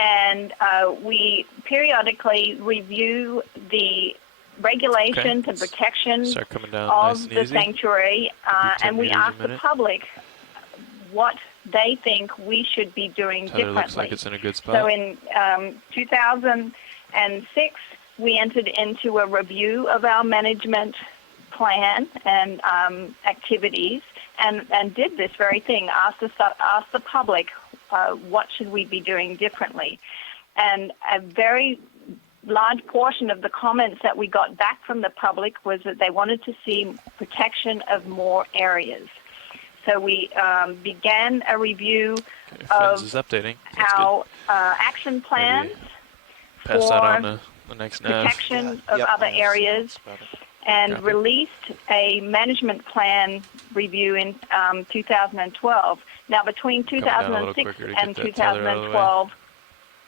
and we periodically review the regulations and protection of the sanctuary, and we ask the public what they think we should be doing differently. Looks like it's in a good spot. So in 2006, we entered into a review of our management plan and activities, and did this very thing, asked the public what should we be doing differently. And a very large portion of the comments that we got back from the public was that they wanted to see protection of more areas. So we began a review of our action plans for the next protection of other areas, and released a management plan review in 2012. Now, between 2006 and 2012,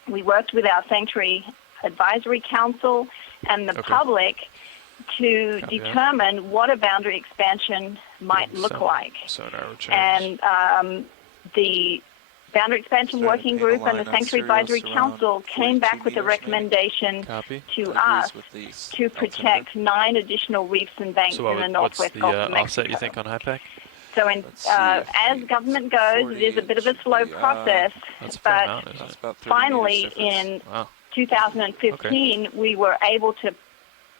we worked with our Sanctuary Advisory Council and the public to determine what a boundary expansion might look like. And the Boundary Expansion Working Group and the Sanctuary Advisory Council came back with a recommendation to us to protect 9 additional reefs and banks in the northwest Gulf of Mexico. Offset you think on HIPAC? So as government goes, it is a bit of a slow process, but finally in 2015, we were able to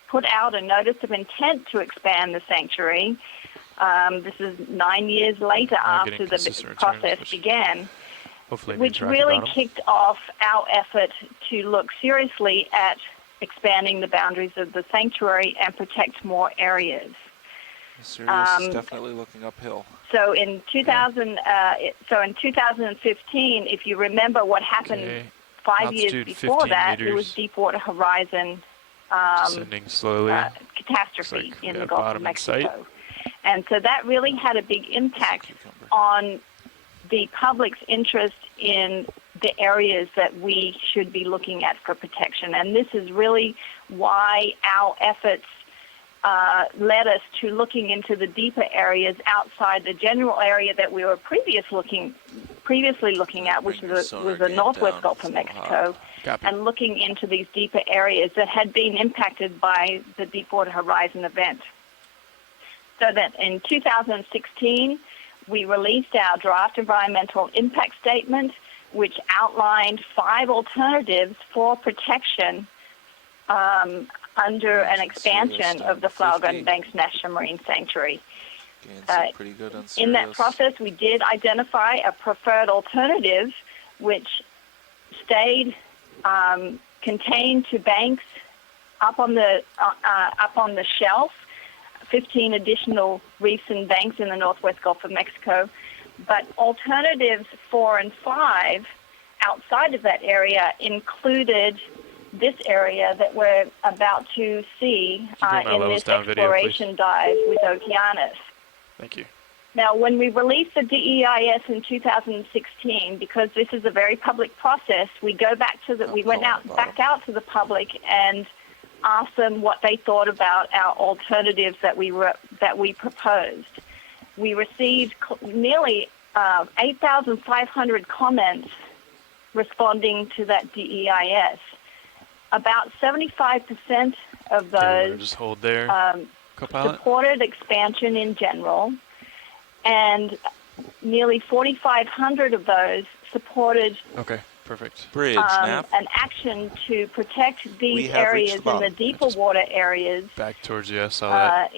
put out a notice of intent to expand the sanctuary. This is 9 years later after the process began, which really kicked off our effort to look seriously at expanding the boundaries of the sanctuary and protect more areas. Sirius is definitely looking uphill. So in 2015, if you remember what happened 5 years before that, it was Deepwater Horizon catastrophe in the Gulf of Mexico. And so that really had a big impact on the public's interest in the areas that we should be looking at for protection. And this is really why our efforts led us to looking into the deeper areas outside the general area that we were previously looking at, which was the northwest Gulf of Mexico, and looking into these deeper areas that had been impacted by the Deepwater Horizon event. So that in 2016, we released our draft environmental impact statement, which outlined 5 alternatives for protection under an expansion of the Flower Garden Banks National Marine Sanctuary. In that process, we did identify a preferred alternative, which stayed contained to banks up on the shelf, 15 additional reefs and banks in the northwest Gulf of Mexico. But alternatives 4 and 5 outside of that area included this area that we're about to see in this exploration dive with Okeanos. Thank you. Now, when we released the DEIS in 2016, because this is a very public process, we go back to we went back out to the public and asked them what they thought about our alternatives that we proposed. We received nearly 8,500 comments responding to that DEIS. About 75% of those supported expansion in general, and nearly 4,500 of those supported an action to protect these areas in the deeper water areas. Back towards you, I saw that.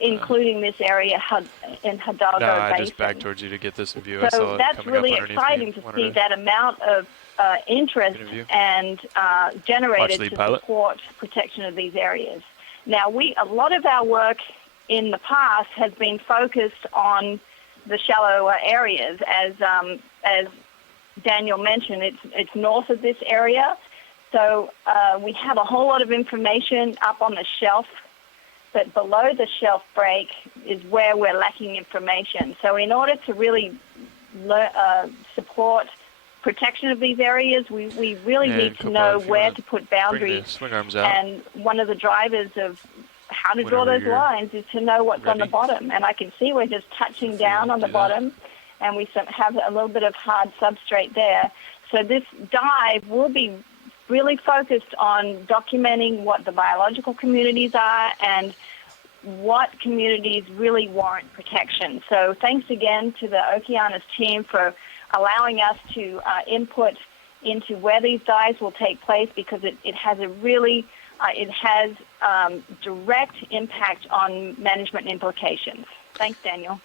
Including this area in Hidalgo Basin. Just back towards you to get this view. So I saw that's really exciting to see that amount of interest and generated to support protection of these areas. Now, a lot of our work in the past has been focused on the shallower areas, as Daniel mentioned. It's north of this area, so we have a whole lot of information up on the shelf, but below the shelf break is where we're lacking information. So in order to really support protection of these areas, we really need to know where to put boundaries. And one of the drivers of how to draw those lines is to know what's on the bottom. And I can see we're just touching down on the bottom, and we have a little bit of hard substrate there. So this dive will be really focused on documenting what the biological communities are and what communities really warrant protection. So thanks again to the Okeanos team for allowing us to input into where these dives will take place, because it has a really direct impact on management implications. Thanks, Daniel.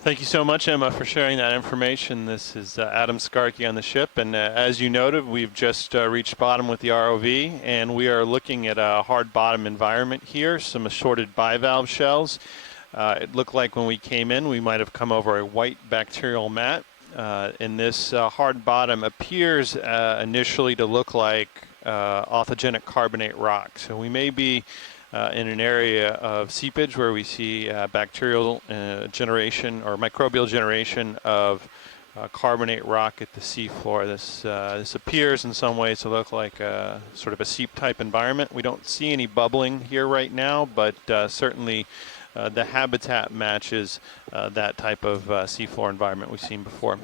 Thank you so much, Emma, for sharing that information. This is Adam Skarke on the ship, and as you noted, we've just reached bottom with the ROV, and we are looking at a hard bottom environment here, some assorted bivalve shells. It looked like when we came in, we might have come over a white bacterial mat, and this hard bottom appears initially to look like authigenic carbonate rock. So we may be in an area of seepage where we see bacterial generation or microbial generation of carbonate rock at the seafloor. This appears in some ways to look like a sort of a seep type environment. We don't see any bubbling here right now, but certainly the habitat matches that type of seafloor environment we've seen before.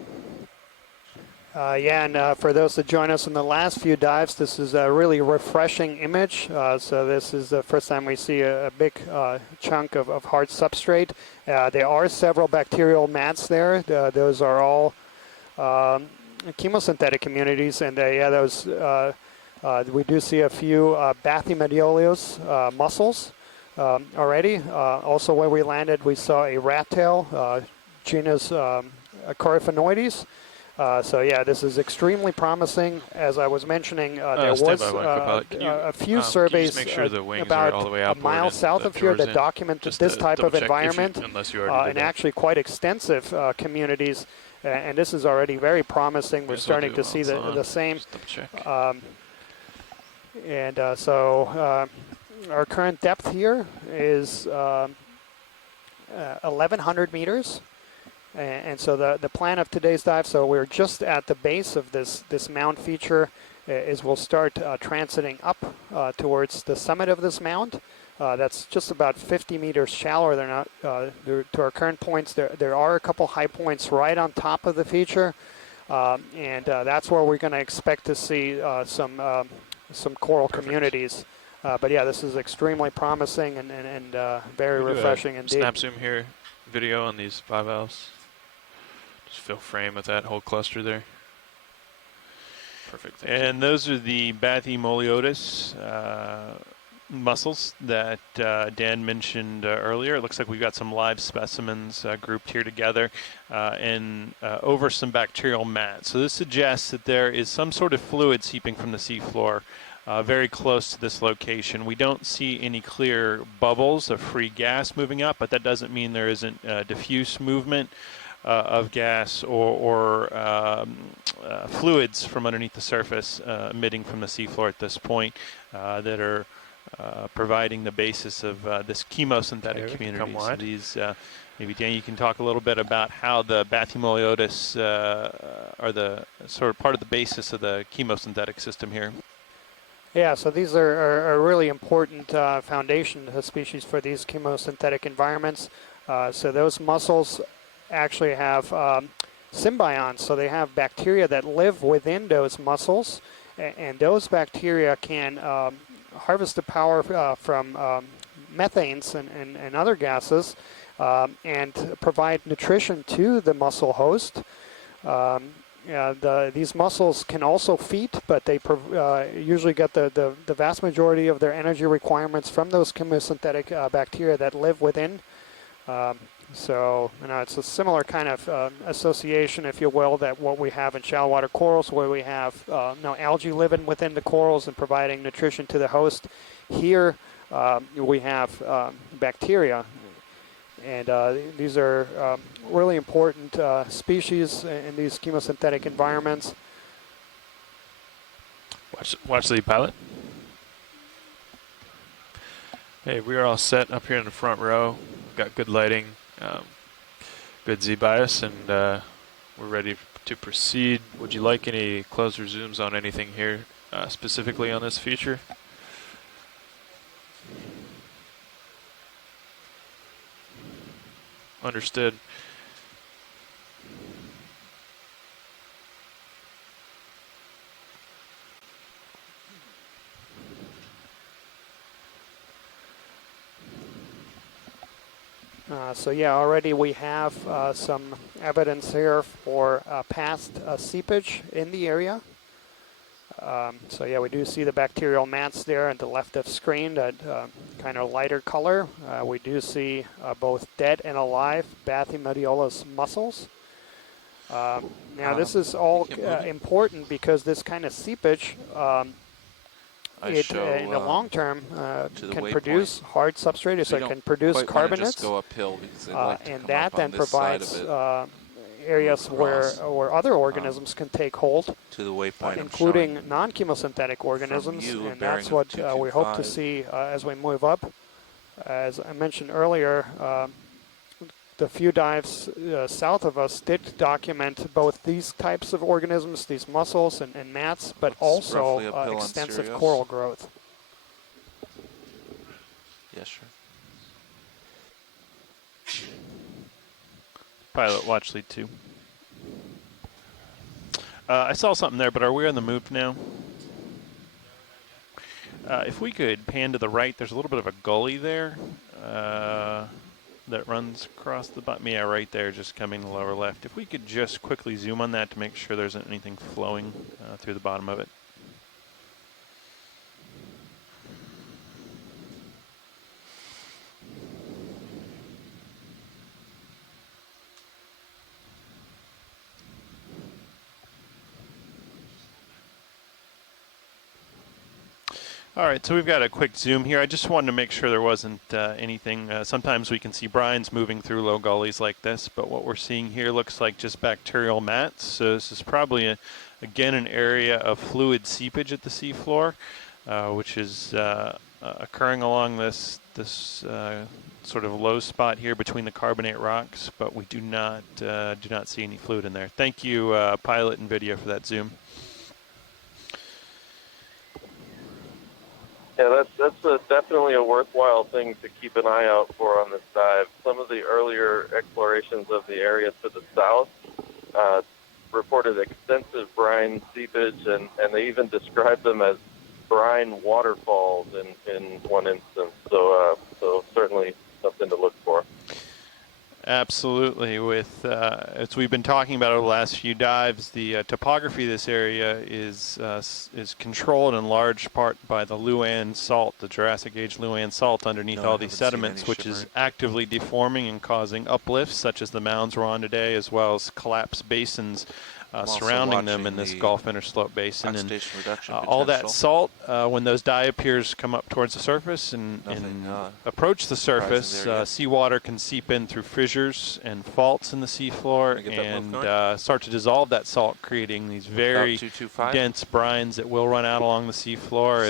Yeah, and for those that join us in the last few dives, this is a really refreshing image. So this is the first time we see a big chunk of hard substrate. There are several bacterial mats there. Those are all chemosynthetic communities, and those we do see a few Bathymediolus mussels already. Also, where we landed, we saw a rat tail, genus Coryphonoides. So yeah, this is extremely promising. As I was mentioning, there was a few surveys about a mile south of here that documented this type of environment, and actually quite extensive communities. And this is already very promising. We're starting to see the same. So our current depth here is 1,100 meters. And so the plan of today's dive, so we're just at the base of this mound feature, is we'll start transiting up towards the summit of this mound. That's just about 50 meters shallower than to our current points. There are a couple high points right on top of the feature, and that's where we're going to expect to see some coral communities. But yeah, this is extremely promising and very refreshing indeed. Snap zoom here, video on these bivalves. Just fill frame with that whole cluster there. Perfect. And those are the Bathymoliotis mussels that Dan mentioned earlier. It looks like we've got some live specimens grouped here together and over some bacterial mats. So this suggests that there is some sort of fluid seeping from the seafloor very close to this location. We don't see any clear bubbles of free gas moving up, but that doesn't mean there isn't diffuse movement of gas or fluids from underneath the surface emitting from the seafloor at this point that are providing the basis of this chemosynthetic community. So these, maybe Dan, you can talk a little bit about how the Bathymoliotis are the sort of part of the basis of the chemosynthetic system here. Yeah, so these are really important foundation species for these chemosynthetic environments. So those mussels actually have symbionts, so they have bacteria that live within those mussels, and those bacteria can harvest the power from methanes and other gases and provide nutrition to the mussel host. These mussels can also feed, but they usually get the vast majority of their energy requirements from those chemosynthetic bacteria that live within. So, it's a similar kind of association, if you will, that what we have in shallow water corals, where we have algae living within the corals and providing nutrition to the host. Here, we have bacteria. And these are really important species in these chemosynthetic environments. Watch the pilot. Hey, we are all set up here in the front row. Got good lighting, good Z-bias, and we're ready to proceed. Would you like any closer zooms on anything here, specifically on this feature? Understood. So yeah, already we have some evidence here for past seepage in the area. So yeah, we do see the bacterial mats there at the left of screen, that kind of lighter color. We do see both dead and alive Bathymediolus mussels. Now this is all important because this kind of seepage, in the long term, can produce hard substrate, so it can produce carbonates. Just go uphill because they like to and come that up on then this side of provides it, areas where other organisms can take hold, to the waypoint, including non-chemosynthetic organisms, and that's what we hope to see as we move up. As I mentioned earlier, the few dives south of us did document both these types of organisms, these mussels and mats, but also extensive coral growth. Yeah, sure. Pilot, watch lead 2. I saw something there, but are we on the move now? If we could pan to the right, there's a little bit of a gully there that runs across the bottom. Yeah, right there, just coming to the lower left. If we could just quickly zoom on that to make sure there isn't anything flowing through the bottom of it. All right, so we've got a quick zoom here. I just wanted to make sure there wasn't anything. Sometimes we can see brines moving through low gullies like this, but what we're seeing here looks like just bacterial mats. So this is probably, again, an area of fluid seepage at the seafloor, which is occurring along this sort of low spot here between the carbonate rocks, but we do not see any fluid in there. Thank you, pilot and video, for that zoom. Yeah, that's definitely a worthwhile thing to keep an eye out for on this dive. Some of the earlier explorations of the area to the south reported extensive brine seepage, and they even described them as brine waterfalls in one instance. So certainly something to look for. Absolutely. With as we've been talking about over the last few dives, the topography of this area is controlled in large part by the Luan salt, the Jurassic Age Luan salt underneath all these sediments, which is actively deforming and causing uplifts, such as the mounds we're on today, as well as collapsed basins surrounding them in this Gulf Interslope Basin. And all that salt, when those diapirs come up towards the surface and approach the surface, seawater can seep in through fissures and faults in the seafloor and start to dissolve that salt, creating these very dense brines that will run out along the seafloor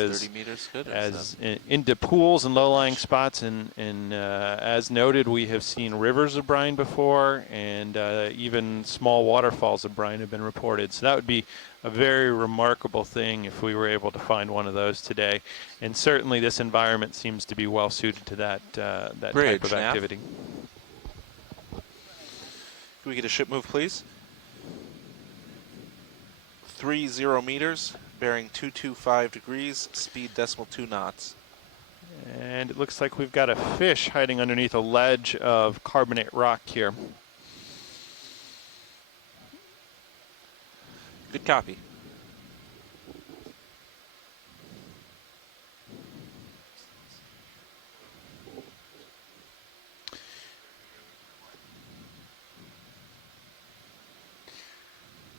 into pools and low-lying spots. And as noted, we have seen rivers of brine before, and even small waterfalls of brine have been reported. So that would be a very remarkable thing if we were able to find one of those today. And certainly this environment seems to be well suited to that type of activity. Can we get a ship move, please? 30 meters, bearing 225 degrees, speed .2 knots. And it looks like we've got a fish hiding underneath a ledge of carbonate rock here. Good copy.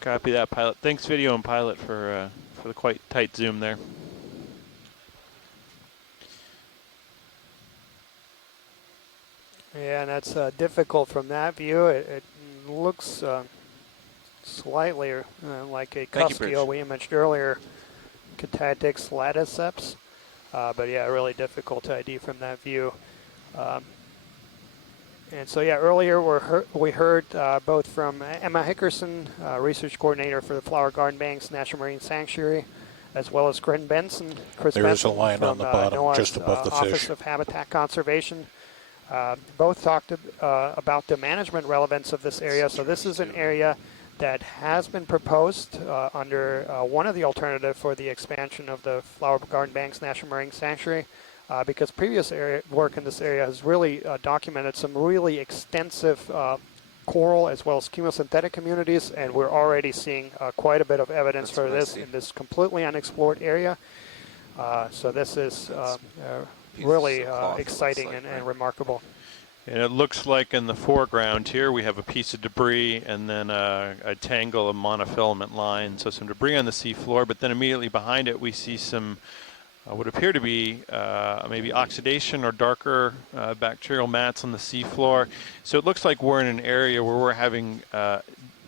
Copy that, pilot. Thanks, video and pilot, for the quite tight zoom there. Yeah, and that's difficult from that view. It looks slightly like a cuspio we mentioned earlier, Catadix laticeps, but yeah, really difficult to ID from that view. And so yeah, earlier we heard both from Emma Hickerson, research coordinator for the Flower Garden Banks National Marine Sanctuary, as well as Chris Benson there is a line from on the bottom, NOAA's just above the Office fish. of Habitat Conservation. Both talked about the management relevance of this area. So this is an area that has been proposed under one of the alternatives for the expansion of the Flower Garden Banks National Marine Sanctuary. because previous work in this area has really documented some really extensive coral as well as chemosynthetic communities, and we're already seeing quite a bit of evidence for this in this completely unexplored area. So this is really exciting and remarkable. And it looks like in the foreground here we have a piece of debris and then a tangle of monofilament line, so some debris on the seafloor, but then immediately behind it we see some would appear to be maybe oxidation or darker bacterial mats on the seafloor. So it looks like we're in an area where we're having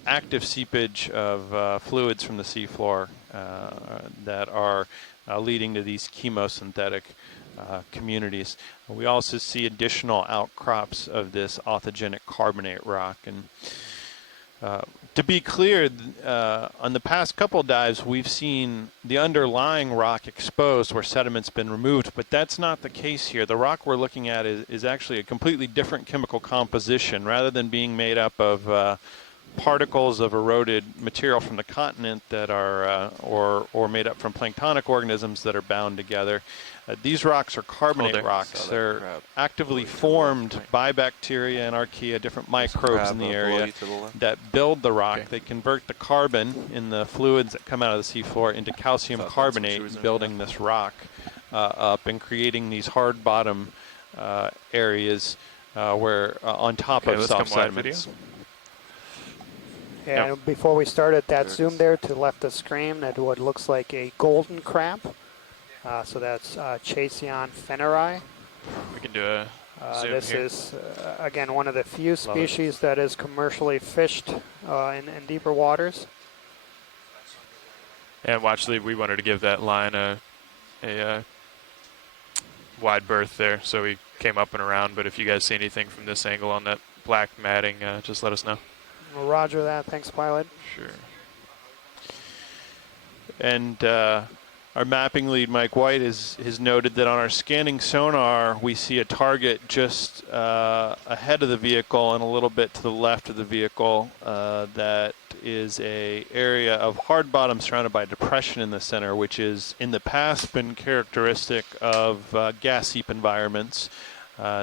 active seepage of fluids from the seafloor that are leading to these chemosynthetic communities. We also see additional outcrops of this authigenic carbonate rock. And to be clear, on the past couple dives, we've seen the underlying rock exposed where sediment's been removed, but that's not the case here. The rock we're looking at is actually a completely different chemical composition. Rather than being made up of particles of eroded material from the continent that are, or made up from planktonic organisms that are bound together, these rocks are carbonate rocks. They're actively formed by bacteria and archaea, different microbes in the area that build the rock. They convert the carbon in the fluids that come out of the seafloor into calcium carbonate, building this rock up and creating these hard bottom areas where on top of soft sediments. And before we started that zoom there to the left of screen at what looks like a golden crab. So that's Chasion feneri. We can do a zoom this here. is, again, one of the few species that is commercially fished in deeper waters. And watch, we wanted to give that line a wide berth there, so we came up and around. But if you guys see anything from this angle on that black matting, just let us know. Roger that. Thanks, pilot. Sure. And our mapping lead, Mike White, has noted that on our scanning sonar, we see a target just ahead of the vehicle and a little bit to the left of the vehicle. That is a area of hard bottom surrounded by depression in the center, which is in the past been characteristic of gas seep environments.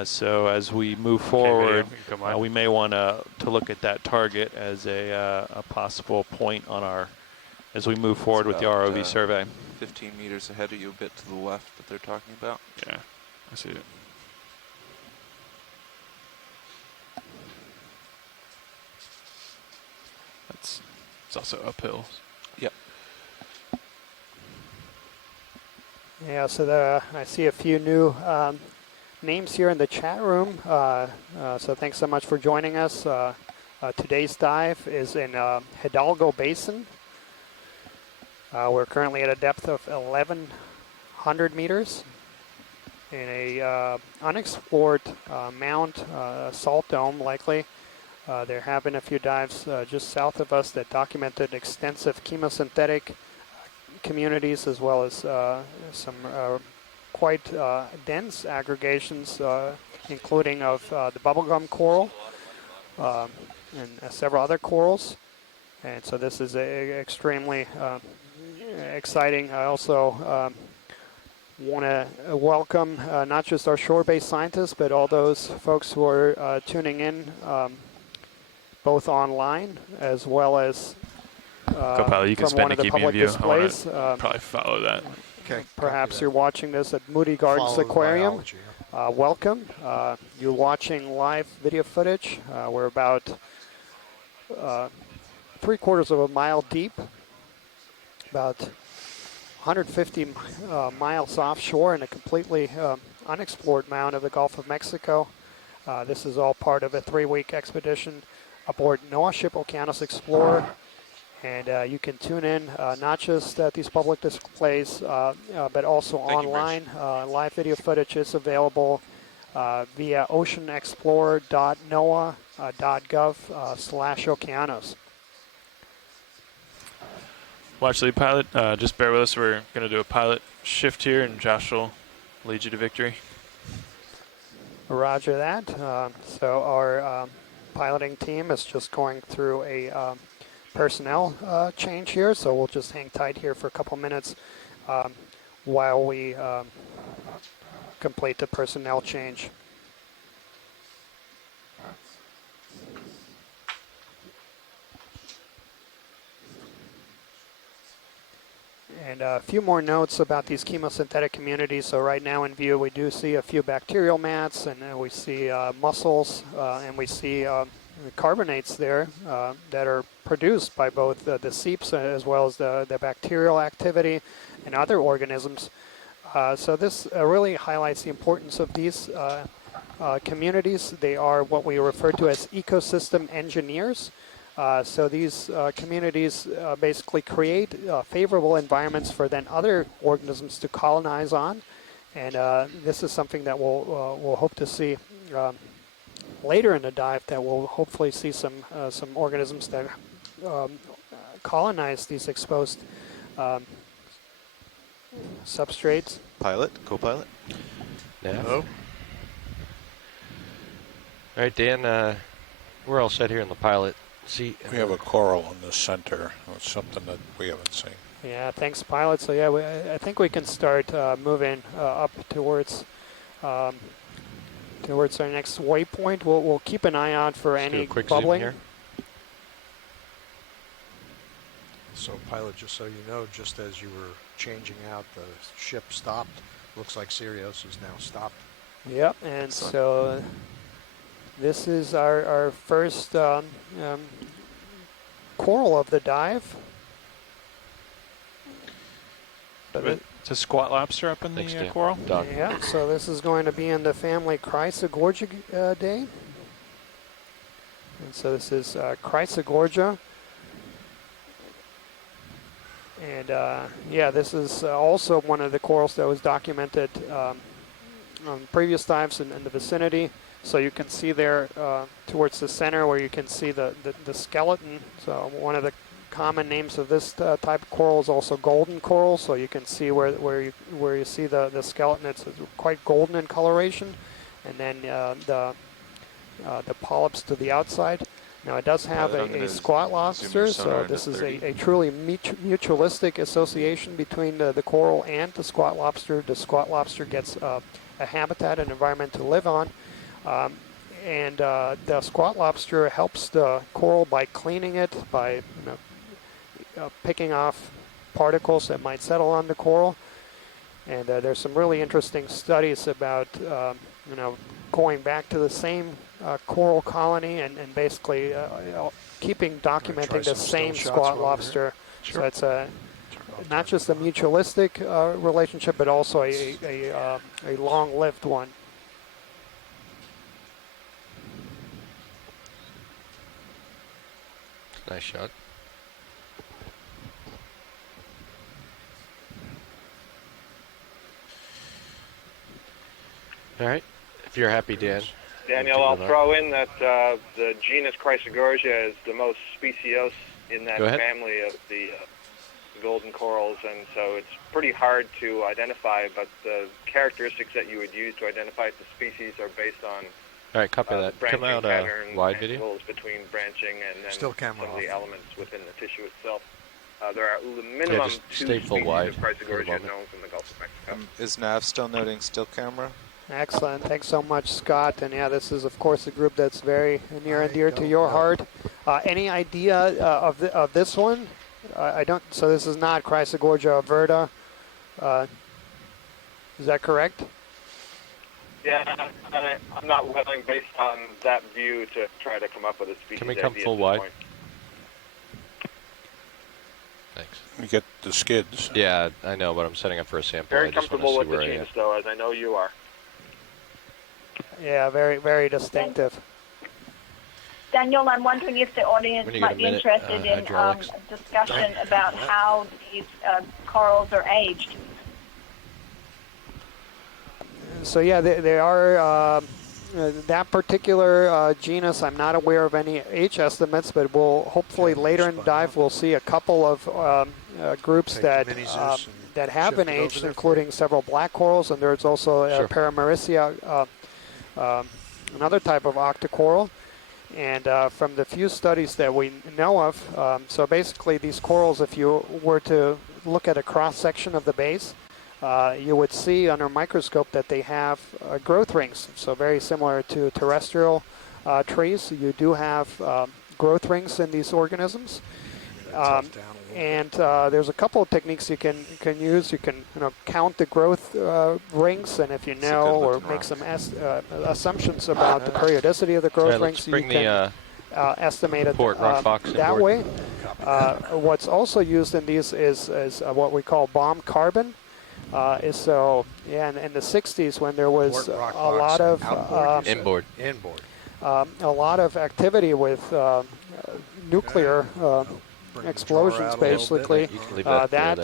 So as we move forward, we may want to look at that target as a possible point on our, as we move forward with the ROV survey. 15 meters ahead of you, a bit to the left that they're talking about. Yeah, I see it. It's also uphill. Yep. Yeah, so I see a few new names here in the chat room. So thanks so much for joining us. Today's dive is in Hidalgo Basin. We're currently at a depth of 1,100 meters in a unexplored mount, salt dome likely. There have been a few dives just south of us that documented extensive chemosynthetic communities as well as some quite dense aggregations, including of the bubblegum coral and several other corals. And so this is extremely exciting. I also want to welcome not just our shore-based scientists, but all those folks who are tuning in both online as well as Copilot, you can from spin one to of the keep me in public view. displays. I want to probably follow that. Okay. Perhaps you're watching this at Moody Gardens Aquarium. Welcome. You're watching live video footage. We're about 3/4 of a mile deep, about 150 miles offshore in a completely unexplored mound of the Gulf of Mexico. This is all part of a 3-week expedition aboard NOAA ship Okeanos Explorer. And you can tune in not just at these public displays, but also online. Live video footage is available via oceanexplorer.noaa.gov/Okeanos. Watch lead pilot, just bear with us. We're going to do a pilot shift here, and Josh will lead you to victory. Roger that. So our piloting team is just going through a personnel change here, so we'll just hang tight here for a couple minutes. while we complete the personnel change. And a few more notes about these chemosynthetic communities. So right now in view, we do see a few bacterial mats, and we see mussels, and we see carbonates there that are produced by both the seeps as well as the bacterial activity and other organisms. So this really highlights the importance of these communities. They are what we refer to as ecosystem engineers. So these communities basically create favorable environments for then other organisms to colonize on, and this is something that we'll hope to see later in the dive. That we'll hopefully see some organisms that colonize these exposed substrates. Pilot, co-pilot. Hello. All right, Dan. We're all set here in the pilot. See, we have a coral in the center. It's something that we haven't seen. Yeah, thanks, pilot. So yeah, I think we can start moving up towards our next waypoint. We'll keep an eye out for any bubbling. Here. So, pilot, just so you know, just as you were changing out, the ship stopped. Looks like Sirius is now stopped. Yep, and so this is our first coral of the dive. It's a squat lobster up in the coral? Done. Yeah, so this is going to be in the family Chryso Gorgia day. And so this is Chryso Gorgia. And yeah, this is also one of the corals that was documented on previous dives in the vicinity. So you can see there towards the center where you can see the skeleton. So one of the common names of this type of coral is also golden coral. So you can see where you see the skeleton. It's quite golden in coloration, and then the polyps to the outside. Now it does have a squat lobster, so this is a truly mutualistic association between the coral and the squat lobster. The squat lobster gets a habitat and environment to live on. And the squat lobster helps the coral by cleaning it, by picking off particles that might settle on the coral. And there's some really interesting studies about going back to the same coral colony and basically documenting the same squat lobster. Sure. So it's not just a mutualistic relationship, but also a long-lived one. Nice shot. All right. If you're happy, Dan. Daniel, I'll throw in that the genus Chryso Gorgia is the most speciose in that family of the golden corals, and so it's pretty hard to identify, but the characteristics that you would use to identify the species are based on all right, copy that. Come out wide video. Between branching and then some of the elements within the tissue itself. There are minimum two species of Chryso Gorgia known from the Gulf of Mexico. Is Nav still noting still camera? Excellent. Thanks so much, Scott. And yeah, this is, of course, a group that's very near and dear to your heart. Any idea of this one? I don't. So this is not Chryso Gorgia averta. Is that correct? Yeah, I'm not willing, based on that view, to try to come up with a species. Can we come full wide? Thanks. You get the skids. Yeah, I know, but I'm setting up for a sample. Very comfortable with the genus, though, as I know you are. Yeah, very, very distinctive. Daniel, I'm wondering if the audience might be interested in discussion about how these corals are aged. So yeah, they are that particular genus. I'm not aware of any age estimates, but we'll hopefully later in the dive we'll see a couple of groups that have been aged, including several black corals, and there's also Paramaricia, another type of octocoral. And from the few studies that we know of, so basically these corals, if you were to look at a cross section of the base, you would see under a microscope that they have growth rings. So very similar to terrestrial trees, you do have growth rings in these organisms. And there's a couple of techniques you can use. You can count the growth rings, and if you know or make some assumptions about the periodicity of the growth rings, you can estimate it that way. What's also used in these is what we call bomb carbon. In the 60s when there was a lot of inboard, a lot of activity with nuclear explosions, basically, that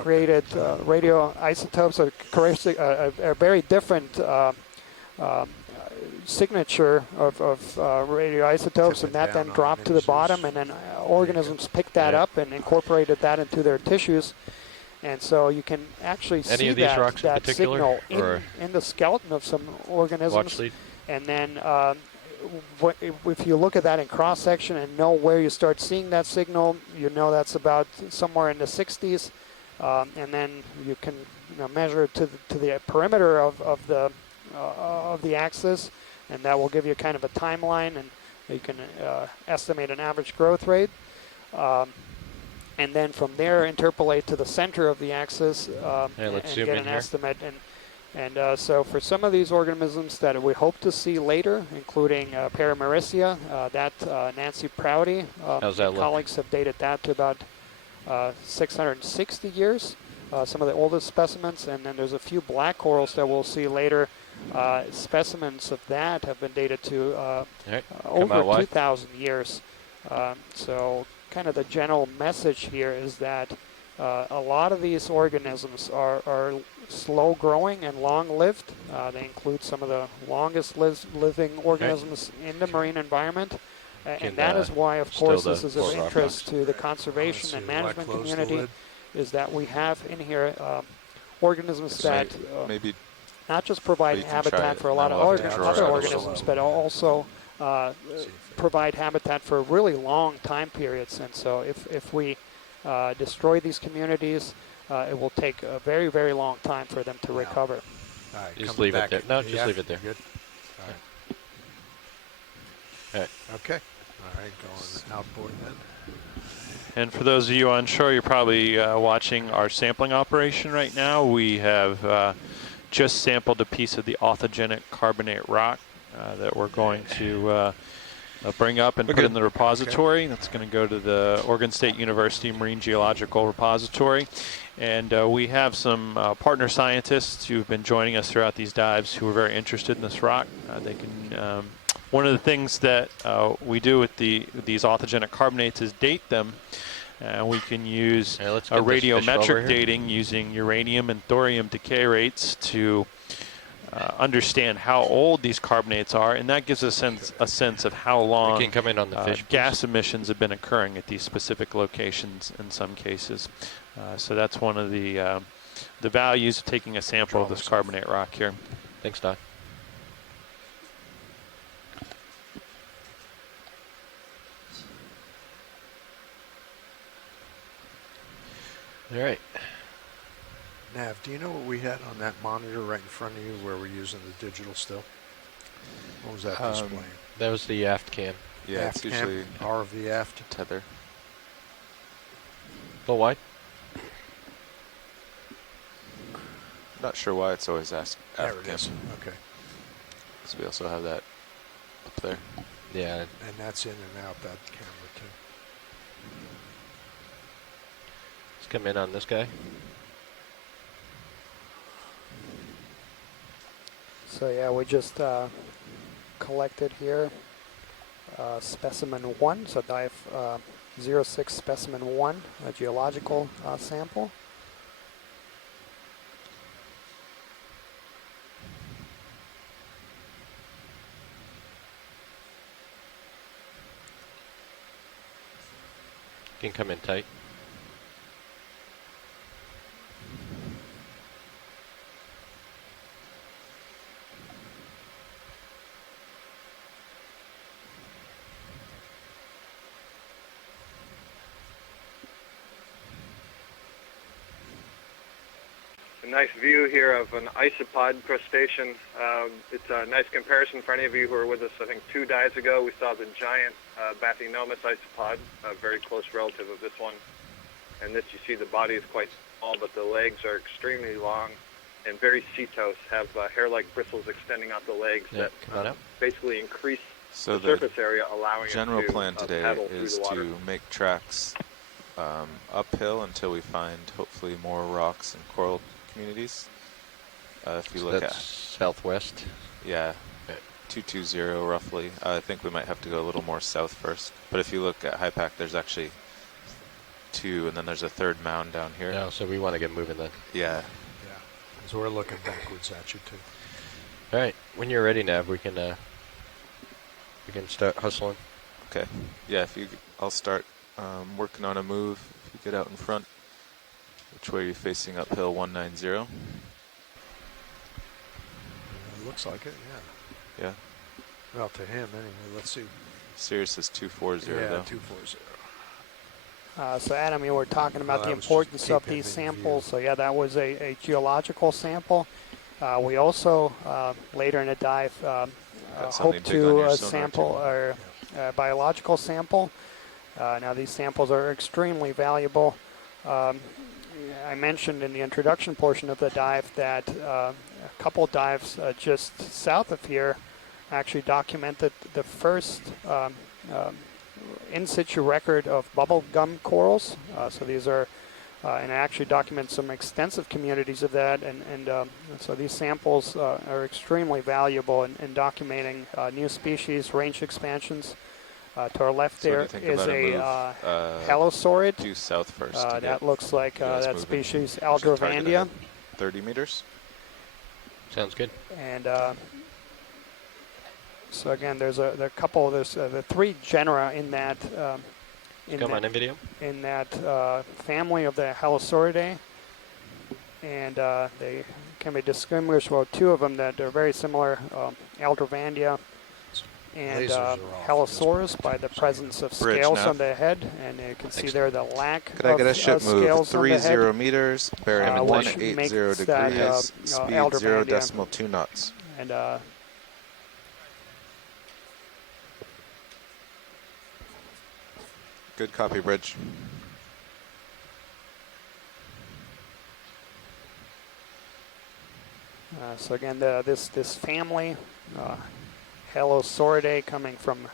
created radioisotopes, a very different signature of radioisotopes, and that then dropped to the bottom, and then organisms picked that up and incorporated that into their tissues. And so you can actually see that signal in the skeleton of some organisms. And then if you look at that in cross-section and know where you start seeing that signal, you know that's about somewhere in the 60s. And then you can measure it to the perimeter of the axis, and that will give you kind of a timeline, and you can estimate an average growth rate. And then from there, interpolate to the center of the axis and get an estimate. And so for some of these organisms that we hope to see later, including Paramaricia, Nancy Prouty, colleagues have dated that to about 660 years, some of the oldest specimens. And then there's a few black corals that we'll see later. Specimens of that have been dated to over 2,000 years. So kind of the general message here is that a lot of these organisms are slow growing and long lived. They include some of the longest living organisms in the marine environment. And that is why, of course, this is of interest to the conservation and management community, is that we have in here organisms that not just provide habitat for a lot of other organisms, but also provide habitat for really long time periods. And so if we destroy these communities, it will take a very, very long time for them to recover. All right, just leave it there. No, just leave it there. Good. All right. Okay. All right, going outboard then. And for those of you unsure, you're probably watching our sampling operation right now. We have just sampled a piece of the authigenic carbonate rock that we're going to bring up and put in the repository. That's going to go to the Oregon State University Marine Geological Repository. And we have some partner scientists who've been joining us throughout these dives who are very interested in this rock. One of the things that we do with these authigenic carbonates is date them. We can use radiometric dating using uranium and thorium decay rates to understand how old these carbonates are, and that gives us a sense of how long gas emissions have been occurring at these specific locations in some cases. So that's one of the values of taking a sample of this carbonate rock here. Thanks, Don. All right. Nav, do you know what we had on that monitor right in front of you where we're using the digital still? What was that displaying? That was the aft cam. Yeah, aft it's usually ROV aft. Tether. Full wide? Not sure why it's always aft There cam. it is. Okay. So we also have that up there. Yeah. And that's in and out that camera too. Let's come in on this guy. So yeah, we just collected here specimen 1, so dive 06 specimen 1, a geological sample. You can come in tight. nice view here of an isopod crustacean. It's a nice comparison for any of you who were with us. I think 2 dives ago we saw the giant Bathynomus isopod, a very close relative of this one. And this, you see the body is quite small, but the legs are extremely long and very setose, have hair-like bristles extending out the legs that basically increase the surface area, allowing general it to plan today paddle is through the water. to make tracks uphill until we find hopefully more rocks and coral communities. If you look at southwest, 220 roughly. I think we might have to go a little more south first. But if you look at High Pack, there's actually 2, and then there's a 3rd mound down here. No, so we want to get moving then. Yeah. So we're looking backwards at you too. All right, when you're ready, Nav, we can start hustling. Okay. Yeah, I'll start working on a move. If you get out in front, which way are you facing uphill? 190. It looks like it, yeah. Yeah. Well, to him anyway. Let's see. Sirius is 240 yeah, though. 240. So Adam, you were talking about the importance of these samples. So yeah, that was a geological sample. We also, later in the dive, hope to sample our biological sample. Now these samples are extremely valuable. I mentioned in the introduction portion of the dive that a couple dives just south of here actually documented the first in situ record of bubblegum corals. So these are, and I actually document some extensive communities of that, and so these samples are extremely valuable in documenting new species, range expansions. To our left there is a halosaurid. Due south first. That looks like that species, Aldrovandia. 30 meters. Sounds good. And so again, there's the 3 genera in that in that family of the Halosauridae, and they can be distinguished. Well, 2 of them that are very similar, Aldrovandia and Halosaurus, by the presence of scales on the head, and you can see there the lack Could I get a ship move? scales on the head. 30 meters, bearing 180 degrees, that, speed Aldrovandia. 0.2 knots. And good copy, Bridge. So again, this family, Halosauridae, coming from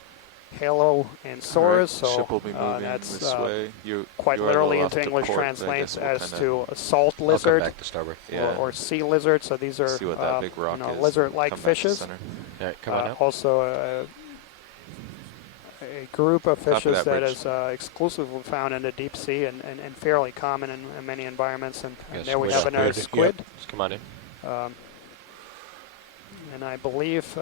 Halo and Saurus, right, so ship will be moving that's this way. quite literally into English translates as to a salt lizard or sea lizard. So these are see what that big rock is. Lizard-like fishes. Also a group of fishes that is exclusively found in the deep sea and fairly common in many environments. And there we have another squid. Yep. Come on in. And I believe,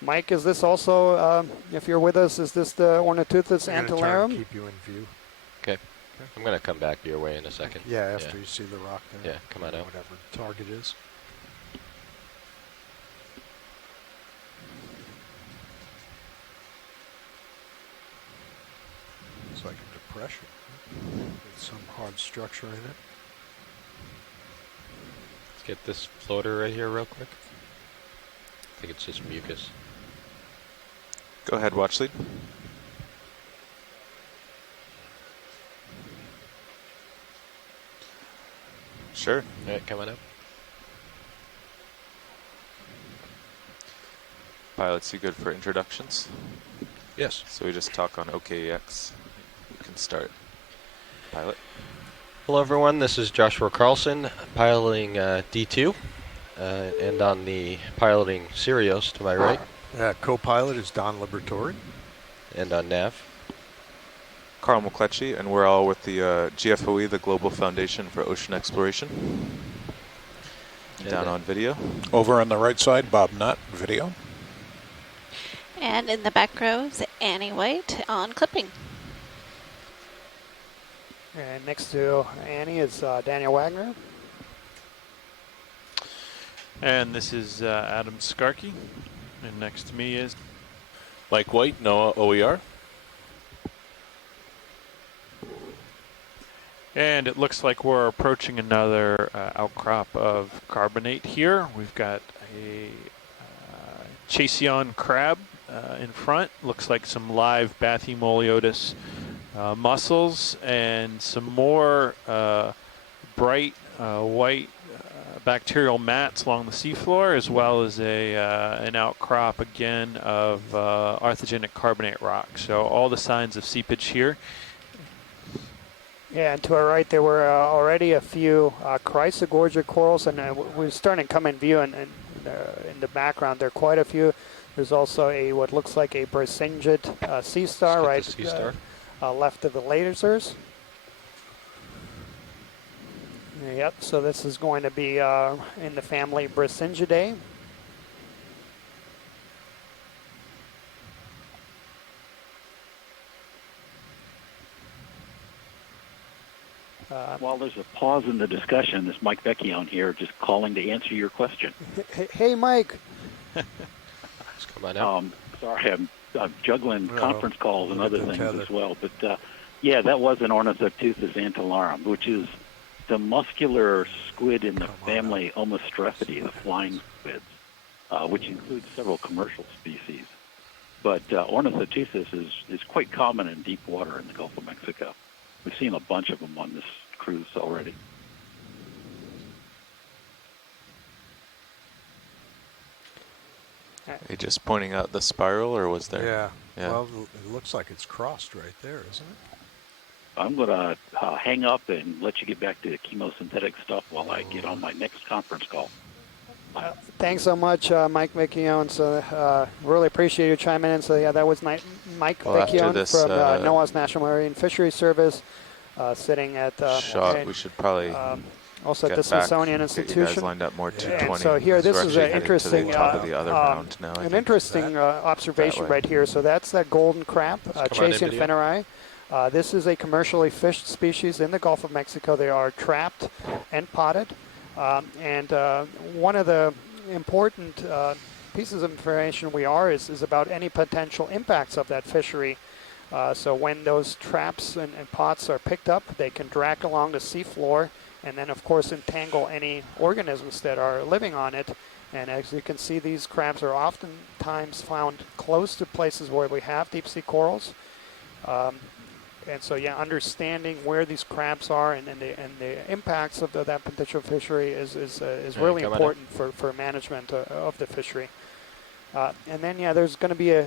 Mike, is this also, if you're with us, is this the Ornithuthis antillarum? Keep you in view. Okay. I'm going to come back your way in a second. Yeah, after you see the rock there. Yeah, come on out. Whatever the target is. It's like a depression with some hard structure in it. Let's get this floater right here real quick. I think it's just mucus. Go ahead, watch lead. Sure. All right, come on up. Pilots, you good for introductions? Yes. So we just talk on OKEX. You can start. Pilot. Hello everyone, this is Joshua Carlson, piloting D2, and on the piloting Sirius to my right. Co-pilot is Don Liberatore. And on nav. Carl McCletchy, and we're all with the GFOE, the Global Foundation for Ocean Exploration. Down on video. Over on the right side, Bob Nutt, video. And in the back row is Annie White on clipping. And next to Annie is Daniel Wagner. And this is Adam Skarke. And next to me is Mike White, NOAA OER. And it looks like we're approaching another outcrop of carbonate here. We've got a Chasion crab in front. Looks like some live Bathymoliotis mussels and some more bright white bacterial mats along the seafloor, as well as an outcrop again of arthogenic carbonate rock. So all the signs of seepage here. Yeah, and to our right there were already a few Chryso Gorgia corals, and we're starting to come in view, and in the background there are quite a few. There's also what looks like a Brasingid sea star left of the lasers. Yep, so this is going to be in the family Brasingidae. While there's a pause in the discussion, this is Mike Vecchione here, just calling to answer your question. Hey, Mike. Come on out. Sorry, I'm juggling conference calls and other things as well. But yeah, that was an Ornithoteuthis antillarum, which is the muscular squid in the family Omostrophidae, the flying squids, which includes several commercial species. But Ornithoteuthis is quite common in deep water in the Gulf of Mexico. We've seen a bunch of them on this cruise already. Are you just pointing out the spiral, or was there? Yeah. Well, it looks like it's crossed right there, isn't it? I'm going to hang up and let you get back to the chemosynthetic stuff while I get on my next conference call. Thanks so much, Mike Vecchione. So really appreciate you chiming in. So yeah, that was Mike Vecchione from NOAA's National Marine Fisheries Service, sitting at we should probably also at the Smithsonian Institution. You guys lined up more 220. And so here, this is an interesting, interesting observation right here. So that's that golden crab, Chasion fenneri. This is a commercially fished species in the Gulf of Mexico. They are trapped and potted. And one of the important pieces of information is about any potential impacts of that fishery. So when those traps and pots are picked up, they can drag along the seafloor and then, of course, entangle any organisms that are living on it. And as you can see, these crabs are oftentimes found close to places where we have deep sea corals. And so, yeah, understanding where these crabs are and the impacts of that potential fishery is really important for management of the fishery. And then, yeah, there's going to be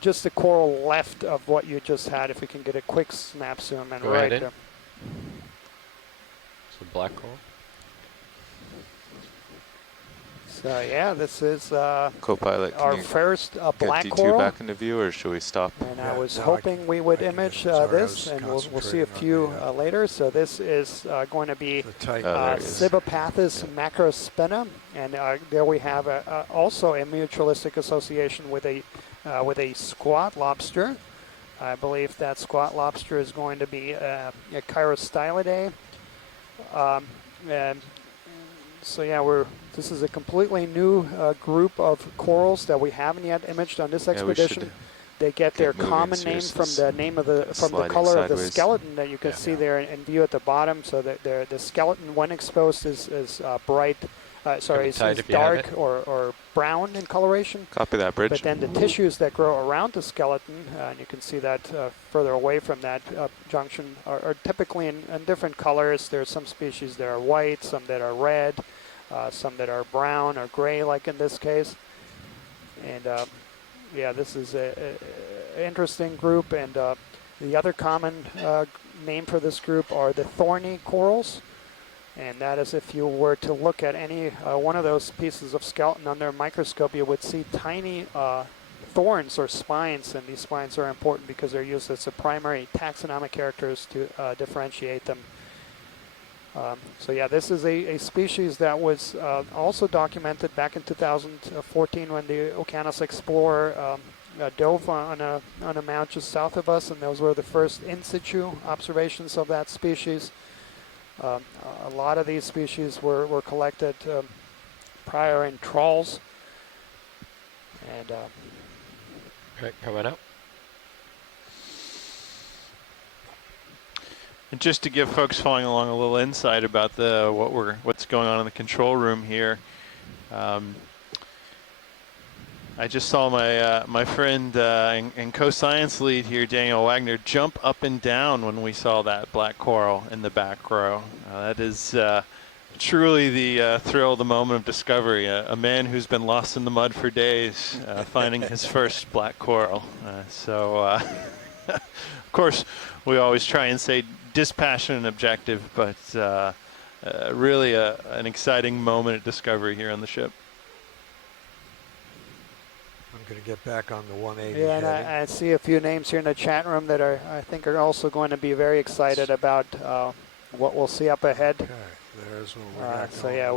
just a coral left of what you just had. If we can get a quick snap zoom and right there. It's a black coral. So yeah, this is Co-pilot, our first black get D2 coral. back into view, or should we stop? And I was hoping we would image this, and we'll see a few later. So this is going to be Cybopathus macrospina, and there we have also a mutualistic association with a squat lobster. I believe that squat lobster is going to be a Chirostylidae. And so yeah, this is a completely new group of corals that we haven't yet imaged on this expedition. They get their common name from the color of the skeleton that you can see there in view at the bottom. So that the skeleton, when exposed, is bright. Is dark or brown in coloration. Copy that, Bridge. But then the tissues that grow around the skeleton, and you can see that further away from that junction, are typically in different colors. There are some species that are white, some that are red, some that are brown or gray, like in this case. And yeah, this is an interesting group. And the other common name for this group are the Thorny Corals. And that is, if you were to look at any one of those pieces of skeleton under a microscope, you would see tiny thorns or spines, and these spines are important because they're used as the primary taxonomic characters to differentiate them. So yeah, this is a species that was also documented back in 2014 when the Okeanos explorer dove on a mount just south of us, and those were the first in situ observations of that species. A lot of these species were collected prior in trawls. And okay, coming up. And just to give folks following along a little insight about what's going on in the control room here, I just saw my friend and co-science lead here, Daniel Wagner, jump up and down when we saw that black coral in the back row. That is truly the thrill of the moment of discovery. A man who's been lost in the mud for days, finding his first black coral. Of course, we always try and say dispassionate and objective, but really an exciting moment of discovery here on the ship. I'm going to get back on the 180. Yeah, and I see a few names here in the chat room that I think are also going to be very excited about what we'll see up ahead. Okay, there's what we got. So yeah,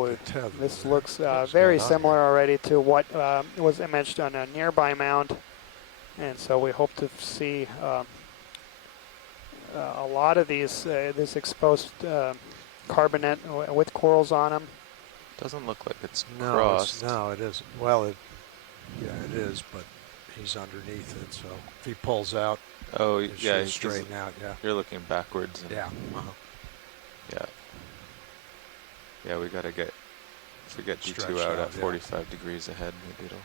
this looks What's very going on similar here? already to what was imaged on a nearby mound, and so we hope to see a lot of this exposed carbonate with corals on them. Doesn't look like it's No, crossed. no, it isn't. Well, yeah, it is, but he's underneath it, so if he pulls out, Oh, it yeah, should straighten out. Yeah. You're looking backwards. And Yeah. Yeah. Yeah, we gotta get. If we get D2 Stretched out out, at yeah. 45 degrees ahead, maybe it'll.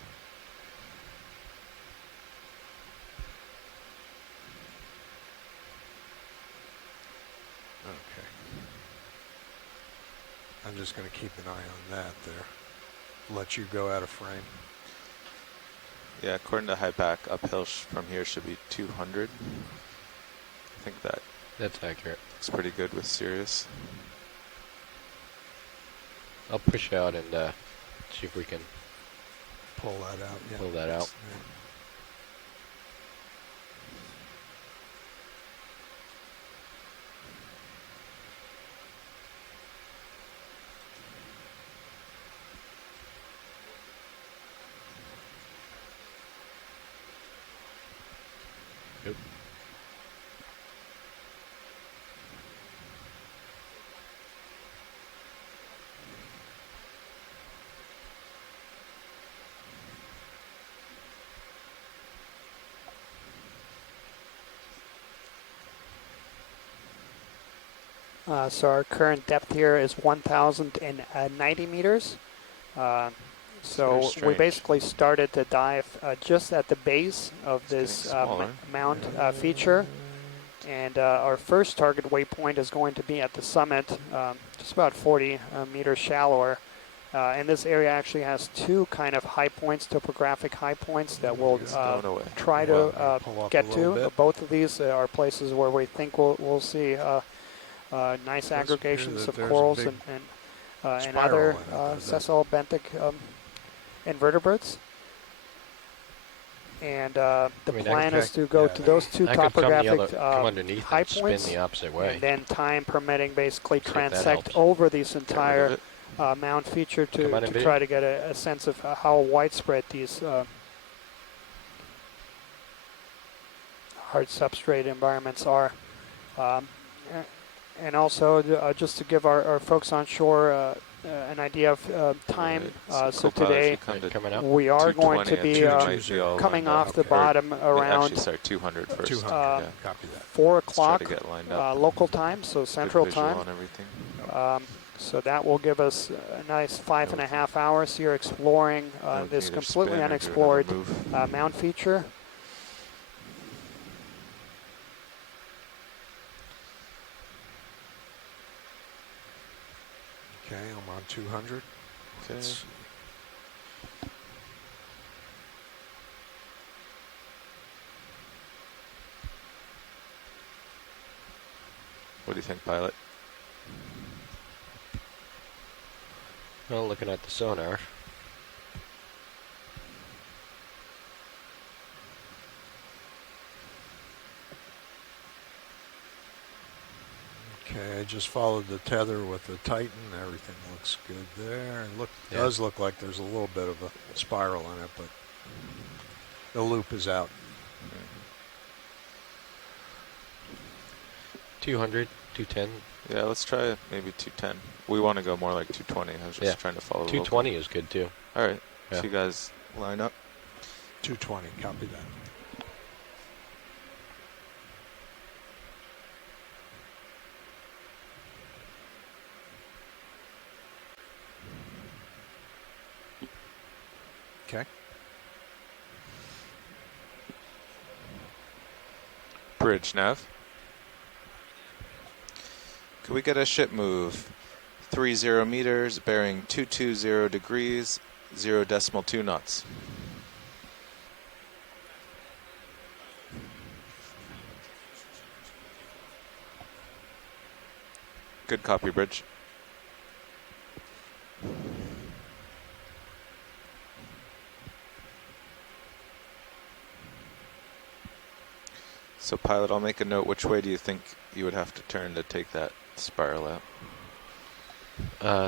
Okay. I'm just going to keep an eye on that there. Let you go out of frame. Yeah, according to high back, uphill from here should be 200. I think that's accurate. Looks pretty good with Sirius. I'll push out and see if we can pull that out. Yeah. Pull that out. Yeah. So our current depth here is 1,090 meters. So we basically started to dive just at the base of this mound feature. And our first target waypoint is going to be at the summit, just about 40 meters shallower. And this area actually has two kind of high points, topographic high points that we'll try to get to. Both of these are places where we think we'll see nice aggregations of corals and other sessile benthic invertebrates. And the plan is to go to those two topographic high points, spin the opposite way. and then time permitting basically transect over this entire mound feature to try to get a sense of how widespread these hard substrate environments are. And also, just to give our folks on shore an idea of time, so today we are going to be coming off the bottom around 200 first. 200, copy that. 4 o'clock local time, so Central Time. So that will give us a nice 5.5 hours here exploring this completely unexplored mound feature. Okay, I'm on 200. Okay. What do you think, pilot? Well, looking at the sonar. Okay, I just followed the tether with the Titan. Everything looks good there. It does look like there's a little bit of a spiral in it, but the loop is out. 200, 210. Yeah, let's try maybe 210. We want to go more like 220. I was just trying to follow. 220 is good too. All right, so you guys line up. 220, copy that. Okay. Bridge nav. Could we get a ship move? 30 meters, bearing 220 degrees, 0.2 knots. Good copy, Bridge. So pilot, I'll make a note. Which way do you think you would have to turn to take that spiral out?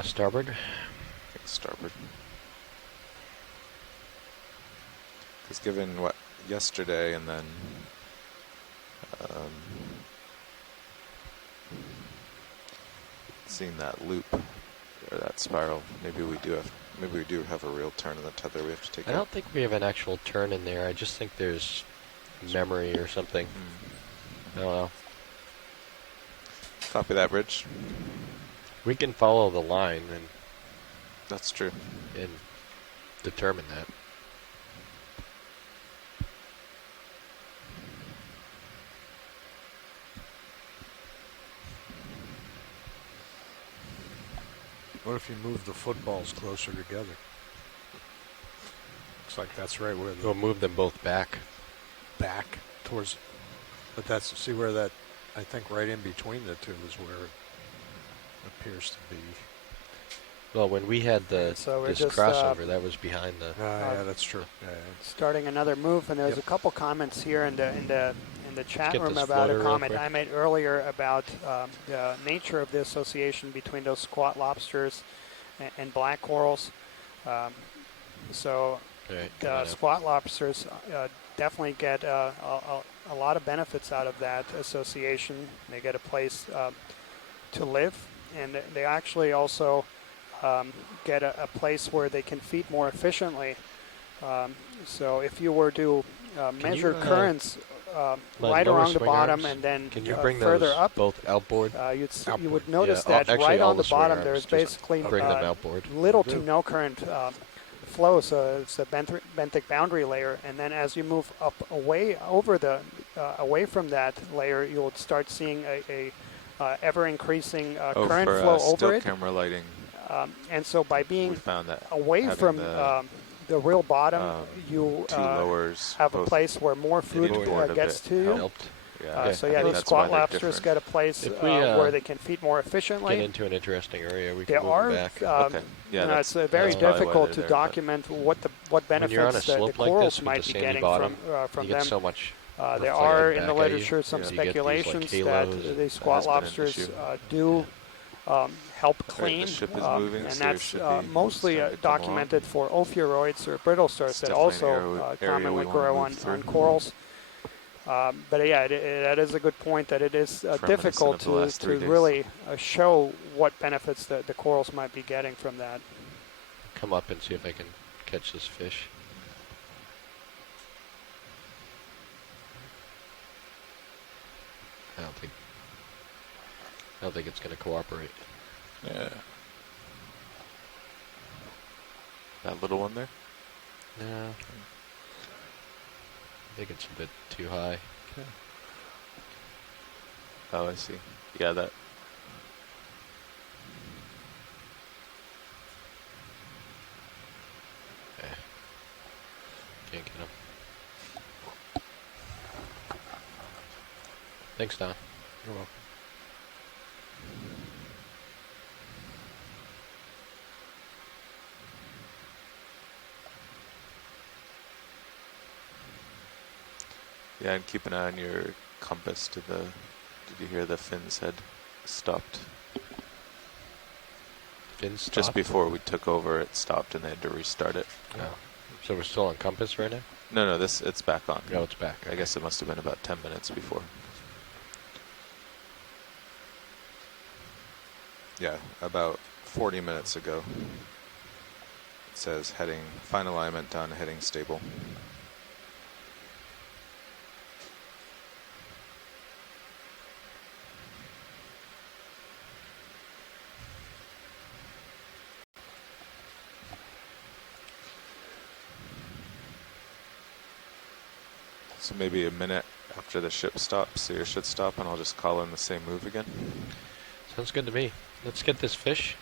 Starboard. I think starboard. Because given what yesterday and then seeing that loop or that spiral, maybe we do have a real turn in the tether we have to take I don't think we have an actual turn in there. I just think there's memory or something. I don't know. Copy that, Bridge. We can follow the line and that's true. And determine that. What if you move the footballs closer together? Looks like that's right where we'll move them both back towards. But that's, see where that, I think right in between the two is where it appears to be. Well, when we had this crossover, that was behind the. Yeah, that's true. Starting another move, and there's a couple comments here in the chat room about a comment I made earlier about the nature of the association between those squat lobsters and black corals. Squat lobsters definitely get a lot of benefits out of that association. They get a place to live, and they actually also get a place where they can feed more efficiently. So if you were to measure currents right along the bottom and then further up, both outboard? You would notice that right on the bottom there's basically little to no current flow, so it's a benthic boundary layer, and then as you move up away from that layer, you'll start seeing a ever increasing current flow over it. Camera lighting. And so by being away from the real bottom, you have a place where more food gets to you. So these squat lobsters get a place where they can feed more efficiently. Get into an interesting area. We can move them back. It's very difficult to document what benefits the corals might be getting from them. So much. There are in the literature some speculations that the squat lobsters do help clean, and that's mostly documented for ophiuroids or brittle stars that also commonly grow on corals. But yeah, that is a good point, that it is difficult to really show what benefits the corals might be getting from that. Come up and see if I can catch this fish. I don't think it's going to cooperate. Yeah. That little one there? No. I think it's a bit too high. Okay. Oh, I see. Yeah, that. Okay. Can't get him. Thanks, Don. You're welcome. Yeah, and keep an eye on your compass to the. Did you hear the fins had stopped? Fins stopped? Just before we took over, it stopped and they had to restart it. Oh. So we're still on compass right now? No, it's back on. No, it's back. I guess it must have been about 10 minutes before. Yeah, about 40 minutes ago. It says fine alignment on heading stable. So maybe a minute after the ship stops, so you should stop, and I'll just call in the same move again. Sounds good to me. Let's get this fish.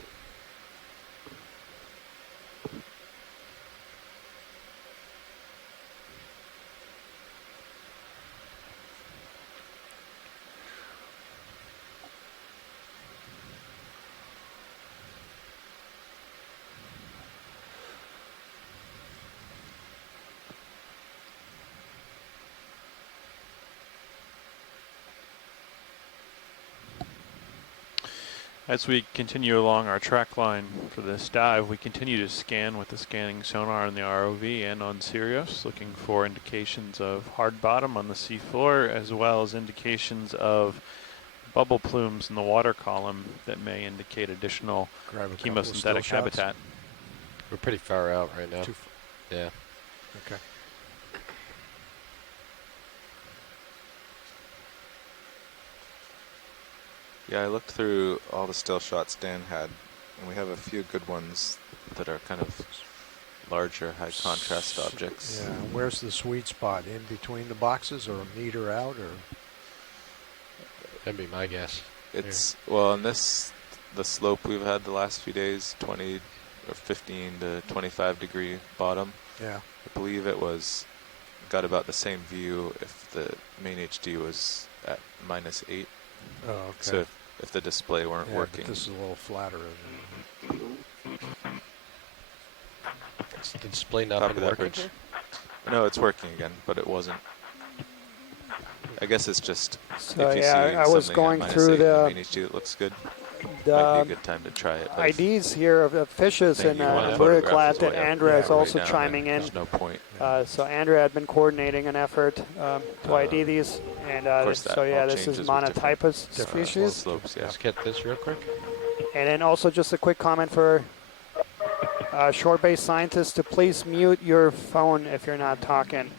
As we continue along our track line for this dive, we continue to scan with the scanning sonar on the ROV and on Sirius, looking for indications of hard bottom on the seafloor, as well as indications of bubble plumes in the water column that may indicate additional chemosynthetic habitat. We're pretty far out right now. Yeah. Okay. Yeah, I looked through all the still shots Dan had, and we have a few good ones that are kind of larger, high contrast objects. Yeah, where's the sweet spot? In between the boxes, or a meter out, or? That'd be my guess. It's, well, in this, the slope we've had the last few days, 20 or 15 to 25 degree bottom. Yeah. I believe it was, got about the same view if the main HD was at -8. Oh, okay. So if the display weren't working. But this is a little flatter, isn't it? Is the display not been working here? No, it's working again, but it wasn't. I guess it's just, so if you yeah, see I was something going at through the main HD that looks good, the might be a good time to try it. IDs here of fishes, and I'm very glad that Andrea is also chiming in. There's no point. So Andrea had been coordinating an effort to ID these, and so yeah, this is monotypus species. Slopes, yeah. Let's get this real quick. And then also just a quick comment for shore-based scientists to please mute your phone if you're not talking.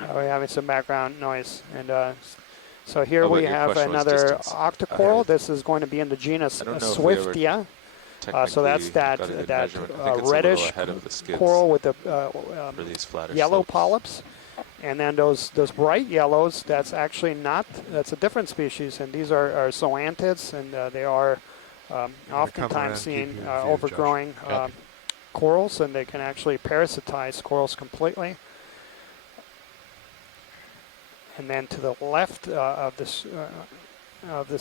We're having some background noise. And so here we have another octocoral. This is going to be in the genus Swiftia. So that's that reddish coral with the yellow polyps. And then those bright yellows, that's actually not, that's a different species. And these are zoanthids, and they are oftentimes seen overgrowing corals, and they can actually parasitize corals completely. And then to the left of this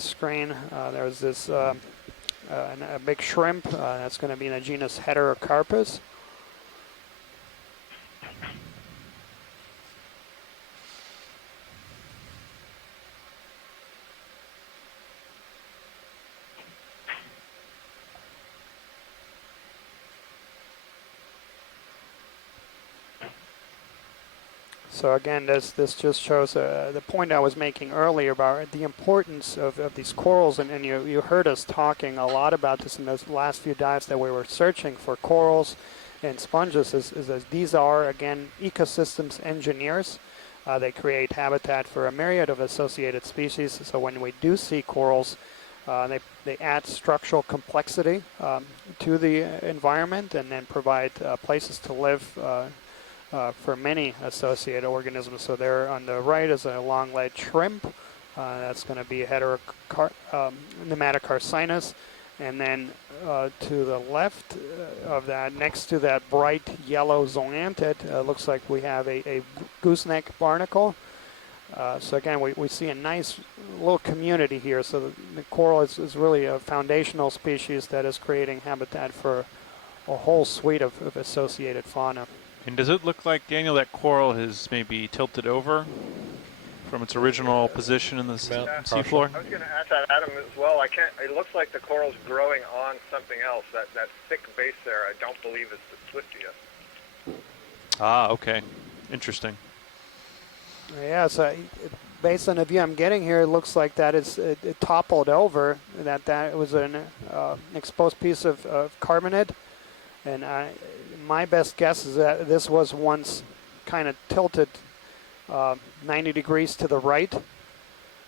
screen, there's this a big shrimp that's going to be in the genus Heterocarpus. So again, this just shows the point I was making earlier about the importance of these corals, and you heard us talking a lot about this in those last few dives that we were searching for corals and sponges, is that these are, again, ecosystems engineers. They create habitat for a myriad of associated species. So when we do see corals, they add structural complexity to the environment, and then provide places to live for many associated organisms. So there on the right is a long-legged shrimp. That's going to be a Nematocarcinus. And then to the left of that, next to that bright yellow zoanthid, looks like we have a gooseneck barnacle. So again, we see a nice little community here. So the coral is really a foundational species that is creating habitat for a whole suite of associated fauna. And does it look like, Daniel, that coral has maybe tilted over from its original position in the seafloor? I was going to ask that, Adam, as well. It looks like the coral's growing on something else. That thick base there, I don't believe it's the Swiftia. Ah, okay. Interesting. Yeah, so based on the view I'm getting here, it looks like that it toppled over, that was an exposed piece of carbonate. And my best guess is that this was once kind of tilted 90 degrees to the right,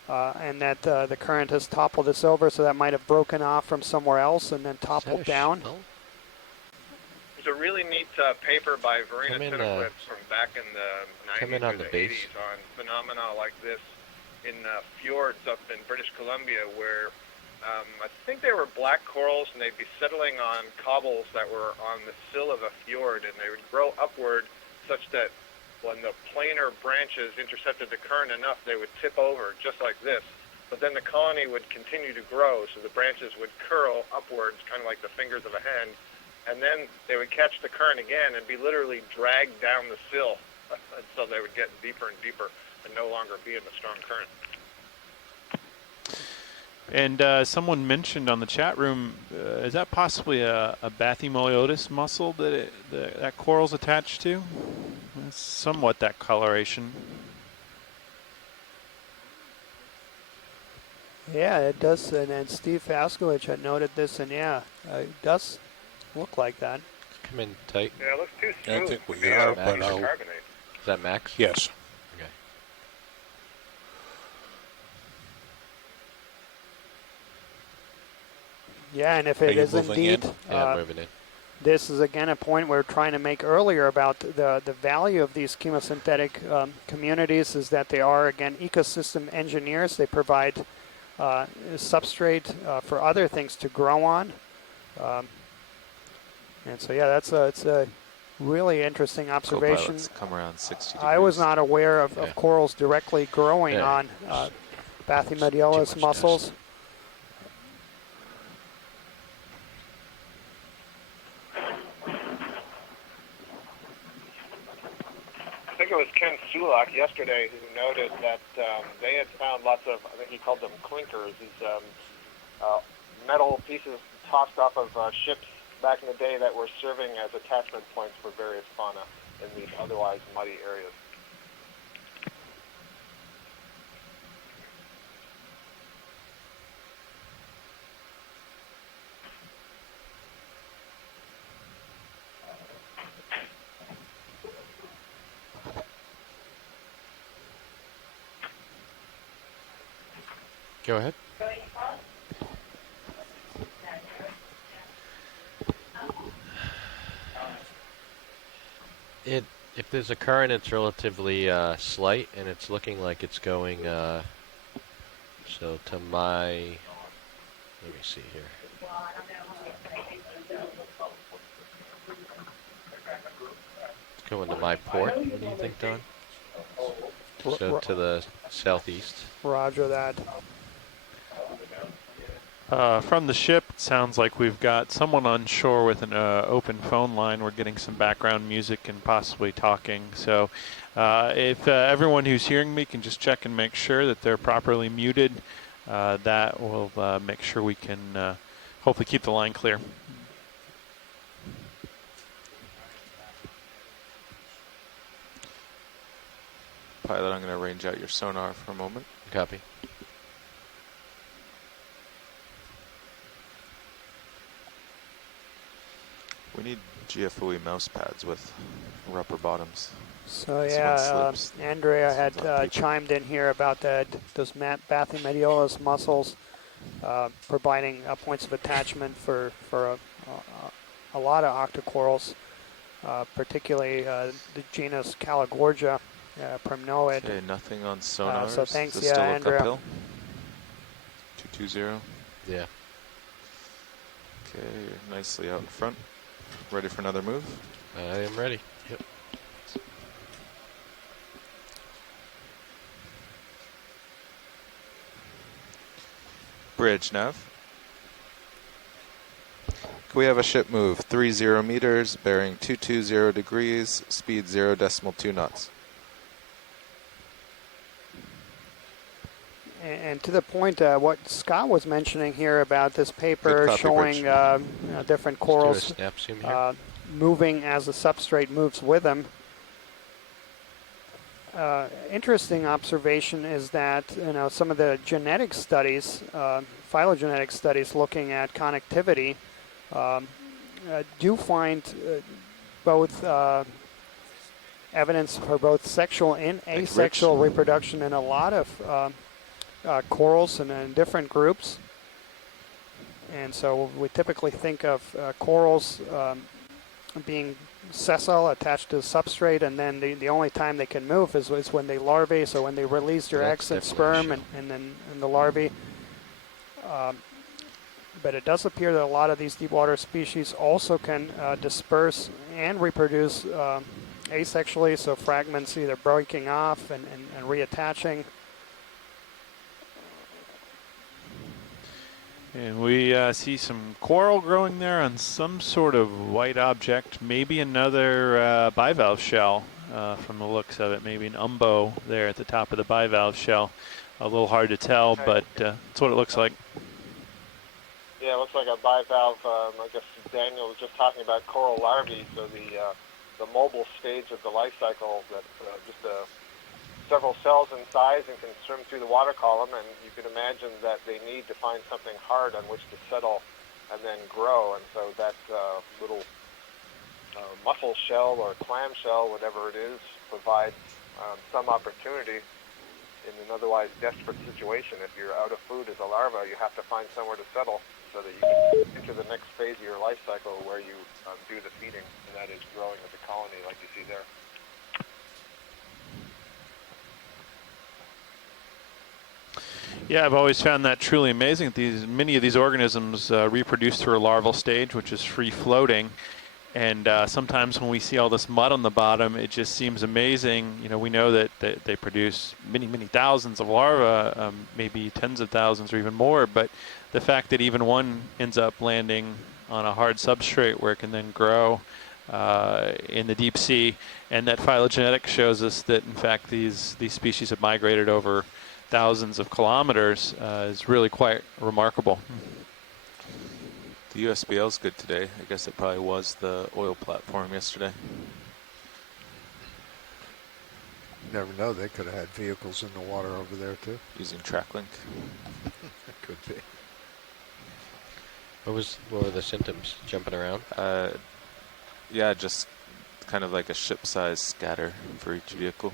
and that the current has toppled this over, so that might have broken off from somewhere else and then toppled down. It's a really neat paper by Verena Come in, Tinnequist from back in the 90s on or the the base. 80s on phenomena like this in fjords up in British Columbia where I think they were black corals and they'd be settling on cobbles that were on the sill of a fjord, and they would grow upward such that when the planar branches intercepted the current enough, they would tip over just like this. But then the colony would continue to grow, so the branches would curl upwards, kind of like the fingers of a hand, and then they would catch the current again and be literally dragged down the sill until they would get deeper and deeper and no longer be in the strong current. And someone mentioned on the chat room, is that possibly a Bathymoliotis mussel that coral's attached to? It's somewhat that coloration. Yeah, it does. And Steve Faskowicz had noted this, and yeah, it does look like that. Come in tight. Yeah, it looks too smooth. I think we to be are, but carbonate. Is that Max? Yes. Okay. Yeah, and if Are it you is moving indeed, in? Yeah, I'm moving in. this is again a point we were trying to make earlier about the value of these chemosynthetic communities is that they are, again, ecosystem engineers. They provide substrate for other things to grow on. And so, yeah, it's a really interesting observation. Co-pilots come around 60 degrees. I was not aware of corals directly growing Yeah. on Bathymediolus mussels. I think it was Ken Sulak yesterday who noted that they had found lots of, I think he called them clinkers, these metal pieces tossed off of ships back in the day that were serving as attachment points for various fauna in these otherwise muddy areas. Go ahead. If there's a current, it's relatively slight, and it's looking like it's going. So to my, let me see here. It's going to my port. What do you think, Don? So to the southeast. Roger that. From the ship, it sounds like we've got someone on shore with an open phone line. We're getting some background music and possibly talking. So if everyone who's hearing me can just check and make sure that they're properly muted, that will make sure we can hopefully keep the line clear. Pilot, I'm going to range out your sonar for a moment. Copy. We need GFOE mouse pads with rubber bottoms. So This yeah, one slips. Andrea had This one's on paper. chimed in here about those Bathymediolus mussels providing points of attachment for a lot of octocorals, particularly the genus Gorgia, primnoid. Okay, nothing on sonar. So thanks, Does it still look Andrea. uphill? 220. Yeah. Okay, you're nicely out in front. Ready for another move? I am ready. Yep. Bridge nav. Can we have a ship move 30 meters, bearing 220 degrees, speed 0.2 knots? And to the point, what Scott was mentioning here about this paper copy, showing different corals snap zoom here. moving as the substrate moves with them. Interesting observation is that some of the genetic studies, phylogenetic studies looking at connectivity, do find both evidence for both sexual and asexual reproduction in a lot of corals and in different groups. And so we typically think of corals being sessile, attached to the substrate, and then the only time they can move is when they larvae, so when they release their eggs and sperm, and then the larvae. But it does appear that a lot of these deep water species also can disperse and reproduce asexually, so fragments either breaking off and reattaching. And we see some coral growing there on some sort of white object, maybe another bivalve shell from the looks of it, maybe an umbo there at the top of the bivalve shell. A little hard to tell, but that's what it looks like. Yeah, it looks like a bivalve. I guess Daniel was just talking about coral larvae, so the mobile stage of the life cycle that's just several cells in size and can swim through the water column, and you can imagine that they need to find something hard on which to settle and then grow, and so that little mussel shell or clam shell, whatever it is, provides some opportunity in an otherwise desperate situation. If you're out of food as a larva, you have to find somewhere to settle so that you can enter the next phase of your life cycle where you do the feeding, and that is growing of the colony like you see there. Yeah, I've always found that truly amazing. Many of these organisms reproduce through a larval stage, which is free floating. And sometimes when we see all this mud on the bottom, it just seems amazing. You know, we know that they produce many, many thousands of larvae, maybe tens of thousands or even more. But the fact that even one ends up landing on a hard substrate where it can then grow in the deep sea, and that phylogenetics shows us that, in fact, these species have migrated over thousands of kilometers is really quite remarkable. The USBL's good today. I guess it probably was the oil platform yesterday. Never know. They could have had vehicles in the water over there too. Using TrackLink. Could be. What were the symptoms? Jumping around? Yeah, just kind of like a ship-sized scatter for each vehicle.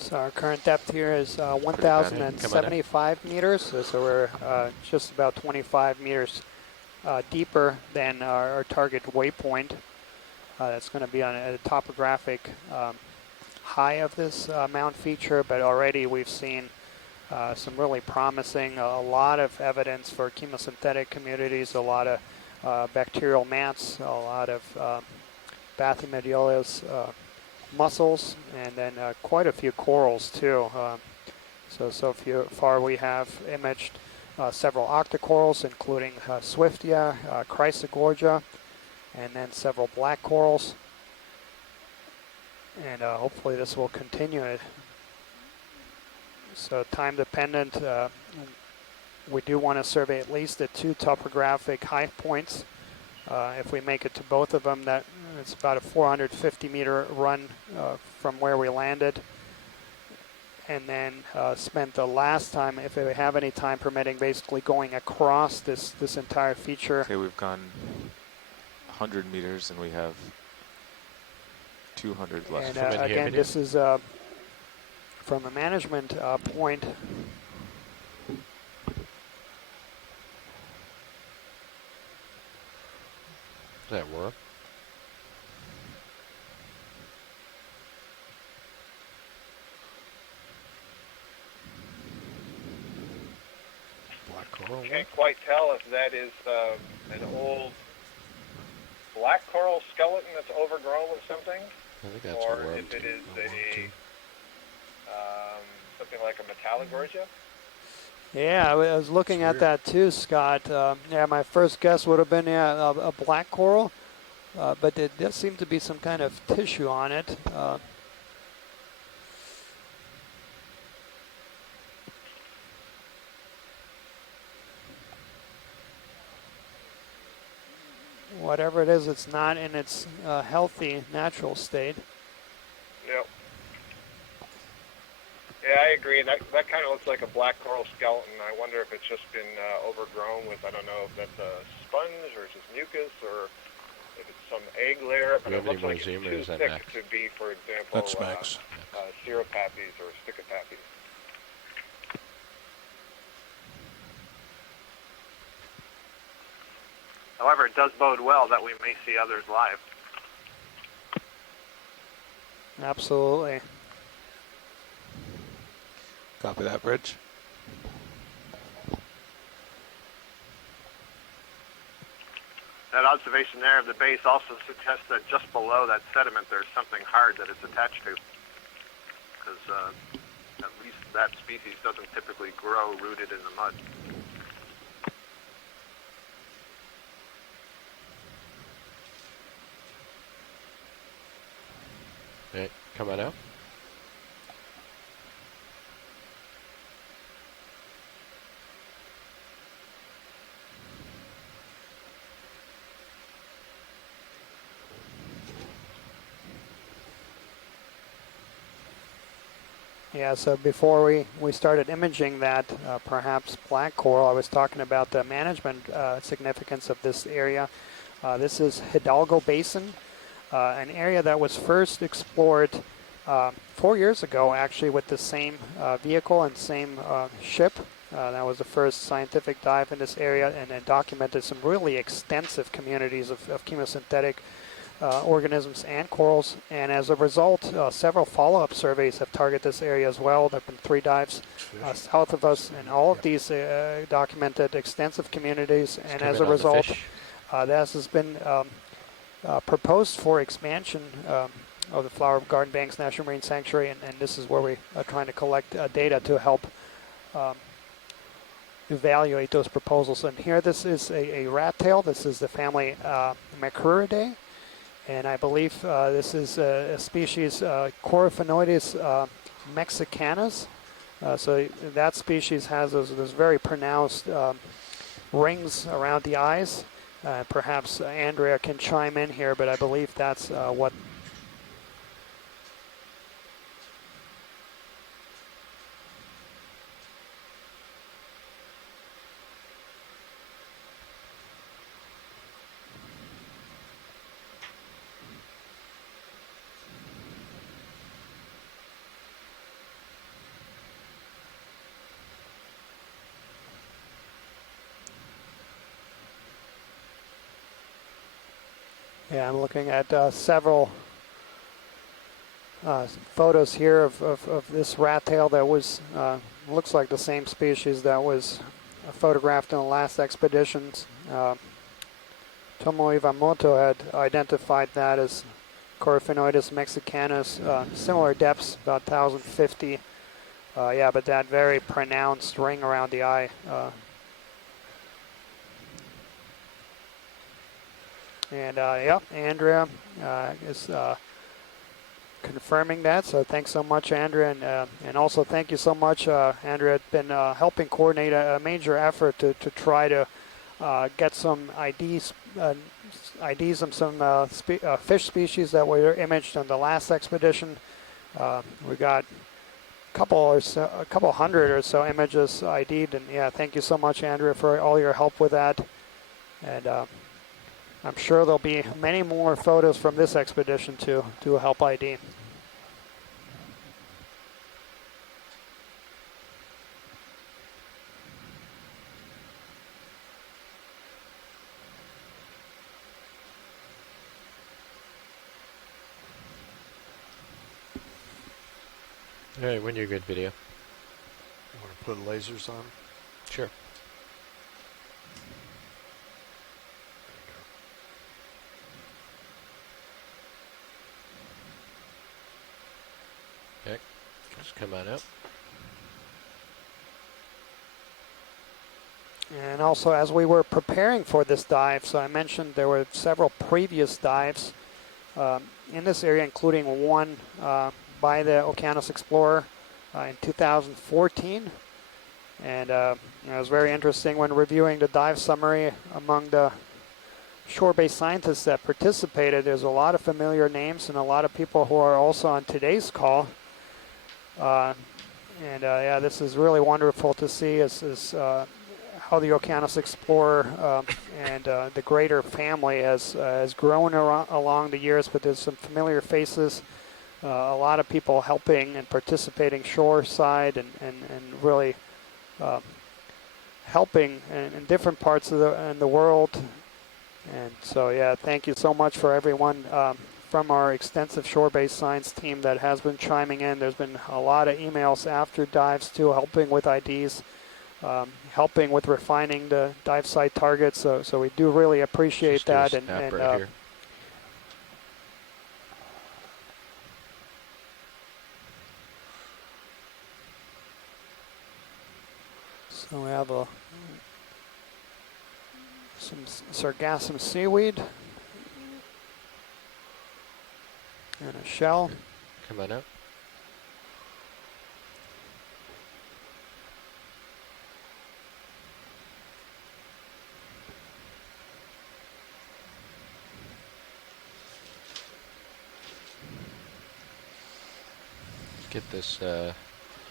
So our current depth here is 1,075 meters, so we're just about 25 meters deeper than our target waypoint. That's going to be on a topographic high of this mount feature, but already we've seen some really promising, a lot of evidence for chemosynthetic communities, a lot of bacterial mats, a lot of Bathymediolus mussels, and then quite a few corals too. So far we have imaged several octocorals, including Swiftia, Chryso Gorgia, and then several black corals. And hopefully this will continue. So time dependent, we do want to survey at least the 2 topographic high points. If we make it to both of them, that it's about a 450 meter run from where we landed. And then spent the last time, if we have any time permitting, basically going across this entire feature. Okay, we've gone 100 meters and we have 200 left. And again, this is from a management point. Does that work? Black coral. Can't quite tell if that is an old black coral skeleton that's overgrown with something, I think that's or a worm if it is something like a Metallogorgia. Yeah, I was looking at that too, Scott. Yeah, my first guess would have been a black coral, but there does seem to be some kind of tissue on it. Whatever it is, it's not in its healthy, natural state. Yep. Yeah, I agree. That kind of looks like a black coral skeleton. I wonder if it's just been overgrown with, I don't know if that's a sponge or just mucus or if it's some egg layer. But it looks like it's too thick to be, for example, That's Max. Cirropapes or Sticopapes. However, it does bode well that we may see others live. Absolutely. Copy that, Bridge. That observation there of the base also suggests that just below that sediment there's something hard that it's attached to. Because at least that species doesn't typically grow rooted in the mud. Okay, come on out. Yeah, so before we started imaging that perhaps black coral, I was talking about the management significance of this area. This is Hidalgo Basin, an area that was first explored 4 years ago, actually, with the same vehicle and same ship. That was the first scientific dive in this area, and it documented some really extensive communities of chemosynthetic organisms and corals, and as a result, several follow-up surveys have targeted this area as well. There have been 3 dives south of us, and all of these documented extensive communities, and as a result, this has been proposed for expansion of the Flower Garden Banks National Marine Sanctuary, and this is where we are trying to collect data to help evaluate those proposals. And here this is a rat tail. This is the family Macruridae. And I believe this is a species, Coryphaenoides mexicanus. So that species has those very pronounced rings around the eyes. Perhaps Andrea can chime in here, but I believe that's what. Yeah, I'm looking at several photos here of this rat tail that was, looks like the same species that was photographed in the last expeditions. Tomo Iwamoto had identified that as Coryphaenoides mexicanus, similar depths, about 1,050. Yeah, but that very pronounced ring around the eye. And yeah, Andrea is confirming that. So thanks so much, Andrea, and also thank you so much, Andrea. It's been helping coordinate a major effort to try to get some IDs of some fish species that were imaged on the last expedition. We got a couple hundred or so images ID'd, and yeah, thank you so much, Andrea, for all your help with that. And I'm sure there'll be many more photos from this expedition to help ID. All right, when you're good, video. You want to put lasers on? Sure. Okay, just come on up. And also, as we were preparing for this dive, so I mentioned there were several previous dives in this area, including one by the Okeanos Explorer in 2014. And it was very interesting when reviewing the dive summary among the shore-based scientists that participated. There's a lot of familiar names and a lot of people who are also on today's call. Yeah, this is really wonderful to see how the Okeanos Explorer and the greater family has grown along the years, but there's some familiar faces, a lot of people helping and participating shoreside and really helping in different parts of the world And so, yeah, thank you so much for everyone from our extensive shore-based science team that has been chiming in. There's been a lot of emails after dives too, helping with IDs, helping with refining the dive site targets. So we do really appreciate that. And right here. So we have some sargassum seaweed and a shell. Come on up. Get this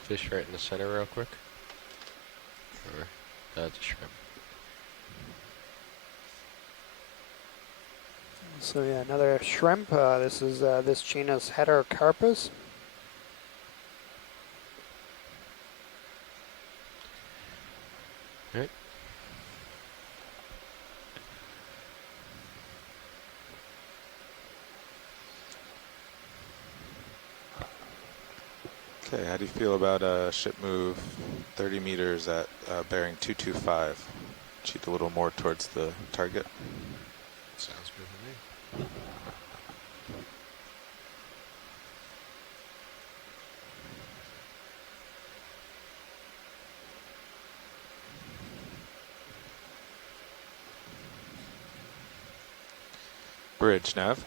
fish right in the center real quick. Or that's a shrimp. So yeah, another shrimp. This is this genus Heterocarpus. Right. Okay, how do you feel about a ship move 30 meters at bearing 225? Cheat a little more towards the target. Sounds good to me. Bridge, nav.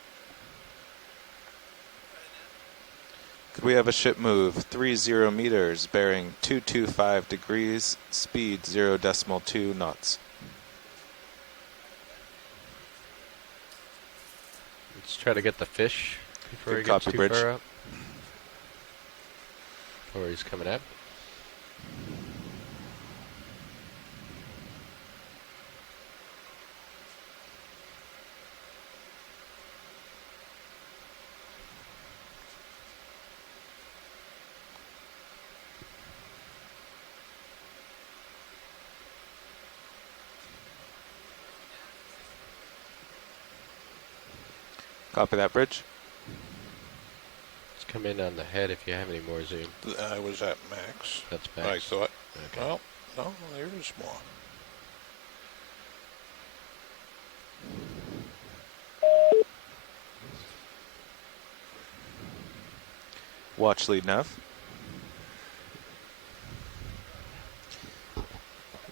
Could we have a ship move 30 meters, bearing 225 degrees, speed 0.2 knots? Let's try to get the fish before Good he gets copy, too bridge. far up. Or he's coming up. Copy that, bridge. Let's come in on the head if you have any more zoom. I was at max. That's max. I thought. Okay. Well, no, there is more. Watch lead nav.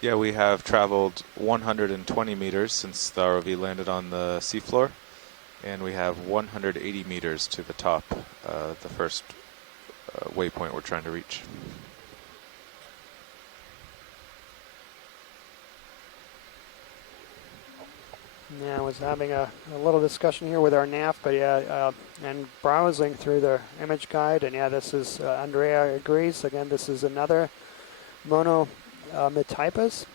Yeah, we have traveled 120 meters since the ROV landed on the seafloor, and we have 180 meters to the top, the first waypoint we're trying to reach. Yeah, I was having a little discussion here with our nav, but yeah, and browsing through the image guide, and yeah, this is, Andrea agrees, again, this is another monotypus.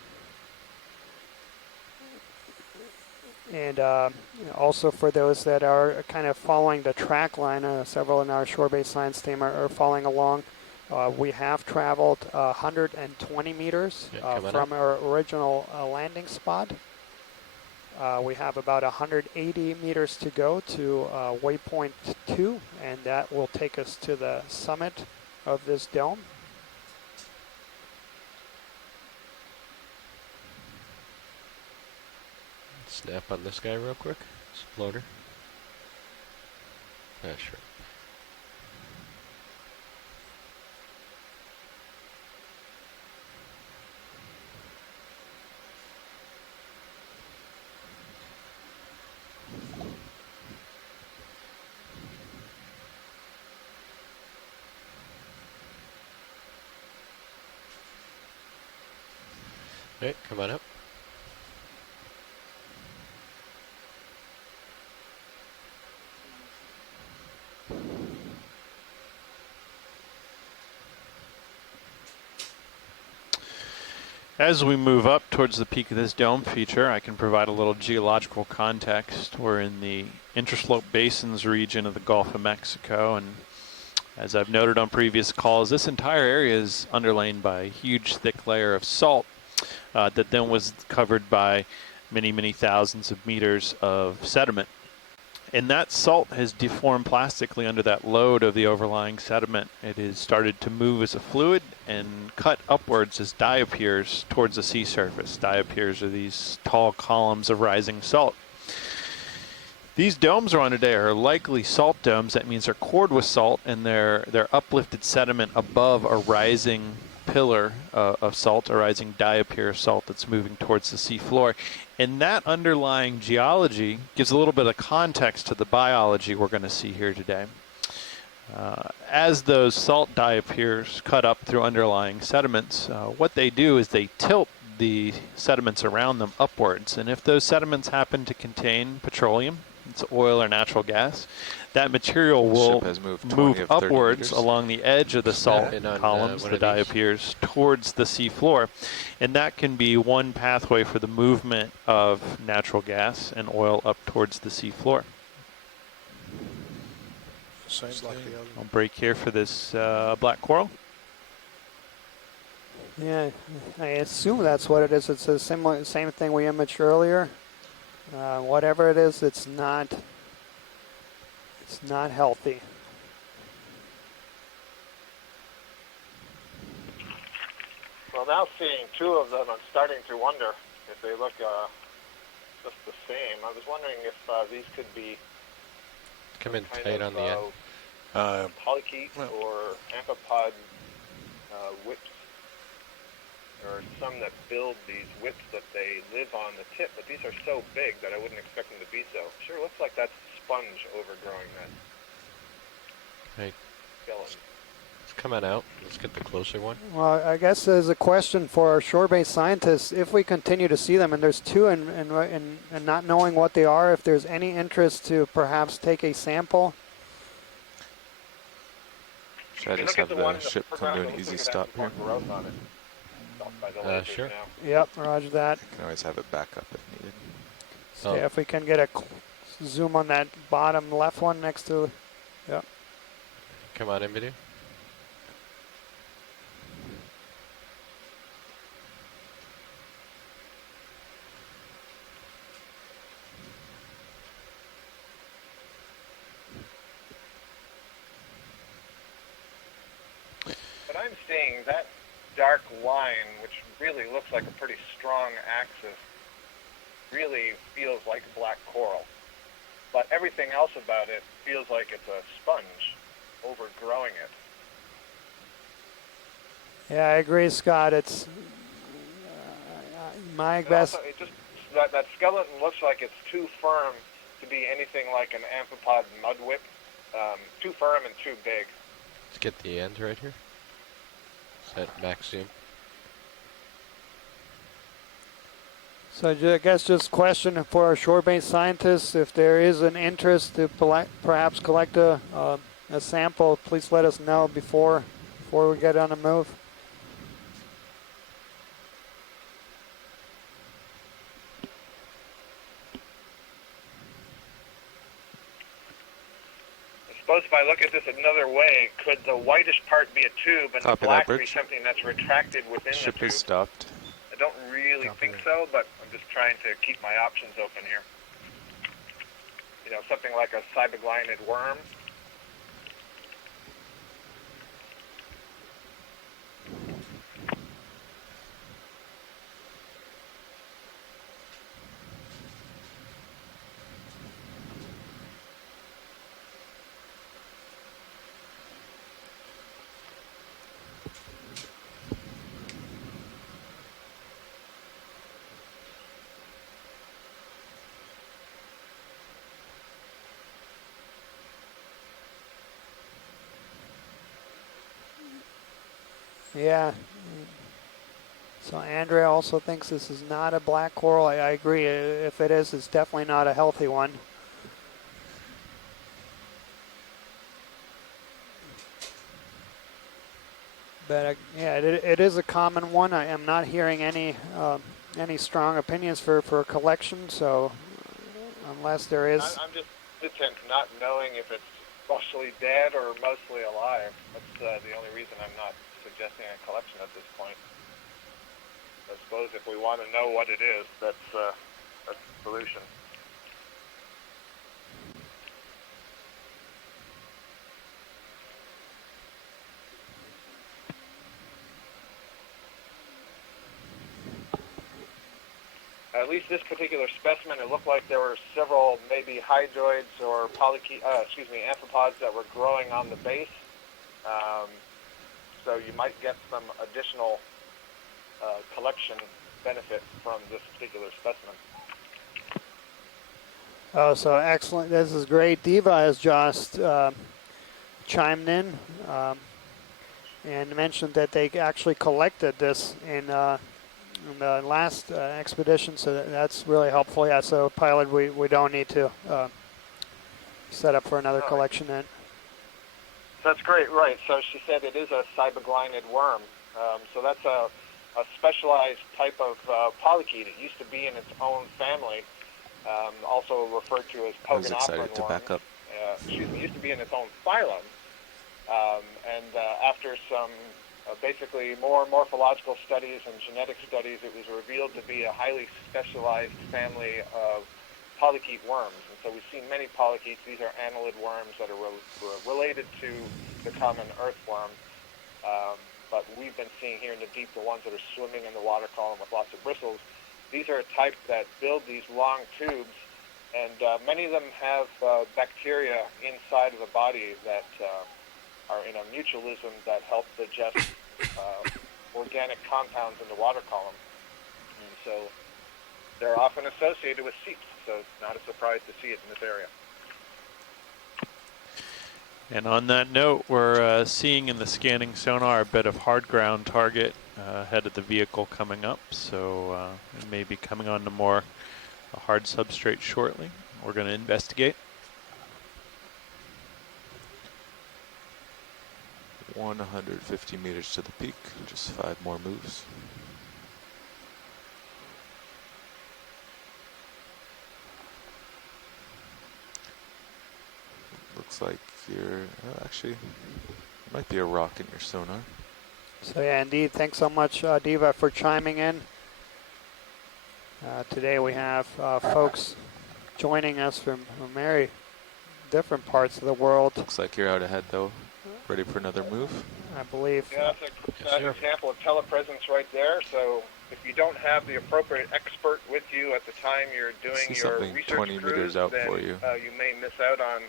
And also for those that are kind of following the track line, several in our shore-based science team are following along. We have traveled 120 meters from our original landing spot. We have about 180 meters to go to waypoint 2, and that will take us to the summit of this dome. Snap on this guy real quick. This floater. Yeah, sure. Okay, come on up. As we move up towards the peak of this dome feature, I can provide a little geological context. We're in the interslope basins region of the Gulf of Mexico, and as I've noted on previous calls, this entire area is underlain by a huge thick layer of salt that then was covered by many, many thousands of meters of sediment. And that salt has deformed plastically under that load of the overlying sediment. It has started to move as a fluid and cut upwards as diapirs towards the sea surface. Diapirs are these tall columns of rising salt. These domes we're on today are likely salt domes. That means they're cored with salt, and they're uplifted sediment above a rising pillar of salt, a rising diapir of salt that's moving towards the sea floor. And that underlying geology gives a little bit of context to the biology we're going to see here today. As those salt diapirs cut up through underlying sediments, what they do is they tilt the sediments around them upwards. And if those sediments happen to contain petroleum, it's oil or natural gas, that material will move upwards along the edge of the salt columns, the diapirs, towards the sea floor. And that can be one pathway for the movement of natural gas and oil up towards the sea floor. Same like the other. I'll break here for this black coral. Yeah, I assume that's what it is. It's the same thing we imaged earlier. Whatever it is, it's not healthy. Well, now seeing two of them, I'm starting to wonder if they look just the same. I was wondering if these could be come in tight on the end. Polychaete or amphipod whips. There are some that build these whips that they live on the tip, but these are so big that I wouldn't expect them to be so. Sure looks like that's sponge overgrowing that Hey, skeleton. it's coming out. Let's get the closer one. Well, I guess there's a question for our shore-based scientists. If we continue to see them, and there's two, and not knowing what they are, if there's any interest to perhaps take a sample. Should I just have the ship come to an easy stop here? Sure. Yep, roger that. You can always have it back up if needed. So if we can get a zoom on that bottom left one next to, yep. Come on in video. But I'm seeing that dark line, which really looks like a pretty strong axis, really feels like black coral. But everything else about it feels like it's a sponge overgrowing it. Yeah, I agree, Scott. It's my best. Also, it just that skeleton looks like it's too firm to be anything like an amphipod mudwip. Too firm and too big. Let's get the end right here. Set max zoom. So I guess just question for our shore-based scientists, if there is an interest to perhaps collect a sample, please let us know before we get on the move. I suppose if I look at this another way, could the whitish part be a tube and the black be something that's retracted within the tube? Ship is stopped. I don't really think so, but I'm just trying to keep my options open here. You know, something like a Cyberglided Worm. Yeah. So Andrea also thinks this is not a black coral. I agree. If it is, it's definitely not a healthy one. But yeah, it is a common one. I am not hearing any strong opinions for a collection. So unless there is, I'm just hesitant not knowing if it's mostly dead or mostly alive. That's the only reason I'm not suggesting a collection at this point. I suppose if we want to know what it is, that's a solution. At least this particular specimen, it looked like there were several maybe hydroids or amphipods that were growing on the base. So you might get some additional collection benefit from this particular specimen. Oh, so excellent. This is great. Diva has just chimed in and mentioned that they actually collected this in the last expedition, so that's really helpful. Yeah, so pilot, we don't need to set up for another collection then. That's great, right. So she said it is a Cyberglided worm. So that's a specialized type of polychaete. It used to be in its own family, also referred to as I was Pogonopteran excited to worm. back up. It used to be in its own phylum. And after some basically more morphological studies and genetic studies, it was revealed to be a highly specialized family of polychaete worms. And so we've seen many polychaetes. These are annelid worms that are related to the common earthworm. But we've been seeing here in the deep the ones that are swimming in the water column with lots of bristles. These are a type that build these long tubes, and many of them have bacteria inside of the body that are in a mutualism that help digest organic compounds in the water column. And so they're often associated with seeps, so it's not a surprise to see it in this area. And on that note, we're seeing in the scanning sonar a bit of hard ground target ahead of the vehicle coming up, so it may be coming onto more a hard substrate shortly. We're going to investigate. 150 meters to the peak, just 5 more moves. Looks like you're, actually, might be a rock in your sonar. So yeah, indeed, thanks so much, Diva, for chiming in. Today we have folks joining us from very different parts of the world. Looks like you're out ahead though. Ready for another move? I believe. Yeah, that's an example of telepresence right there. So if you don't have the appropriate expert with you at the time you're doing your research 20 cruise, meters out then for you. You may miss out on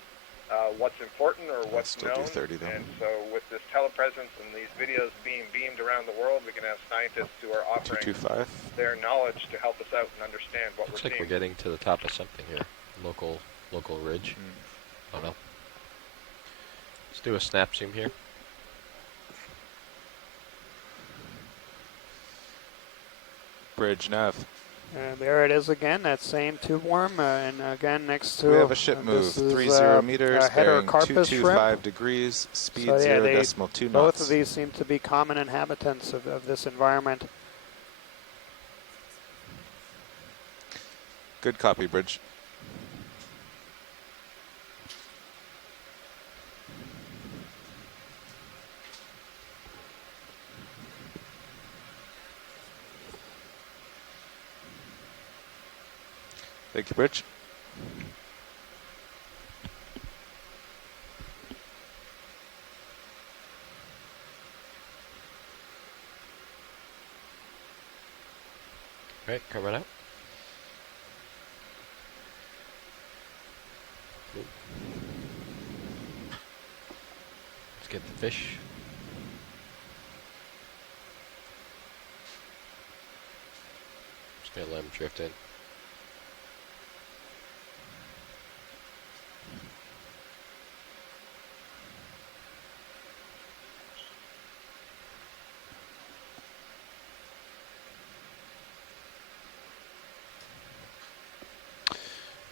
what's important or what's still known. do 30 though. And so with this telepresence and these videos being beamed around the world, we can have scientists who are offering 225. their knowledge to help us out and understand what Looks we're like seeing. we're getting to the top of something here. Local ridge. Oh no. Let's do a snap zoom here. Bridge nav. And there it is again, that same tube worm, and again next to... We have a ship move, 30 meters, bearing 225 degrees, speed so, yeah, 0.2 knots. Both of these seem to be common inhabitants of this environment. Good copy, Bridge. Thank you, Bridge. Right, coming out. Let's get the fish. Just gonna let him drift in.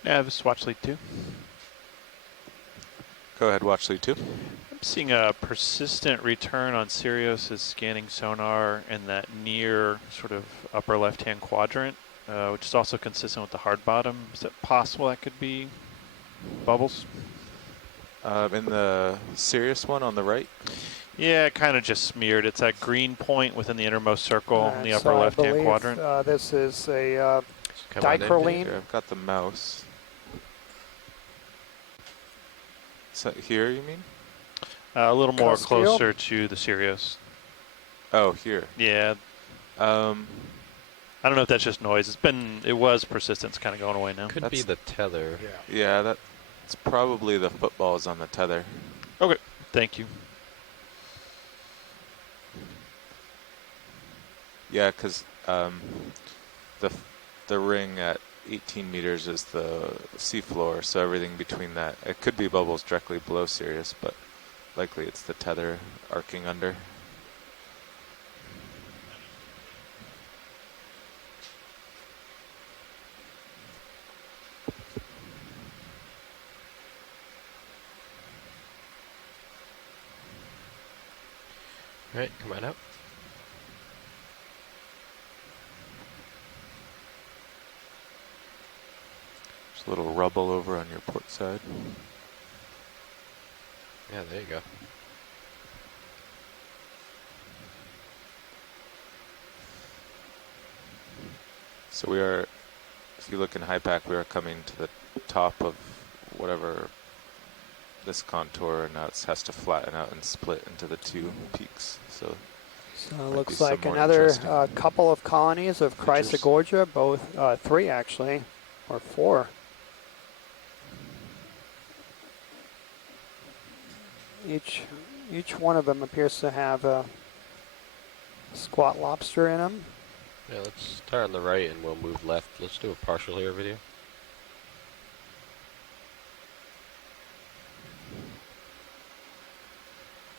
Nav, watch lead 2. Go ahead, watch lead 2. I'm seeing a persistent return on Sirius's scanning sonar in that near sort of upper left-hand quadrant, which is also consistent with the hard bottom. Is it possible that could be bubbles? In the Sirius one on the right? Yeah, kind of just smeared. It's that green point within the innermost circle in the upper so left-hand I believe, quadrant. this is a Come on in, dichroline. Here, I've got the mouse. So here, you mean? A little more Custrial? closer to the Sirius. Oh, here. Yeah. I don't know if that's just noise. It was persistent. It's kind of going away now. Could be the tether. Yeah, that's probably the footballs on the tether. Okay, thank you. Yeah, because the ring at 18 meters is the seafloor, so everything between that, it could be bubbles directly below Sirius, but likely it's the tether arcing under. All right, come on out. There's a little rubble over on your port side. Yeah, there you go. So we are, if you look in high pack, we are coming to the top of whatever this contour, and now it has to flatten out and split into the two peaks. So it looks like another couple of colonies of Chryso Gorgia, both 3 actually, or 4. Each one of them appears to have a squat lobster in them. Yeah, let's start on the right and we'll move left. Let's do a partial here video.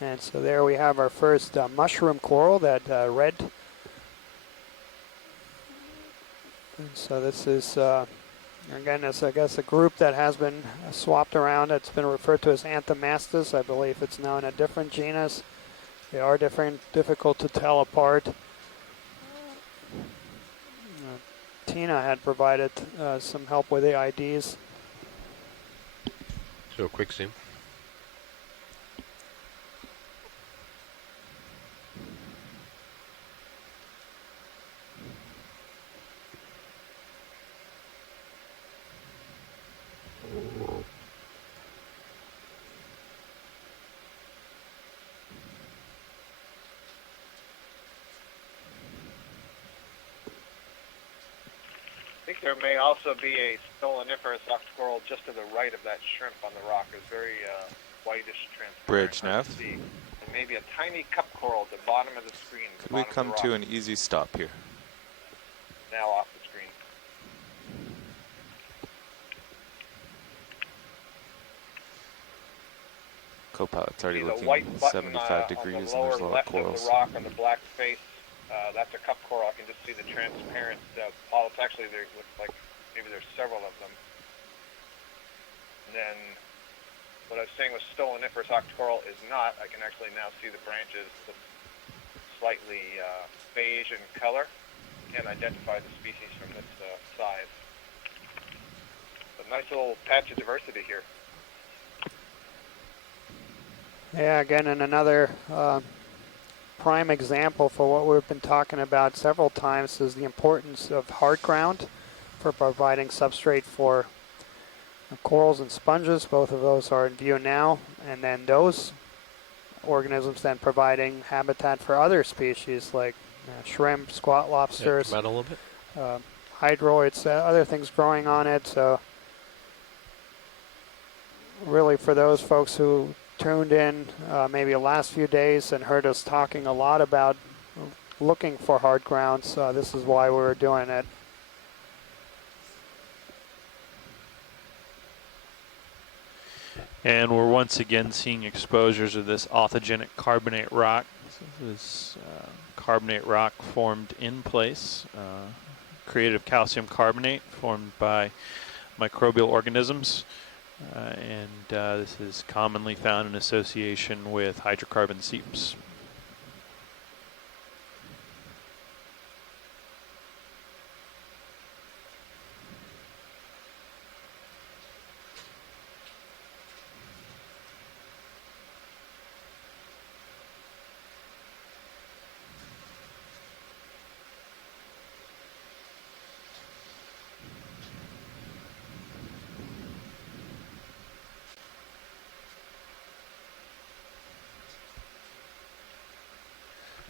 And so there we have our first mushroom coral, that red. And so this is, again, it's, I guess, a group that has been swapped around. It's been referred to as Anthomastus. I believe it's now in a different genus. They are different, difficult to tell apart. Tina had provided some help with the IDs. Do a quick zoom. I think there may also be a stoloniferous octocoral just to the right of that shrimp on the rock. It's very whitish, transparent. Bridge nav. And maybe a tiny cup coral at the bottom of the screen. Could we come to an easy stop here? Now off the screen. Co-pilot's already See looking the white button 75 degrees, on and the lower there's a lot left of corals. of the rock on the black face. That's a cup coral. I can just see the transparent polyps. Actually, there looks like maybe there's several of them. And then what I was saying was stoloniferous octocoral is not. I can actually now see the branches look slightly beige in color. Can't identify the species from this size. But nice little patch of diversity here. Yeah, again, and another prime example for what we've been talking about several times is the importance of hard ground for providing substrate for corals and sponges. Both of those are in view now, and then those organisms then providing habitat for other species like shrimp, squat lobsters, Come out a little bit. hydroids, other things growing on it. So really, for those folks who tuned in maybe the last few days and heard us talking a lot about looking for hard grounds, this is why we were doing it. And we're once again seeing exposures of this authogenic carbonate rock. This carbonate rock formed in place, created of calcium carbonate formed by microbial organisms. This is commonly found in association with hydrocarbon seeps.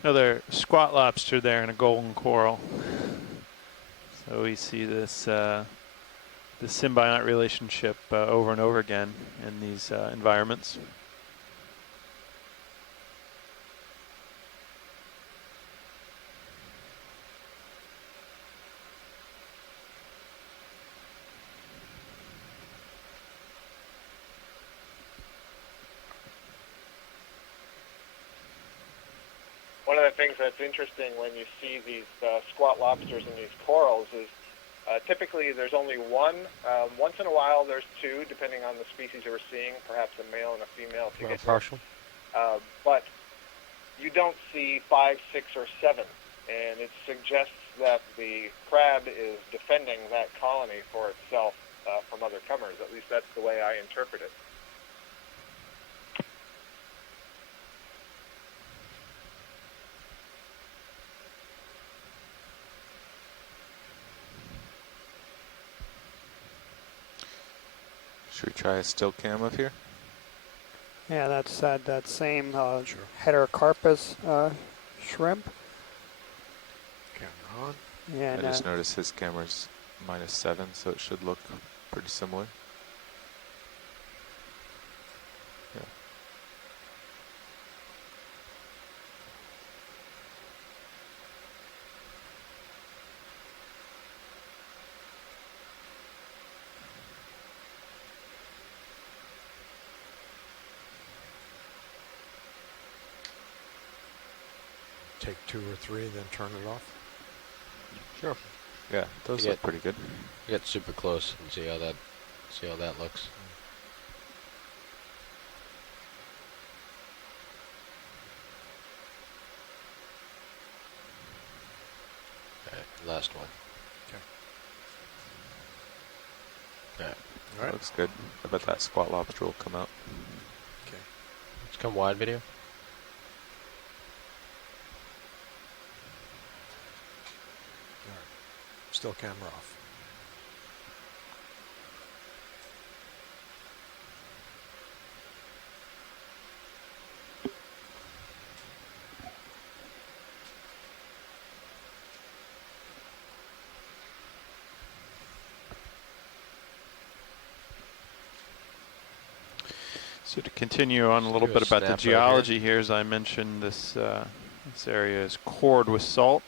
Another squat lobster there and a golden coral. So we see this the symbiotic relationship over and over again in these environments. One of the things that's interesting when you see these squat lobsters and these corals is typically there's only one. Once in a while there's two, depending on the species that we're seeing, perhaps a male and a female. Partial. But you don't see 5, 6, or 7, and it suggests that the crab is defending that colony for itself from other comers. At least that's the way I interpret it. Should we try a still cam of here? Yeah, that's that same heterocarpus shrimp. Camera on. And I just noticed his camera's -7, so it should look pretty similar. Yeah. Take 2 or 3, then turn it off. Sure. Yeah, those look pretty good. Get super close and see how that looks. All right, last one. Okay. All right. Looks good. I bet that squat lobster will come out. Okay. Let's come wide video. Still camera off. So to continue on a little bit about the geology here, as I mentioned, this area is cored with salt,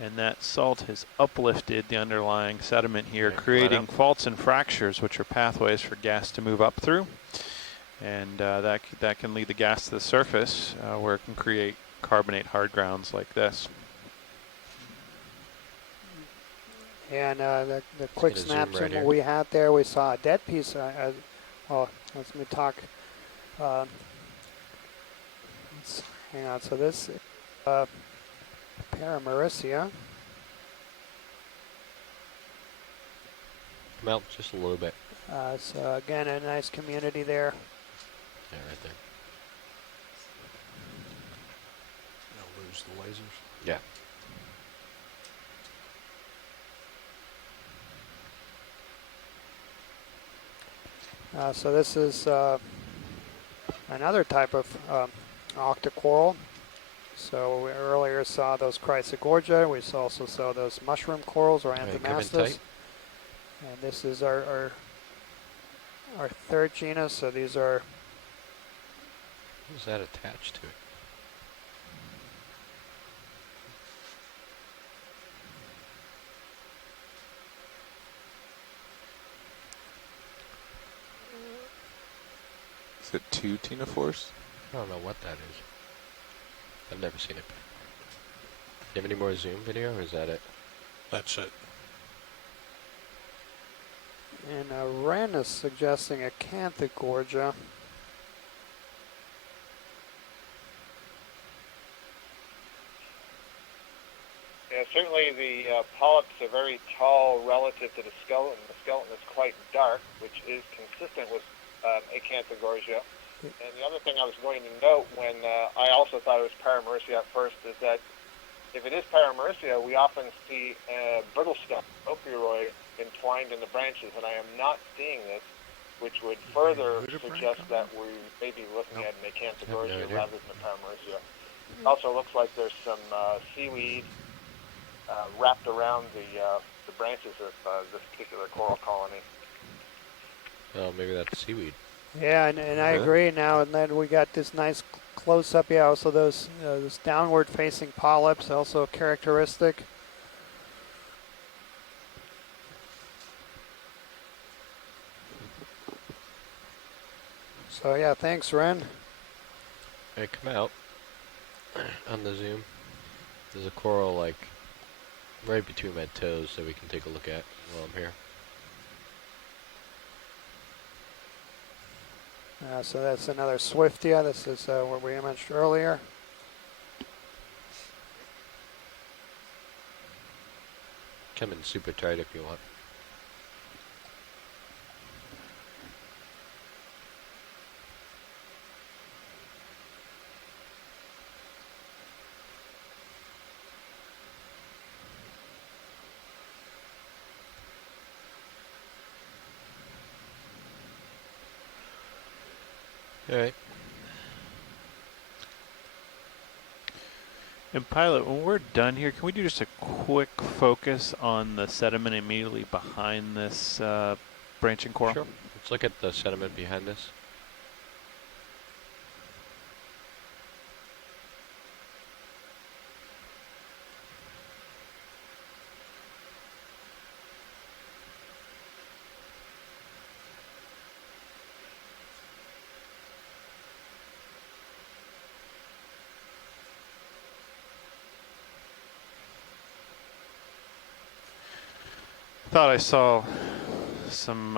and that salt has uplifted the underlying sediment here, creating faults and fractures, which are pathways for gas to move up through, and that can lead the gas to the surface, where it can create carbonate hard grounds like this. And the quick snap zoom we had there, we saw a dead piece. Let me talk. Hang on. So this Paramaricia. Come out just a little bit. So again, a nice community there. Yeah, right there. Now lose the lasers. Yeah. So this is another type of octocoral. So we earlier saw those Chryso Gorgia. We also saw those mushroom corals or anthomastus. And this is our third genus. So these are. What is that attached to it? Is it 2 ctenophores? I don't know what that is. I've never seen it. Do you have any more zoom video, or is that it? That's it. And Ren is suggesting a Gorgia. Yeah, certainly the polyps are very tall relative to the skeleton. The skeleton is quite dark, which is consistent with Gorgia. And the other thing I was going to note when I also thought it was Paramaricia at first is that if it is Paramaricia, we often see brittlestone, ophiuroid, entwined in the branches, and I am not seeing this, which would further suggest that we may be looking at an Gorgia rather than a Paramaricia. Also looks like there's some seaweed wrapped around the branches of this particular coral colony. Oh, maybe that's seaweed. Yeah, and I agree now. And then we got this nice close-up. Yeah, also those downward-facing polyps, also characteristic. So yeah, thanks, Ren. Hey, come out on the zoom. There's a coral like right between my toes that we can take a look at while I'm here. So that's another Swiftia. This is what we mentioned earlier. Come in super tight if you want. All right. And Pilot, when we're done here, can we do just a quick focus on the sediment immediately behind this branching coral? Sure. Let's look at the sediment behind this. Thought I saw some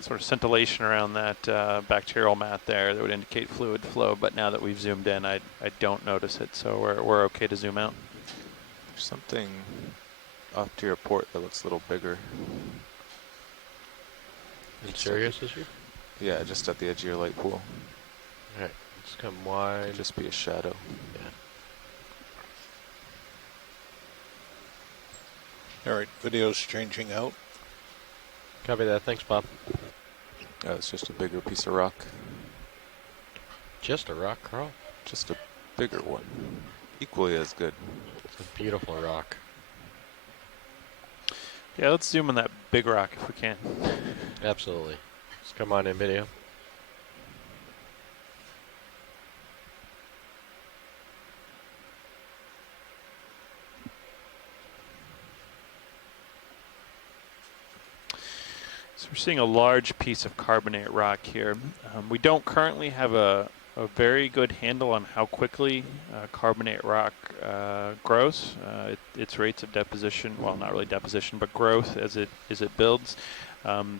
sort of scintillation around that bacterial mat there that would indicate fluid flow, but now that we've zoomed in, I don't notice it, so we're okay to zoom out. There's something off to your port that looks a little bigger. In serious issue? Yeah, just at the edge of your light pool. Alright, let's come wide. Could just be a shadow. All right, video's changing out. Copy that. Thanks, Bob. Oh, it's just a bigger piece of rock. Just a rock, Carl? Just a bigger one. Equally as good. It's a beautiful rock. Yeah, let's zoom on that big rock if we can. Absolutely. Let's come on in video. So we're seeing a large piece of carbonate rock here. We don't currently have a very good handle on how quickly carbonate rock grows. Its rates of deposition, well, not really deposition, but growth as it builds.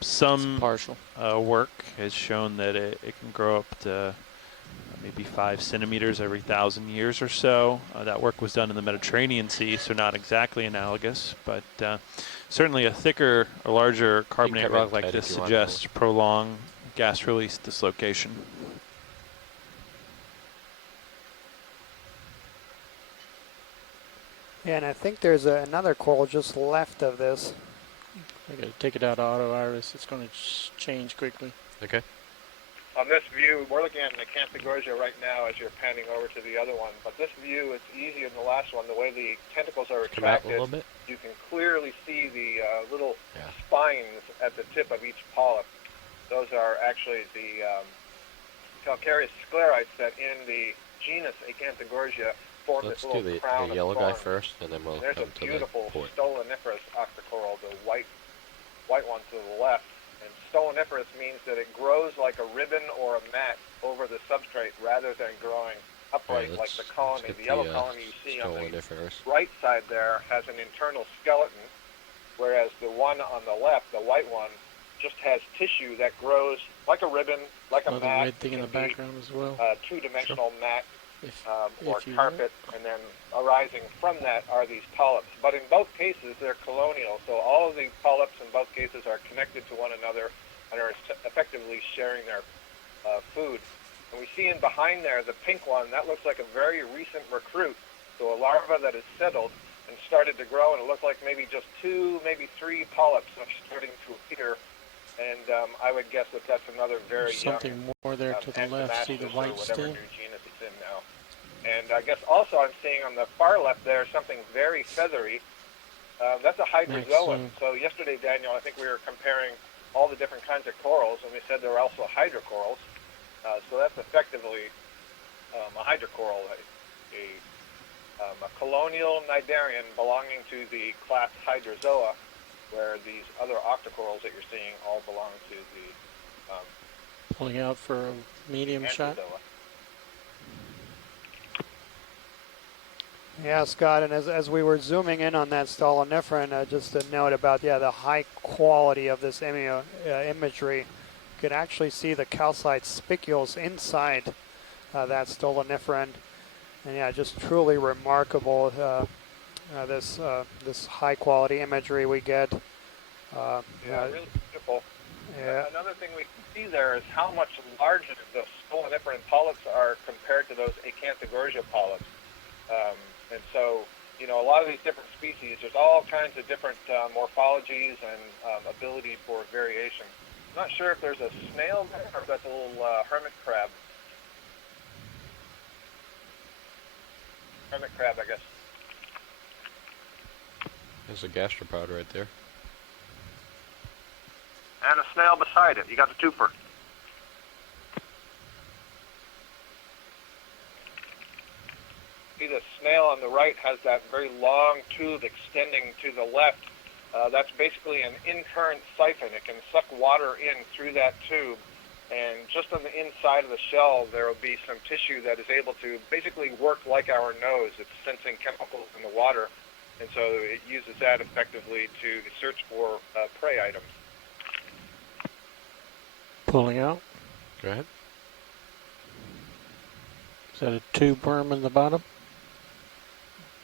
Some partial work has shown that it can grow up to maybe 5 centimeters every 1,000 years or so. That work was done in the Mediterranean Sea, so not exactly analogous, but certainly a thicker or larger carbonate rock like this suggests prolonged gas release dislocation. Yeah, and I think there's another coral just left of this. I gotta take it out of auto iris. It's going to change quickly. Okay. On this view, we're looking at Chryso Gorgia right now as you're panning over to the other one. But this view, it's easier than the last one. The way the tentacles are retracted, you can clearly see the little spines at the tip of each polyp. Those are actually the calcareous sclerites that in the genus Chryso Gorgia form this little crown the yellow of guy thorns. first, and then we'll There's come a to beautiful the port. stoloniferous octocoral, the white one to the left. And stoloniferous means that it grows like a ribbon or a mat over the substrate rather than growing upright like the colony. The yellow colony you see on the right side there has an internal skeleton, whereas the one on the left, the white one, just has tissue that grows like a ribbon, like a mat. Red thing in the background as well. Two-dimensional mat or carpet, and then arising from that are these polyps. But in both cases, they're colonial, so all of the polyps in both cases are connected to one another and are effectively sharing their food. And we see in behind there, the pink one, that looks like a very recent recruit, so a larva that has settled and started to grow, and it looks like maybe just 2, maybe 3 polyps are starting to appear. And I would guess that that's another very something more there to the left. See the white still? Genus it's in now. And I guess also I'm seeing on the far left there something very feathery. That's a hydrozoan. So yesterday, Daniel, I think we were comparing all the different kinds of corals, and we said there were also hydrocorals. So that's effectively a hydrocoral, a colonial cnidarian belonging to the class Hydrozoa, where these other octocorals that you're seeing all belong to the pulling out for a medium shot. Yeah, Scott, and as we were zooming in on that stoloniferan, just a note about, the high quality of this imagery. You could actually see the calcite spicules inside that stoloniferan. And just truly remarkable, this high quality imagery we get. Really beautiful. Yeah. Another thing we can see there is how much larger the stoloniferan polyps are compared to those Acanthogorgia polyps. And so, a lot of these different species, there's all kinds of different morphologies and ability for variation. I'm not sure if there's a snail there or if that's a little hermit crab. Hermit crab, I guess. There's a gastropod right there. And a snail beside it. You got the twofer. See, the snail on the right has that very long tube extending to the left. That's basically an in-current siphon. It can suck water in through that tube. And just on the inside of the shell, there will be some tissue that is able to basically work like our nose. It's sensing chemicals in the water. And so it uses that effectively to search for prey items. Pulling out. Go ahead. Is that a tube worm in the bottom?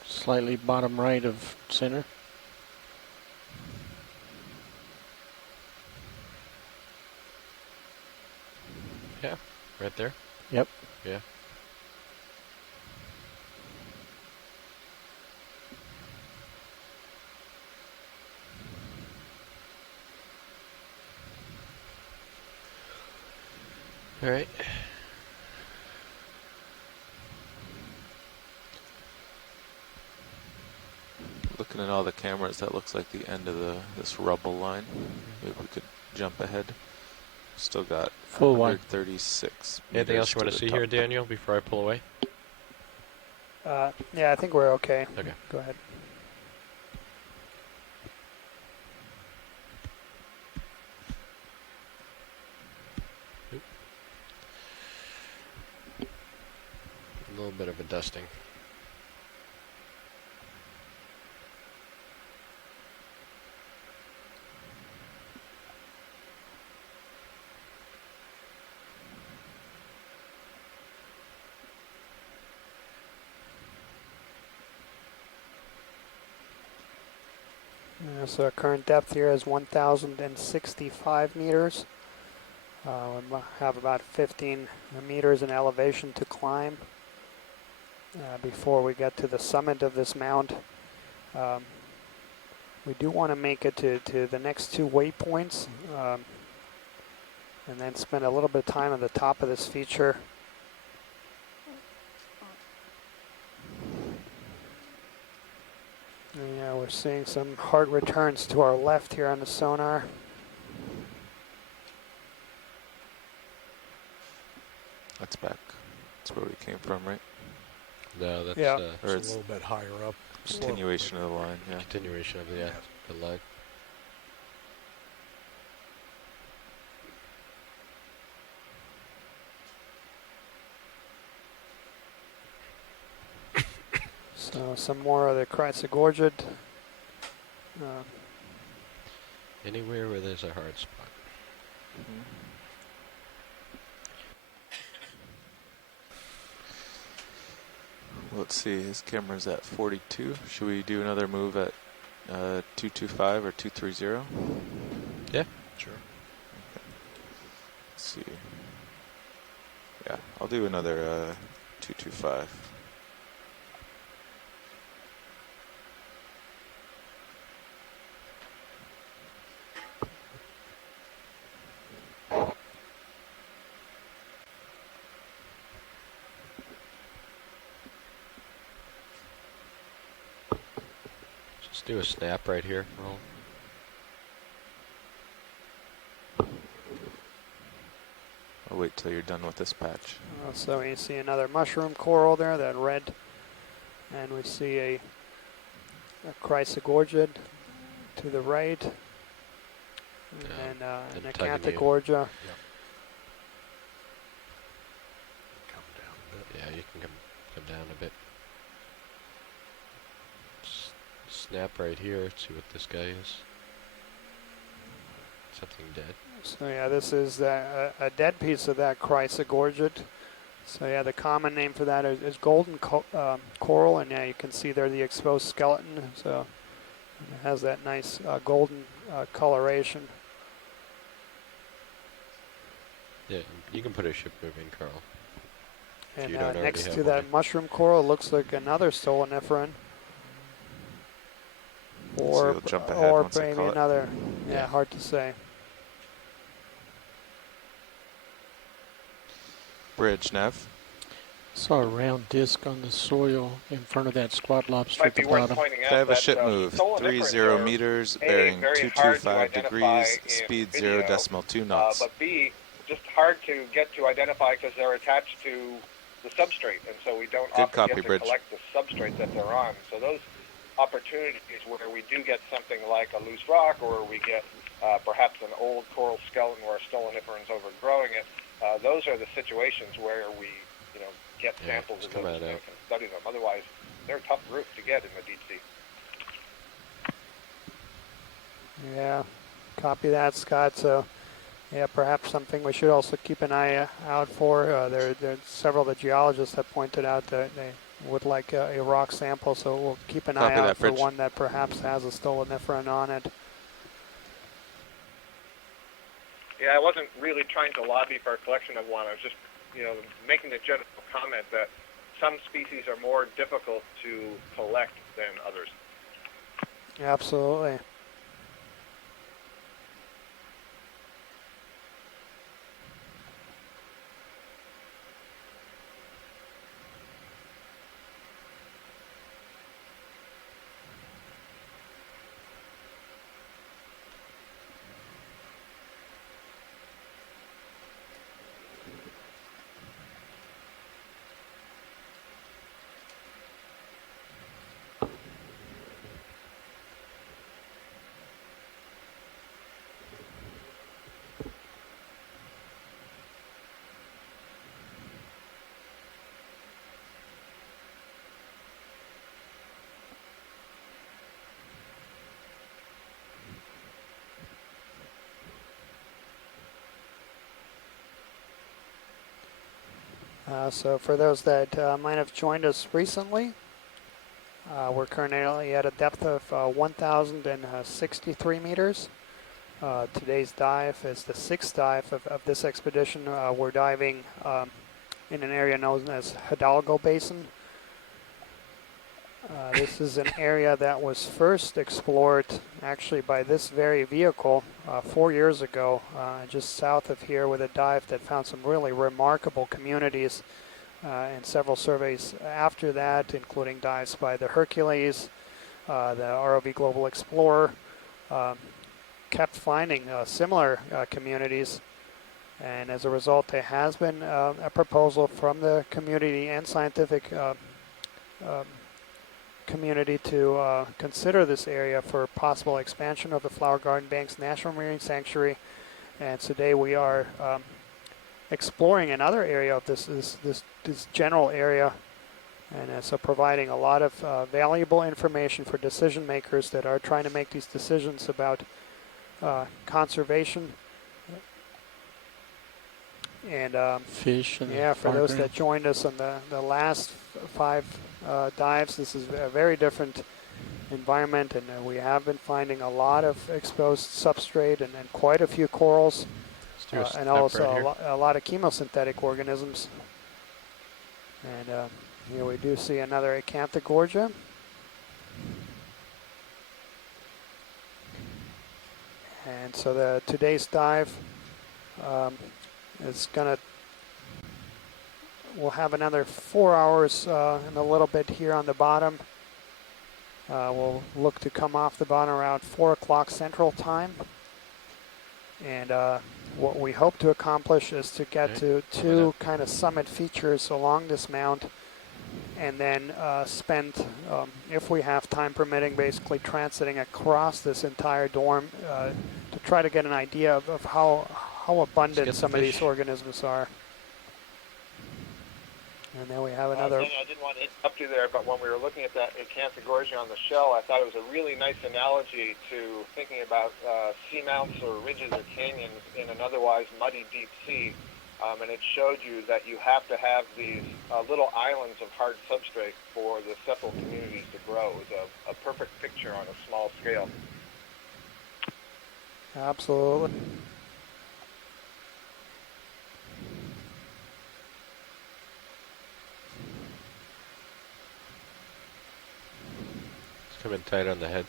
Slightly bottom right of center. Yeah, right there. Yep. Yeah. All right. Looking at all the cameras, that looks like the end of this rubble line. Maybe we could jump ahead. Still got full 136 Anything else you want to see here, Daniel, before I pull away? Yeah, I think we're okay. Okay. Go ahead. A little bit of a dusting. So our current depth here is 1,065 meters. We have about 15 meters in elevation to climb before we get to the summit of this mound. We do want to make it to the next two waypoints and then spend a little bit of time at the top of this feature. Yeah, we're seeing some hard returns to our left here on the sonar. That's back. That's where we came from, right? No, that's or it's a little bit higher up. Continuation of the line, yeah. Continuation of the line. So some more of the Chryso Gorgia. Anywhere where there's a hard spot. Let's see, his camera's at 42. Should we do another move at 225 or 230? Yeah. Sure. Okay. Let's see. Yeah, I'll do another 225. Let's do a snap right here, Roland. I'll wait till you're done with this patch. So we see another mushroom coral there, that red, and we see a Chryso Gorgia to the right, and an Acanthid Gorgia. Yeah, you can come down a bit. Snap right here, see what this guy is. Something dead. So yeah, this is a dead piece of that Chryso Gorgia. So yeah, the common name for that is golden coral, and yeah, you can see there the exposed skeleton. So it has that nice golden coloration. Yeah, you can put a ship moving, Carl. And next to that mushroom coral looks like another stoloniferan. Or maybe another. Yeah, hard to say. Bridge, Nev. Saw a round disc on the soil in front of that squat lobster Might at the be worth bottom. pointing out I have a that, ship move, 30 meters, A, bearing very hard to 225 degrees, identify speed in video, 0.2 knots. but B, just hard to get to identify because they're attached to the substrate, and so we don't often get to collect the substrate that they're on. So those opportunities where we do get something like a loose rock, or we get perhaps an old coral skeleton where a stoloniferan's overgrowing it, those are the situations where we, get samples of those things and study them. Otherwise, they're a tough group to get in the deep sea. Yeah, copy that, Scott. So, yeah, perhaps something we should also keep an eye out for. There are several of the geologists have pointed out that they would like a rock sample, so we'll keep an eye out for one that perhaps has a stoloniferan on it. Yeah, I wasn't really trying to lobby for a collection of one. I was just, making the general comment that some species are more difficult to collect than others. Absolutely. So for those that might have joined us recently, we're currently at a depth of 1,063 meters. Today's dive is the 6th dive of this expedition. We're diving in an area known as Hidalgo Basin. This is an area that was first explored actually by this very vehicle 4 years ago, just south of here, with a dive that found some really remarkable communities, and several surveys after that, including dives by the Hercules, the ROV Global Explorer, kept finding similar communities. And as a result, there has been a proposal from the community and scientific community to consider this area for possible expansion of the Flower Garden Banks National Marine Sanctuary. And today we are exploring another area of this general area, and so providing a lot of valuable information for decision makers that are trying to make these decisions about conservation. And fish. And yeah, for those that joined us on the last 5 dives, this is a very different environment, and we have been finding a lot of exposed substrate and quite a few corals, and also a lot of chemosynthetic organisms. And here we do see another Acanthid Gorgia. And so today's dive we'll have another 4 hours and a little bit here on the bottom. We'll look to come off the bottom around 4 o'clock Central Time. And what we hope to accomplish is to get to 2 kind of summit features along this mount, and then spend, if we have time permitting, basically transiting across this entire dorm to try to get an idea of how abundant some of these organisms are. And then we have another... I didn't want to interrupt you there, but when we were looking at that Chryso Gorgia on the shell, I thought it was a really nice analogy to thinking about seamounts or ridges or canyons in an otherwise muddy deep sea. And it showed you that you have to have these little islands of hard substrate for the cephal communities to grow. It was a perfect picture on a small scale. Absolutely. It's coming tight on the head.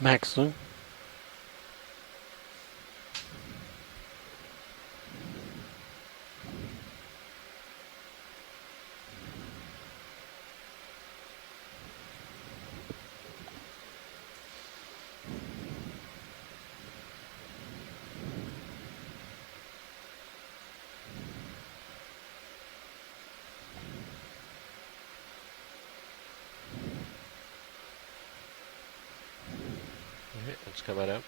Max zoom. It's coming up.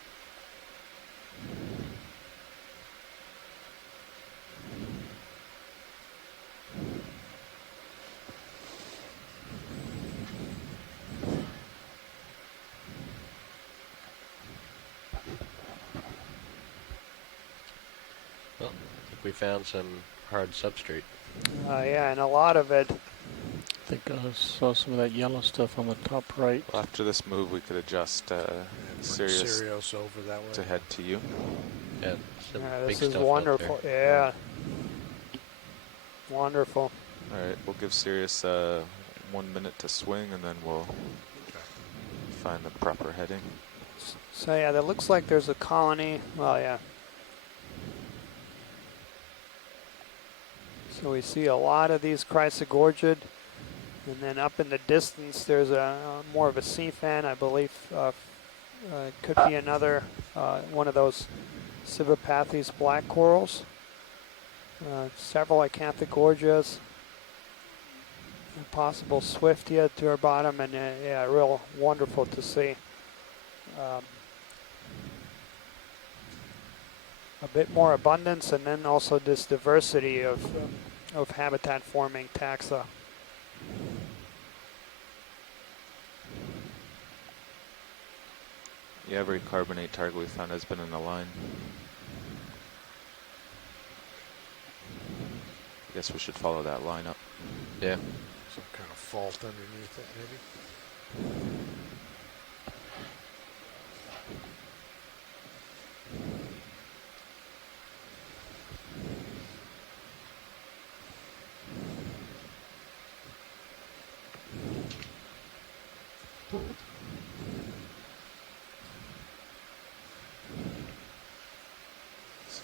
Well, I think we found some hard substrate. Yeah, and a lot of it. I think I saw some of that yellow stuff on the top right. Well, after this move, we could adjust Sirius over that way to head to you. Yeah, this is wonderful. Yeah. Wonderful. All right, we'll give Sirius 1 minute to swing, and then we'll find the proper heading. So yeah, that looks like there's a colony. Well, yeah. So we see a lot of these Chryso Gorgia. And then up in the distance, there's more of a sea fan, I believe. Could be another one of those Cyberglided black corals. Several Chryso Gorgias. A possible Swiftia to our bottom, and yeah, real wonderful to see. A bit more abundance, and then also this diversity of habitat-forming taxa. Yeah, every carbonate target we found has been in a line. I guess we should follow that line up. Yeah. Some kind of fault underneath it, maybe.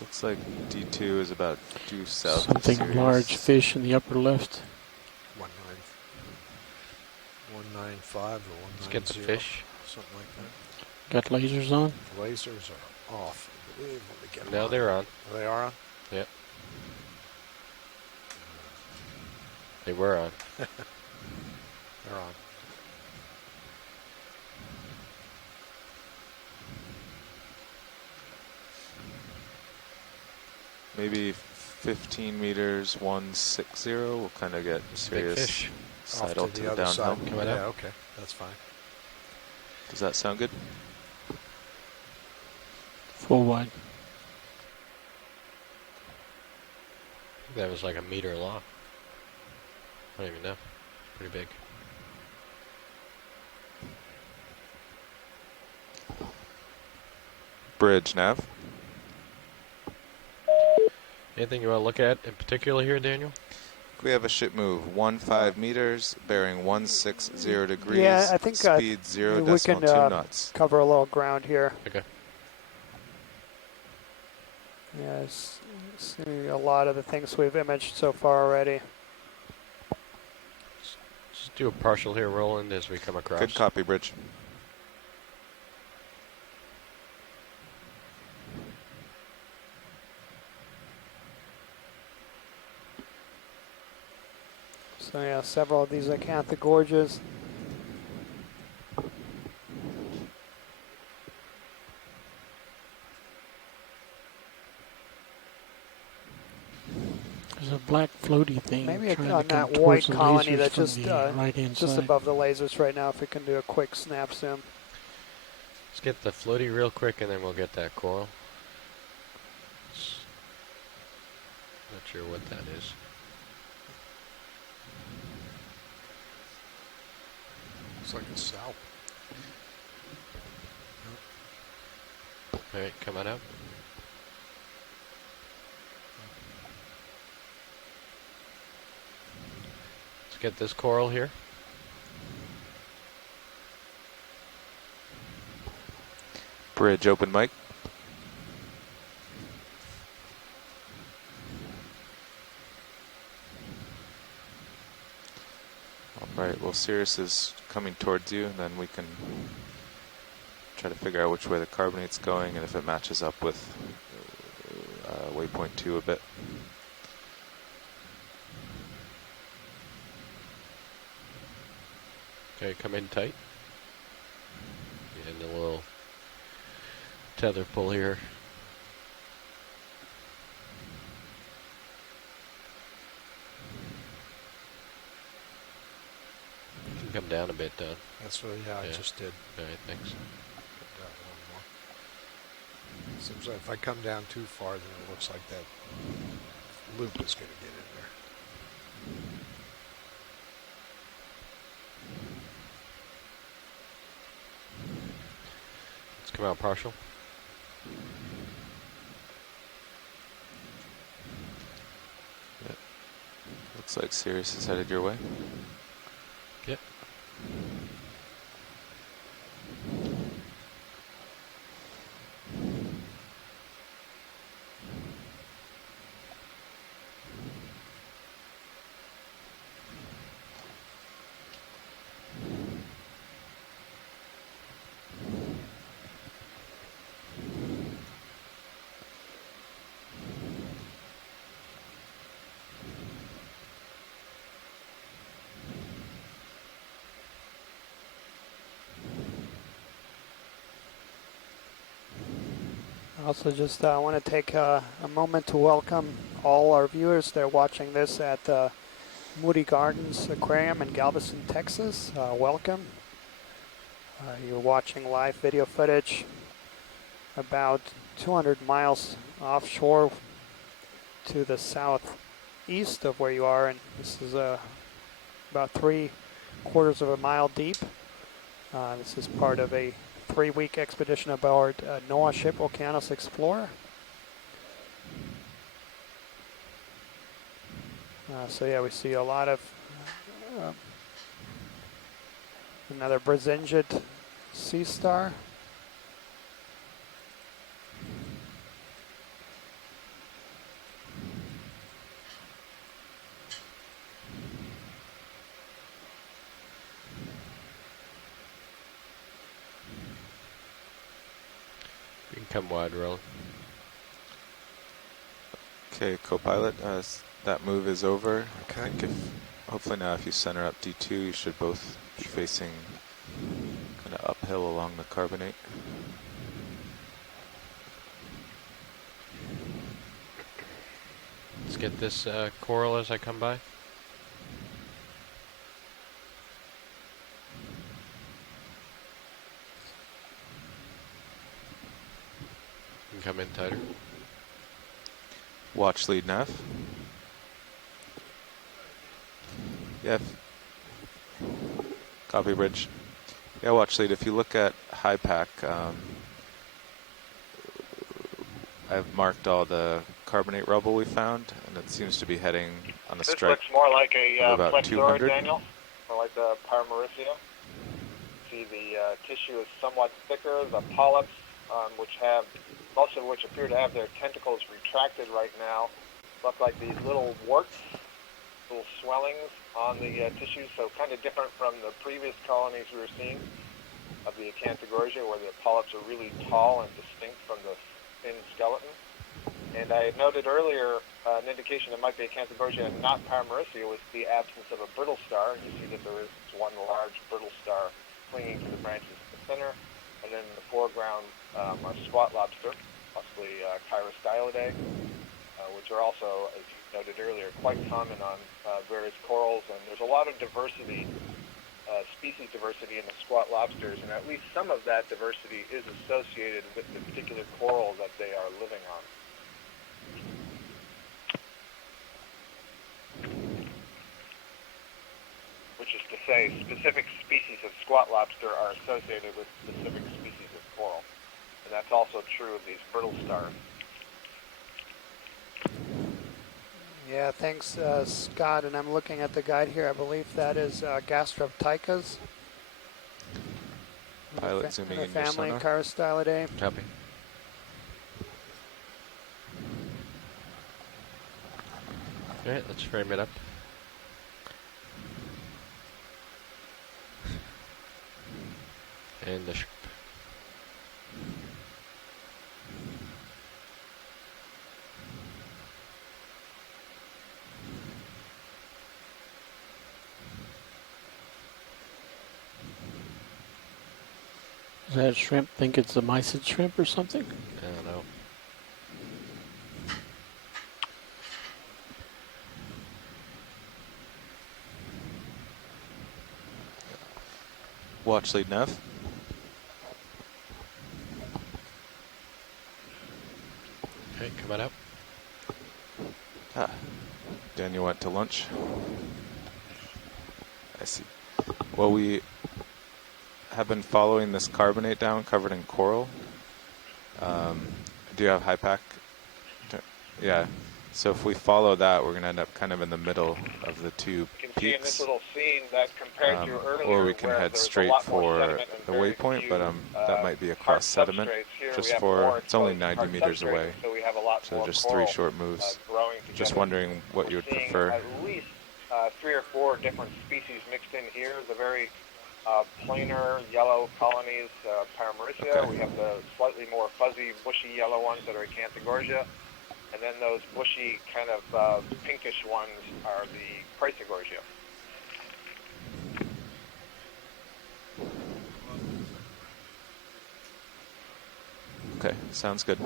Looks like D2 is about due south. Something large fish in the upper left. 195 or 190. Let's get the fish. Something like that. Got lasers on? Lasers are off, I believe. Let me get them Now on. they're on. They are on? Yep. They were on. They're on. Maybe 15 meters, 160. We'll kind of get serious sidle to the other downhill. side. Coming out. Okay, that's fine. Does that sound good? Full wide. That was like a meter long. I don't even know. Pretty big. Bridge nav. Anything you want to look at in particular here, Daniel? We have a ship move 15 meters, bearing 160 degrees. Yeah, I think speed we can 0.2 knots. cover a little ground here. Okay. Yes, see a lot of the things we've imaged so far already. Just do a partial here, Roland, as we come across. Good copy, Bridge. So yeah, several of these Acanthid gorges. There's a black floaty thing. Maybe trying on to come that white towards the colony lasers that's from just the right-hand just side. above the lasers right now. If we can do a quick snap zoom. Let's get the floaty real quick, and then we'll get that coral. Not sure what that is. Looks like a salp. All right, come on up. Let's get this coral here. Bridge, open mic. All right, well, Sirius is coming towards you, and then we can try to figure out which way the carbonate's going and if it matches up with waypoint 2 a bit. Okay, come in tight. And a little tether pull here. You can come down a bit, Don. That's what, yeah, I just did. All right, thanks. Come down one more. Seems like if I come down too far, then it looks like that loop is going to get in there. Let's come out partial. Yep. Looks like Sirius is headed your way. Yep. Also, just want to take a moment to welcome all our viewers that are watching this at Moody Gardens Aquarium in Galveston, Texas. Welcome. You're watching live video footage about 200 miles offshore to the southeast of where you are, and this is about 3/4 of a mile deep. This is part of a 3-week expedition aboard NOAA ship Okeanos Explorer. So yeah, we see a lot of another Brazingid sea star. You can come wide, Roland. Okay, co-pilot, that move is over. Okay. I think hopefully now if you center up D2, you should both be facing kind of uphill along the carbonate. Let's get this coral as I come by. You can come in tighter. Watch lead nav. Yeah. Copy, Bridge. Yeah, watch lead. If you look at high pack, I've marked all the carbonate rubble we found, and it seems to be heading on a This strike looks more like a of about plexaurid, 200. Daniel, or like the Paramaricia. See, the tissue is somewhat thicker. The polyps, most of which appear to have their tentacles retracted right now, look like these little warts. little swellings on the tissues, so kind of different from the previous colonies we were seeing of the Acanthogorgia, where the polyps are really tall and distinct from the thin skeleton. And I had noted earlier an indication it might be Acanthogorgia and not Paramaricia was the absence of a brittle star. You see that there is one large brittle star clinging to the branches of the center. And then in the foreground are squat lobster, possibly Chryso, which are also, as you noted earlier, quite common on various corals. And there's a lot of diversity, species diversity in the squat lobsters, and at least some of that diversity is associated with the particular coral that they are living on. Which is to say, specific species of squat lobster are associated with specific species of coral. And that's also true of these brittle stars. Yeah, thanks, Scott. And I'm looking at the guide here. I believe that is Gastroptychas. Pilot zooming in your family, sonar. Chryso. Copy. All right, let's frame it up. And the shrimp. Does that shrimp think it's a mysid shrimp or something? I don't know. Watch lead nav. Okay, coming up. Ah, Daniel went to lunch. I see. Well, we have been following this carbonate down covered in coral. Do you have high pack? Yeah. So if we follow that, we're going to end up kind of in the middle of the two You can see in this peaks. little scene that compared to earlier, Or we can where head there's a straight lot more for sediment and the very waypoint, few, but that might be across hard sediment. substrates. Here we Just have for, more it's only exposed 90 hard meters substrates, away. so we have a lot So more just coral, 3 short moves. growing Just together. wondering what you would Seeing prefer. at least 3 or 4 different species mixed in here. The very plainer yellow colonies, Paramaricia. Okay. We have the slightly more fuzzy, bushy yellow ones that are Acanthogorgia. And then those bushy, kind of pinkish ones are the Chryso Gorgia. Okay, sounds good.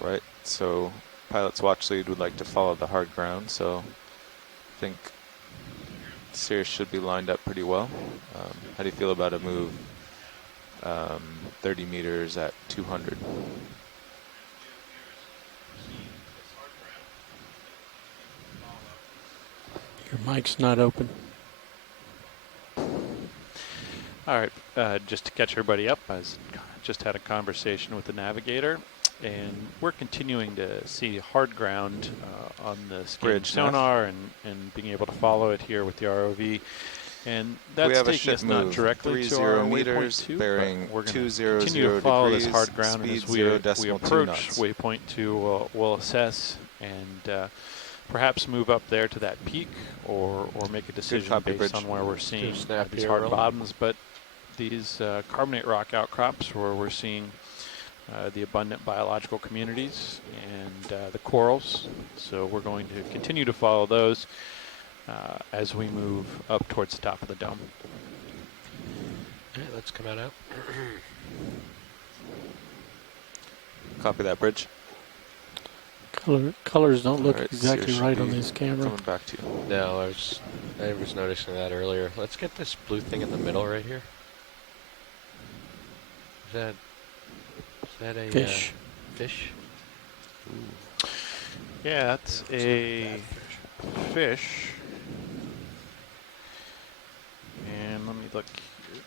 Right, so pilot's watch lead would like to follow the hard ground, so I think Sirius should be lined up pretty well. How do you feel about a move 30 meters at 200? Your mic's not open. All right, just to catch everybody up, I just had a conversation with the navigator, and we're continuing to see hard ground on the scanning sonar and being able to follow it here with the ROV. And that's taking us not directly to our waypoint 2, but we're going to continue to follow this hard ground, and as we approach waypoint 2, we'll assess and perhaps move up there to that peak or make a decision based on where we're seeing these hard bottoms. But these carbonate rock outcrops where we're seeing the abundant biological communities and the corals. So we're going to continue to follow those as we move up towards the top of the dome. Okay, let's come out. Copy that, bridge. Colors don't look exactly right on this camera. Coming back to you. No, I was noticing that earlier. Let's get this blue thing in the middle right here. Is that a fish? Fish? Ooh. Yeah, that's a fish. And let me look here.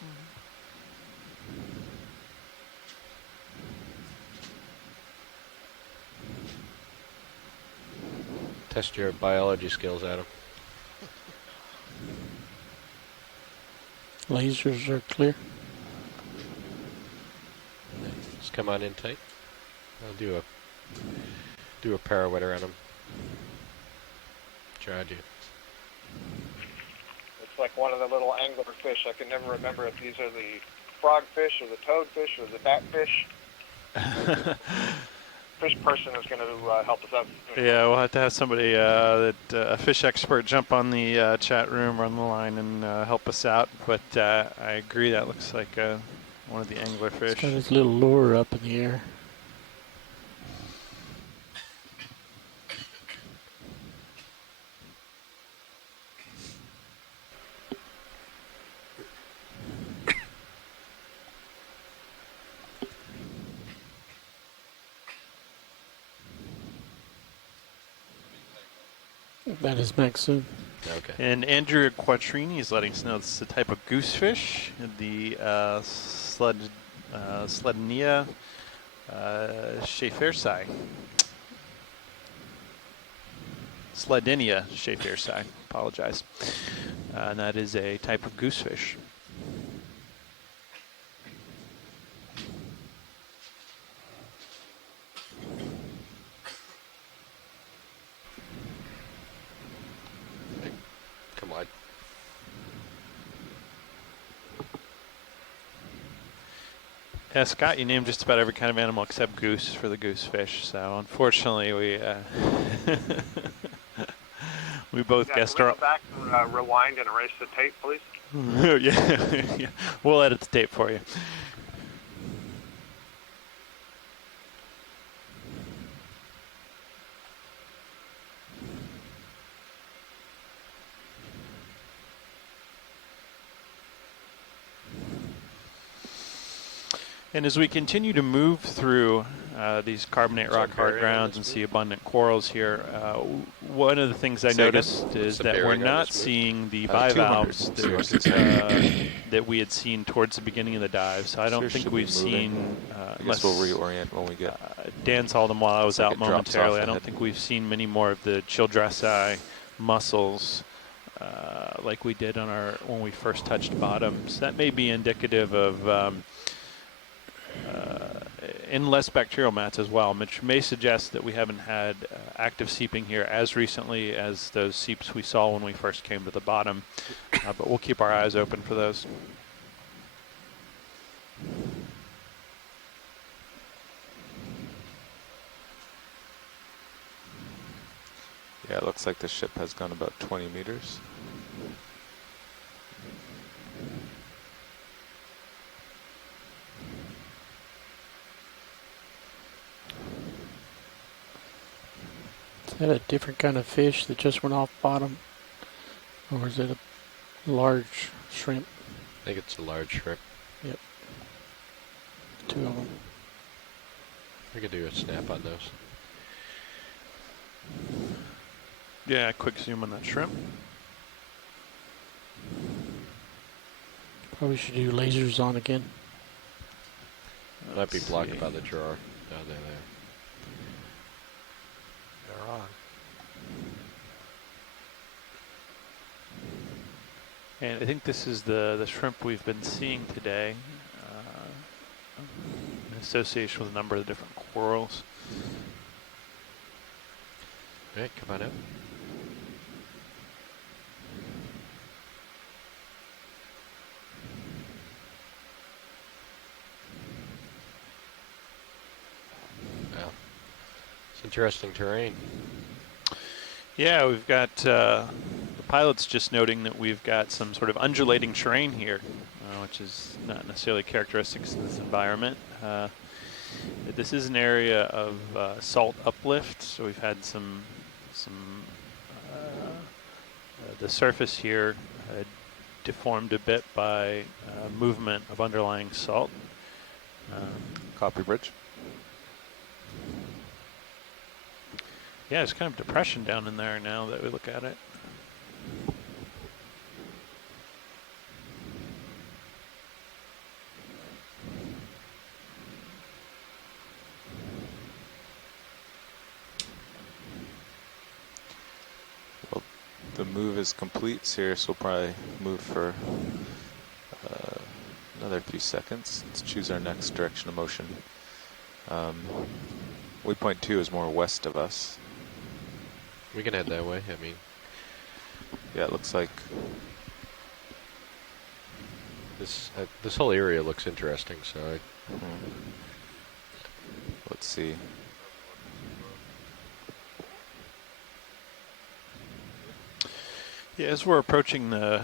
Test your biology skills, Adam. Lasers are clear. Just come on in tight. I'll do a pirouette around them. Tried you. It's like one of the little angler fish. I can never remember if these are the frogfish or the toadfish or the batfish. Fish person is going to help us out. Yeah, we'll have to have somebody, a fish expert, jump on the chat room or on the line and help us out. But I agree, that looks like one of the anglerfish. It's got his little lure up in the air. That is back soon. Okay. And Andrew Quattrini is letting us know this is a type of goosefish, the Sledenia schaeffersi. Sledenia schaeffersi, apologize. And that is a type of goosefish. Come on. Yeah, Scott, you named just about every kind of animal except goose for the goosefish. So unfortunately, we both guessed Can we our. go back and rewind and erase the tape, please? Yeah, we'll edit the tape for you. And as we continue to move through these carbonate rock hard grounds and see abundant corals here, one of the things I noticed is that we're not seeing the bivalves that we had seen towards the beginning of the dive. So I don't think we've seen, I guess we'll reorient when we get. Dan saw them while I was out momentarily. I don't ahead. think we've seen many more of the childressi mussels like we did on when we first touched bottoms. That may be indicative of in less bacterial mats as well, which may suggest that we haven't had active seeping here as recently as those seeps we saw when we first came to the bottom, but we'll keep our eyes open for those. Yeah, it looks like the ship has gone about 20 meters. Is that a different kind of fish that just went off bottom? Or is it a large shrimp? I think it's a large shrimp. Yep. Two of them. We could do a snap on those. Yeah, quick zoom on that shrimp. Probably should do lasers on again. Might be blocked by the drawer. Oh, there. They're on. And I think this is the shrimp we've been seeing today, in association with a number of different corals. All right, come on out. Wow. It's interesting terrain. Yeah, we've got the pilot's just noting that we've got some sort of undulating terrain here, which is not necessarily characteristic of this environment. This is an area of salt uplift, so we've had the surface here deformed a bit by movement of underlying salt. Copy bridge. Yeah, there's kind of depression down in there now that we look at it. Well, the move is complete. Sirius will probably move for another few seconds. Let's choose our next direction of motion. Waypoint 2 is more west of us. We can head that way. I mean, Yeah, it looks like this whole area looks interesting. So let's see. Yeah, as we're approaching the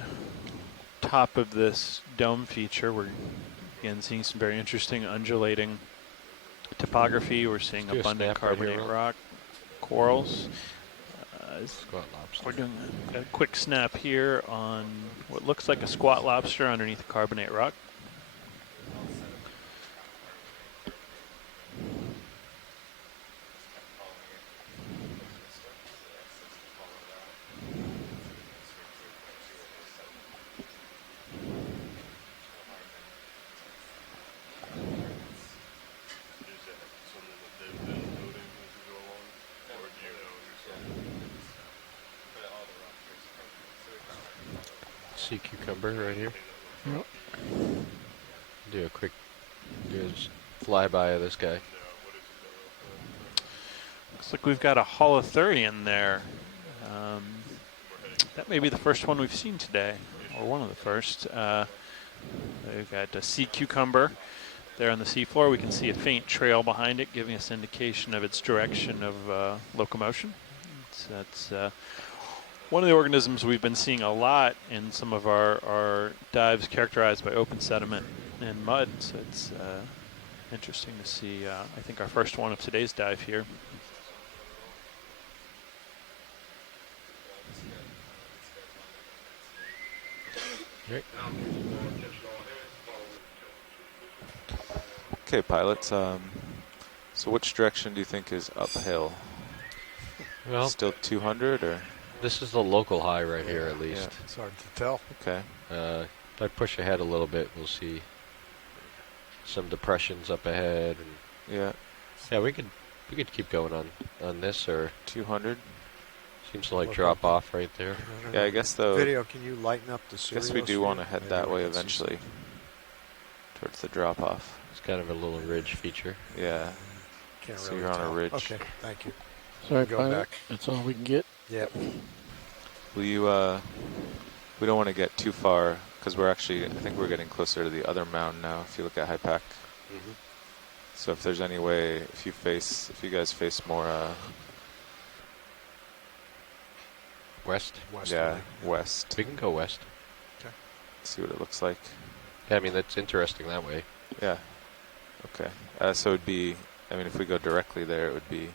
top of this dome feature, we're again seeing some very interesting undulating topography. We're seeing abundant carbonate rock, corals. We're doing a quick snap here on what looks like a squat lobster underneath carbonate rock. sea cucumber right here. Yep. Do a quick flyby of this guy. Looks like we've got a holothurian there. That may be the first one we've seen today, or one of the first. We've got a sea cucumber there on the seafloor. We can see a faint trail behind it, giving us indication of its direction of locomotion. That's one of the organisms we've been seeing a lot in some of our dives characterized by open sediment and mud. So it's interesting to see, I think, our first one of today's dive here. Okay, pilots. So which direction do you think is uphill? Well, still 200 or? This is the local high right here, at least. Yeah, it's hard to tell. Okay. If I push ahead a little bit, we'll see some depressions up ahead. And yeah, we could keep going on this, or 200. Seems to like drop off right there. Yeah, I guess though. Video, can you lighten up the I guess we do want to head that way eventually, towards the drop off. It's kind of a little ridge feature. Yeah. Can't so really you're on tell. a ridge. Okay, thank you. Sorry, go pilot. back. That's all we can get. Yep. Will you? We don't want to get too far because we're actually. I think we're getting closer to the other mound now. If you look at High Pack. Mm-hmm. So if there's any way, if you guys face more. West? Yeah, west. We can go west. Okay. See what it looks like. Yeah, I mean, that's interesting that way. Yeah. Okay. So it'd be, I mean, if we go directly there, it would be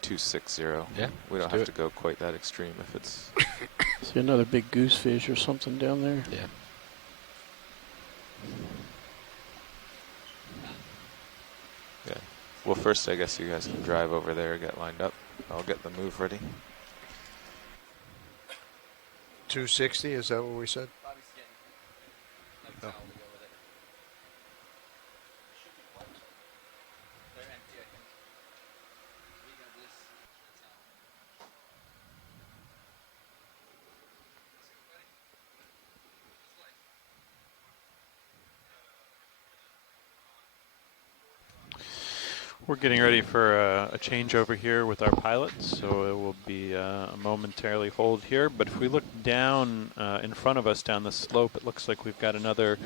260. Yeah. We don't have to go quite that extreme if it's... See another big goosefish or something down there? Yeah. Yeah. Well, first, I guess you guys can drive over there, get lined up. I'll get the move ready. 260, is that what we said? No. We're getting ready for a changeover here with our pilots, so it will be a momentarily hold here. But if we look down in front of us down the slope, it looks like we've got another,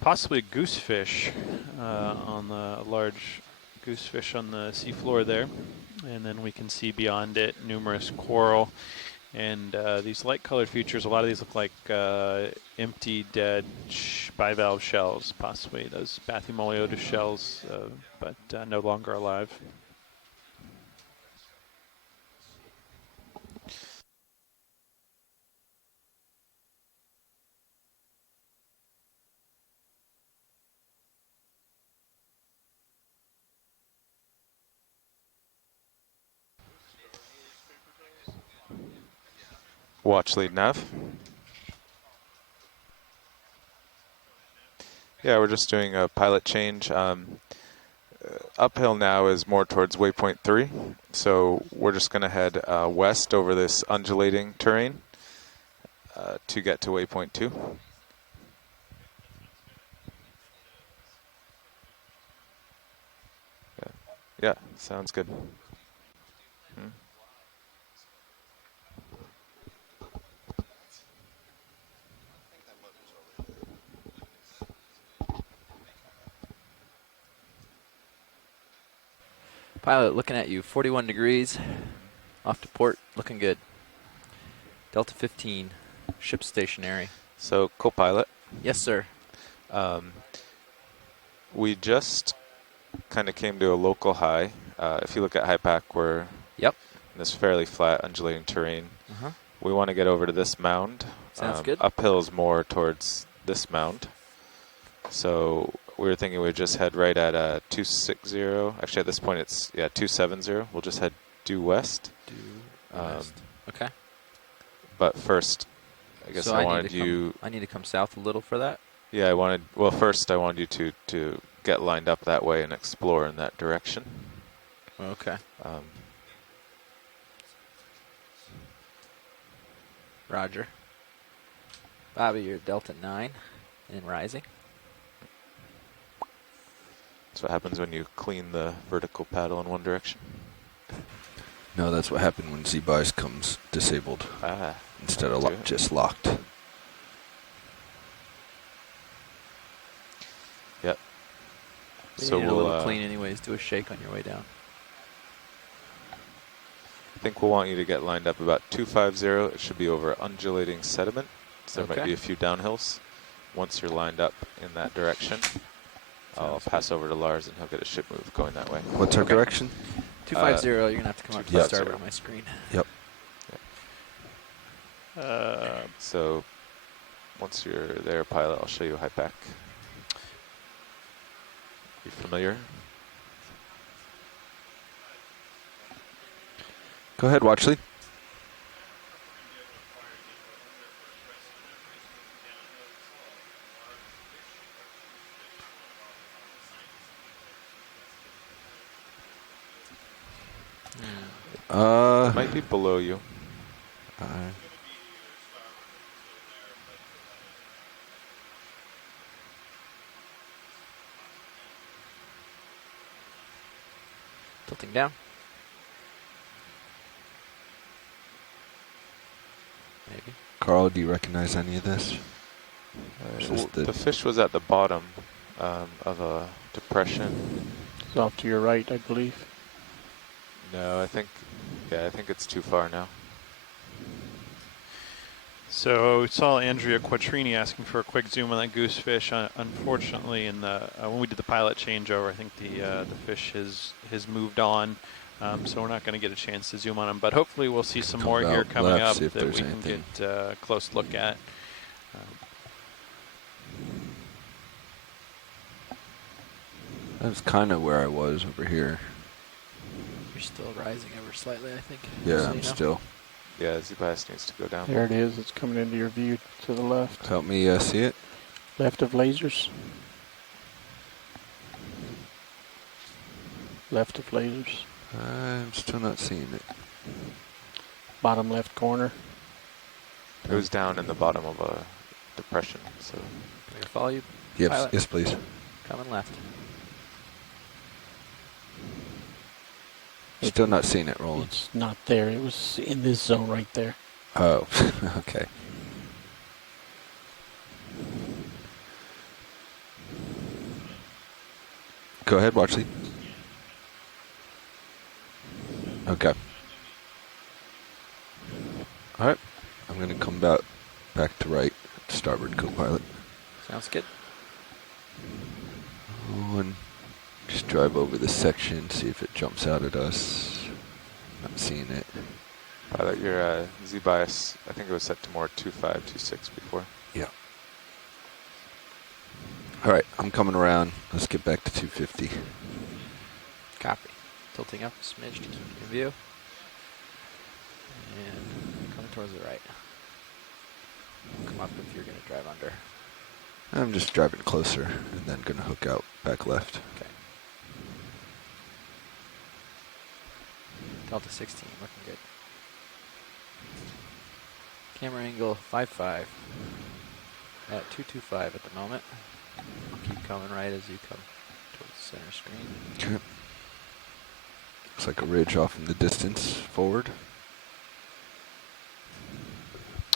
possibly a goosefish on the large goosefish on the seafloor there. And then we can see beyond it numerous coral. And these light-colored features, a lot of these look like empty, dead bivalve shells, possibly those Bathymoliotis shells, but no longer alive. Watch lead nav. Yeah, we're just doing a pilot change. Uphill now is more towards waypoint 3, so we're just going to head west over this undulating terrain to get to waypoint 2. Yeah, sounds good. Pilot, looking at you. 41 degrees. Off to port. Looking good. Delta 15. Ship stationary. So, co-pilot. Yes, sir. We just kind of came to a local high. If you look at high pack, we're in this fairly flat, undulating terrain. Uh-huh. We want to get over to this mound. Sounds good. Uphill's more towards this mound. So we were thinking we'd just head right at 260. Actually, at this point, it's 270. We'll just head due west. West. Okay. But first, I guess So I wanted you. I need to come south a little for that. Yeah, first I wanted you to get lined up that way and explore in that direction. Okay. Roger. Bobby, you're Delta 9 and rising. That's what happens when you clean the vertical paddle in one direction. No, that's what happened when Z-Bias comes disabled instead of just locked. Yep. So you need a little clean anyways. Do a shake on your way down. I think we'll want you to get lined up about 250. It should be over undulating sediment. So there might be a few downhills. Once you're lined up in that direction, I'll pass over to Lars and he'll get a ship move going that way. What's our direction? 250. You're going to have to come up to the starboard on my screen. Yep. So once you're there, pilot, I'll show you high pack. You familiar? Go ahead, Watchley. It might be below you. Tilting down. Maybe. Carl, do you recognize any of this? The fish was at the bottom of a depression. It's off to your right, I believe. No, I think it's too far now. So we saw Andrea Quattrini asking for a quick zoom on that goosefish. Unfortunately, in the when we did the pilot changeover, I think the fish has moved on, so we're not going to get a chance to zoom on him. But hopefully, we'll see some more here coming up that we can get a close look at. That's kind of where I was over here. You're still rising ever slightly, I think. Yeah, so I'm still. Yeah, Z-Bias needs to go down. There it is. It's coming into your view to the left. Help me see it. Left of lasers. Left of lasers. I'm still not seeing it. Bottom left corner. It was down in the bottom of a depression. So. Can I follow you? Yes, pilot? yes, please. Coming left. Still not seeing it, Roland. It's not there. It was in this zone right there. Oh, okay. Go ahead, Watchley. Okay. All right. I'm going to come back to right, starboard co-pilot. Sounds good. And just drive over this section, see if it jumps out at us. Not seeing it. Pilot, your Z-Bias, I think it was set to more 2526 before. Yeah. All right, I'm coming around. Let's get back to 250. Copy. Tilting up a smidge to keep you in view. And coming towards the right. Come up if you're going to drive under. I'm just driving closer and then going to hook out back left. Okay. Delta 16, looking good. Camera angle 5.5. At 225 at the moment. I'll keep coming right as you come towards the center screen. Okay. Looks like a ridge off in the distance forward.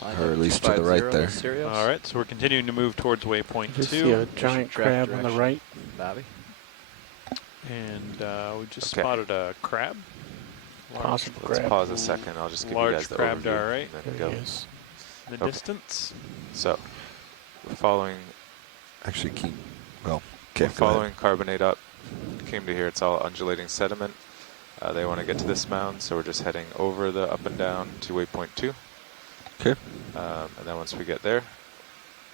Or at least to the right there. All right, so we're continuing to move towards waypoint 2. I see a giant crab on the right. Bobby. And we just spotted a crab. Possible Let's crab. pause a second. I'll just give you Large guys the crab overview. dar, right? And then There go. he is. In the distance. So we're following. Actually, okay, We're go ahead. following carbonate up. Came to here. It's all undulating sediment. They want to get to this mound, so we're just heading over the up and down to waypoint 2. Okay. And then once we get there,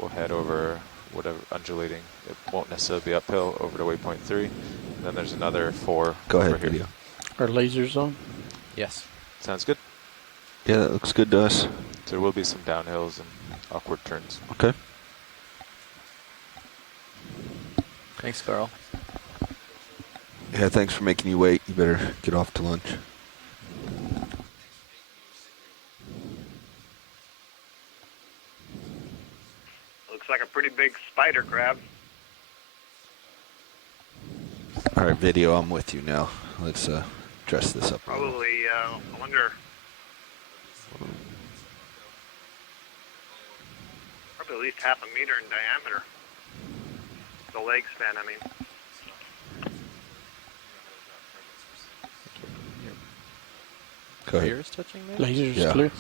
we'll head over whatever undulating. It won't necessarily be uphill over to waypoint 3. And then there's another 4 Go over ahead, here. video. Are lasers on? Yes. Sounds good. Yeah, that looks good to us. So there will be some downhills and awkward turns. Okay. Thanks, Carl. Yeah, thanks for making you wait. You better get off to lunch. Looks like a pretty big spider crab. All right, video, I'm with you now. Let's dress this up a little. Probably, I wonder. Probably at least half a meter in diameter. The leg span, I mean. Go ahead. Ears touching there? Lasers Yeah. clear?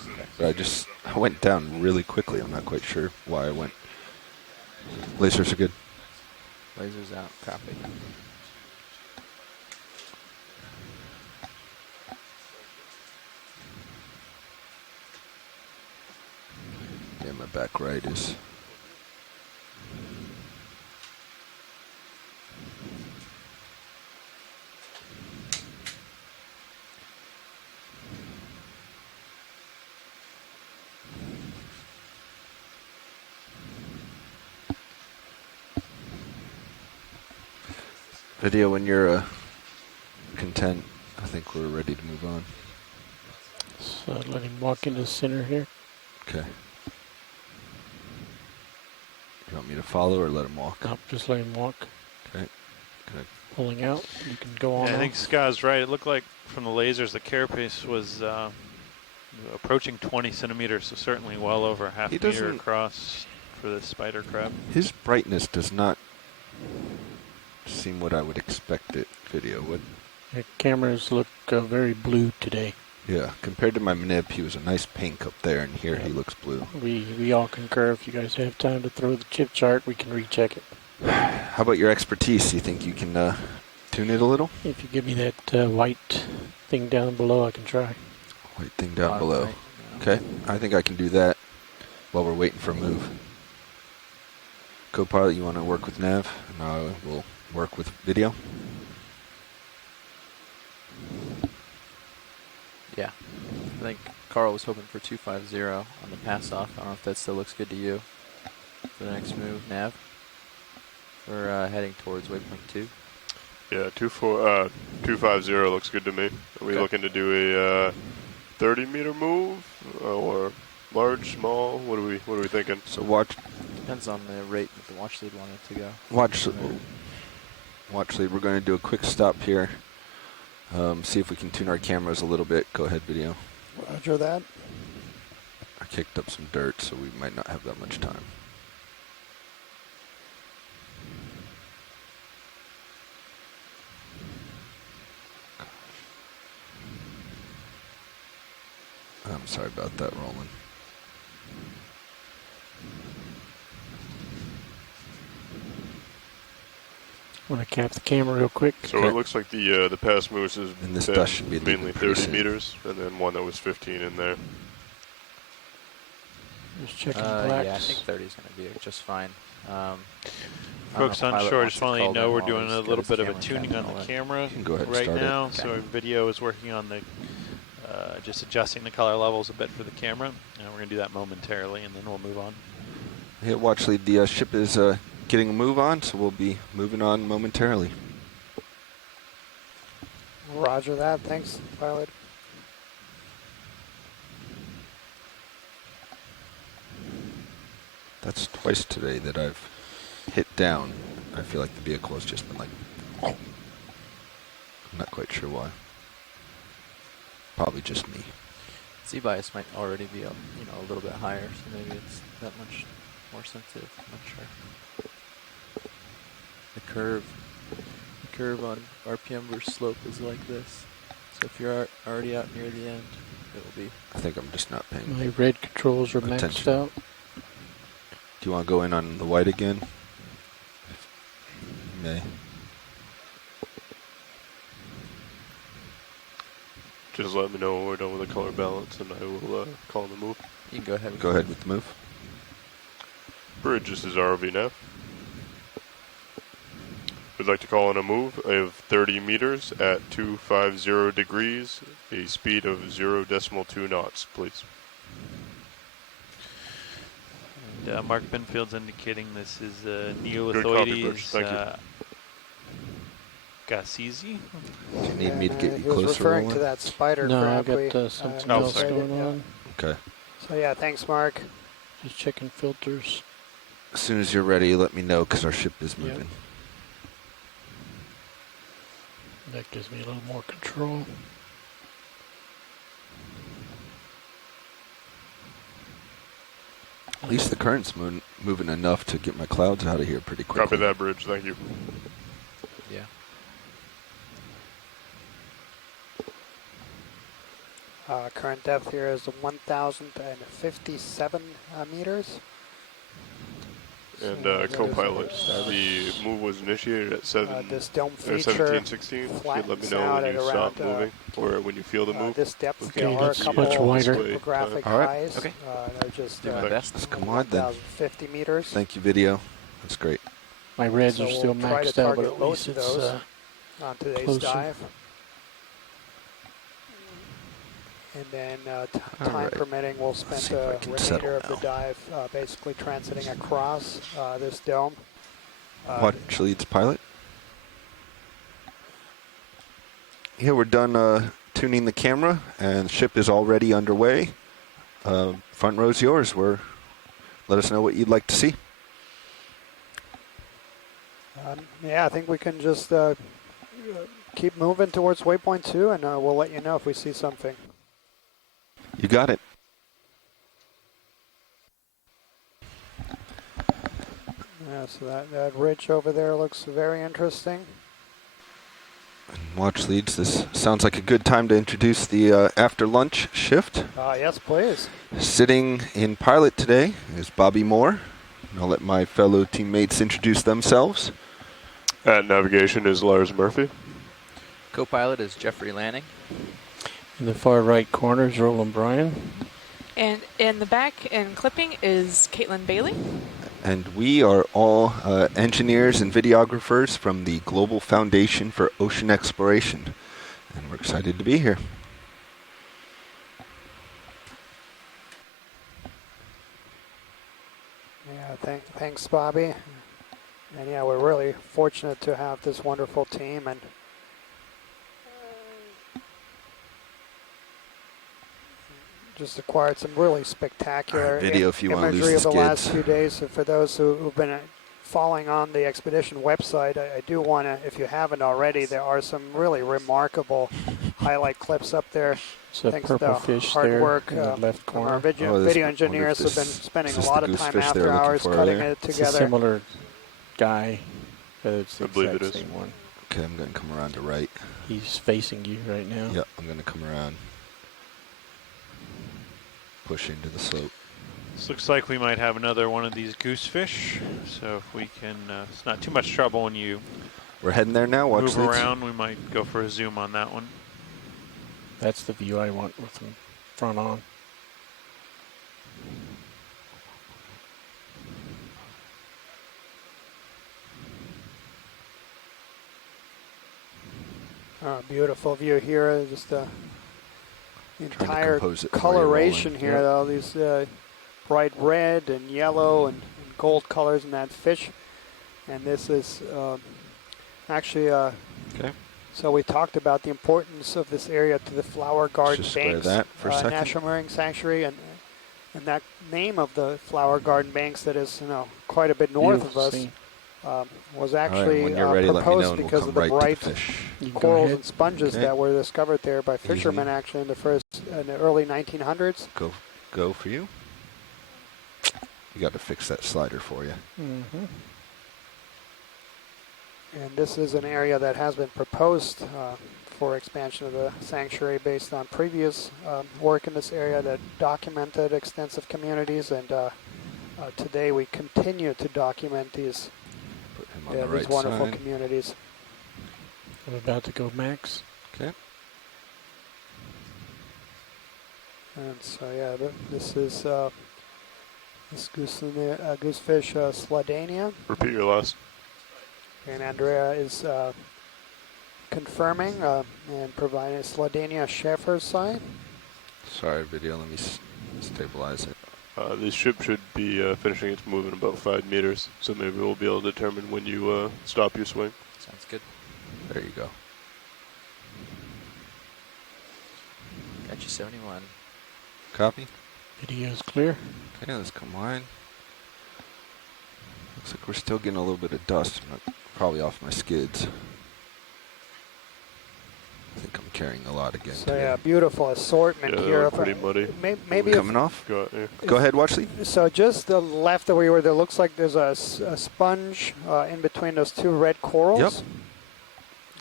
I went down really quickly. I'm not quite sure why I went. Lasers are good. Lasers out. Copy. Yeah, my back right is. Video, when you're content, I think we're ready to move on. So let him walk into the center here. Okay. You want me to follow or let him walk? Nope, just let him walk. Okay. Good. Pulling out. You can go on. Yeah, I out. think Scott's right. It looked like from the lasers the carapace was approaching 20 centimeters, so certainly well over half He a meter doesn't- across for this spider crab. His brightness does not seem what I would expect it. Video would. The cameras look very blue today. Yeah, compared to my manip, he was a nice pink up there, and here he looks blue. We all concur. If you guys have time to throw the chip chart, we can recheck it. How about your expertise? You think you can tune it a little? If you give me that white thing down below, I can try. White thing down Bottom below. right, Okay, I think I can do that while we're waiting for a move. Co-pilot, you want to work with nav, and I will work with video. Yeah. I think Carl was hoping for 250 on the pass off. I don't know if that still looks good to you for the next move, Nav. We're heading towards waypoint 2. Yeah, 250 looks good to me. Are we looking to do a 30-meter move or large, small? What are we thinking? So watch. Depends on the rate that the watch lead wanted to go. Watch lead. We're going to do a quick stop here. See if we can tune our cameras a little bit. Go ahead, video. Roger that. I kicked up some dirt, so we might not have that much time. I'm sorry about that, Roland. Want to cap the camera real quick? So it looks like the past moves is And this dust should be mainly leaving pretty 30 soon. meters, and then one that was 15 in there. Just checking Yeah, I blacks. think 30 is going to be just fine. Folks on shore, just want to let you know we're doing a little bit of a tuning on the camera You can go ahead and right start it. now. Okay. So our video is working on the just adjusting the color levels a bit for the camera, and we're going to do that momentarily, and then we'll move on. Yeah, watch lead. The ship is getting a move on, so we'll be moving on momentarily. Roger that. Thanks, pilot. That's twice today that I've hit down. I feel like the vehicle has just been like, I'm not quite sure why. Probably just me. Z bias might already be a little bit higher, so maybe it's that much more sensitive. I'm not sure. The curve on RPM versus slope is like this. So if you're already out near the end, it will be. I think I'm just not paying My red controls are maxed attention. out. Do you want to go in on the white again? You may. Just let me know when we're done with the color balance, and I will call the move. You can go ahead. Go ahead with the move. Bridge, this is ROV now. We'd like to call in a move of 30 meters at 250 degrees, a speed of 0.2 knots, please. And, Mark Benfield's indicating this is Good copy, Bridge. Neolithoides Thank you. gassesi. Do you need me to get you he was closer? referring Roland? to that spider No, I crab. got something Oh, else sorry. going Yeah. on. Okay. So yeah, thanks, Mark. Just checking filters. As soon as you're ready, let me know because our ship is Yep. moving. That gives me a little more control. At least the current's moving enough to get my clouds out of here pretty quickly. Copy that, Bridge. Thank you. Yeah. Current depth here is 1,057 meters. And So that is co-pilot, starboard. the move was initiated at This dome feature 17:16. You let me flattens know out when at you stop around, moving, or when you feel the move. this depth. We There can are a that's couple much wider. topographic All right. highs. Okay. They're just Do my best. Let's come on then. 1,050 meters. Thank you, video. That's great. My reds So are still we'll try to maxed out, but target at both least of it's those on today's closer. dive. And then time right. permitting, we'll spend see if I the can remainder settle of the now. dive basically transiting across this dome. Watch leads pilot. Yeah, we're done tuning the camera, and the ship is already underway. Front row's yours. Let us know what you'd like to see. Yeah, I think we can just keep moving towards waypoint 2, and we'll let you know if we see something. You got it. Yeah, so that ridge over there looks very interesting. Watch leads. This sounds like a good time to introduce the after lunch shift. Yes, please. Sitting in pilot today is Bobby Moore. I'll let my fellow teammates introduce themselves. At navigation is Lars Murphy. Co-pilot is Jeffrey Lanning. In the far right corner is Roland Bryan. And in the back and clipping is Caitlin Bailey. And we are all engineers and videographers from the Global Foundation for Ocean Exploration. And we're excited to be here. Yeah, thanks, Bobby. And yeah, we're really fortunate to have this wonderful team, and just acquired some really spectacular video if you want to lose imagery the of the last skids. few days. So for those who've been following on the expedition website, I do want to, if you haven't already, there are some really remarkable highlight clips up there. It's a Thanks to purple the fish hard there work in the left from corner. our video engineers who've been spending a lot of time after hours cutting it It's together. a similar guy, but it's the I believe exact it is. same one. Okay, I'm going to come around to right. He's facing you right now. Yep, I'm going to come around. Push into the slope. This looks like we might have another one of these goosefish. So if we can, it's not too much trouble when you We're heading there now. Watch move leads. around. We might go for a zoom on that one. That's the view I want with them front on. Beautiful view here. Just the entire compose it for you, coloration Roland. here, Yep. though. These bright red and yellow and gold colors in that fish. And this is actually, okay. So we talked about the importance of this area to the flower garden Just square banks, that for a second. National Marine Sanctuary, and that name of the flower garden banks that is, quite a bit north Beautiful of us. scene. Was All right, actually when you're ready, let me know, proposed and we'll because come of the right to the bright fish. You can go corals ahead. and sponges Okay. that were discovered there by Easy. fishermen actually in the early 1900s. Go for you. You got to fix that slider for you. Mm-hmm. And this is an area that has been proposed for expansion of the sanctuary based on previous work in this area that documented extensive communities, and today we continue to document these, these wonderful communities. I'm about to go max. Okay. And so yeah, this is this goosefish Sladania. Repeat your last. And Andrea is confirming and providing Sladania Schaeffer's sign. Sorry, video. Let me stabilize it. This ship should be finishing its move in about 5 meters, so maybe we'll be able to determine when you stop your swing. Sounds good. There you go. Got you 71. Copy. Video's clear. Okay, let's come line. Looks like we're still getting a little bit of dust, probably off my skids. I think I'm carrying a lot again. So today. yeah, beautiful assortment here. here. Pretty muddy. Maybe coming off. Go ahead, Watchley. So just the left of where you were, there looks like there's a sponge in between those two red corals. Yep.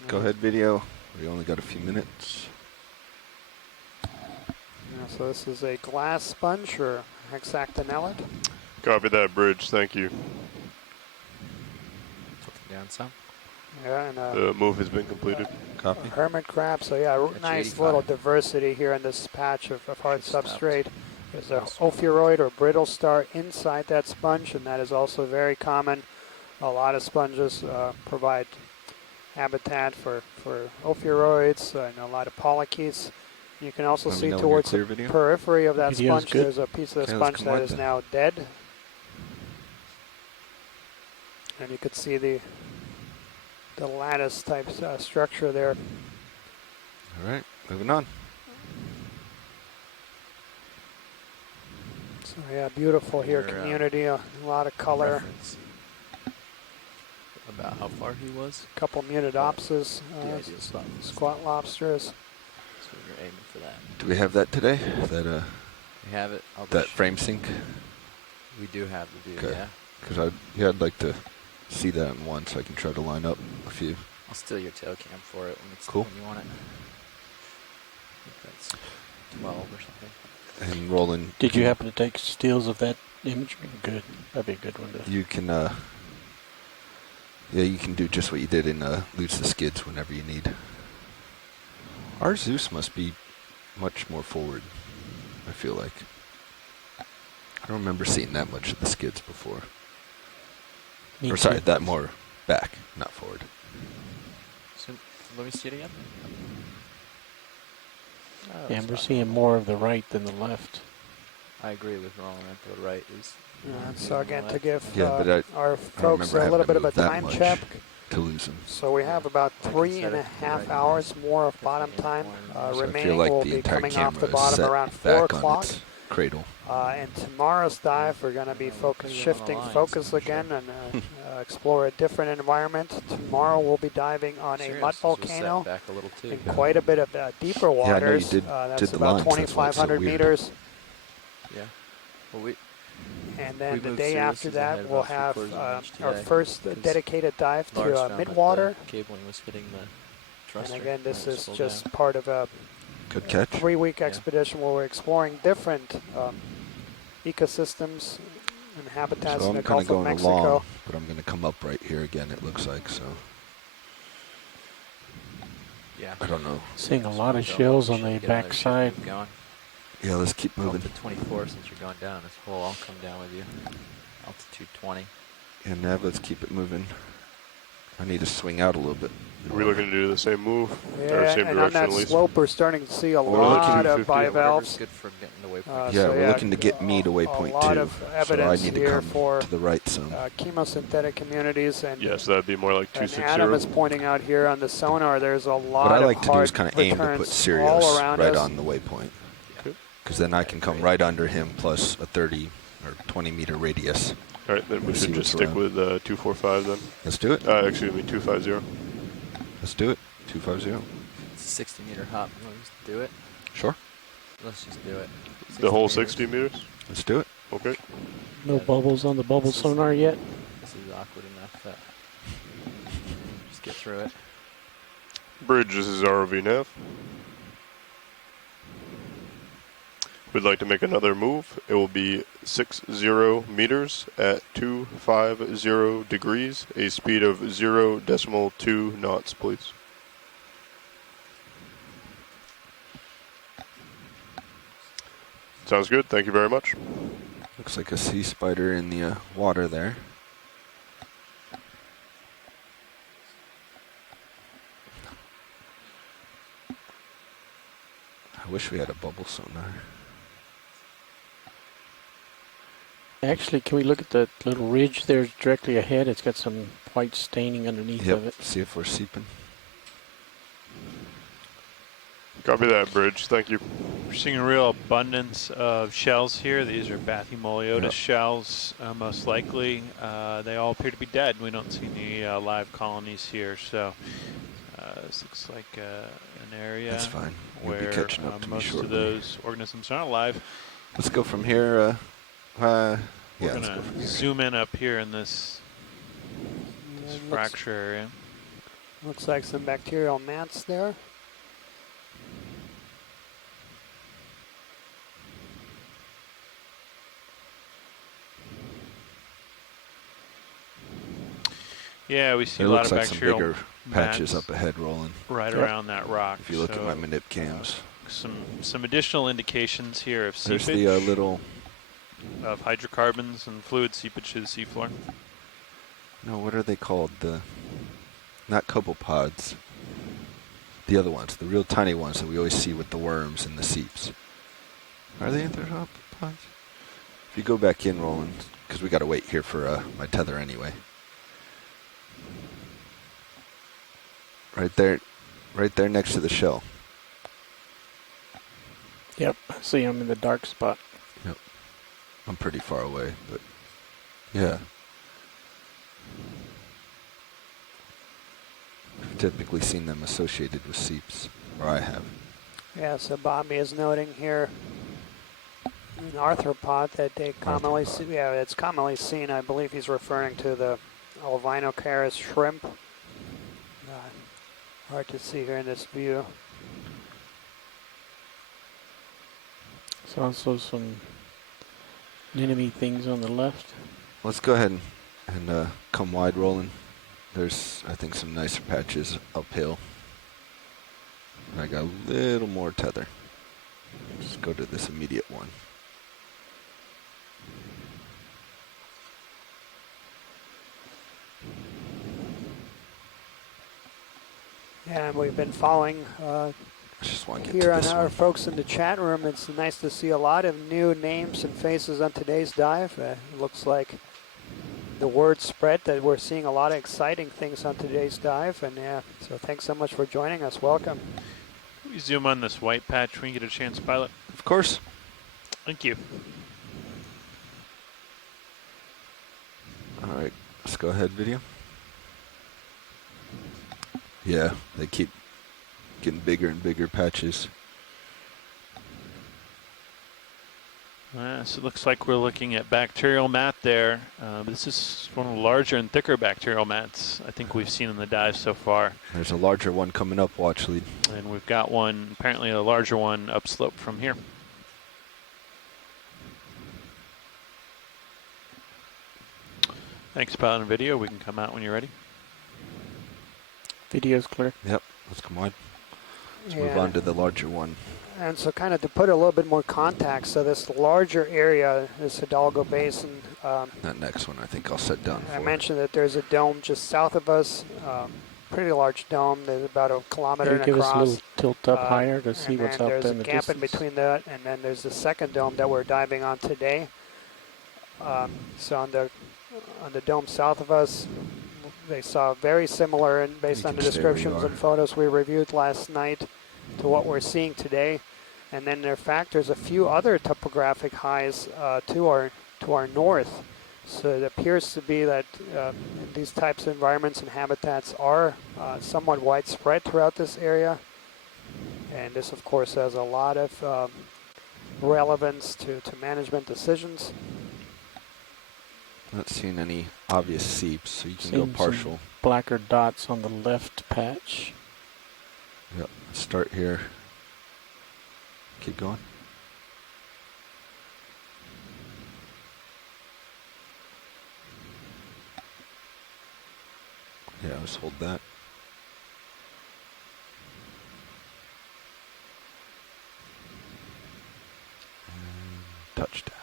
Go ahead, video. We only got a few minutes. Yeah, so this is a glass sponge or hexactinellid. Copy that, Bridge. Thank you. Down some. Yeah, and the move has been completed. Copy. Hermit crab. So yeah, nice little diversity here in this patch of hard substrate. There's a ophiuroid or brittle star inside that sponge, and that is also very common. A lot of sponges provide habitat for ophiuroids and a lot of polychaetes. You can also see towards the periphery of that sponge, there's a piece of the sponge that is now dead. And you could see the lattice type structure there. All right, moving on. So yeah, beautiful here, community, a lot of color. About how far he was? A couple munidopsis, squat lobsters. So you're aiming for that. Do we have that today? That we have it. That frame sync. We do have the view. Okay. Yeah. Because I'd like to see that in one, so I can try to line up a few. I'll steal your tail cam for it when it's cool. When you want it. I think that's 12 or something. And rolling. Did you happen to take steals of that image? Good. That'd be a good one to. You can. Yeah, you can do just what you did in Lose the Skids whenever you need. Our Zeus must be much more forward, I feel like. I don't remember seeing that much of the skids before. Or sorry, that more back, not forward. So let me see it again. Yeah, we're seeing more of the right than the left. I agree with Roland. The right is. So again, to give our folks I a little bit of a time check. To lose them. So we have about 3.5 hours more of bottom time remaining. Like we'll be coming off the bottom around 4 o'clock. Cradle. And tomorrow's dive, we're going to be shifting focus again and explore a different environment. Tomorrow we'll be diving on a mud volcano in quite a bit of deeper waters. That's about 2,500 meters. Yeah. Well, and then the day after that, we'll have our first dedicated dive to midwater. Cabling was hitting the and again, this is just part of a good catch. 3-week expedition where we're exploring different ecosystems and habitats in the Gulf of Mexico. Along, but I'm going to come up right here again, it looks like, so. Yeah. I don't know. Seeing a lot of shells on the backside. Yeah, let's keep moving. To 24 since you're going down. This hole, I'll come down with you. Altitude 20. Yeah, Nav, let's keep it moving. I need to swing out a little bit. Are we looking to do the same move? Yeah, or same and direction on that at least? slope, we're starting to see a lot of bivalves. Good for getting the waypoint. Yeah, we're looking to get me to waypoint 2. A lot of evidence so I need here to come for to the right some. Chemosynthetic communities. And yes, that'd be more like 260. And Adam is pointing out here on the sonar, there's a lot of What I like to do is kind of aim to put Sirius right on the waypoint. Because then I can come right under him plus a 30 or 20 meter radius. All right, then we should just stick with 245 then. Let's do it. Excuse me, 250. Let's do it. 250. It's a 60 meter hop. You want to do it? Sure. Let's just do it. The whole 60 meters? Let's do it. Okay. No bubbles on the bubble sonar yet? This is awkward enough that get through it. Bridge, this is ROV Nav. We'd like to make another move. It will be 60 meters at 250 degrees, a speed of 0.2 knots, please. Sounds good. Thank you very much. Looks like a sea spider in the water there. I wish we had a bubble sonar. Actually, can we look at the little ridge there directly ahead? It's got some white staining underneath of it. See if we're seeping. Copy that, Bridge. Thank you. We're seeing a real abundance of shells here. These are Bathymoliotis shells, most likely. They all appear to be dead. We don't see any live colonies here, so this looks like an area That's fine. We'll where be catching up to me most shortly. of those organisms are not alive. Let's go from here. We're yeah, going to zoom in up here in this fracture area. Looks like some bacterial mats there. Yeah, we see It a lot looks of like bacterial some bigger patches mats up ahead rolling. right around that rock. If you look at my manip cams. Some additional indications here of seepage. There's the little... of hydrocarbons and fluid seepage to the seafloor. No, what are they called? Not copepods. The other ones, the real tiny ones that we always see with the worms and the seeps. Are they anthropods? If you go back in, Roland, because we got to wait here for my tether anyway. Right there next to the shell. Yep, I see them in the dark spot. Yep. I'm pretty far away, but yeah. I've typically seen them associated with seeps, or I have. Yeah, so Bobby is noting here an arthropod that they commonly see. Yeah, it's commonly seen. I believe he's referring to the Albinocaris shrimp. Hard to see here in this view. There's also some anemone things on the left. Let's go ahead and come wide rolling. There's, I think, some nicer patches uphill. And I got a little more tether. Just go to this immediate one. And we've been following here on our folks in the chat room. It's nice to see a lot of new names and faces on today's dive. It looks like the word spread that we're seeing a lot of exciting things on today's dive. And yeah, so thanks so much for joining us. Welcome. Can we zoom on this white patch when you get a chance, pilot? Of course. Thank you. All right, let's go ahead, video. Yeah, they keep getting bigger and bigger patches. So it looks like we're looking at bacterial mat there. This is one of the larger and thicker bacterial mats I think we've seen in the dive so far. There's a larger one coming up, watch lead. And we've got one, apparently a larger one upslope from here. Thanks, pilot and video. We can come out when you're ready. Video's clear. Yep, let's come on. Let's move on to the larger one. And so kind of to put a little bit more context, so this larger area, this Hidalgo Basin. That next one I think I'll set down I mentioned that there's a dome just south of us, pretty large dome. There's about a kilometer and give across. us a little tilt up higher to see what's out there in the There's a gap in distance. between that, and then there's the second dome that we're diving on today. So on the dome south of us, they saw very similar, and based on the descriptions and photos we reviewed last night, to what we're seeing today. And then there factors a few other topographic highs to our north. So it appears to be that these types of environments and habitats are somewhat widespread throughout this area. And this, of course, has a lot of relevance to management decisions. Not seeing any obvious seeps, so you can Seeing go partial. some blacker dots on the left patch. Yep, start here. Keep going. Yeah, just hold that. And touchdown.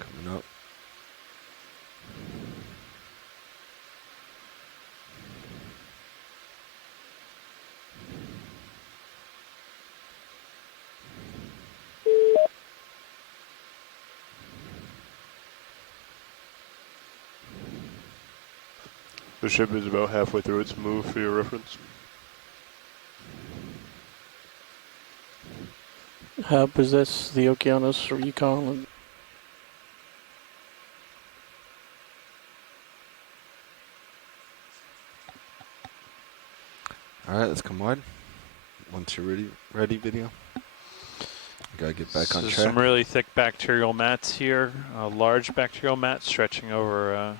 Coming up. The ship is about halfway through its move for your reference. Hub, is this the Okeanos recon? All right, let's come wide. Once you're ready, video. Gotta get back on track. Some really thick bacterial mats here, a large bacterial mat stretching over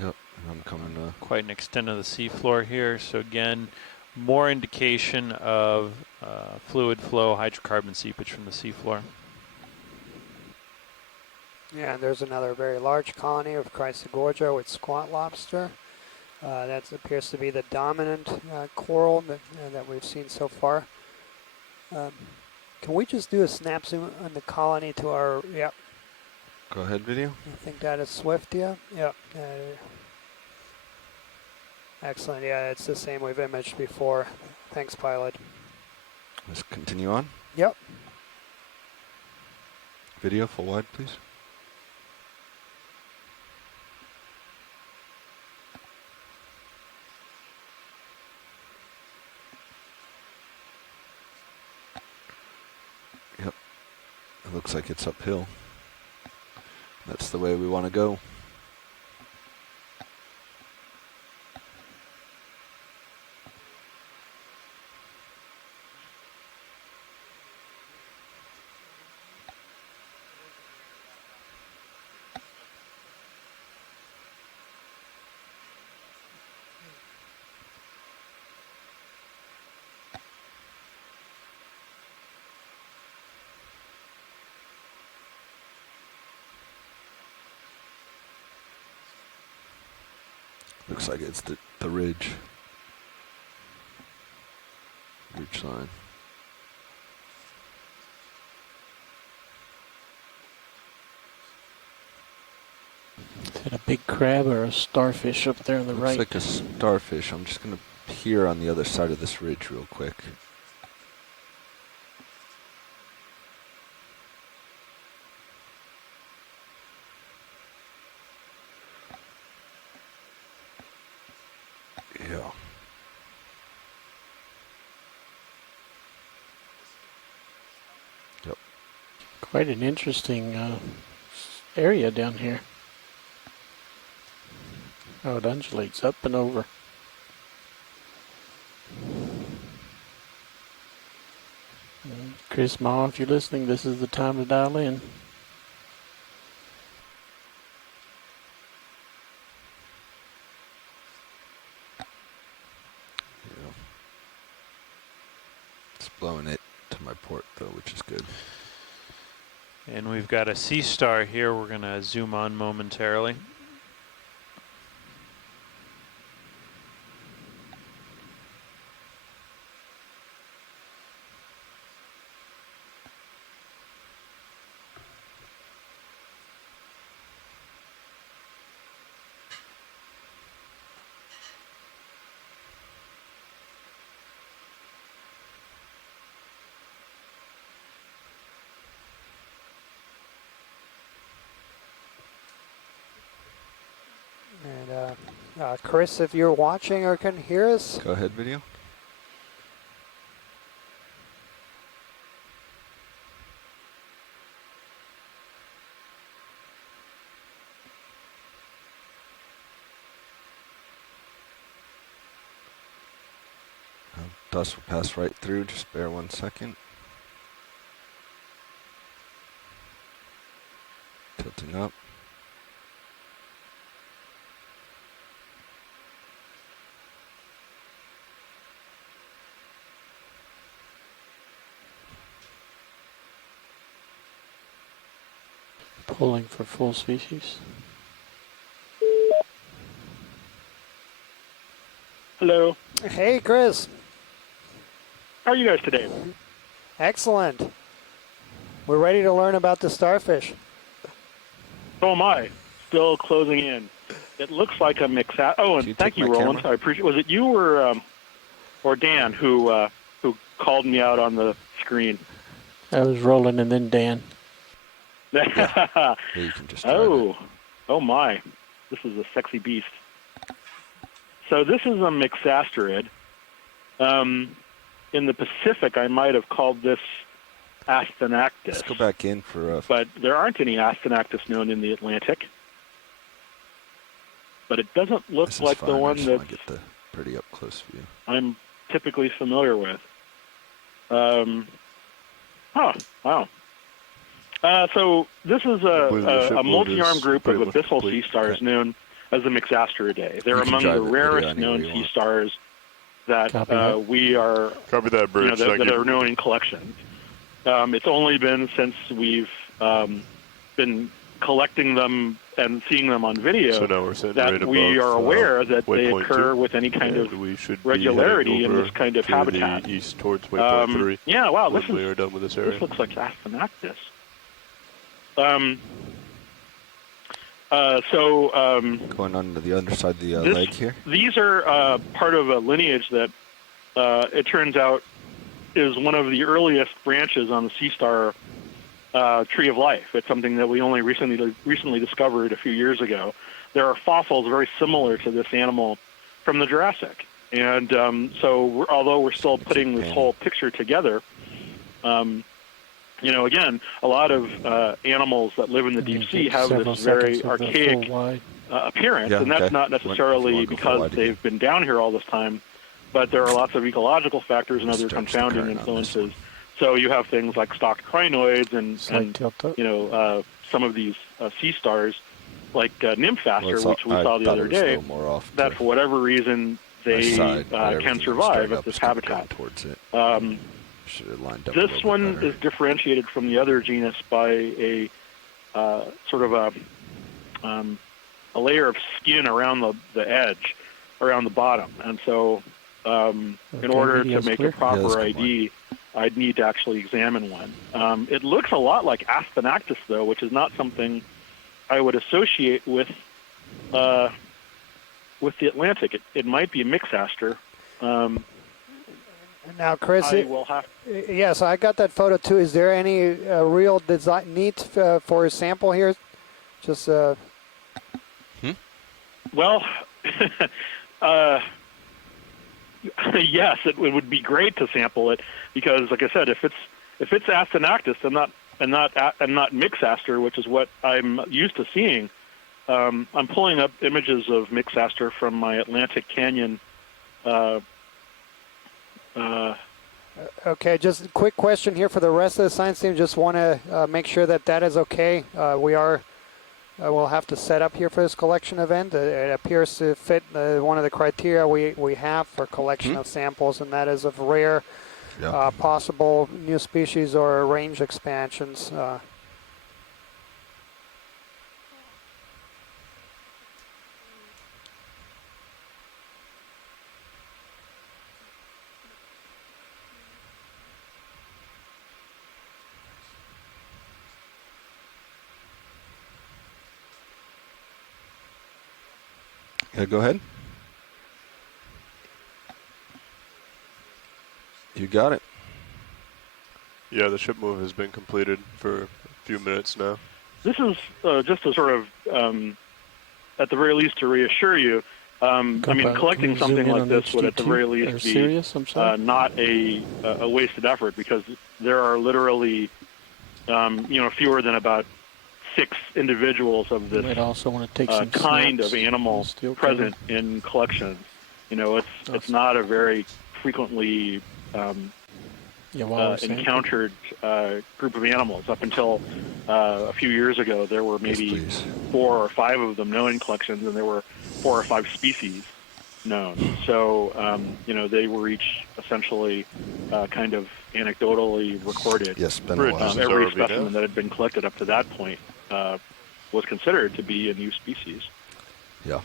yep, I'm coming to quite an extent of the seafloor here. So again, more indication of fluid flow, hydrocarbon seepage from the seafloor. Yeah, and there's another very large colony of Chryso Gorgia with squat lobster. That appears to be the dominant coral that we've seen so far. Can we just do a snap zoom on the colony to our, yep. Go ahead, video. I think that is Swift, yeah. Yep. Excellent, yeah, it's the same we've imaged before. Thanks, pilot. Let's continue on. Yep. Video full wide, please. Yep. It looks like it's uphill. That's the way we want to go. Looks like it's the ridge. Ridge line. Is it a big crab or a starfish up there on the right? Looks like a starfish. I'm just going to peer on the other side of this ridge real quick. Yeah. Yep. Quite an interesting area down here. Oh, it undulates up and over. Chris Ma, if you're listening, this is the time to dial in. Yeah. It's blowing it to my port though, which is good. And we've got a sea star here we're going to zoom on momentarily. And Chris, if you're watching or can hear us. Go ahead, video. Dust will pass right through, just bear 1 second. Tilting up. Pulling for full species. Hello. Hey, Chris. How are you guys today? Excellent. We're ready to learn about the starfish. So am I. Still closing in. It looks like a mix. Oh, and thank you, Roland. I appreciate. Was it you or Dan who called me out on the screen? I was Roland and then Dan. Yeah, you can just oh my! This is a sexy beast. So this is a mixasterid. In the Pacific, I might have called this Asthenactus. Let's go back in for but there aren't any Asthenactus known in the Atlantic. But it doesn't look like the one that get the pretty up close view. I'm typically familiar with. Oh, wow. So this is a multi-armed group of abyssal sea stars known as the Mixasteridae. They're among the rarest known sea stars that we are that bridge. that are known in collections. It's only been since we've been collecting them and seeing them on video so now we're that right we above, are aware that they occur 2, with any kind of we should regularity in this kind of to habitat. The east towards waypoint 3. Yeah, wow, when we are done with this area. This looks like Asthenactus. Going on to the underside of the leg here. These are part of a lineage that it turns out is one of the earliest branches on the sea star tree of life. It's something that we only recently discovered a few years ago. There are fossils very similar to this animal from the Jurassic, and although we're still putting this whole picture together, again, a lot of animals that live in the deep sea have this very archaic appearance, and that's not necessarily because they've been down here all this time, but there are lots of ecological factors and other confounding influences. So you have things like stalked crinoids and some of these sea stars, like Nymphaster, which we saw the other day, that for whatever reason they can survive at this habitat. This one is differentiated from the other genus by a sort of a layer of skin around the edge, around the bottom, and so in order to make a proper ID, I'd need to actually examine one. It looks a lot like Asthenactus, though, which is not something I would associate with the Atlantic. It might be a mixaster. Now, Chris, yes, I got that photo too. Is there any real need for a sample here? Just well, yes, it would be great to sample it because, like I said, if it's Asthenactus and not Mixaster, which is what I'm used to seeing, I'm pulling up images of Mixaster from my Atlantic Canyon. Okay, just a quick question here for the rest of the science team. Just want to make sure that is okay. We'll have to set up here for this collection event. It appears to fit one of the criteria we have for collection of samples, and that is of rare, possible new species or range expansions. Go ahead. You got it. Yeah, the ship move has been completed for a few minutes now. This is just to sort of, at the very least, to reassure you. Collecting something like this would, at the very least, be not a wasted effort, because there are literally, fewer than about 6 individuals of this also want to take kind of animal present in collections. It's not a very frequently encountered group of animals. Up until a few years ago, there were maybe 4 or 5 of them known in collections, and there were 4 or 5 species known. So, they were each essentially kind of anecdotally recorded. Yes, been a while. Every specimen that had been collected up to that point was considered to be a new species. Yeah.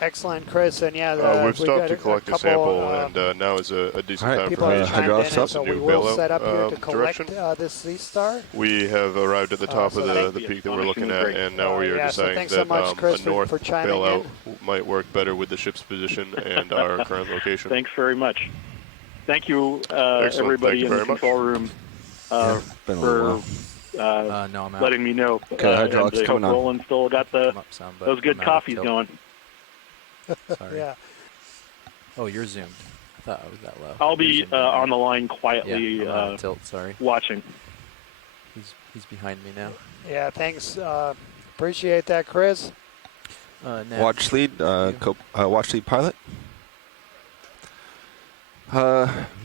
Excellent, Chris. And yeah, we've stopped to collect a sample, and now is a decent time for us to so we new will set bailout up here to collect direction. this sea star. We have arrived at the top of the peak that we're looking at, and now we are deciding that a north bailout might work better with the ship's position and our current location. Thanks very much. Thank you, everybody in the control room, for letting me know. Okay, hydraulics and coming on. Roland still got those good coffees going. Sorry. Yeah. Oh, you're zoomed. I thought I was that low. I'll be on the line quietly tilt, sorry. watching. He's behind me now. Yeah, thanks. Appreciate that, Chris. Watch lead pilot.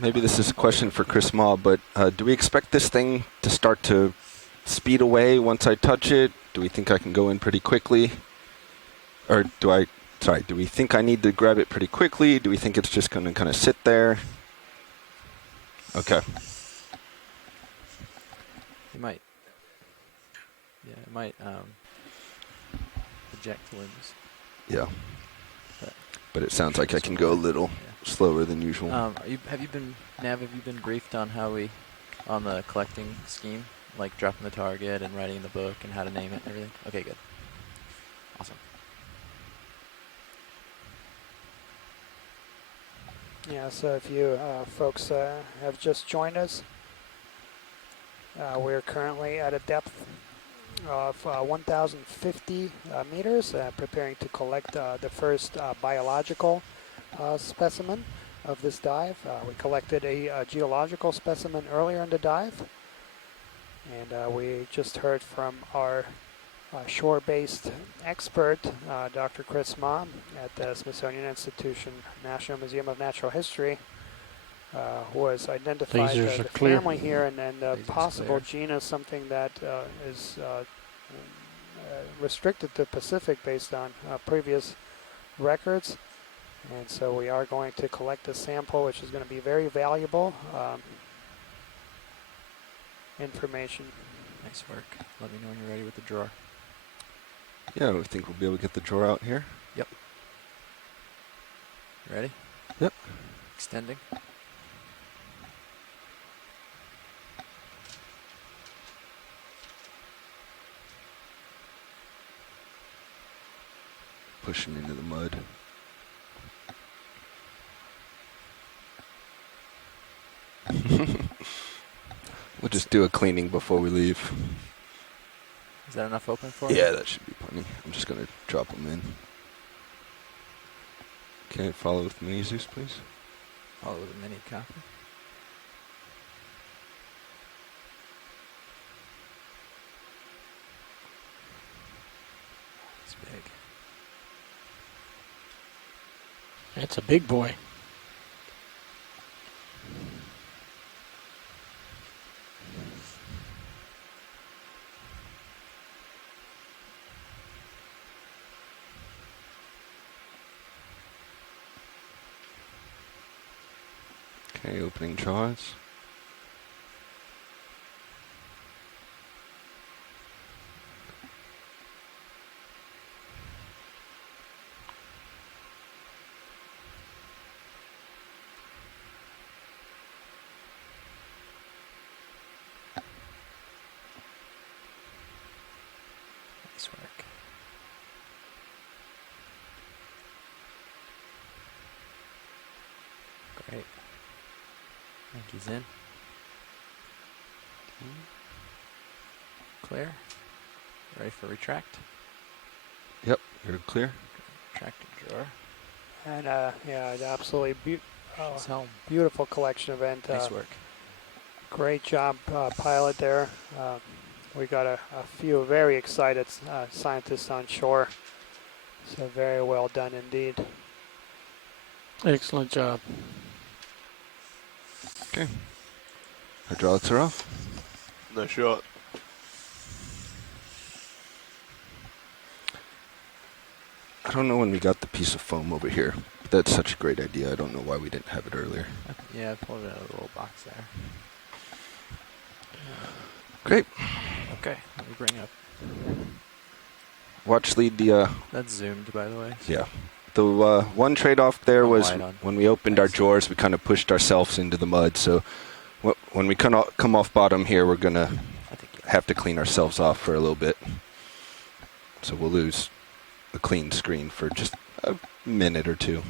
Maybe this is a question for Chris Ma, but do we expect this thing to start to speed away once I touch it? Do we think I can go in pretty quickly? Or do we think I need to grab it pretty quickly? Do we think it's just going to kind of sit there? Okay. It might. Yeah, it might eject limbs. Yeah. But it sounds like I can go a little slower than usual. Have you been briefed on on the collecting scheme, like dropping the target and writing in the book and how to name it and everything? Okay, good. Awesome. Yeah, so if you folks have just joined us, we're currently at a depth of 1,050 meters, preparing to collect the first biological specimen of this dive. We collected a geological specimen earlier in the dive, and we just heard from our shore-based expert, Dr. Chris Ma, at the Smithsonian Institution National Museum of Natural History, who has identified the family here and the possible genus, something that is restricted to Pacific based on previous records. And so we are going to collect a sample, which is going to be very valuable information. Nice work. Let me know when you're ready with the drawer. Yeah, I think we'll be able to get the drawer out here. Yep. Ready? Yep. Extending. Pushing into the mud. We'll just do a cleaning before we leave. Is that enough open for Yeah, that should be plenty. I'm just going to drop them in. Okay, follow with mini Zeus, please. Follow with a mini copy. It's big. That's a big boy. Okay, opening jaws. Nice work. Great. Yankees in. Clear. Ready for retract? Yep, you're clear. Retracted drawer. And yeah, absolutely beautiful collection event. Nice work. Great job, pilot there. We got a few very excited scientists on shore. So very well done indeed. Excellent job. Okay. Hydraulics are off. Nice shot. I don't know when we got the piece of foam over here. But that's such a great idea. I don't know why we didn't have it earlier. Yeah, I pulled it out of the little box there. Great. Okay, let me bring up. Watch lead the... That's zoomed, by the way. Yeah. The one trade-off there was wide on. when we opened our drawers, we kind of pushed ourselves into the mud. So when we come off bottom here, we're going to have to clean ourselves off for a little bit. So we'll lose the clean screen for just a minute or two.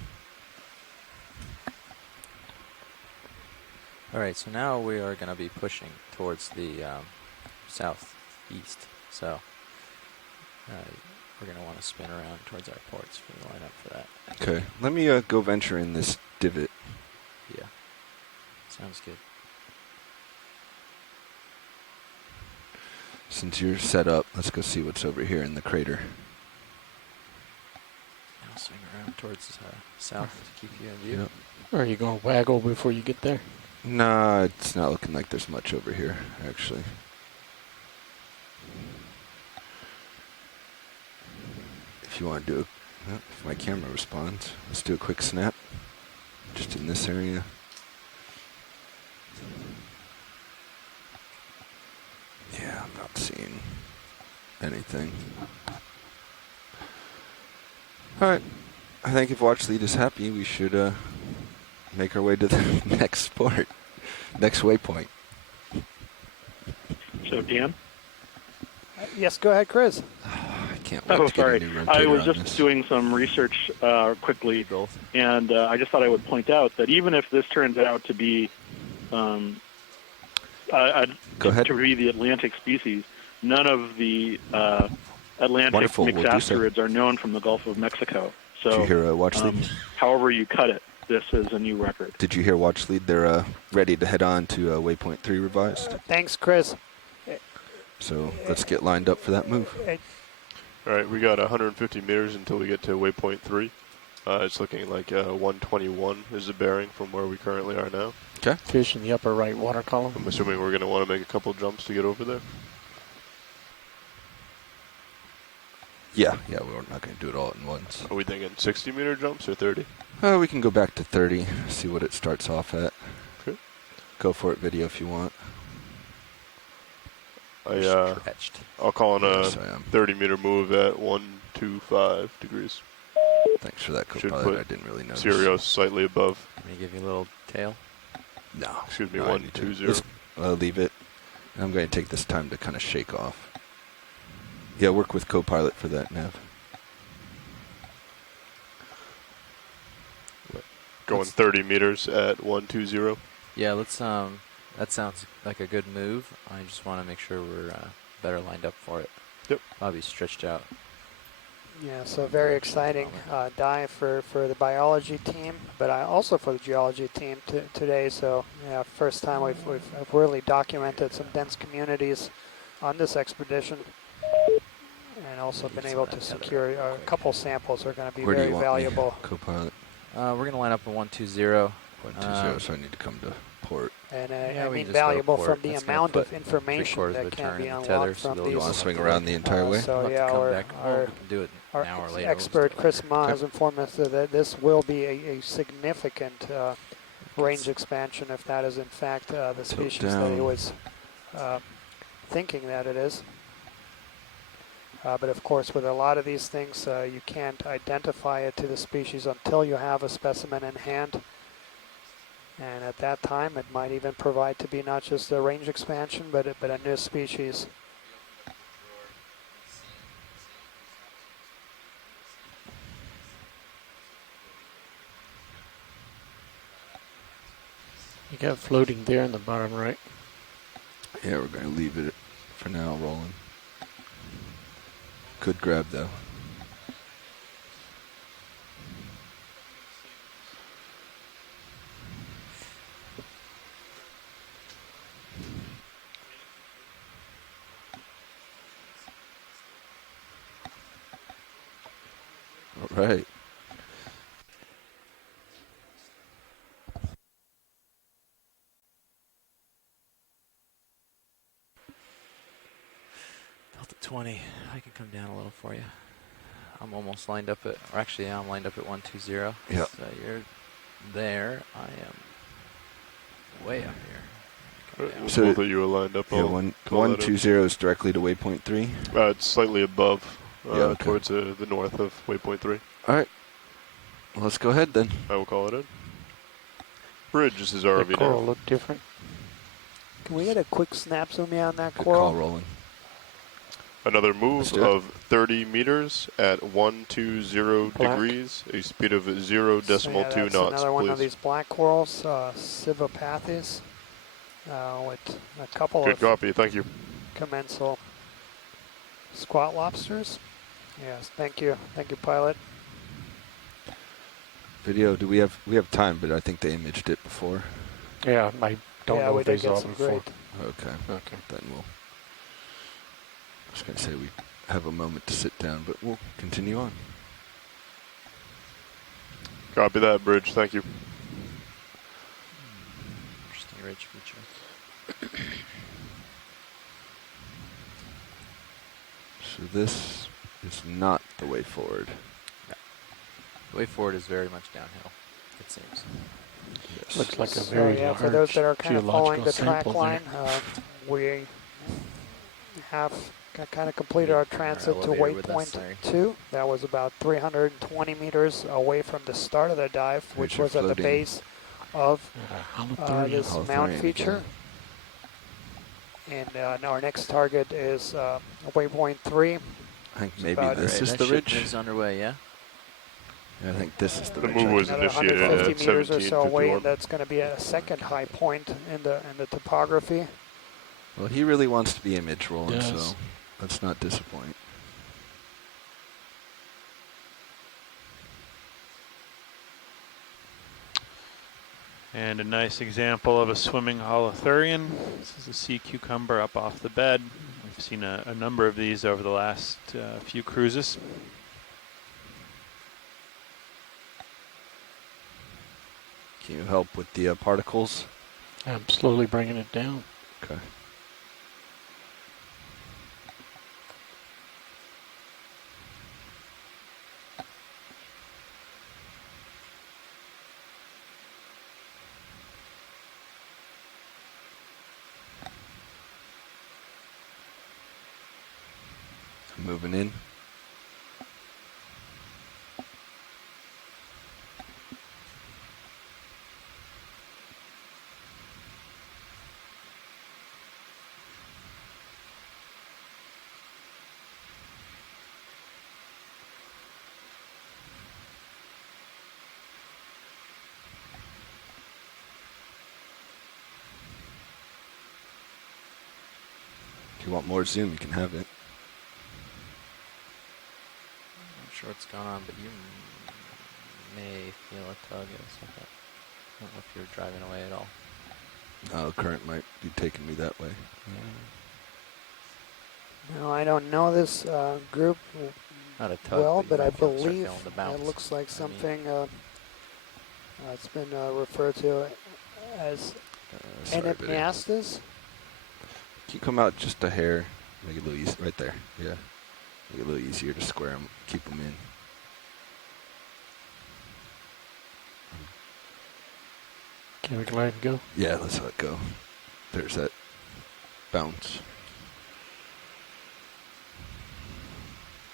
All right, so now we are going to be pushing towards the southeast. So we're going to want to spin around towards our ports for the lineup for that. Okay, let me go venture in this divot. Yeah, sounds good. Since you're set up, let's go see what's over here in the crater. I'll swing around towards south to keep you in view. Yep. Or are you going to waggle before you get there? Nah, it's not looking like there's much over here, actually. If you want to do if my camera responds, let's do a quick snap. Just in this area. Yeah, I'm not seeing anything. Alright, I think if Watch Lead is happy, we should make our way to the next sport, next waypoint. So, Dan? Yes, go ahead, Chris. I can't wait to get sorry. a new rotator I was on just this. doing some research quickly, and I just thought I would point out that even if this turns out to be Go ahead. to be the Atlantic species, none of the Atlantic Wonderful, we'll do so. mixasterids are known from the Gulf of Mexico. So, Did you hear Watch Lead? However you cut it, this is a new record. Did you hear Watch Lead? They're ready to head on to waypoint 3 revised. Thanks, Chris. So let's get lined up for that move. All right, we got 150 meters until we get to waypoint 3. It's looking like 121 is the bearing from where we currently are now. Okay. Fish in the upper right water column. I'm assuming we're going to want to make a couple jumps to get over there. Yeah, we're not going to do it all at once. Are we thinking 60-meter jumps or 30? We can go back to 30, see what it starts off at. Okay. Go for it, video, if you want. I'll call in a 30-meter move at 125 degrees. Thanks for that, Should co-pilot. put I didn't really notice. Sirius slightly above. Let me give you a little tail. No. Excuse me, no, 120. Leave it. I'm going to take this time to kind of shake off. Yeah, work with co-pilot for that, Nav. Going 30 meters at 120. Yeah, let's. That sounds like a good move. I just want to make sure we're better lined up for it. Yep. I'll be stretched out. Yeah, so very exciting dive for the biology team, but also for the geology team today. So yeah, first time we've really documented some dense communities on this expedition, and also been able to secure a couple samples are going to be Where do very you want valuable. Me, co-pilot? We're going to line up at 120. 120, so I need to come to port. And yeah, I mean valuable from the amount of information that can be unlocked from these. You want to swing around the entire way? So we'll yeah, we can do it an hour later. Expert Chris Ma has informed us that this will be a significant range expansion if that is in fact the species that he was thinking that it is. But of course, with a lot of these things, you can't identify it to the species until you have a specimen in hand. And at that time, it might even provide to be not just a range expansion, but a new species. You got floating there in the bottom right. Yeah, we're going to leave it for now rolling. Good grab, though. All right. Delta 20. I can come down a little for you. I'm almost lined up at, or actually, yeah, I'm lined up at 120. Yeah. So you're there. I am way up here. So both of you are lined up. Yeah, 120 is directly to waypoint 3. It's slightly above, okay. towards the north of waypoint 3. All right. Well, let's go ahead then. I will call it in. Bridge, this is ROV The coral look different. Can we get a quick snap zoom on that Good coral? call rolling. Another move of 30 meters at 120 degrees, a speed of 0.2 knots, Another one please. of these black corals, Civipathes, with a couple Good of copy, thank you. commensal squat lobsters. Yes, thank you, pilot. Video, we have time, but I think they imaged it before. Yeah, I don't know if they saw it before. Okay. Okay. Then we'll. I was going to say we have a moment to sit down, but we'll continue on. Copy that, Bridge. Thank you. Interesting ridge feature. So this is not the way forward. No. The way forward is very much downhill, it seems. Yes. Looks like a very large for those that are kind of following the track sample line, we have kind of completed our transit to waypoint 2. That was about 320 meters away from the start of the dive, which was at the base of this mound feature. And our next target is waypoint 3. I think maybe this is the ridge. Is underway, yeah? I think this is the ridge. The move was initiated at 150 meters or so away, 17:51. and that's going to be a second high point in the topography. Well, he really wants to be image rolling, Yes. so let's not disappoint. And a nice example of a swimming holothurian. This is a sea cucumber up off the bed. We've seen a number of these over the last few cruises. Can you help with the particles? I'm slowly bringing it down. Okay. Moving in. If you want more zoom, you can have it. I'm sure what's going on, but you may feel a tug and stuff like that. I don't know if you're driving away at all. Oh, current might be taking me that way. No, I don't know this group Not a tug, well, but I you might feel it start believe feeling the bounce. it looks like something it's been referred to as Enipneastis. Can you come out just a hair? Make it a little easy. Right there. Yeah. Make it a little easier to square them, keep them in. Can we let it go? Yeah, let's let it go. There's that bounce.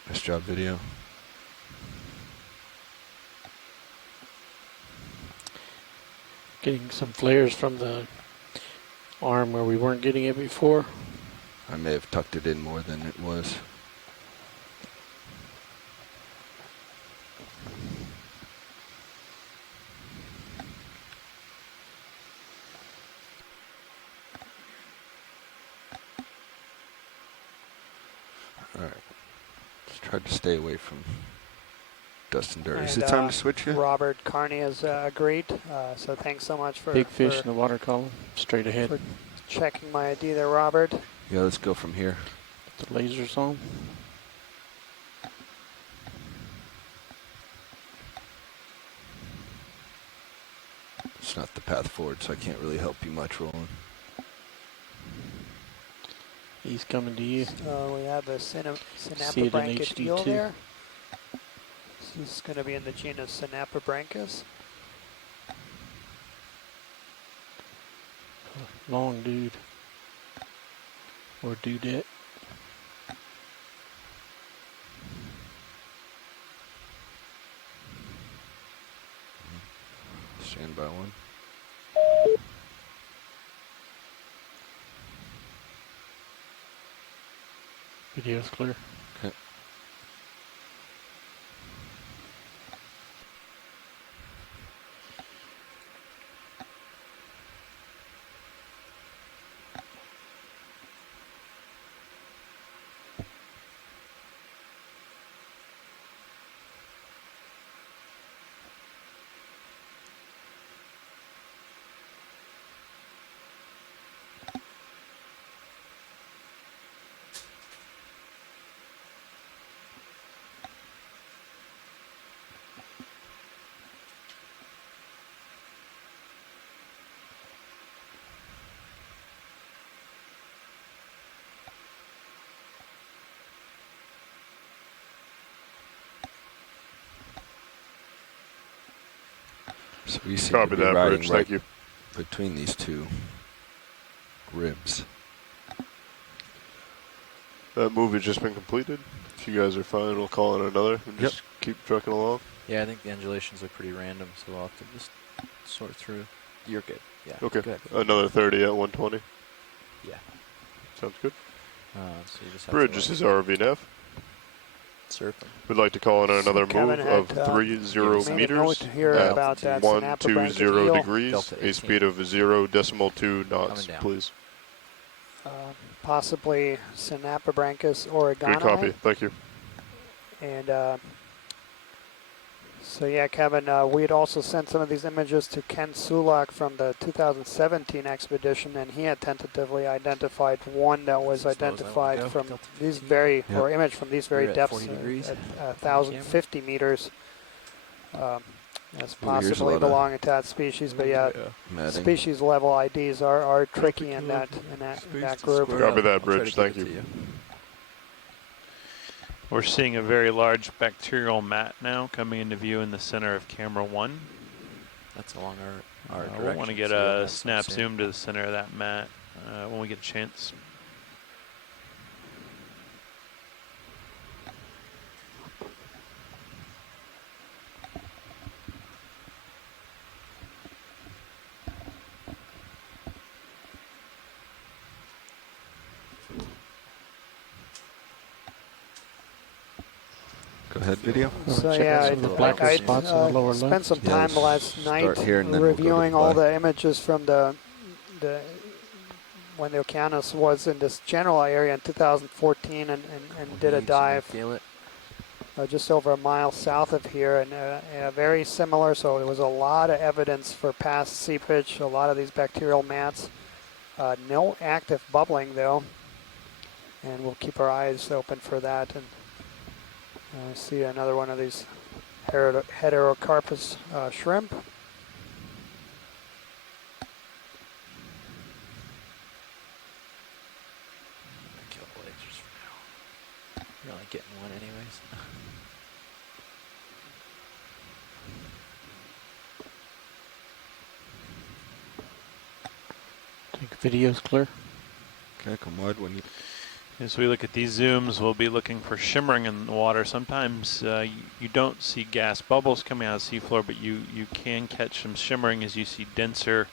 Nice job, video. Getting some flares from the arm where we weren't getting it before. I may have tucked it in more than it was. All right. Just tried to stay away from dust and dirt. Is it time to switch here? Robert Carney has agreed, so thanks so much for Big fish in the water column, straight ahead. For checking my ID there, Robert. Yeah, let's go from here. The laser's on. It's not the path forward, so I can't really help you much, Roland. He's coming to you. So we have a See it in synaptobranchiate eel HD2. there. This is going to be in the genus Synapobranchus. Long dude. Or dudette. Stand by one. Video's clear. Okay. So we seem Copy to be that, riding Bridge. right Thank you. between these two ribs. That move has just been completed. If you guys are fine, we'll call in another and just keep trucking along. Yeah, I think the undulations are pretty random, so we'll have to just sort through. You're good. Yeah. Okay. Go ahead. Another 30 at 120. Yeah. Sounds good. So you just have Bridge, to this is RV Nav. Certainly. We'd like to call in another Kevin move had, of 30 made a note meters here at about that 120 Synapobranchus eel. degrees, a speed of 0.2 knots, please. Possibly Synapobranchus oregoni. Good copy. Thank you. And so yeah, Kevin, we had also sent some of these images to Ken Sulak from the 2017 expedition, and he had tentatively identified one that was identified from these very, or image from these very depths at 1,050 meters. As possibly belonging to that species, but yeah, species level IDs are tricky in that group. Copy that, Bridge. Thank you. We're seeing a very large bacterial mat now coming into view in the center of camera 1. That's along our direction. We'll want to get a snap zoom to the center of that mat when we get a chance. Go ahead, video. So yeah, I spent some time last night reviewing all the images from the when the Okeanos was in this general area in 2014, and did a dive just over a mile south of here, and very similar. So there was a lot of evidence for past seepage, a lot of these bacterial mats. No active bubbling though, and we'll keep our eyes open for that. And I see another one of these heterocarpus shrimp. Kill lasers for now. You're only getting one anyways. I think video's clear. Okay, come wide when you... As we look at these zooms, we'll be looking for shimmering in the water. Sometimes you don't see gas bubbles coming out of the seafloor, but you can catch some shimmering as you see denser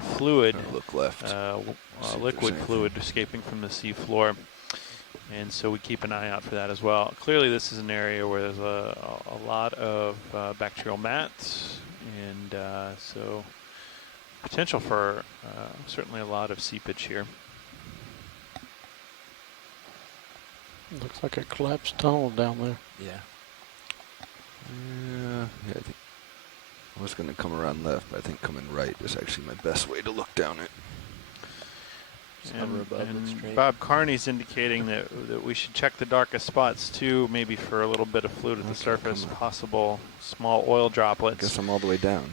fluid, look left. Liquid fluid escaping from the seafloor. And so we keep an eye out for that as well. Clearly this is an area where there's a lot of bacterial mats, and so potential for certainly a lot of seepage here. Looks like a collapsed tunnel down there. Yeah. Yeah, I think I was going to come around left, but I think coming right is actually my best way to look down it. And Bob Carney's indicating that we should check the darkest spots too, maybe for a little bit of fluid at the surface, possible small oil droplets. I guess I'm all the way down.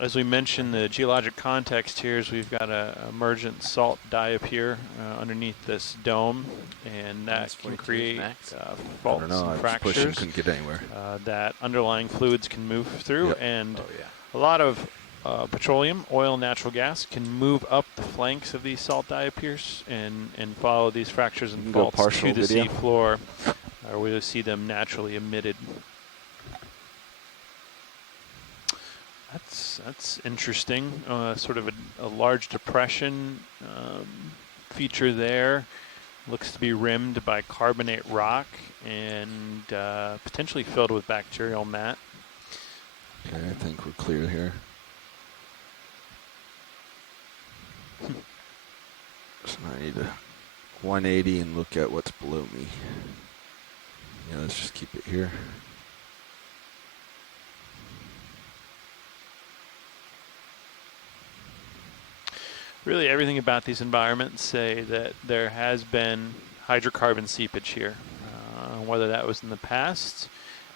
as we mentioned, the geologic context here is we've got a emergent salt diapir underneath this dome, and that can create faults and fractures. Couldn't get anywhere. That underlying fluids can move through, and a lot of petroleum, oil, natural gas can move up the flanks of these salt diapirs and follow these fractures and faults to the sea floor, where we'll see them naturally emitted. That's interesting. Sort of a large depression feature there. Looks to be rimmed by carbonate rock and potentially filled with bacterial mat. Okay, I think we're clear here. So I need a 180 and look at what's below me. Yeah, let's just keep it here. Really, everything about these environments say that there has been hydrocarbon seepage here. Whether that was in the past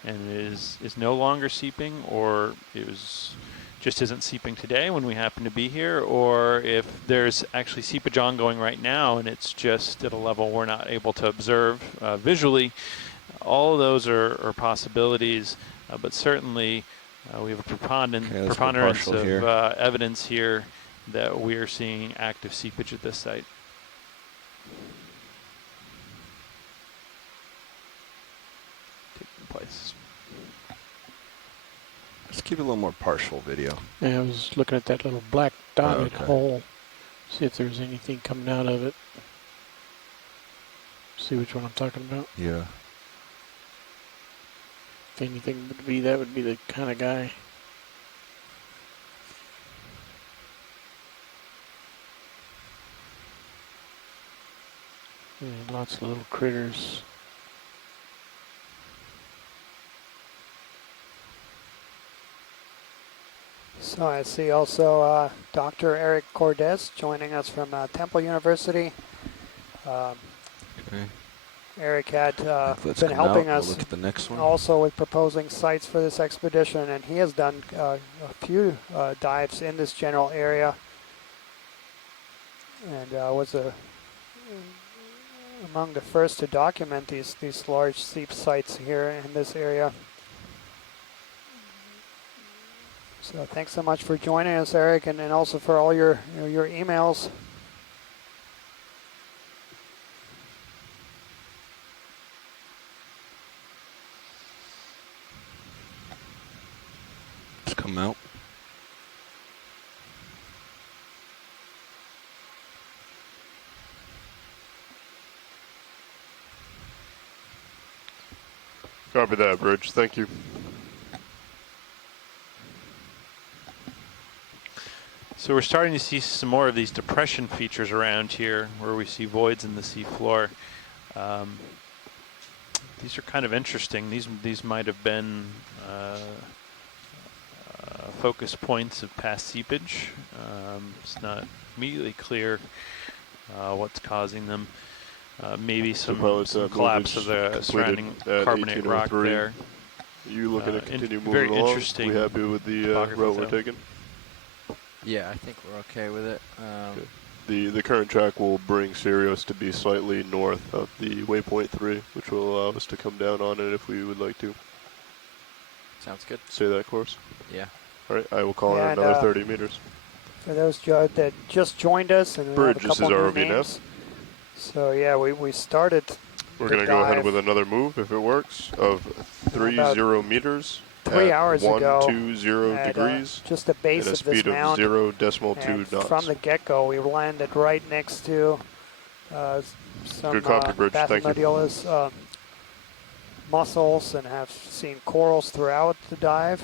and is no longer seeping, or it was just isn't seeping today when we happen to be here, or if there's actually seepage ongoing right now and it's just at a level we're not able to observe visually. All of those are possibilities, but certainly we have a preponderance of evidence here that we are seeing active seepage at this site. Taking place. Let's keep a little more partial video. Yeah, I was looking at that little black dotted hole. See if there's anything coming out of it. See which one I'm talking about? Yeah. If anything would be, that would be the kind of guy. Yeah, lots of little critters. So I see also Dr. Eric Cordes joining us from Temple University. Okay. Eric had been helping us look at the next one. also with proposing sites for this expedition, and he has done a few dives in this general area, and was among the first to document these large seep sites here in this area. So thanks so much for joining us, Eric, and also for all your emails. Just come out. Copy that, Bridge. Thank you. So we're starting to see some more of these depression features around here where we see voids in the seafloor. These are kind of interesting. These might have been focus points of past seepage. It's not immediately clear what's causing them. Maybe some collapse of the surrounding carbonate rock there. You looking to continue moving very along? Interesting. We happy with the route we're taking? Yeah, I think we're okay with it. Okay. The current track will bring Sirius to be slightly north of the waypoint 3, which will allow us to come down on it if we would like to. Sounds good. Stay that course? Yeah. All right, I will call in another 30 meters. For those that just joined us, and we have a couple new names. So yeah, we started. We're going to go ahead with another move, if it works, of 30 meters. 3 hours ago, 120 degrees, just the base at a of this speed of mound, 0.2 knots. From the get-go, we landed right next to some Good copy, Bridge. Thank you. Mussels, and have seen corals throughout the dive.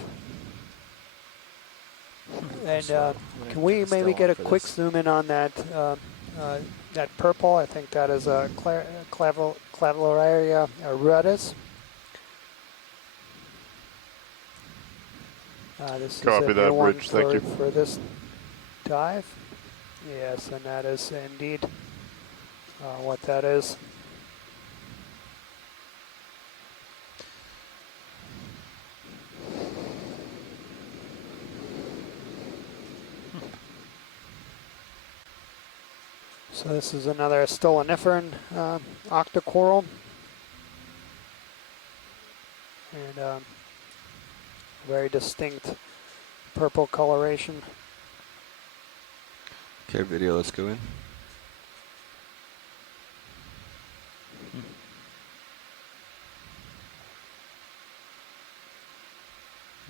And can we maybe get a quick zoom in on that that purple? I think that is a Clavularia rudis. This Copy is a that, new one Bridge. Thank you. for this dive. Yes, and that is indeed what that is. So this is another stoloniferan octocoral. And very distinct purple coloration. Okay, video, let's go in.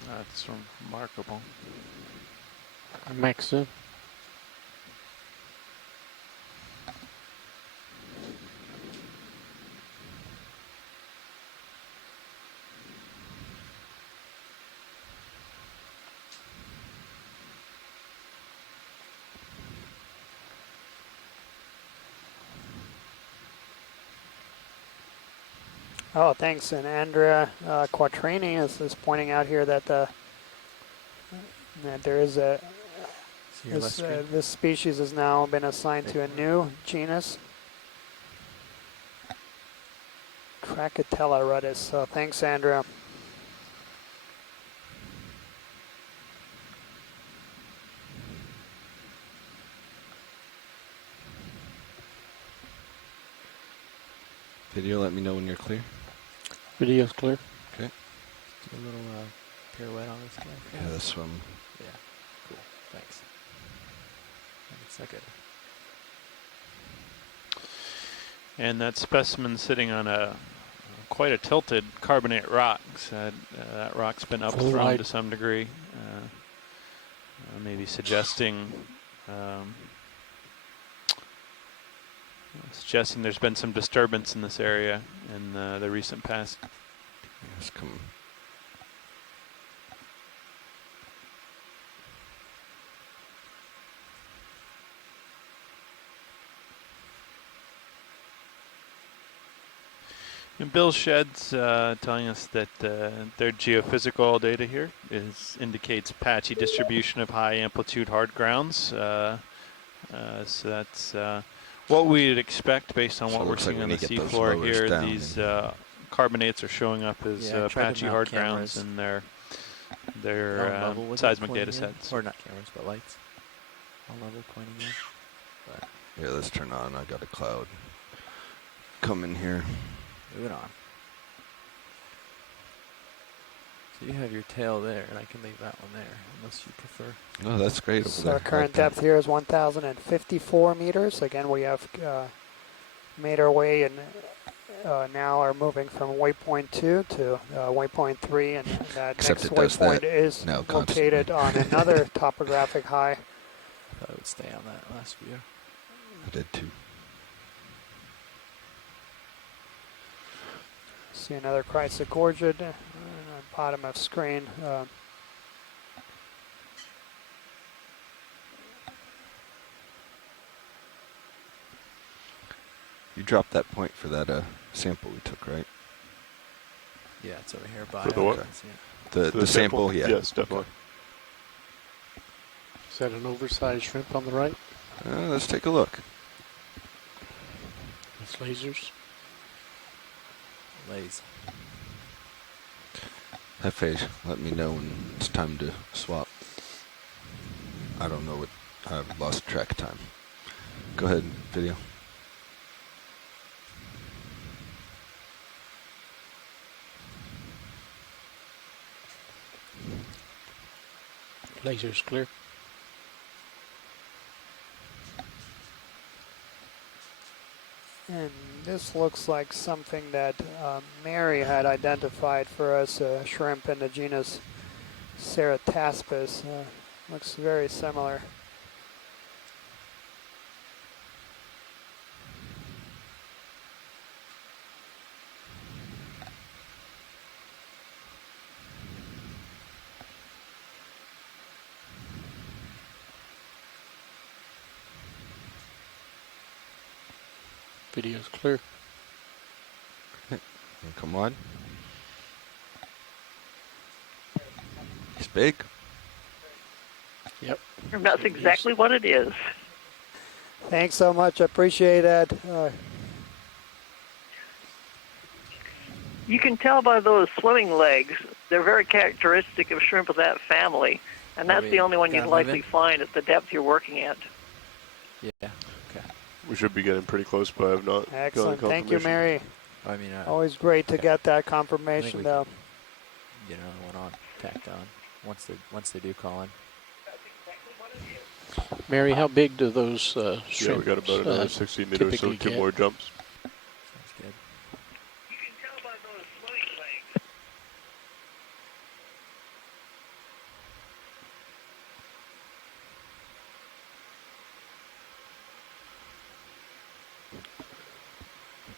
That's remarkable. Mexican. Oh, thanks. And Andrea Quattrini is pointing out here that that there is a this species has now been assigned to a new genus, Trachytella rudis. So thanks, Andrea. Video, let me know when you're clear. Video's clear. Okay. Do a little pirouette on this guy. Yeah, this one. Yeah, cool. Thanks. It's not good. And that specimen sitting on quite a tilted carbonate rock. So that rock's been upthrown to some degree, maybe suggesting there's been some disturbance in this area in the recent past. Yes, come. And Bill Shed's telling us that their geophysical data here indicates patchy distribution of high amplitude hard grounds. So that's what we'd expect based on what we're seeing on the seafloor here. These carbonates are showing up as patchy hard grounds in their seismic data sets. Or not cameras, but lights. All level pointing in. But yeah, let's turn on. I got a cloud coming here. Moving on. So you have your tail there, and I can leave that one there, unless you prefer. Oh, that's great. So our current depth here is 1,054 meters. Again, we have made our way and now are moving from waypoint 2 to waypoint 3, and that next waypoint is located on another topographic high. I thought it would stay on that last view. I did too. See another Chryso Gorgia on the bottom of screen. You dropped that point for that sample we took, right? Yeah, it's over here by. For the what? The sample, yeah. Yes, definitely. Is that an oversized shrimp on the right? Let's take a look. It's lasers. Lays. Hefe, let me know when it's time to swap. I don't know what, I've lost track of time. Go ahead, video. Laser's clear. And this looks like something that Mary had identified for us, a shrimp in the genus Cerataspis. Looks very similar. Video's clear. Come on. It's big. Yep. That's exactly what it is. Thanks so much. I appreciate that. You can tell by those swimming legs. They're very characteristic of shrimp of that family. And that's the only one you'd likely find at the depth you're working at. Yeah, okay. We should be getting pretty close, but I have not Excellent. gotten Thank you, confirmation. Mary. I mean, always great to get that I think confirmation, we though. can get another one on, tacked on, once they do call in. Mary, how big do those shrimp? Yeah, we got about another 60 meters, so 2 more jumps. Sounds good.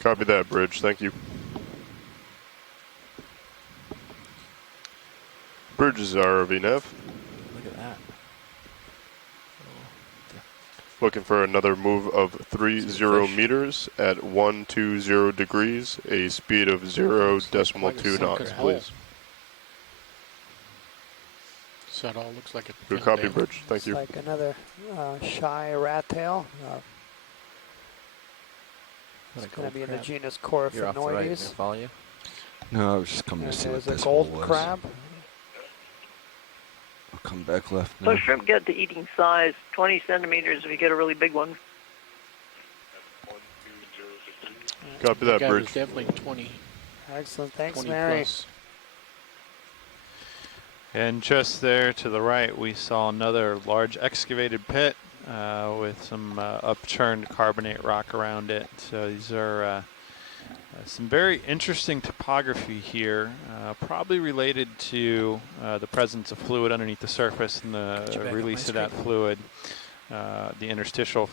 Copy that, Bridge. Thank you. Bridge is ROV nav. Look at that. Looking for another move of 30 meters at 120 degrees, a speed of 0.2 knots, please. So that all looks like a Good copy, Bridge. Thank you. Like another shy rat tail. It's going to be in the genus Coryphaenoides. You're off the right. Can I follow you? No, I was just coming to see what There's this a hole golden was. crab. I'll come back left now. So shrimp get to eating size 20 centimeters if you get a really big one. Copy that, guy Bridge. was definitely 20. Excellent. Thanks, 20 Mary. plus. And just there to the right, we saw another large excavated pit with some upturned carbonate rock around it. So these are some very interesting topography here, probably related to the presence of fluid underneath the surface and the release of that fluid, the interstitial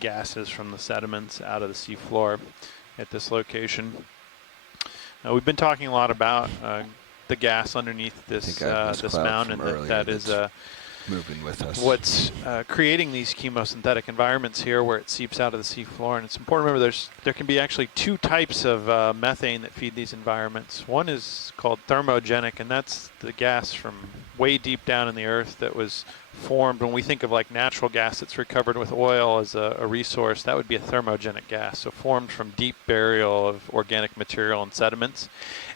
gases from the sediments out of the seafloor at this location. We've been talking a lot about the gas underneath this this mound, and that is moving with us. What's creating these chemosynthetic environments here where it seeps out of the seafloor. And it's important to remember there can be actually two types of methane that feed these environments. One is called thermogenic, and that's the gas from way deep down in the earth that was formed. When we think of like natural gas that's recovered with oil as a resource, that would be a thermogenic gas, so formed from deep burial of organic material and sediments.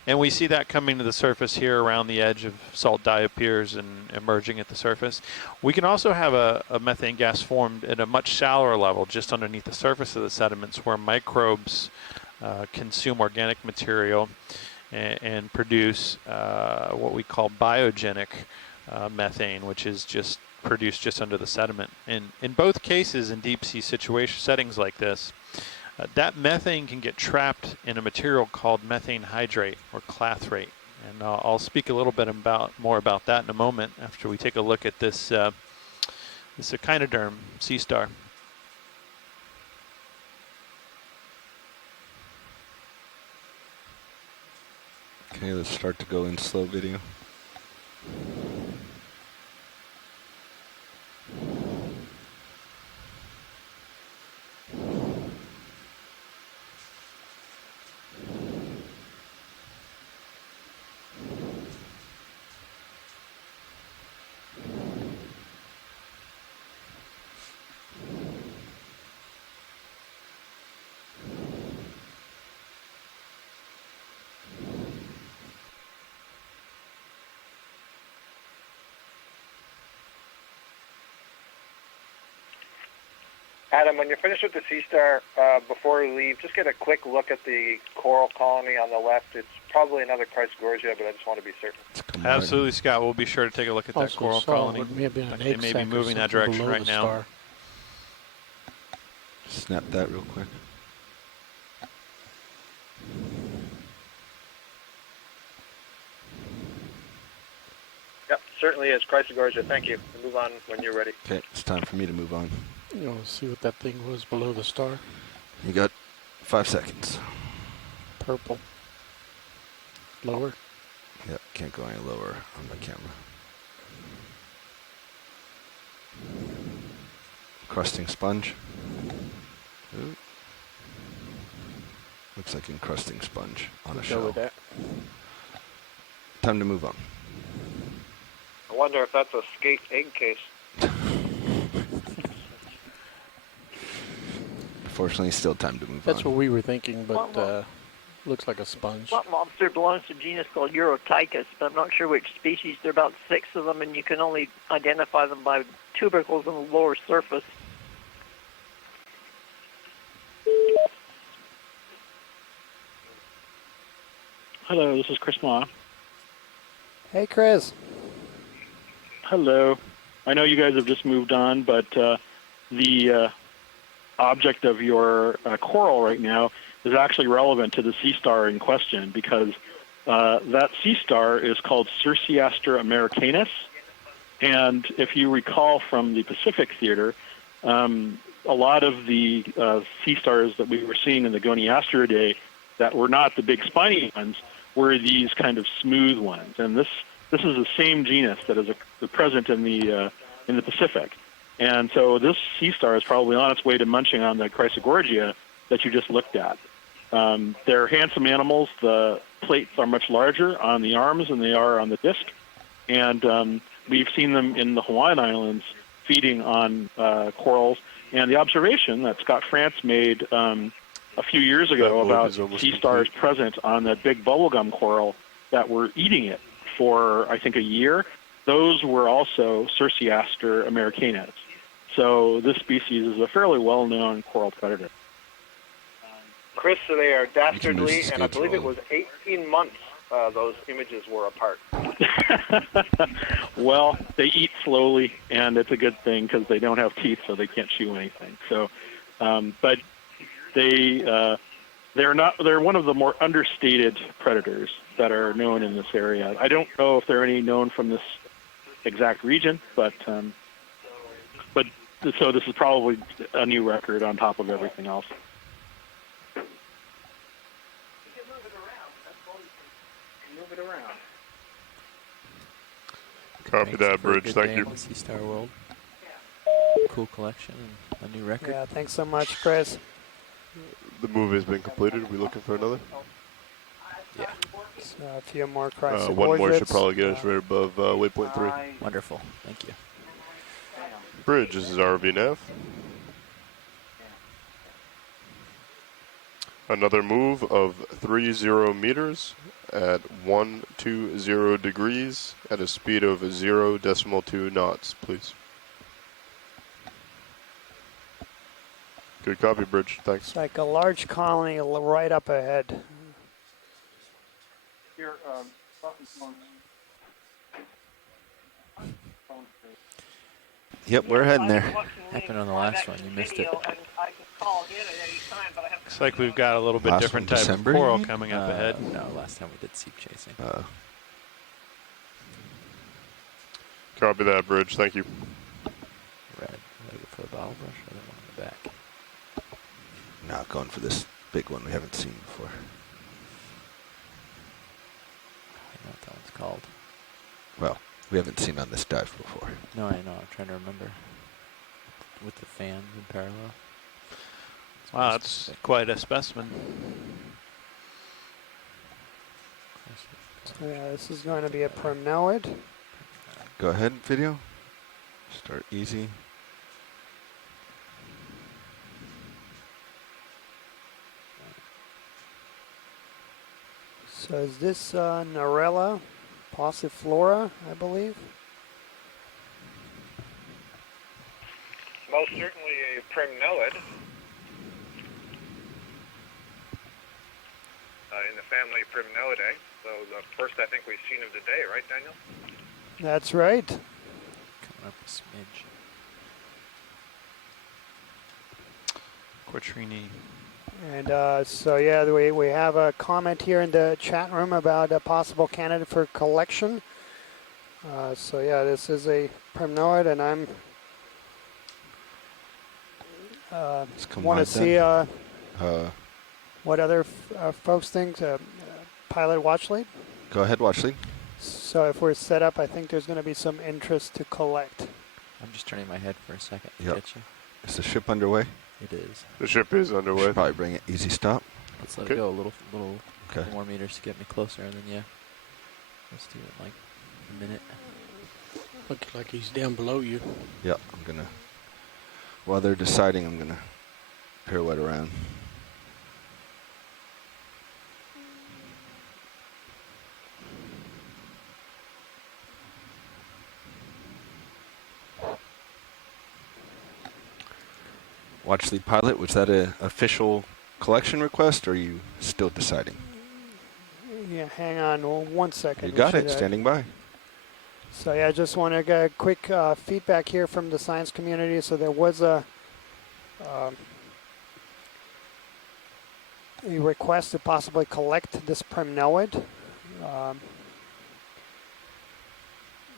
And we see that coming to the surface here around the edge of salt diapirs and emerging at the surface. We can also have a methane gas formed at a much shallower level, just underneath the surface of the sediments, where microbes consume organic material and produce what we call biogenic methane, which is just produced just under the sediment. And in both cases, in deep sea settings like this, that methane can get trapped in a material called methane hydrate or clathrate. And I'll speak a little bit more about that in a moment after we take a look at this this echinoderm sea star. Okay, let's start to go in slow video. Adam, when you're finished with the sea star, before we leave, just get a quick look at the coral colony on the left. It's probably another Chryso Gorgia, but I just want to be certain. Absolutely, Scott. We'll be sure to take a look at that coral colony. They may be moving that direction right now. Star. Snap that real quick. Yep, certainly is Chryso Gorgia. Thank you. We'll move on when you're ready. Okay, it's time for me to move on. You want to see what that thing was below the star? You got 5 seconds. Purple. Lower? Yep, can't go any lower on my camera. Encrusting sponge. Ooh. Looks like encrusting sponge on a shell. Go with that. Time to move on. I wonder if that's a skate egg case. Unfortunately, still time to move on. That's what we were thinking, but looks like a sponge. That lobster belongs to a genus called Urotychus, but I'm not sure which species. There are about 6 of them, and you can only identify them by tubercles on the lower surface. Hello, this is Chris Ma. Hey, Chris. Hello. I know you guys have just moved on, but the object of your coral right now is actually relevant to the sea star in question because that sea star is called Circeaster americanus. And if you recall from the Pacific Theater, a lot of the sea stars that we were seeing in the Goniastridae that were not the big spiny ones were these kind of smooth ones. And this is the same genus that is present in the Pacific. And so this sea star is probably on its way to munching on the Chryso Gorgia that you just looked at. They're handsome animals. The plates are much larger on the arms than they are on the disc. And we've seen them in the Hawaiian Islands feeding on corals. And the observation that Scott France made a few years ago about sea stars present on that big bubblegum coral that were eating it for, I think, a year, those were also Circeaster americanus. So this species is a fairly well-known coral predator. Chris, they are dastardly, and I believe it was 18 months those images were apart. Well, they eat slowly, and it's a good thing because they don't have teeth, so they can't chew anything. So, but they're one of the more understated predators that are known in this area. I don't know if there are any known from this exact region, but so this is probably a new record on top of everything else. Copy that, Bridge. Thank you. Sea Star World. Cool collection and a new record. Yeah, thanks so much, Chris. The move has been completed. Are we looking for another? Yeah. So a few more Chryso Gorgias. One more should probably get us right above waypoint 3. Wonderful. Thank you. Bridge, this is RV Nav. Another move of 30 meters at 120 degrees at a speed of 0.2 knots, please. Good copy, Bridge. Thanks. It's like a large colony right up ahead. Here, Yep, we're heading there. Happened on the last one. You missed it. Looks like we've got a little bit different type of coral coming up ahead. No, last time we did seep chasing. Copy that, Bridge. Thank you. Red. Go for the bottle brush or the one in the back? No, going for this big one we haven't seen before. I know what that one's called. Well, we haven't seen on this dive before. No, I know. I'm trying to remember. With the fans in parallel. Wow, that's quite a specimen. So yeah, this is going to be a primnoid. Go ahead, video. Start easy. So is this Narella pauciflora, I believe? Most certainly a primnoid. In the family Primnoidae. So the first I think we've seen of the day, right, Daniel? That's right. Coming up a smidge. Quattrini. And so yeah, we have a comment here in the chat room about a possible candidate for collection. So yeah, this is a primnoid, and I'm want to see what other folks think. Pilot watch lead. Go ahead, watch lead. So if we're set up, I think there's going to be some interest to collect. I'm just turning my head for a second to Yep. get you. Is the ship underway? It is. The ship is underway. Should probably bring it easy stop. Let's let it go a little Okay. more meters to get me closer, and then yeah, let's do it in like a minute. Looks like he's down below you. Yep, I'm gonna. While they're deciding, I'm gonna pirouette around. Watch lead pilot, was that an official collection request, or are you still deciding? Yeah, hang on 1 second. You got it, standing by. So yeah, I just want to get a quick feedback here from the science community. So there was a request to possibly collect this primnoid.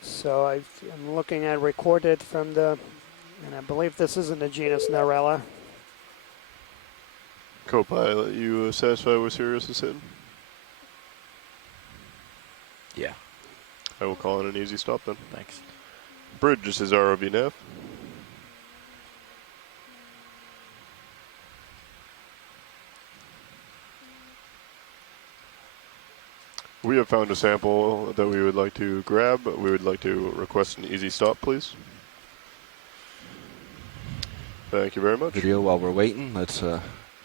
So I'm looking at recorded from the, and I believe this is in the genus Narella. Co-pilot, you satisfied with Sirius is hitting? Yeah. I will call it an easy stop then. Thanks. Bridge, this is ROV nav. We have found a sample that we would like to grab. We would like to request an easy stop, please. Thank you very much. Video while we're waiting. Let's go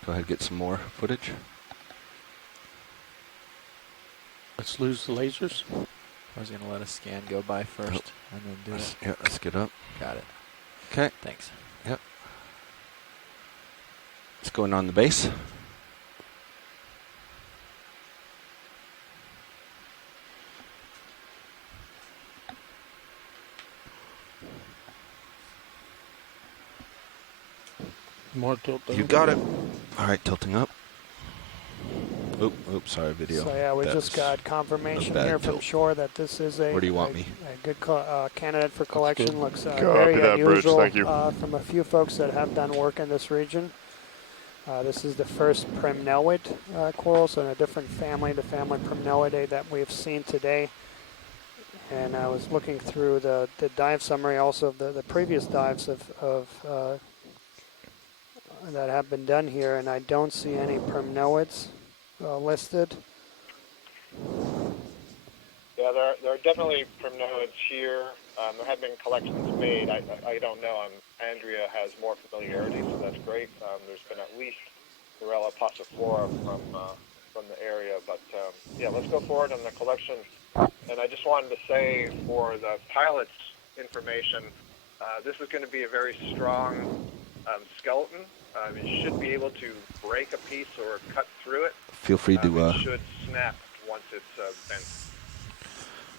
ahead and get some more footage. Let's lose the lasers. I was going to let a scan go by first and then do it. Yeah, let's get up. Got it. Okay. Thanks. Yep. What's going on the base? More tilt. You got it. All right, tilting up. Oops, sorry, video. So yeah, we just got confirmation here from shore that this is a, Where do you want me? A good candidate for collection. Looks Copy very that, unusual Bridge. Thank you. From a few folks that have done work in this region. This is the first primnoid coral, so in a different family, the family Primnoidae that we've seen today. And I was looking through the dive summary also of the previous dives of that have been done here, and I don't see any primnoids listed. Yeah, there are definitely primnoids here. There have been collections made. I don't know. Andrea has more familiarity, so that's great. There's been at least Narella passiflora from the area, but yeah, let's go forward on the collection. And I just wanted to say for the pilot's information, this is going to be a very strong skeleton. You should be able to break a piece or cut through it. Feel free to. It should snap once it's bent.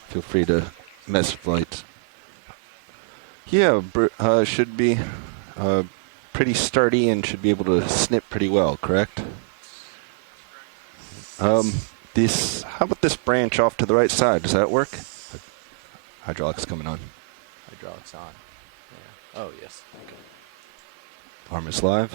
Feel free to mess with lights. Yeah, should be pretty sturdy and should be able to snip pretty well. Correct. How about this branch off to the right side? Does that work? Hydraulics coming on. Hydraulics on. Yeah. Oh yes. Okay. Arm is live.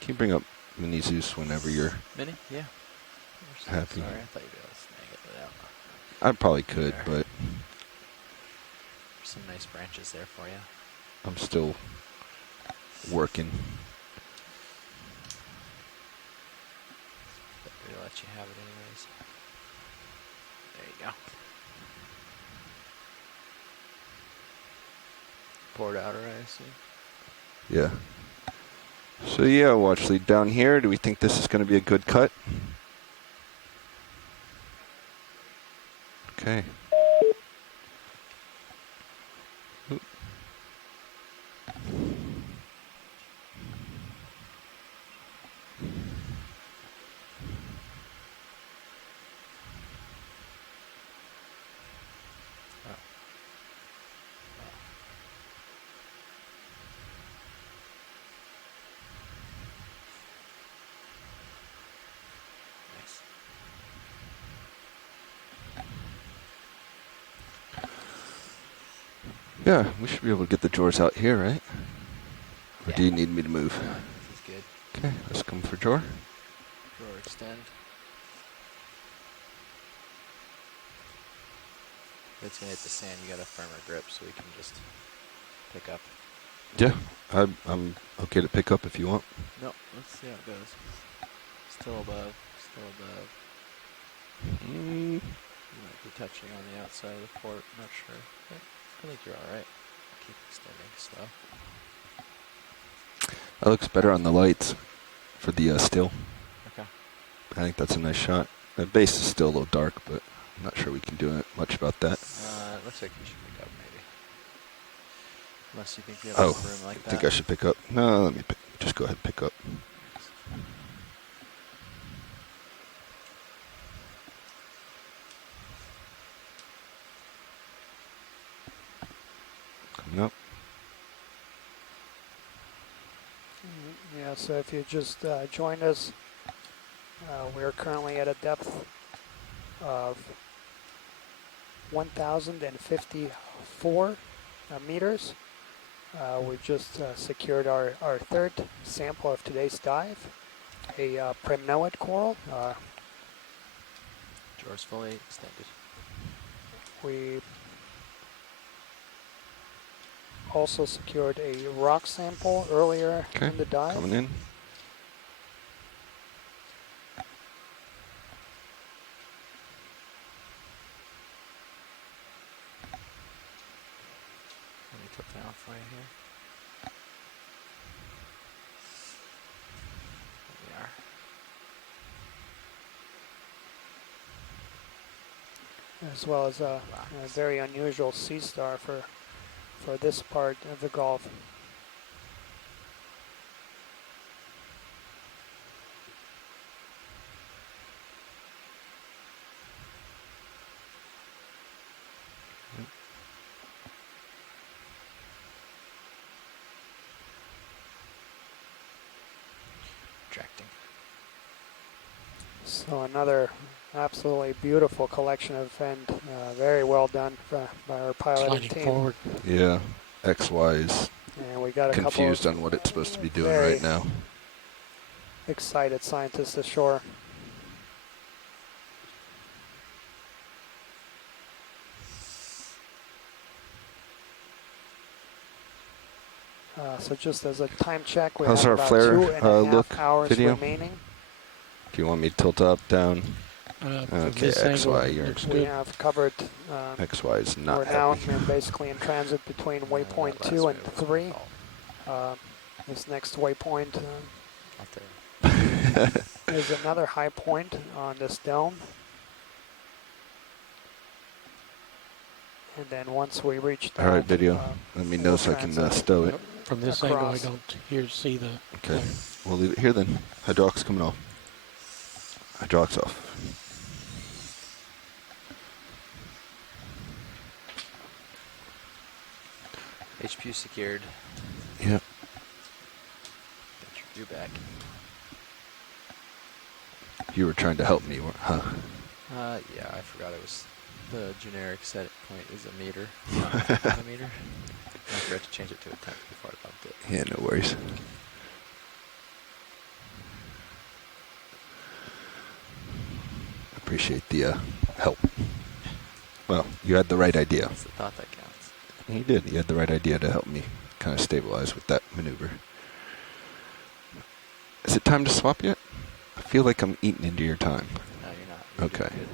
Can you bring up Mini Zeus whenever you're Mini? Yeah. happy? Sorry, I thought you'd be able to snag it out. I probably could, but There's some nice branches there for you. I'm still working. We'll let you have it anyways. There you go. Poured outer, I assume. Yeah. So yeah, watch lead down here. Do we think this is going to be a good cut? Okay. Oop. Yeah, we should be able to get the drawers out here, right? Or do you need me to move? This is good. Okay, let's come for drawer. Drawer extend. If it's gonna hit the sand, you got a firmer grip, so we can just pick up. Yeah, I'm okay to pick up if you want. No, let's see how it goes. Still above. Still above. You might be touching on the outside of the port. Not sure. Okay. I think you're all right. Keep extending slow. That looks better on the lights for the still. Okay. I think that's a nice shot. The base is still a little dark, but I'm not sure we can do much about that. It looks like you should pick up Unless you think you have Oh, enough room like I think that. I should pick up. No, let me just go ahead and pick up. Coming up. Yeah, so if you just joined us, we're currently at a depth of 1,054 meters. We just secured our third sample of today's dive, a primnoid coral. Drawers fully extended. We also secured a rock sample earlier in the dive. Coming in. Let me flip that off for you here. There we are. As well as a very unusual sea star for this part of the Gulf. Tracting. So another absolutely beautiful collection of and very well done by our pilot Sliding team. forward. Yeah, XY is And we got a confused couple on what it's supposed to be doing very right now. excited scientists ashore. So just as a time check, we How's have our about flare 2.5 look hours video? remaining. Do you want me to tilt up, down? From Okay, this angle, XY, you're looks We good. have covered. XY is not We're now happy. basically in transit between waypoint 2 and 3. This next waypoint is another high point on this dome. And then once we reach that, All right, video. Let me know we'll so I can transit stow it. From this angle, I don't see the. Okay, we'll leave it here then. Hydraulics coming off. Hydraulics off. HPU secured. Yeah. Got your view back. You were trying to help me, huh? Yeah, I forgot it was the generic set point is a meter, not a meter. I forgot to change it to a tenth before I bumped it. Yeah, no worries. Appreciate the help. Well, you had the right idea. It's the thought that counts. You did. You had the right idea to help me kind of stabilize with that maneuver. Is it time to swap yet? I feel like I'm eating into your time. No, you're not. You're Okay. good.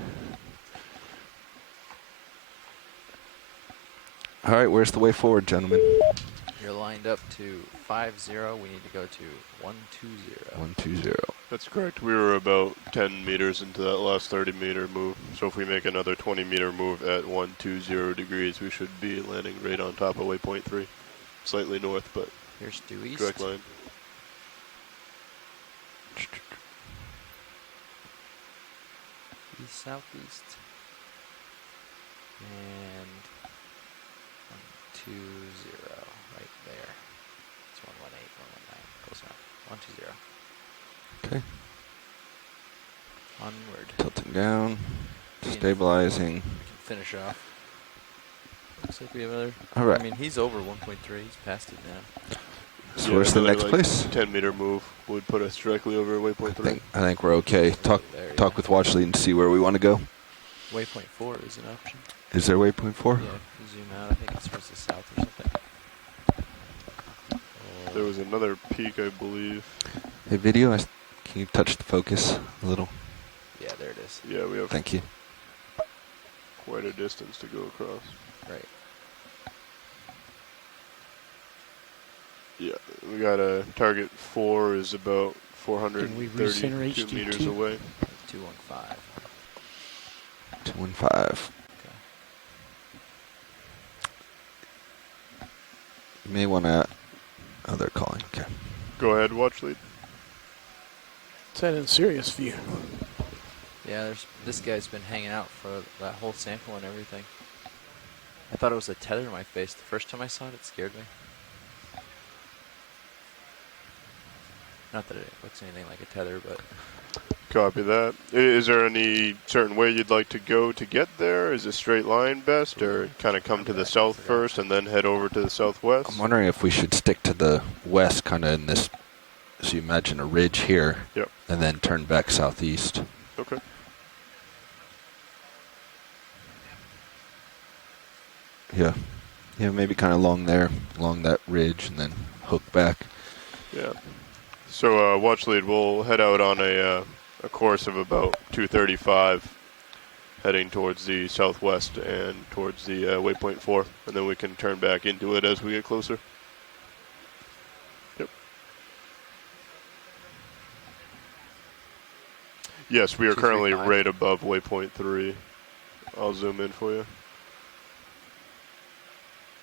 All right, where's the way forward, gentlemen? You're lined up to 5-0. We need to go to 1-2-0. 1-2-0. That's correct. We were about 10 meters into that last 30-meter move. So if we make another 20-meter move at 120 degrees, we should be landing right on top of waypoint 3. Slightly north, but here's due east. direct line. East southeast. And 1-2-0 right there. It's 118, 119. Close enough. 1-2-0. Okay. Onward. Tilting down. Stabilizing. We can finish off. Looks like we have another. All right. I mean, he's over 1.3. He's past it now. So where's the next place? 10-meter move would put us directly over waypoint 3. I think we're okay. Talk with Watchley and see where we want to go. Waypoint 4 is an option. Is there waypoint 4? Yeah, if you zoom out, I think it's towards the south or something. There was another peak, I believe. Hey, video, can you touch the focus a little? Yeah, there it is. Yeah, we have Thank you. quite a distance to go across. Right. Yeah, we got a target 4 is about Can we recenter 432 HD2? meters away. 215. 215. You may want to... Oh, they're calling. Okay. Go ahead, watch lead. It's that in serious view. Yeah, this guy's been hanging out for that whole sample and everything. I thought it was a tether in my face. The first time I saw it, it scared me. Not that it looks anything like a tether, but... Copy that. Is there any certain way you'd like to go to get there? Is a straight line best, or kind of come to the south first and then head over to the southwest? I'm wondering if we should stick to the west, kind of in this, so you imagine a ridge here, yep, and then turn back southeast. Okay. Yeah. Yeah, maybe kind of along there, along that ridge, and then hook back. Yeah. So watch lead, we'll head out on a course of about 235, heading towards the southwest and towards the waypoint 4, and then we can turn back into it as we get closer. Yep. Yes, we are currently right above waypoint 3. I'll zoom in for you.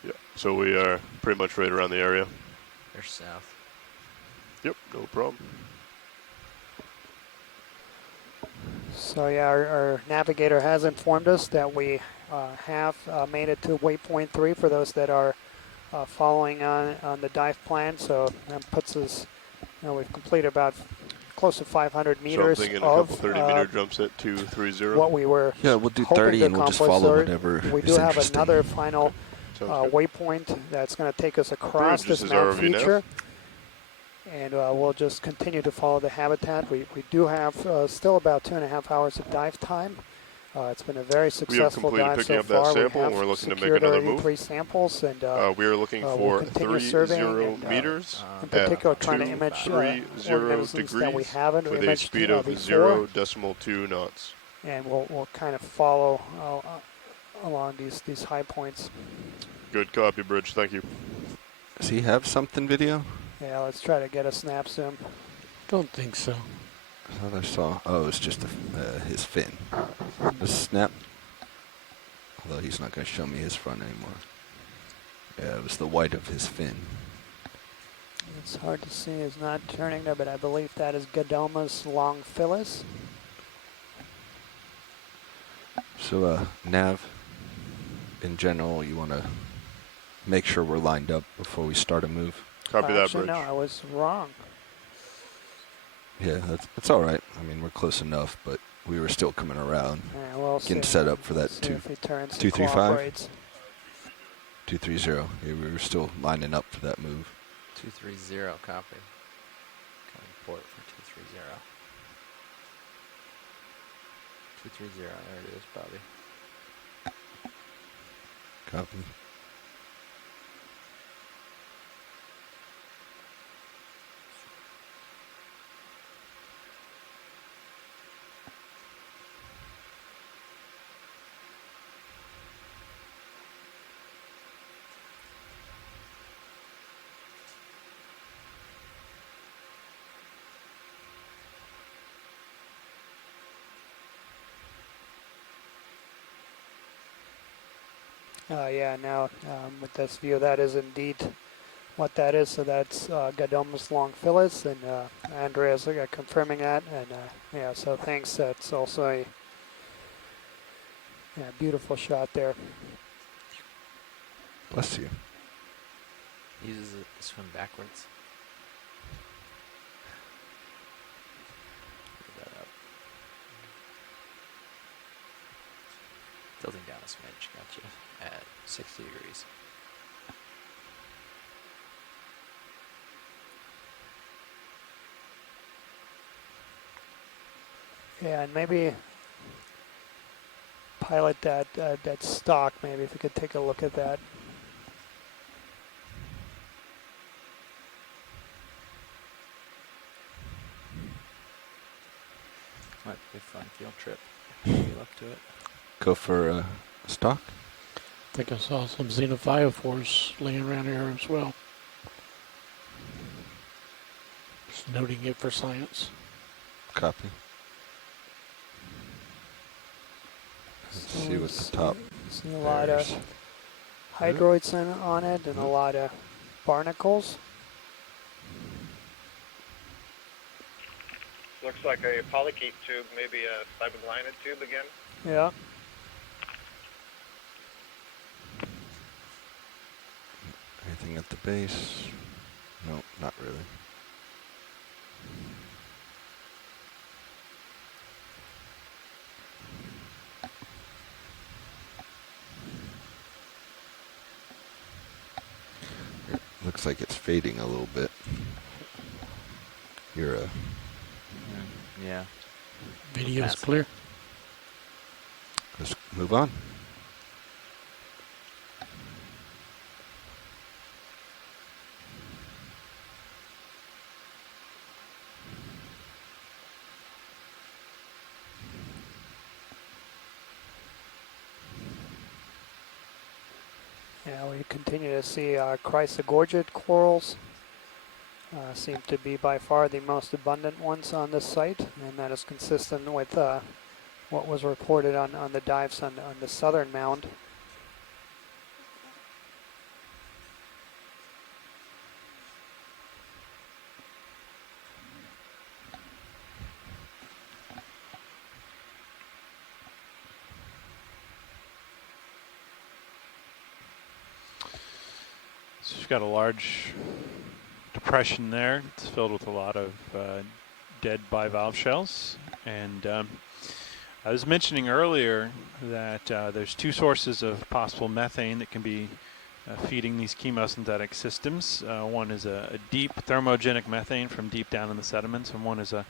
Yeah, so we are pretty much right around the area. They're south. Yep, no problem. So yeah, our navigator has informed us that we have made it to waypoint 3 for those that are following on the dive plan. So that puts us, we've completed about close to 500 meters Something in a of couple 30-meter jumps at 230. what we were Yeah, we'll do hoping 30 to and we'll just accomplish. follow So whatever we is do have interesting. another final Sounds good. waypoint that's going to take us across Bridge, this this is map ROV now. feature. And we'll just continue to follow the habitat. We do have still about 2.5 hours of dive time. It's been a very successful dive so picking up far. that sample, we and have we're looking to make secured another already move. 3 samples, and we are looking we'll for continue 30 surveying and, meters in particular, at trying to image 230 organisms that we degrees haven't with a imaged speed of before. 0.2 knots. And we'll kind of follow along these high points. Good copy, Bridge. Thank you. Does he have something video? Yeah, let's try to get a snap zoom. Don't think so. I thought I saw. Oh, it's just his fin. The snap. Although he's not going to show me his front anymore. Yeah, it was the white of his fin. It's hard to see. It's not turning there, but I believe that is Gadoma's longphilus. So, nav, in general, you want to make sure we're lined up before we start a move. Copy that, Actually, Bridge. no, I was wrong. Yeah, that's all right. I mean, we're close enough, but we were still coming around, Yeah, we'll getting see. set up for that See if he turns and 235, cooperates. 230. Yeah, we were still lining up for that move. 230, copy. Coming port for 230. 230, there it is, Bobby. Copy. Yeah, now with this view, that is indeed what that is. So that's Gadoma's longphilus, and Andrea's confirming that. And yeah, so thanks. That's also a beautiful shot there. Bless you. He uses it to swim backwards. Put that up. Tilting down a smidge, gotcha. At 60 degrees. Yeah, and maybe pilot that stock. Maybe if we could take a look at that. Might be a fun field trip. Feel up to it. Go for stock? I think I saw some xenophyophores laying around here as well. Just noting it for science. Copy. Let's see what's the top. See a lot of hydroids on it, and a lot of barnacles. Looks like a polychaete tube, maybe a cyberglided tube again. Yeah. Anything at the base? No, not really. It looks like it's fading a little bit. You're a... Yeah. Video's clear. Let's move on. Yeah, we continue to see Chryso Gorgia corals. Seem to be by far the most abundant ones on this site, and that is consistent with what was reported on the dives on the southern mound. So you've got a large depression there. It's filled with a lot of dead bivalve shells. And I was mentioning earlier that there's two sources of possible methane that can be feeding these chemosynthetic systems. One is a deep thermogenic methane from deep down in the sediments, and one is a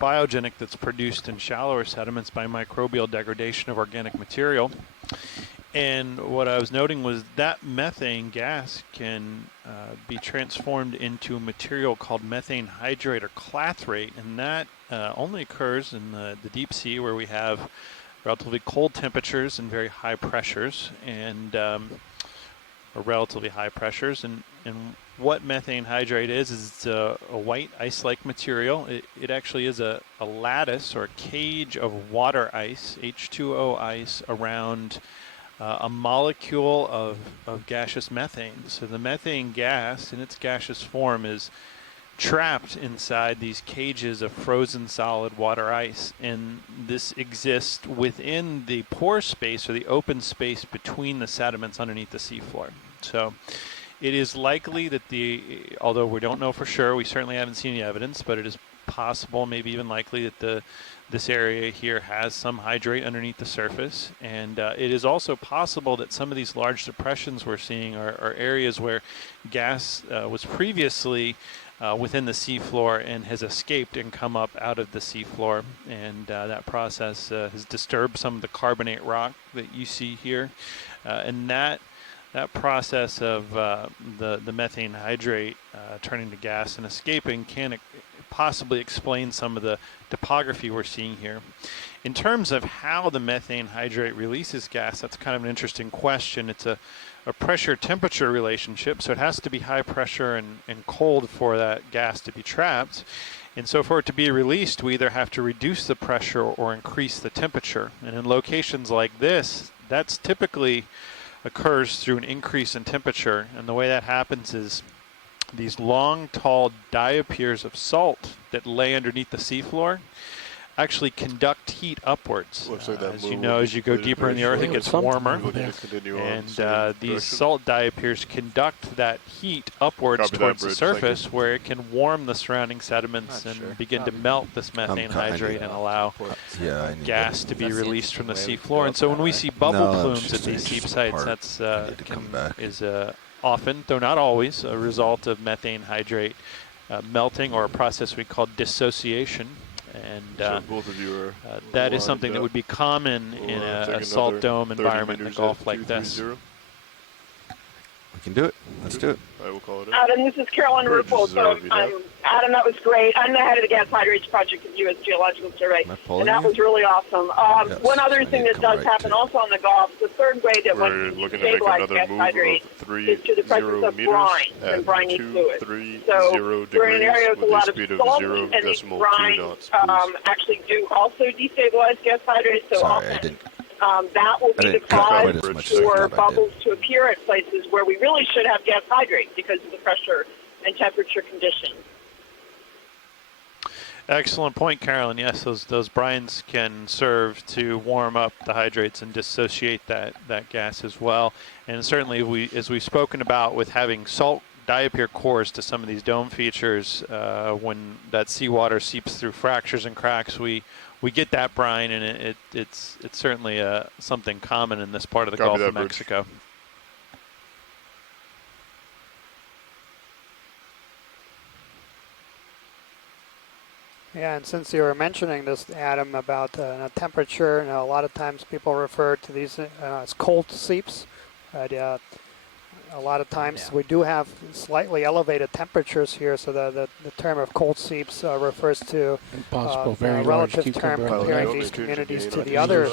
biogenic that's produced in shallower sediments by microbial degradation of organic material. And what I was noting was that methane gas can be transformed into a material called methane hydrate or clathrate, and that only occurs in the deep sea, where we have relatively cold temperatures and very high pressures, and or relatively high pressures. And what methane hydrate is it's a white ice-like material. It actually is a lattice or a cage of water ice, H2O ice, around a molecule of gaseous methane. So the methane gas in its gaseous form is trapped inside these cages of frozen solid water ice, and this exists within the pore space or the open space between the sediments underneath the seafloor. So it is likely that although we don't know for sure, we certainly haven't seen any evidence, but it is possible, maybe even likely, that this area here has some hydrate underneath the surface. And it is also possible that some of these large depressions we're seeing are areas where gas was previously within the seafloor and has escaped and come up out of the seafloor. And that process has disturbed some of the carbonate rock that you see here. And that process of the methane hydrate turning to gas and escaping can possibly explain some of the topography we're seeing here. In terms of how the methane hydrate releases gas, that's kind of an interesting question. It's a pressure-temperature relationship, so it has to be high pressure and cold for that gas to be trapped. And so for it to be released, we either have to reduce the pressure or increase the temperature. And in locations like this, that's typically occurs through an increase in temperature. And the way that happens is these long, tall diapirs of salt that lay underneath the seafloor actually conduct heat upwards. As you know, as you go deeper in the earth, it gets warmer. And these salt diapirs conduct that heat upwards towards the surface, where it can warm the surrounding sediments and begin to melt this methane hydrate and allow gas to be released from the seafloor. And so when we see bubble plumes at these deep sites, that's often, though not always, a result of methane hydrate melting, or a process we call dissociation. And that is something that would be common in a salt dome environment in the Gulf like this. We can do it. Let's do it. I will call it in. Adam, this is Carolyn Ruppel. Adam, that was great. I'm the head of the Gas Hydrates Project at the U.S. Geological Survey, and that was really awesome. One other thing that does happen also on the Gulf, the third way that one can stabilize gas hydrate is to the presence of brine and briny fluid. So we're in an area with a lot of salt, and these brines actually do also destabilize gas hydrates. So that will be the cause for bubbles to appear at places where we really should have gas hydrate because of the pressure and temperature conditions. Excellent point, Carolyn. Yes, those brines can serve to warm up the hydrates and dissociate that gas as well. And certainly, as we've spoken about with having salt diapir cores to some of these dome features, when that seawater seeps through fractures and cracks, we get that brine, and it's certainly something common in this part of the Gulf of Mexico. Yeah, and since you were mentioning this, Adam, about temperature, a lot of times people refer to these as cold seeps. A lot of times we do have slightly elevated temperatures here, so the term of cold seeps refers to a relative term comparing these communities to the other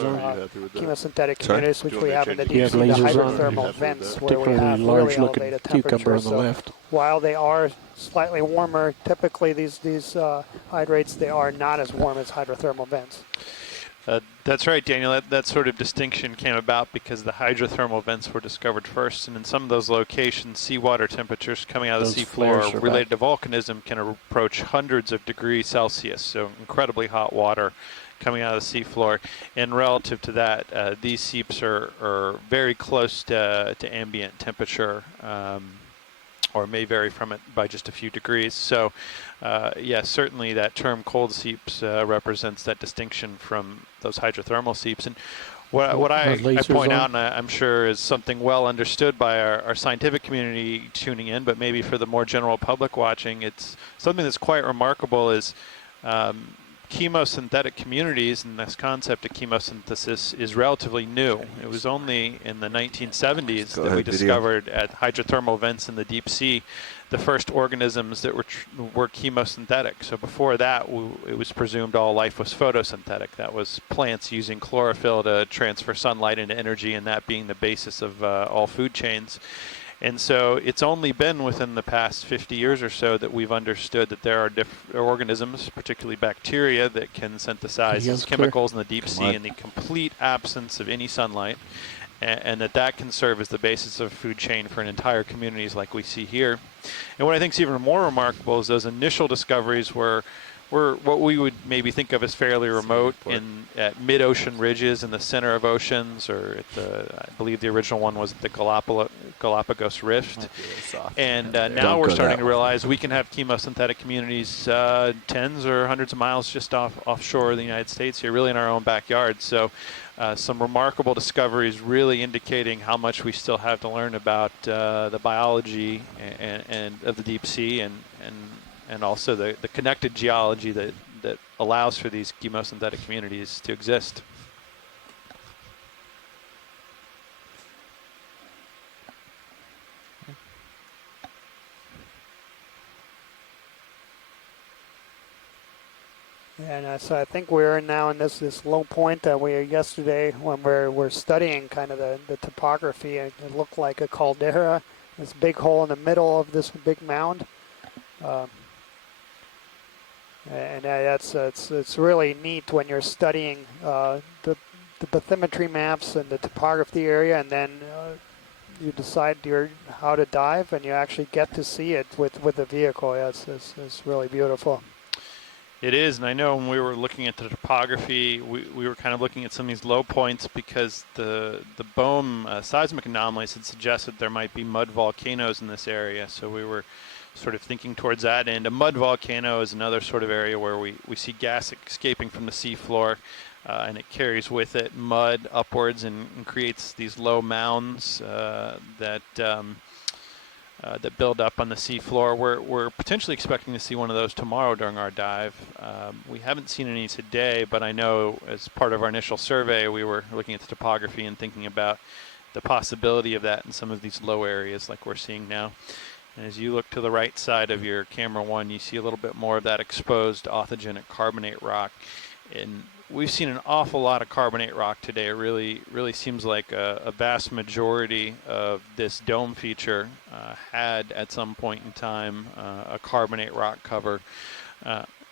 chemosynthetic communities which we have in the deep sea, the hydrothermal vents, where we have really elevated temperatures. So while they are slightly warmer, typically these hydrates, they are not as warm as hydrothermal vents. That's right, Daniel. That sort of distinction came about because the hydrothermal vents were discovered first, and in some of those locations, seawater temperatures coming out of the seafloor related to volcanism can approach hundreds of degrees Celsius, so incredibly hot water coming out of the seafloor. And relative to that, these seeps are very close to ambient temperature, or may vary from it by just a few degrees. So, yes, certainly that term cold seeps represents that distinction from those hydrothermal seeps. And what I point out, and I'm sure is something well understood by our scientific community tuning in, but maybe for the more general public watching, it's something that's quite remarkable is chemosynthetic communities, and this concept of chemosynthesis is relatively new. It was only in the 1970s that we discovered at hydrothermal vents in the deep sea the first organisms that were chemosynthetic. So before that, it was presumed all life was photosynthetic. That was plants using chlorophyll to transfer sunlight into energy, and that being the basis of all food chains. And so it's only been within the past 50 years or so that we've understood that there are organisms, particularly bacteria, that can synthesize these chemicals in the deep sea in the complete absence of any sunlight, and that can serve as the basis of a food chain for an entire communities like we see here. And what I think is even more remarkable is those initial discoveries were what we would maybe think of as fairly remote at mid-ocean ridges in the center of oceans, or at I believe the original one was at the Galapagos Rift. And now we're starting to realize we can have chemosynthetic communities tens or hundreds of miles just offshore of the United States here, really in our own backyard. So some remarkable discoveries really indicating how much we still have to learn about the biology and of the deep sea, and also the connected geology that allows for these chemosynthetic communities to exist. And so I think we're now in this low point that we yesterday when we're studying kind of the topography. It looked like a caldera, this big hole in the middle of this big mound. And it's really neat when you're studying the bathymetry maps and the topography area, and then you decide how to dive, and you actually get to see it with the vehicle. Yeah, it's really beautiful. It is, and I know when we were looking at the topography, we were kind of looking at some of these low points because the BOEM seismic anomalies had suggested there might be mud volcanoes in this area, so we were sort of thinking towards that end. A mud volcano is another sort of area where we see gas escaping from the seafloor, and it carries with it mud upwards and creates these low mounds that build up on the seafloor. We're potentially expecting to see one of those tomorrow during our dive. We haven't seen any today, but I know as part of our initial survey, we were looking at the topography and thinking about the possibility of that in some of these low areas like we're seeing now. And as you look to the right side of your camera one, you see a little bit more of that exposed authigenic carbonate rock. And we've seen an awful lot of carbonate rock today. It really seems like a vast majority of this dome feature had at some point in time a carbonate rock cover,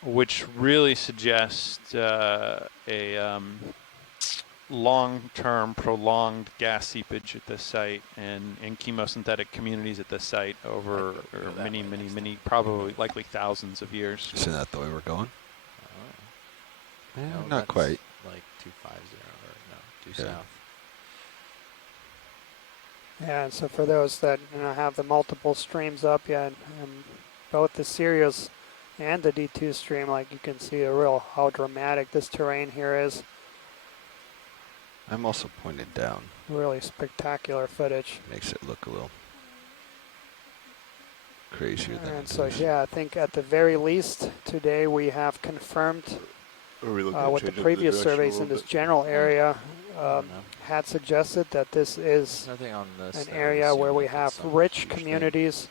which really suggests long-term prolonged gas seepage at this site and chemosynthetic communities at this site over many, probably likely thousands of years. Isn't that the way we're going? No, not that's quite. Like 250 or no, due Yeah. south. Yeah, and so for those that have the multiple streams up, and both the Sirius and the D2 stream, like you can see how dramatic this terrain here is. I'm also pointed down. Really spectacular footage. Makes it look a little crazier than And it so is. yeah, I think at the very least today we have confirmed what the previous surveys in this general area had suggested, that this is an area where we have rich communities,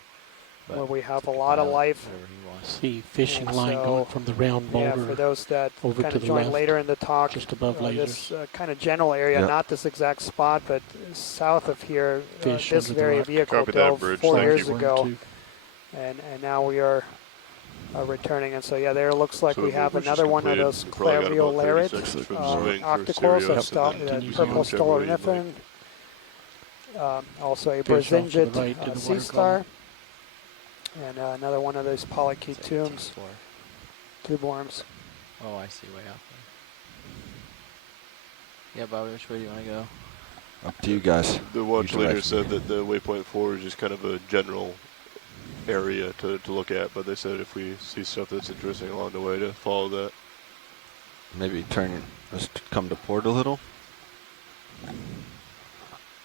where we have a lot of life. See fishing line so, going from the round boulder yeah, for those that over kind to of the join left, later in the talk, just above this lasers. kind of general area, Yep. not this exact spot, but south of here, Fish this under the very rock. vehicle Copy that, dove Bridge. 4 Thank years you. ago, 1, 2. and now we are returning. And so yeah, there looks like So we the have move was another just one of completed. those We probably got about 30 clariolarid seconds for the swing for octocorals, Sirius, so and then purple whichever way you'd stolonifin, also a Fish off to the Brazingid right to the sea water star, and another one of those polychaete tombs, tube worms. Oh, I see, way out there. Yeah, Bobby, which way do you want to go? Up to you guys. The watch You leader direct said me. that the waypoint 4 is just kind of a general area to look at, but they said if we see stuff that's interesting along the way to follow that. Maybe let's come to port a little.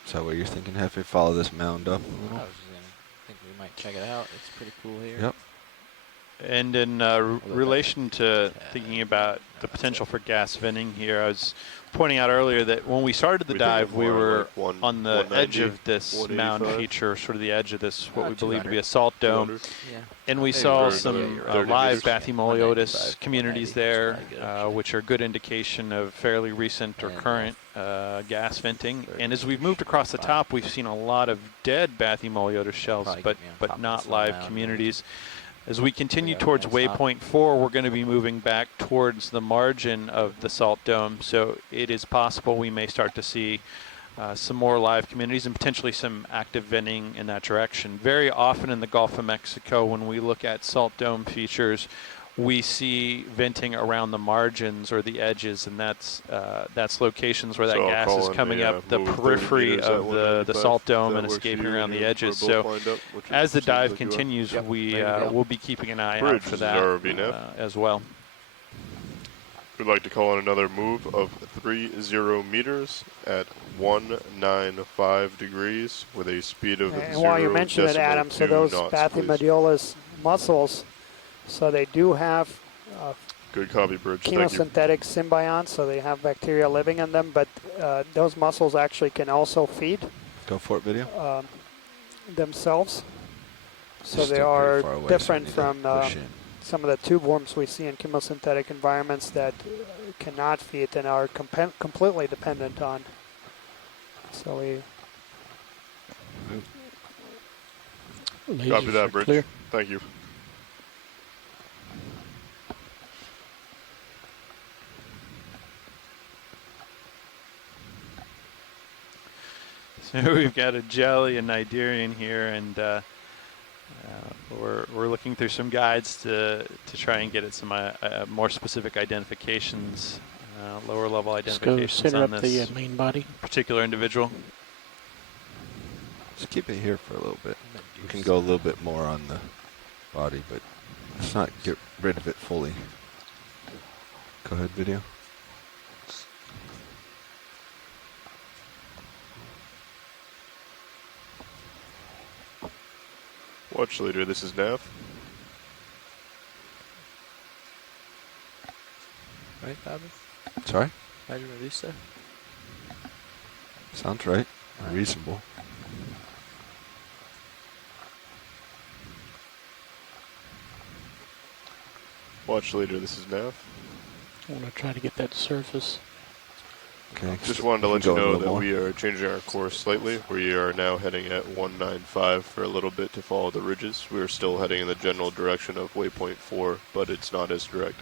Is that what you're thinking, Hefe? Follow this mound up a I little? was just going to think we might check it out. It's pretty cool here. Yep. And in relation to thinking about the potential for gas venting here, I was pointing out earlier that when we started the dive, we were on the edge of this mound feature, sort of the edge of this, what we believe to be a salt dome. And we saw some live Bathymoliotis communities there, which are a good indication of fairly recent or current gas venting. And as we've moved across the top, we've seen a lot of dead Bathymoliotis shells, but not live communities. As we continue towards waypoint 4, we're going to be moving back towards the margin of the salt dome, so it is possible we may start to see some more live communities and potentially some active venting in that direction. Very often in the Gulf of Mexico, when we look at salt dome features, we see venting around the margins or the edges, and that's locations where that gas is coming up the periphery of the salt dome and escaping around the edges. So as the dive continues, we will be keeping an eye out for that as well. We'd like to call on another move of 30 meters at 195 degrees with a speed of 0.2 And while you mention it, Adam, so those Bathymoliotis mussels, so they do have good copy, Bridge. chemosynthetic symbionts, so they have bacteria living in them, but those mussels actually can also feed. Go for it, video. Themselves. So They're they still are pretty far away, different so I need to from push in. some of the tube worms we see in chemosynthetic environments that cannot feed and are completely dependent on. So we Copy that, Bridge. Clear. Thank you. So we've got a jelly, a Niderian here, and we're looking through some guides to try and get at some more specific identifications, lower level identifications center on up this the main body. particular individual. Just keep it here for a little bit. We can go a little bit more on the body, but let's not get rid of it fully. Go ahead, video. Watch leader, this is Nav. Right, Bobby? Sorry? Hydro Medusa? Sounds right. Reasonable. Watch leader, this is Nav. I want to try to get that surface. Okay. Just wanted to let you know that we are changing our course slightly. We are now heading at 195 for a little bit to follow the ridges. We are still heading in the general direction of waypoint 4, but it's not as direct.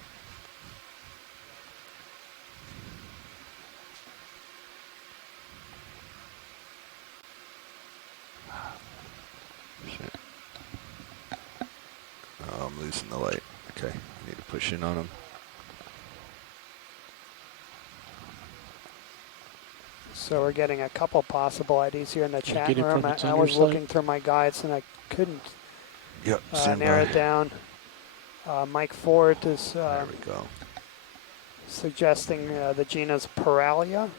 in the light. Okay, need to push in on them. So we're getting a couple possible IDs here in the chat get it room. from its I was underside? looking through my guides and I couldn't stand narrow by. it down. Mike Ford is There we go. suggesting the genus Paralia.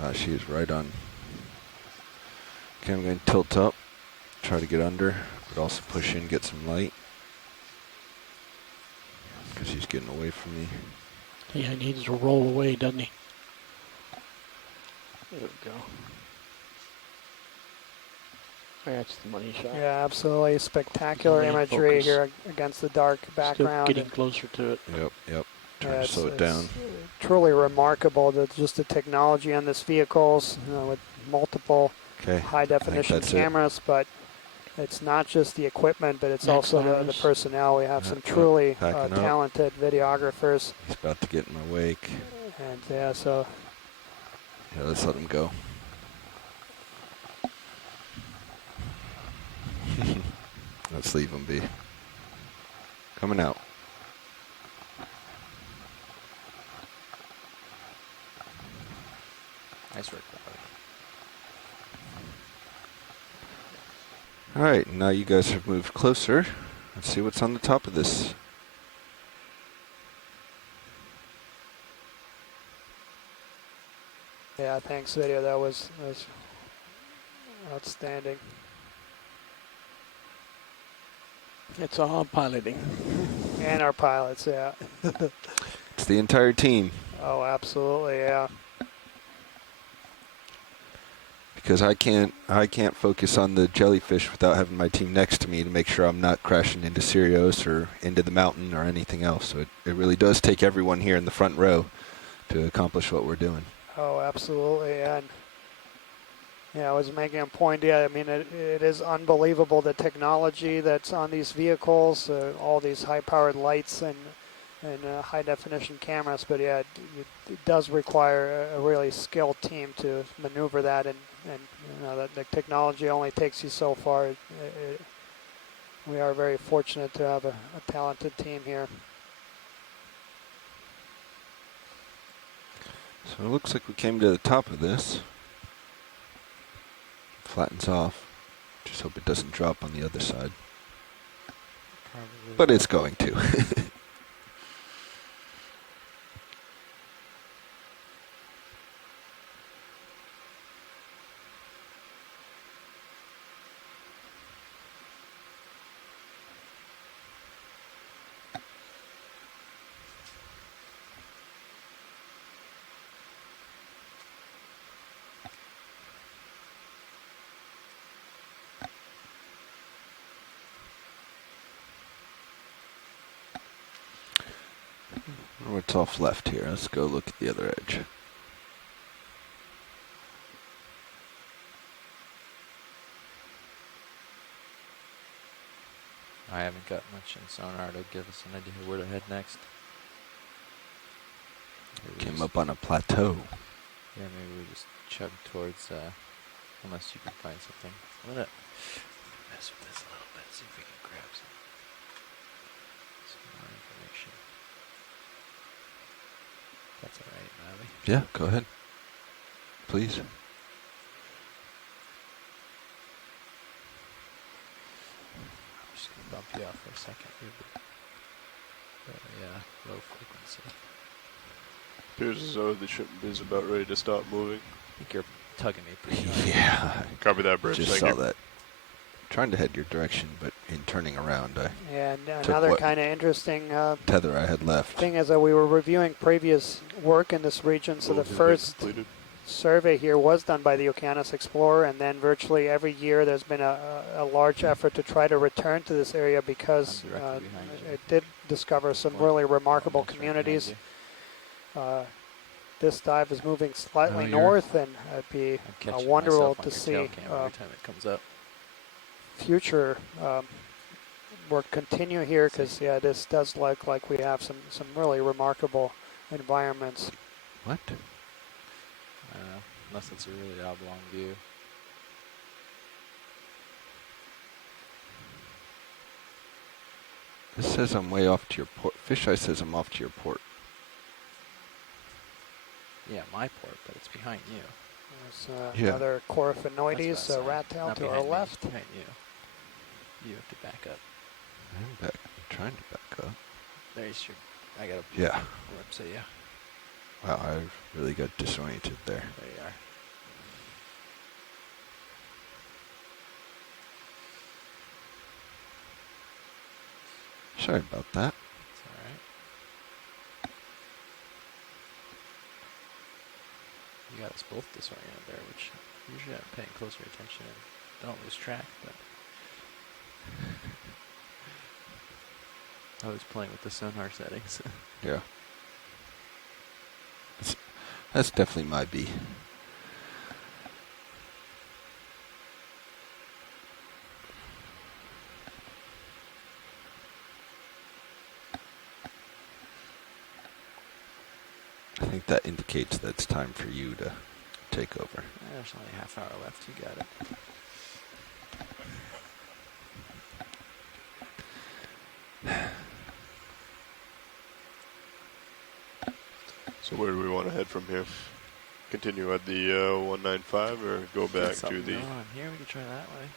Gosh, he is right on. Okay, I'm going to tilt up, try to get under, but also push in, get some light. Because he's getting away from me. Yeah, he needs to roll away, doesn't he? There we go. That's the money shot. Yeah, absolutely spectacular Yeah, imagery focus. here against the dark background. Still getting closer to it. Yep. Trying Yeah, to slow it down. Truly remarkable that just the technology on this vehicles, with multiple high definition cameras, but it's not just the equipment, but it's Max also the Iris. personnel. We have some truly backing up. talented videographers. He's about to get in my wake. And yeah, so Yeah, let's let him go. Let's leave him be. Coming out. Nice work, All right, now you guys have moved closer. Let's see what's on the top of this. yeah, thanks video. That was outstanding. It's all piloting. And our pilots, yeah. It's the entire team. Oh, absolutely, yeah. Because I can't focus on the jellyfish without having my team next to me to make sure I'm not crashing into Sirius or into the mountain or anything else. So it really does take everyone here in the front row to accomplish what we're doing. Oh, absolutely, and yeah, I was making a point. Yeah, I mean, it is unbelievable the technology that's on these vehicles, all these high-powered lights and high-definition cameras. But yeah, it does require a really skilled team to maneuver that, and you know that the technology only takes you so far. We are very fortunate to have a talented team here. So it looks like we came to the top of this. Flattens off. Just hope it doesn't drop on the other side. Probably. But it's going to. What's off left here? Let's go look at the other edge. I haven't got much in sonar to give us an idea where to head next. Came up on a plateau. Yeah, maybe we just chug towards, unless you can find something. I'm gonna mess with this a little bit, see if we can grab some more information. That's alright, Larvae. Yeah, go ahead. Please. I'm just gonna bump you off for a second. Yeah, low frequency. Appears as though the ship is about ready to stop moving. I think you're tugging me pretty hard. Yeah. Copy that, Bridge. Just Thank saw you. that. Trying to head your direction, but in turning around, I Yeah, and took another what kind of interesting tether I had left. thing is that we were reviewing previous work in this region, so the first survey here was done by the Okeanos Explorer, and then virtually every year there's been a large effort to try to return to this area because it did discover some really remarkable communities. This dive is moving slightly north, and it'd be wonderful to see every time it comes up. future work continue here, because yeah, this does look like we have some really remarkable environments. What? unless it's a really oblong view. This says I'm way off to your port. Fisheye says I'm off to your port. Yeah, my port, but it's behind you. There's another Coryphonoides rat tail to our left. Behind you. You have to back up. I'm trying to back up. There's your. I got a. Yeah. Whoops, yeah. Wow, I really got disoriented there. There you are. Sorry about that. It's all right. You got us both disoriented there, which usually I'm paying closer attention and don't lose track, but I was playing with the sonar settings. Yeah. That's definitely my B. I think that indicates that it's time for you to take over. There's only a half hour left. You got it. So where do we want to head from here? Continue at the 195 or go back to the... On here, we can try that way.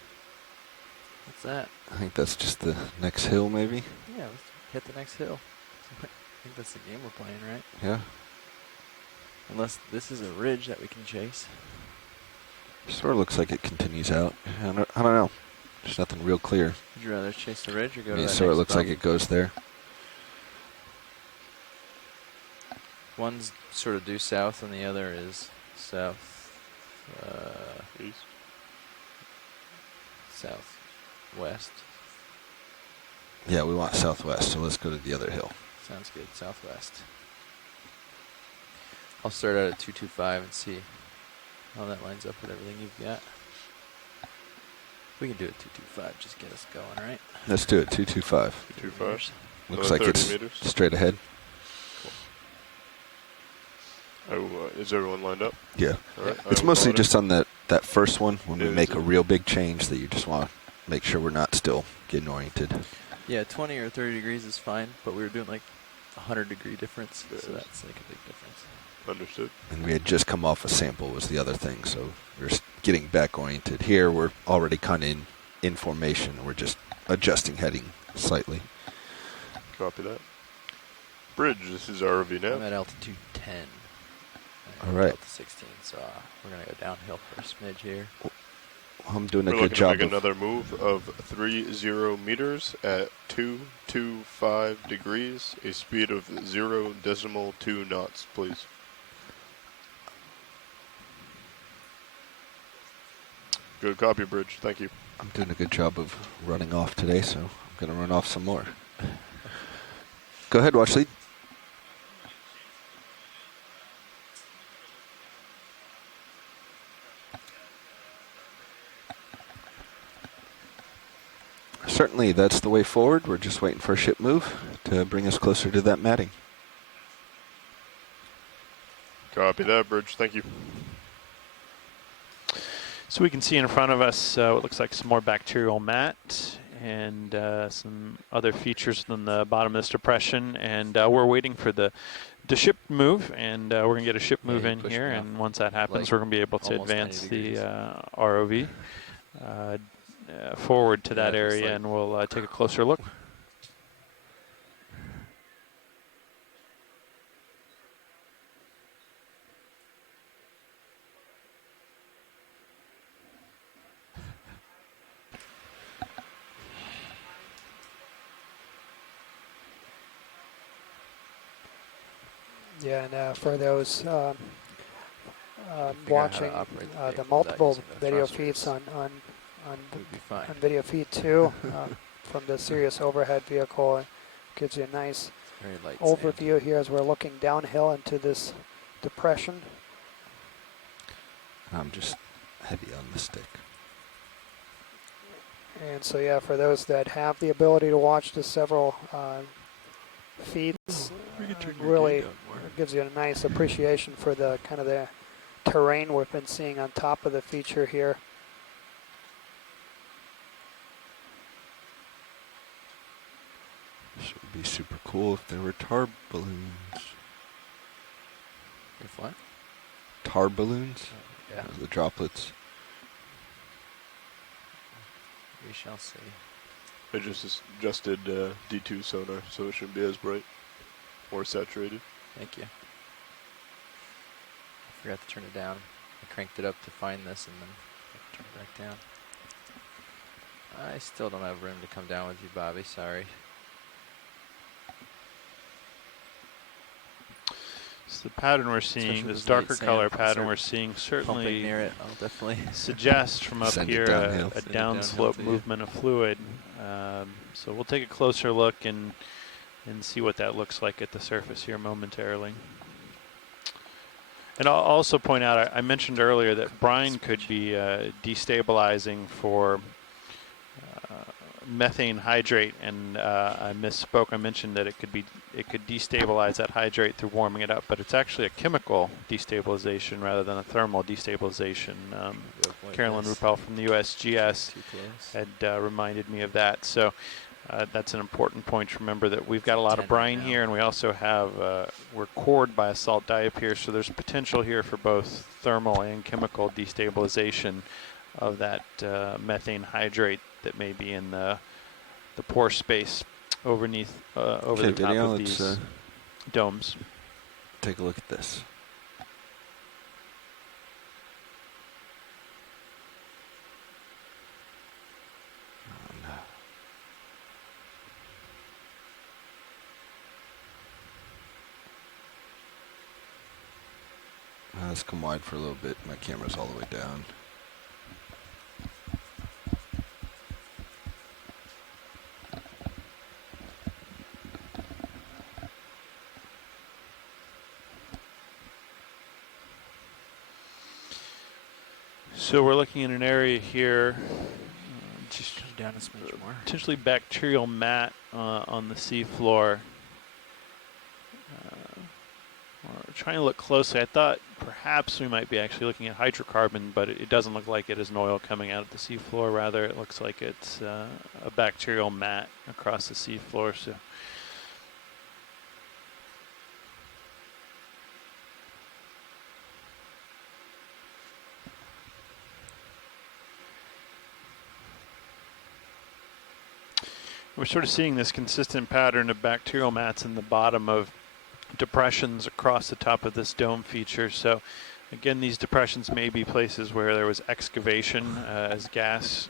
What's that? I think that's just the next hill, maybe? Yeah, let's hit the next hill. I think that's the game we're playing, right? Yeah. Unless this is a ridge that we can chase. Sort of looks like it continues out. I don't know. There's nothing real clear. Would you rather chase the ridge or go to that sort of next looks bump? like it goes there. One's sort of due south and the other is south east. Southwest. Yeah, we want southwest, so let's go to the other hill. Sounds good. Southwest. I'll start out at 225 and see how that lines up with everything you've got. We can do it 225, just get us going, right? Let's do it, 225. 225. Looks like it's straight ahead. Oh, is everyone lined up? Yeah. All right. It's mostly just on that first one, when we make a real big change, that you just want to make sure we're not still getting oriented. Yeah, 20 or 30 degrees is fine, but we were doing like 100-degree difference, so that's like a big difference. Understood. And we had just come off a sample was the other thing, so we're getting back oriented. Here, we're already kind of in formation. We're just adjusting heading slightly. Copy that. Bridge, this is ROV now. I'm at altitude 10. All right. Delta 16, so we're going to go downhill for a smidge here. I'm doing a We're good job. We're looking to make another move of 30 meters at 225 degrees, a speed of 0.2 knots, please. Good copy, Bridge. Thank you. I'm doing a good job of running off today, so I'm going to run off some more. Go ahead, watch lead. Certainly, that's the way forward. We're just waiting for a ship move to bring us closer to that matting. Copy that, Bridge. Thank you. So we can see in front of us what looks like some more bacterial mat and some other features than the bottom of this depression. And we're waiting for the ship move, and we're going to get a ship move in here. And once that happens, we're going to be able to advance the ROV forward to that area, and we'll take a closer look. Yeah, and for those watching the multiple video feeds on video feed 2 from the Sirius overhead vehicle, it gives you a nice overview here as we're looking downhill into this depression. I'm just heavy on the stick. And so yeah, for those that have the ability to watch the several feeds, really gives you a nice appreciation for the kind of the terrain we've been seeing on top of the feature here. This would be super cool if there were tar balloons. If what? Tar balloons? Yeah. The droplets. We shall see. I just adjusted D2 sonar, so it shouldn't be as bright or saturated. Thank you. I forgot to turn it down. I cranked it up to find this and then turn it back down. I still don't have room to come down with you, Bobby. Sorry. So the pattern we're seeing, this darker color pattern we're seeing, certainly near it. I'll definitely suggests from up here a downslope to movement of fluid. So we'll take a closer look and see what that looks like at the surface here momentarily. And I'll also point out, I mentioned earlier that brine could be destabilizing for methane hydrate, and I misspoke. I mentioned that it could destabilize that hydrate through warming it up, but it's actually a chemical destabilization rather than a thermal destabilization. Carolyn Ruppel from the USGS had reminded me of that. So that's an important point to remember, that we've got a lot of brine here, and we also have, we're cored by a salt diapir, so there's potential here for both thermal and chemical destabilization of that methane hydrate that may be in the pore space over the top of these domes. Take a look at this. Let's come wide for a little bit. My camera's all the way down. So we're looking at an area here, just down a smidge more. Potentially bacterial mat on the seafloor. We're trying to look closely. I thought perhaps we might be actually looking at hydrocarbon, but it doesn't look like it is an oil coming out of the seafloor. Rather, it looks like it's a bacterial mat across the seafloor. So. We're sort of seeing this consistent pattern of bacterial mats in the bottom of depressions across the top of this dome feature. So again, these depressions may be places where there was excavation as gas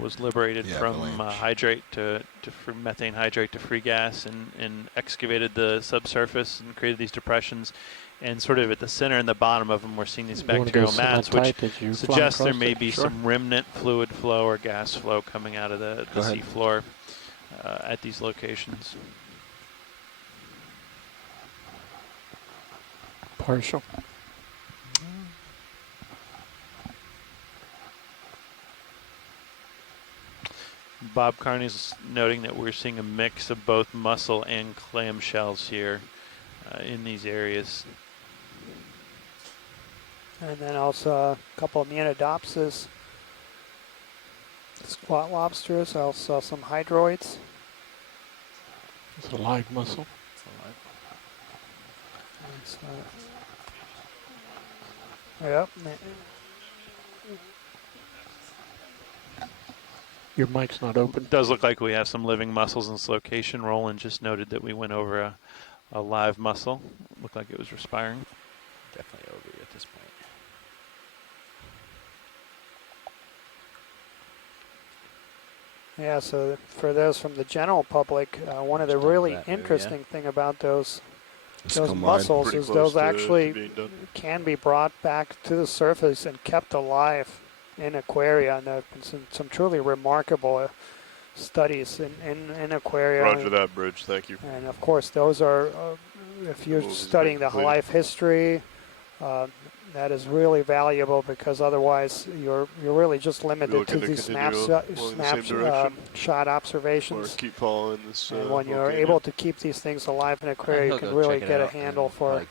was liberated from hydrate from methane hydrate to free gas, and excavated the subsurface and created these depressions. And sort of at the center and the bottom of them, we're seeing these bacterial mats, which suggests there may be some remnant fluid flow or gas flow coming out of the seafloor at these locations. Partial. Bob Carney's noting that we're seeing a mix of both mussel and clam shells here in these areas. And then also a couple of Meanodopsis, squat lobsters, also some hydroids. It's a live mussel. Yep. Your mic's not open. It does look like we have some living mussels in this location. Roland just noted that we went over a live mussel. Looked like it was respiring. Definitely over at this point. Yeah, so for those from the general public, one of the really interesting thing about those mussels is those actually can be brought back to the surface and kept alive in aquaria, and there have been some truly remarkable studies in aquaria. Roger that, Bridge. Thank you. And of course, those are, if you're studying the life history, that is really valuable, because otherwise you're really just limited to these snapshot observations. Or keep following this. And when you're able to keep these things alive in aquaria, you can really get a handle for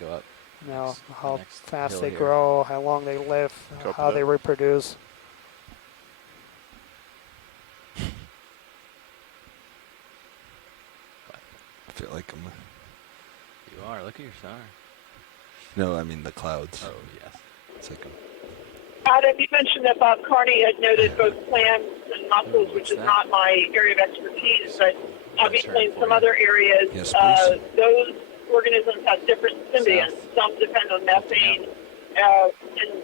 You know, how fast hill they here. grow, how long they live, how they reproduce. I feel like I'm... You are. Look at your star. No, I mean the clouds. Oh, yes. It's like Adam, you mentioned that Bob Carney had noted both clams and mussels, which is not my area of expertise, but obviously in some other areas, those organisms have different symbionts. Some depend on methane, and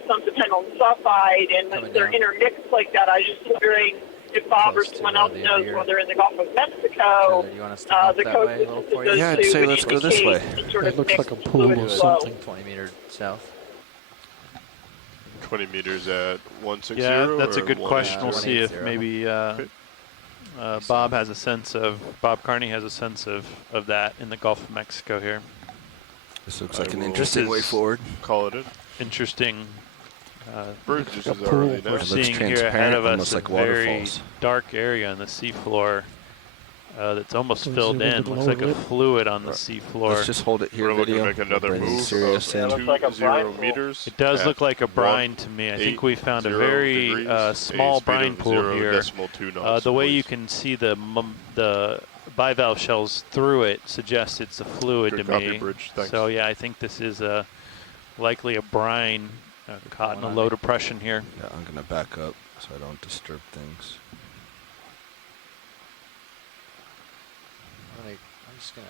some depend on sulfide, and when they're intermixed like that, I was just wondering if Bob or someone else knows whether in the Gulf of Mexico, the coast of those yeah, I'd two say would let's go this way. indicate sort of It looks like a mixed pool fluid or flow. something. 20 meter south. 20 meters at 160. Yeah, that's a good or question. We'll 180? see if maybe Bob has a sense of, Bob Carney has a sense of that in the Gulf of Mexico here. This looks like an interesting way forward. Call it in. Interesting. Bridge is already down. We're seeing here ahead of us a like very waterfalls. dark area on the seafloor that's almost Let's filled zoom into in. the Looks lower like a lid. fluid on the seafloor. Let's just hold it here, We're looking video. to make another Bring move serious of in. 20 meters. It does at look like a brine to me. I think we found a 180 very degrees, small a speed brine of pool here. 0.2 knots, The way please. you can see the bivalve shells through it suggests it's a fluid Good to copy, me. Bridge. Thanks. So yeah, I think this is likely a brine caught in a low depression here. Yeah, I'm going to back up so I don't disturb things. I'm just gonna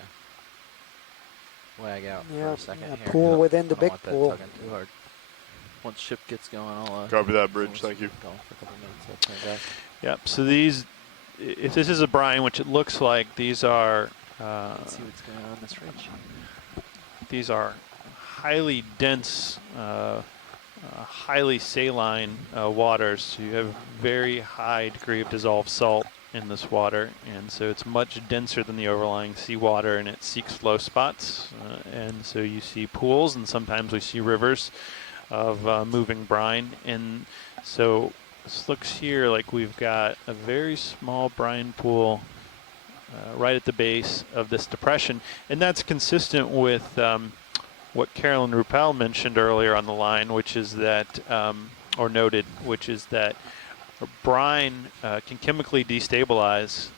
wag out for Yeah, a second a here. pool within the I don't big want that pool. tugging too hard. Once ship gets going, I'll Copy that, Bridge. Thank you. Going for a couple minutes. I'll turn back. Yep. So these, if this is a brine, which it looks like, these are. Let's see what's going on this ridge. These are highly dense, highly saline waters. So you have very high degree of dissolved salt in this water, and so it's much denser than the overlying seawater, and it seeks flow spots, and so you see pools, and sometimes we see rivers of moving brine. And so this looks here like we've got a very small brine pool right at the base of this depression, and that's consistent with what Carolyn Ruppel mentioned earlier on the line, which is that, or noted, which is that brine can chemically destabilize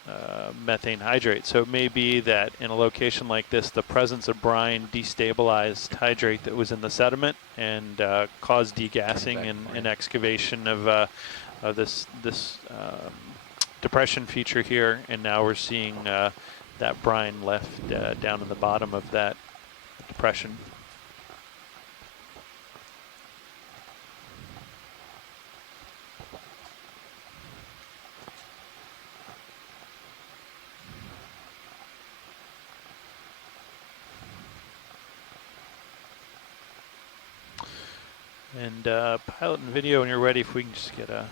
methane hydrate. So it may be that in a location like this, the presence of brine destabilized hydrate that was in the sediment and caused degassing and excavation of this depression feature here. And now we're seeing that brine left down in the bottom of that depression. And pilot and video, when you're ready, if we can just get a,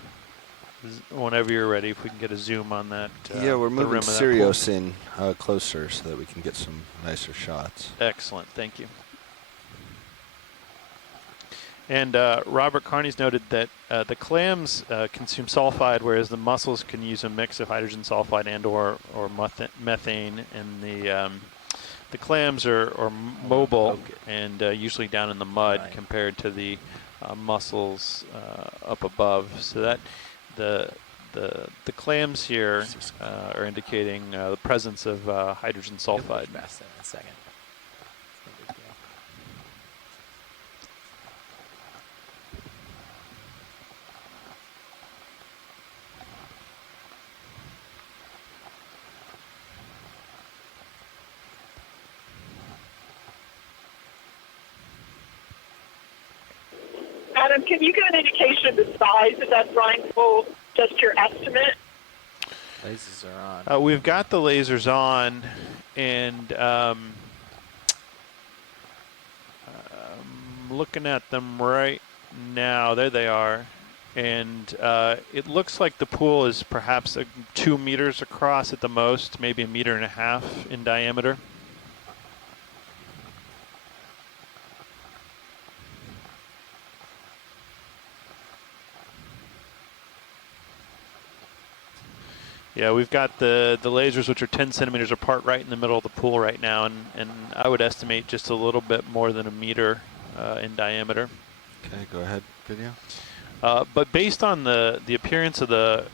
whenever you're ready, if we can get a zoom on that. Yeah, we're the moving rim of that Sirius in closer so that we can get some nicer shots. Excellent, thank you. And Robert Carney's noted that the clams consume sulfide, whereas the mussels can use a mix of hydrogen sulfide and or methane, and the clams are mobile and usually down in the mud compared to the mussels up above. So that the clams here are indicating the presence of hydrogen sulfide. Past that in a second. Adam, can you give an indication of the size of that brine pool, just your estimate? Lasers are on. We've got the lasers on, and looking at them right now. There they are. And it looks like the pool is perhaps 2 meters across at the most, maybe 1.5 meters in diameter. Yeah, we've got the lasers, which are 10 centimeters apart right in the middle of the pool right now, and I would estimate just a little bit more than 1 meter in diameter. Okay, go ahead, video. But based on the appearance of the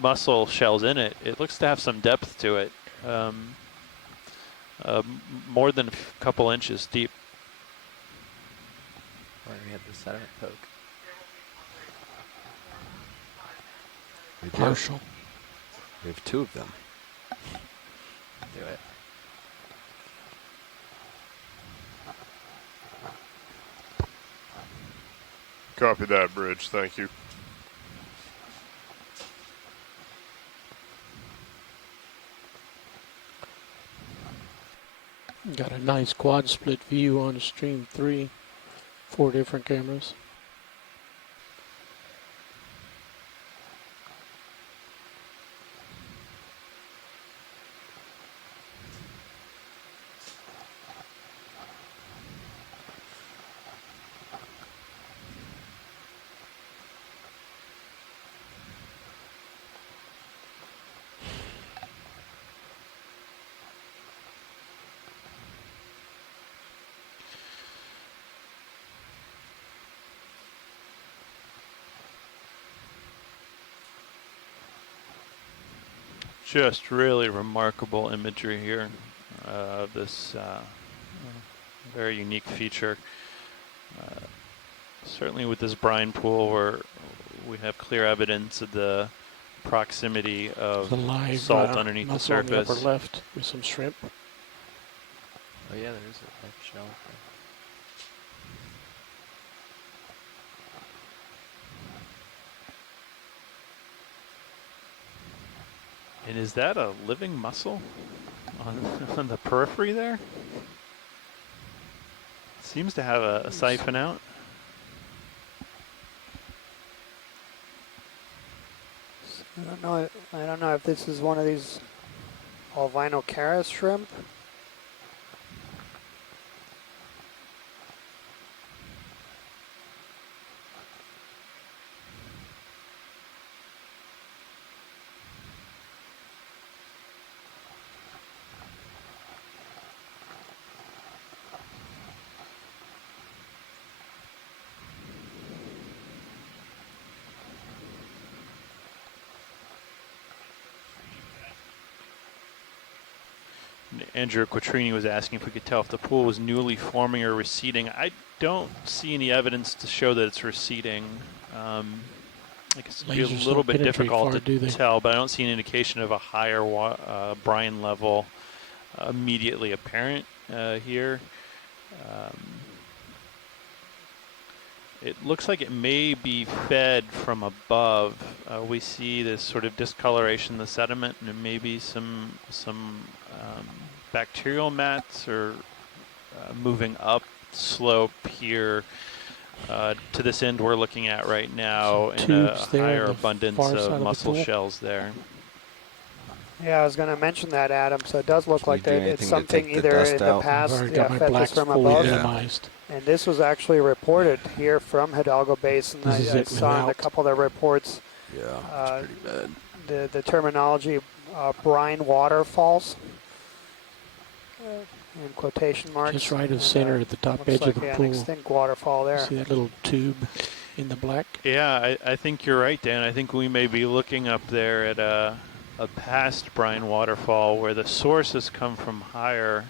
mussel shells in it, it looks to have some depth to it, more than a couple inches deep. Where we had the sediment poke. We do. Partial. We have 2 of them. Do it. Copy that, Bridge. Thank you. Got a nice quad split view on stream 3, 4 different cameras. Just really remarkable imagery here of this very unique feature. Certainly with this brine pool where we have clear evidence of the proximity of The live salt underneath the mussel on surface. the upper left with some shrimp. Oh yeah, there is a live shell. And is that a living mussel on the periphery there? Seems to have a siphon out. I don't know if this is one of these albino caras shrimp. Andrew Quattrini was asking if we could tell if the pool was newly forming or receding. I don't see any evidence to show that it's receding. I guess it'd be a Lasers little don't bit penetrate difficult far, do to they? tell, but I don't see an indication of a higher brine level immediately apparent here. It looks like it may be fed from above. We see this sort of discoloration in the sediment, and maybe some bacterial mats are moving up slope here to this end we're looking at right now, and a higher abundance of mussel shells there. Yeah, I was going to mention that, Adam. So it does look like that it's something either in the past fed this from above. And this was actually reported here from Hidalgo Basin. I saw in a couple of the reports. Yeah, it's pretty bad. The terminology brine waterfalls. In quotation marks. Just right of center at the top edge of the pool. An extinct waterfall there. See that little tube in the black? Yeah, I think you're right, Dan. I think we may be looking up there at a past brine waterfall where the source has come from higher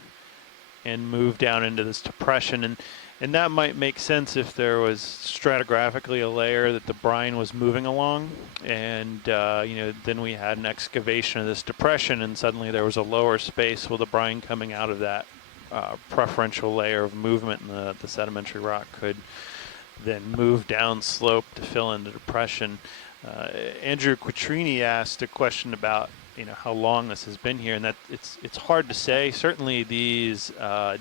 and moved down into this depression. And that might make sense if there was stratigraphically a layer that the brine was moving along, and then we had an excavation of this depression, and suddenly there was a lower space with the brine coming out of that preferential layer of movement, and the sedimentary rock could then move down slope to fill in the depression. Andrew Quattrini asked a question about how long this has been here, and that it's hard to say. Certainly these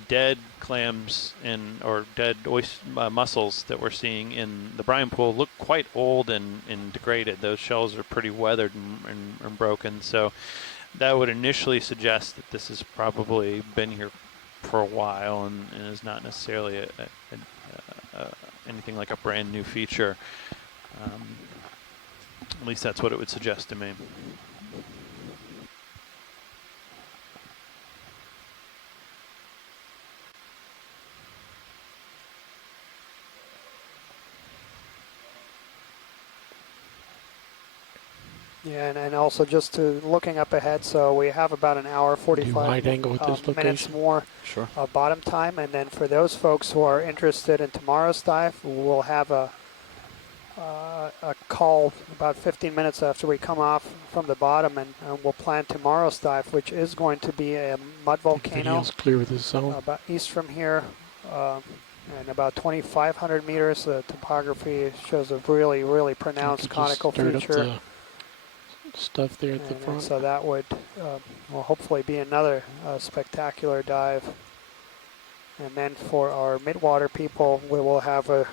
dead clams or dead mussels that we're seeing in the brine pool look quite old and degraded. Those shells are pretty weathered and broken, so that would initially suggest that this has probably been here for a while and is not necessarily anything like a brand new feature. At least that's what it would suggest to me. Yeah, and also just to looking up ahead, so we have about an hour, 45 wide angle at this minutes location. more bottom time. And then for those folks who are interested in tomorrow's dive, we'll have a call about 15 minutes after we come off from the bottom, and we'll plan tomorrow's dive, which is going to be a mud volcano. Clear with this zone. About east from here, and about 2,500 meters. The topography shows a really, really pronounced conical feature. Stuff there at the front. So that would will hopefully be another spectacular dive. And then for our midwater people, we will have a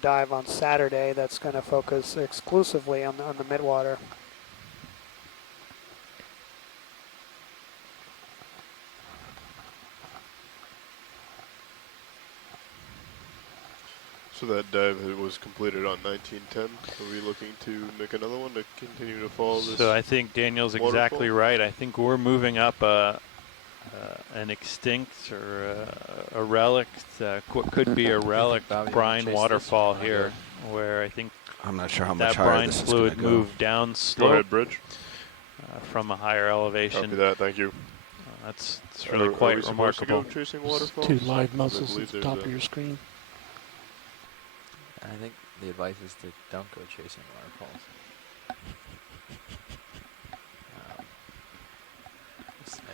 dive on Saturday that's going to focus exclusively on the midwater. So that dive was completed on 1910. Are we looking to make another one to continue to follow this? So I think Daniel's waterfall? exactly right. I think we're moving up an extinct or a relic, what could be a relic brine waterfall here, where I think I'm not sure how much that higher brine this is fluid gonna go. moved down slope. Go ahead, Bridge. From a higher elevation. Copy that, thank you. That's really quite are we supposed to go remarkable. chasing waterfalls? Two live I muscles believe at the there's top a- of your screen. I think the advice is to don't go chasing waterfalls. Just saying.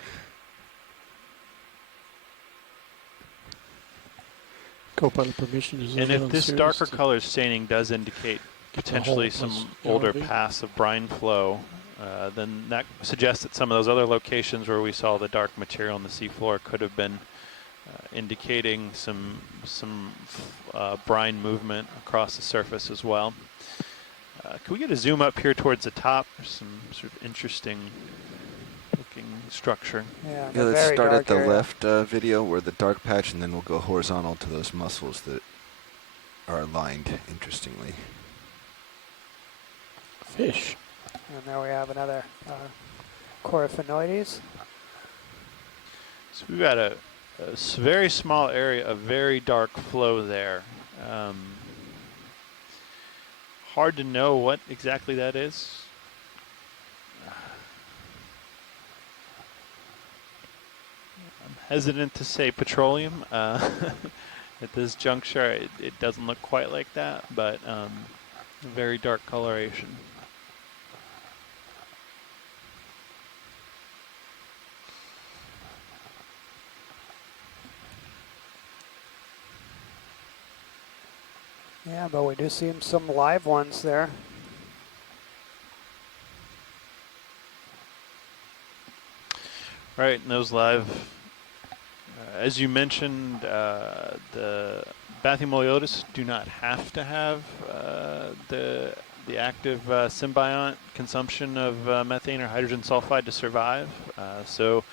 Co-pilot permission is And a if little this serious. darker color staining does indicate potentially whole some plus older LV. paths of brine flow, then that suggests that some of those other locations where we saw the dark material on the seafloor could have been indicating some brine movement across the surface as well. Can we get a zoom up here towards the top? There's some sort of interesting looking structure. Yeah, Yeah, let's start at the left video where the dark patch, and then we'll go horizontal to those mussels that are aligned, interestingly. Fish. And there we have another Coryphaenoides. So we've got a very small area of very dark flow there. Hard to know what exactly that is. I'm hesitant to say petroleum. At this juncture, it doesn't look quite like that, but very dark coloration. Yeah, but we do see some live ones there. Right, and those live, as you mentioned, the Bathymoliotis do not have to have the active symbiont consumption of methane or hydrogen sulfide to survive. So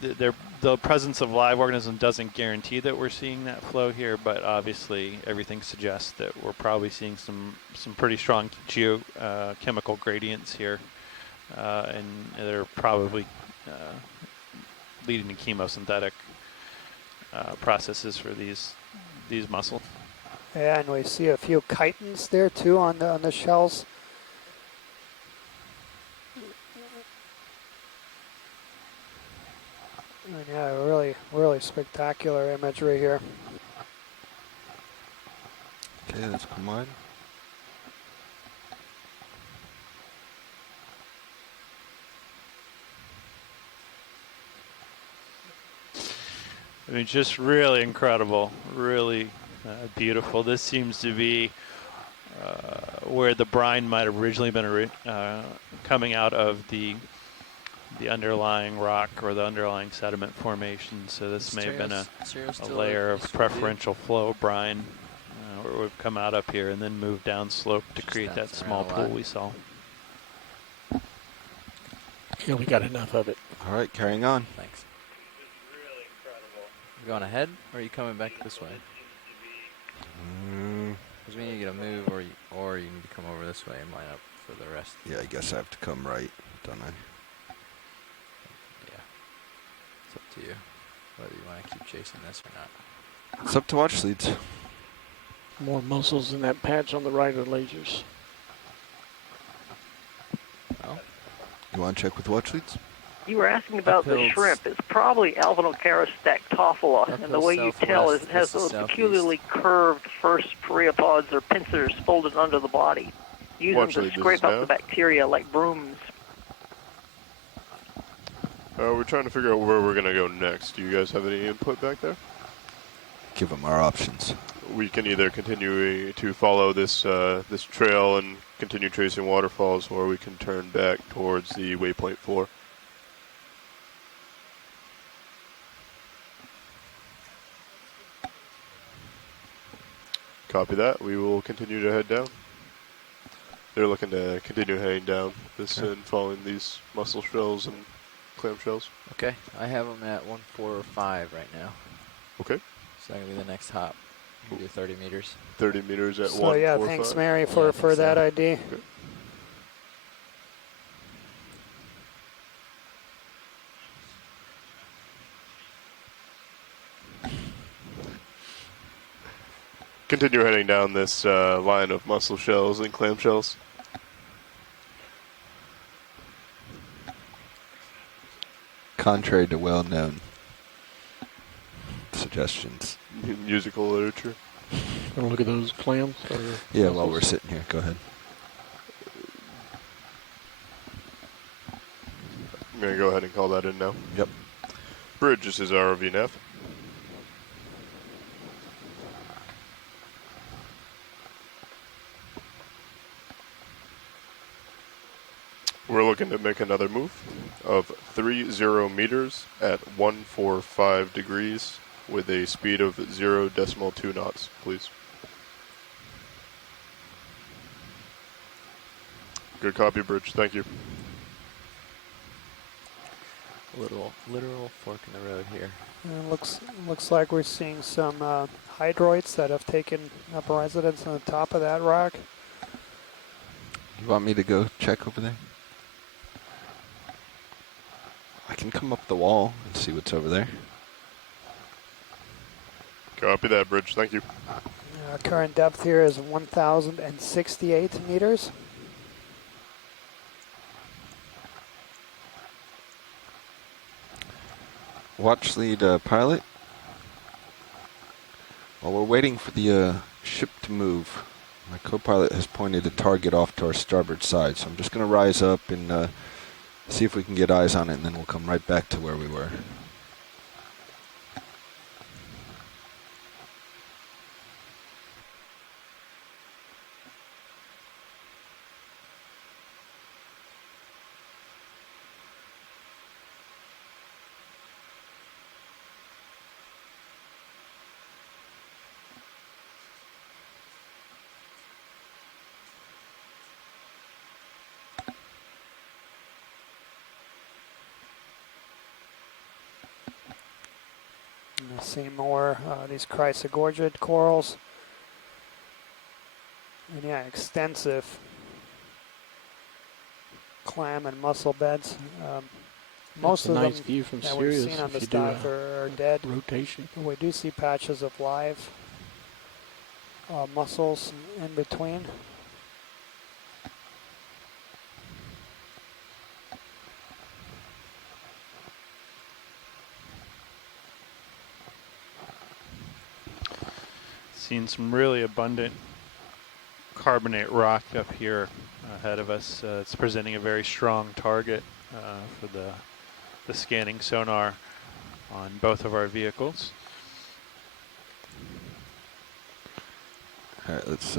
the presence of live organism doesn't guarantee that we're seeing that flow here, but obviously everything suggests that we're probably seeing some pretty strong geochemical gradients here, and they're probably leading to chemosynthetic processes for these mussels. Yeah, and we see a few chitons there too on the shells. And yeah, really spectacular imagery here. Okay, let's come on. I mean, just really incredible, really beautiful. This seems to be where the brine might have originally been coming out of the underlying rock or the underlying sediment formation. So this may have been a layer of preferential flow brine where we've come out up here and then moved down slope to create that small pool we saw. Yeah, we got enough of it. All right, carrying on. Thanks. You going ahead, or are you coming back this way? Because we need you to move, or you need to come over this way and line up for the rest. Yeah, I guess I have to come right, don't I? Yeah. It's up to you, whether you want to keep chasing this or not. It's up to watch leads. More mussels in that patch on the right of lasers. You want to check with watch leads? You were asking about the shrimp. It's probably Alvinocaris stactophyla, and the way you tell is it has those peculiarly curved first pereopods or pincers folded under the body. Use them to scrape up the bacteria like brooms. We're trying to figure out where we're going to go next. Do you guys have any input back there? Give them our options. We can either continue to follow this this trail and continue tracing waterfalls, or we can turn back towards the waypoint 4. Copy that. We will continue to head down. They're looking to continue heading down this and following these mussel shells and clam shells. Okay, I have them at 145 right now. Okay. So that'll be the next hop. You can do 30 meters. 30 meters at 145. So yeah, thanks Mary for that ID. Okay. Continue heading down this line of mussel shells and clam shells. Contrary to well-known suggestions. Musical literature. Want to look at those clams? Yeah, while we're sitting here, go ahead. I'm going to go ahead and call that in now. Yep. Bridge, this is ROV Nav. We're looking to make another move of 30 meters at 145 degrees with a speed of 0.2 knots, please. Good copy, Bridge. Thank you. Literal fork in the road here. Looks like we're seeing some hydroids that have taken up residence on the top of that rock. You want me to go check over there? I can come up the wall and see what's over there. Copy that, Bridge. Thank you. Current depth here is 1,068 meters. Watch lead pilot. While we're waiting for the ship to move, my co-pilot has pointed a target off to our starboard side, so I'm just going to rise up and see if we can get eyes on it, and then we'll come right back to where we were. See more these Chryso Gorgia corals, and yeah, extensive clam and mussel beds. Most of nice them view from that we've Sirius seen on if this you do dive are dead. Rotation. But we do see patches of live mussels in between. Seen some really abundant carbonate rock up here ahead of us. It's presenting a very strong target for the scanning sonar on both of our vehicles. All right, let's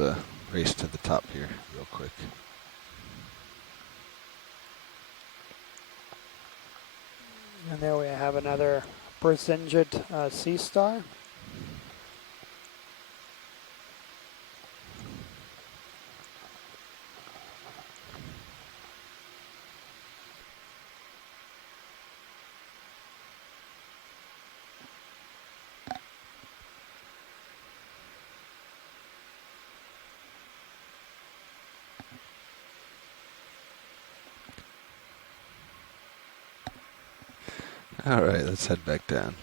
race to the top here real quick. And there we have another Brisingid sea star. All right, let's head back down.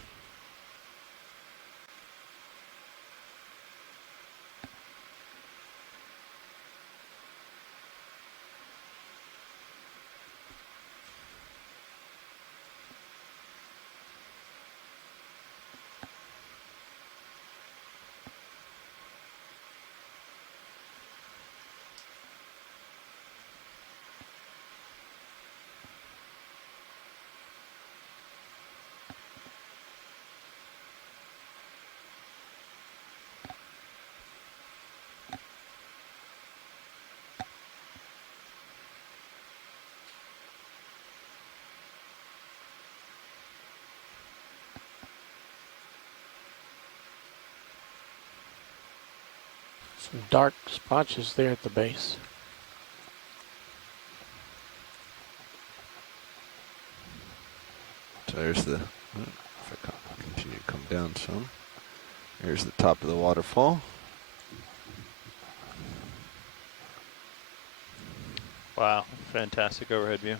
Some dark splotches there at the base. So there's the, if I continue to come down some, there's the top of the waterfall. Wow, fantastic overhead view.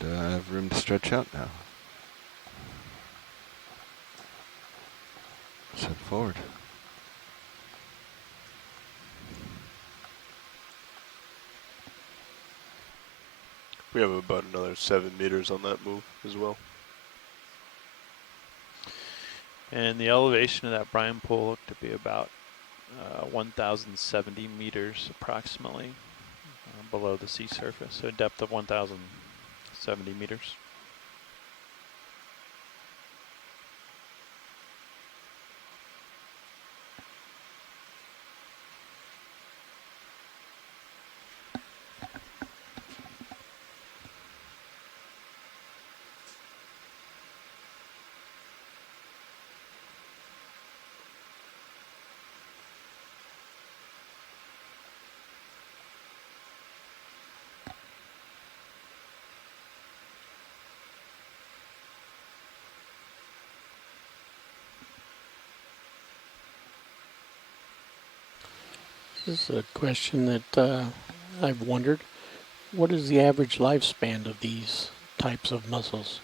And I have room to stretch out now. Let's head forward. We have about another 7 meters on that move as well. And the elevation of that brine pool looked to be about 1,070 meters approximately below the sea surface, so a depth of 1,070 meters. This is a question that I've wondered. What is the average lifespan of these types of mussels?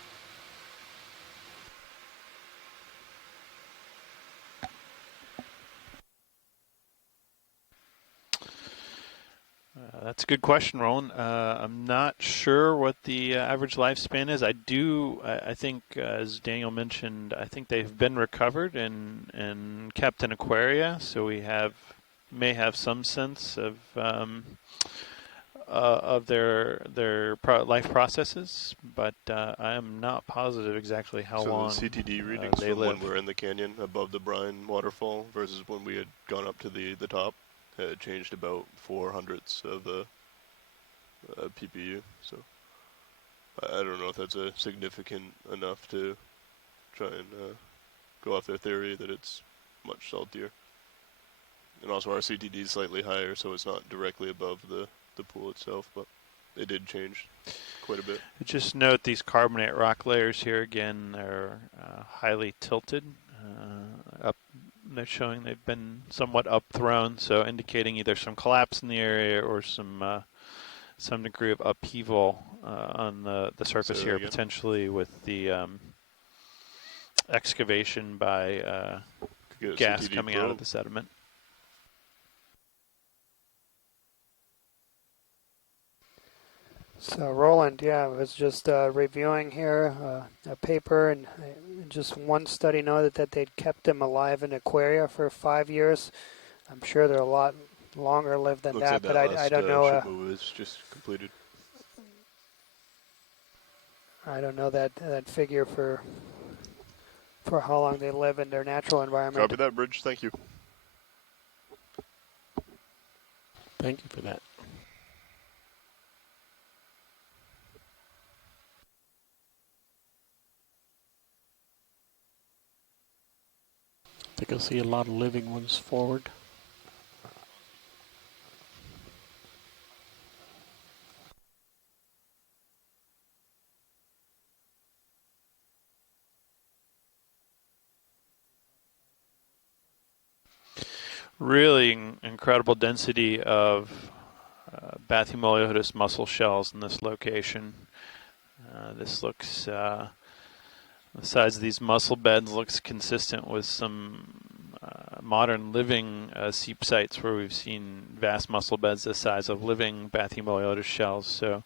That's a good question, Roland. I'm not sure what the average lifespan is. I think, as Daniel mentioned, I think they've been recovered and kept in aquaria, so we may have some sense of their life processes, but I am not positive exactly how long So the CTD readings they from live. when we're in the canyon above the brine waterfall versus when we had gone up to the top had changed about 0.04 of the PPU. So I don't know if that's a significant enough to try and go off their theory that it's much saltier. And also our CTD is slightly higher, so it's not directly above the pool itself, but it did change quite a bit. Just note these carbonate rock layers here again are highly tilted. Up, they're showing they've been somewhat upthrown, so indicating either some collapse in the area or some degree of upheaval on the surface here, potentially with the excavation by gas CTD coming out of the sediment. So Roland, yeah, I was just reviewing here a paper, and just one study noted that they'd kept them alive in aquaria for 5 years. I'm sure they're a lot longer lived than Looks that, like but that I don't know. ship move is just completed. I don't know that figure for how long they live in their natural environment. Copy that, Bridge. Thank you. Thank you for that. I think I see a lot of living ones forward. Really incredible density of Bathymoliotis mussel shells in this location. This looks, the size of these mussel beds looks consistent with some modern living seep sites where we've seen vast mussel beds the size of living Bathymoliotis shells. So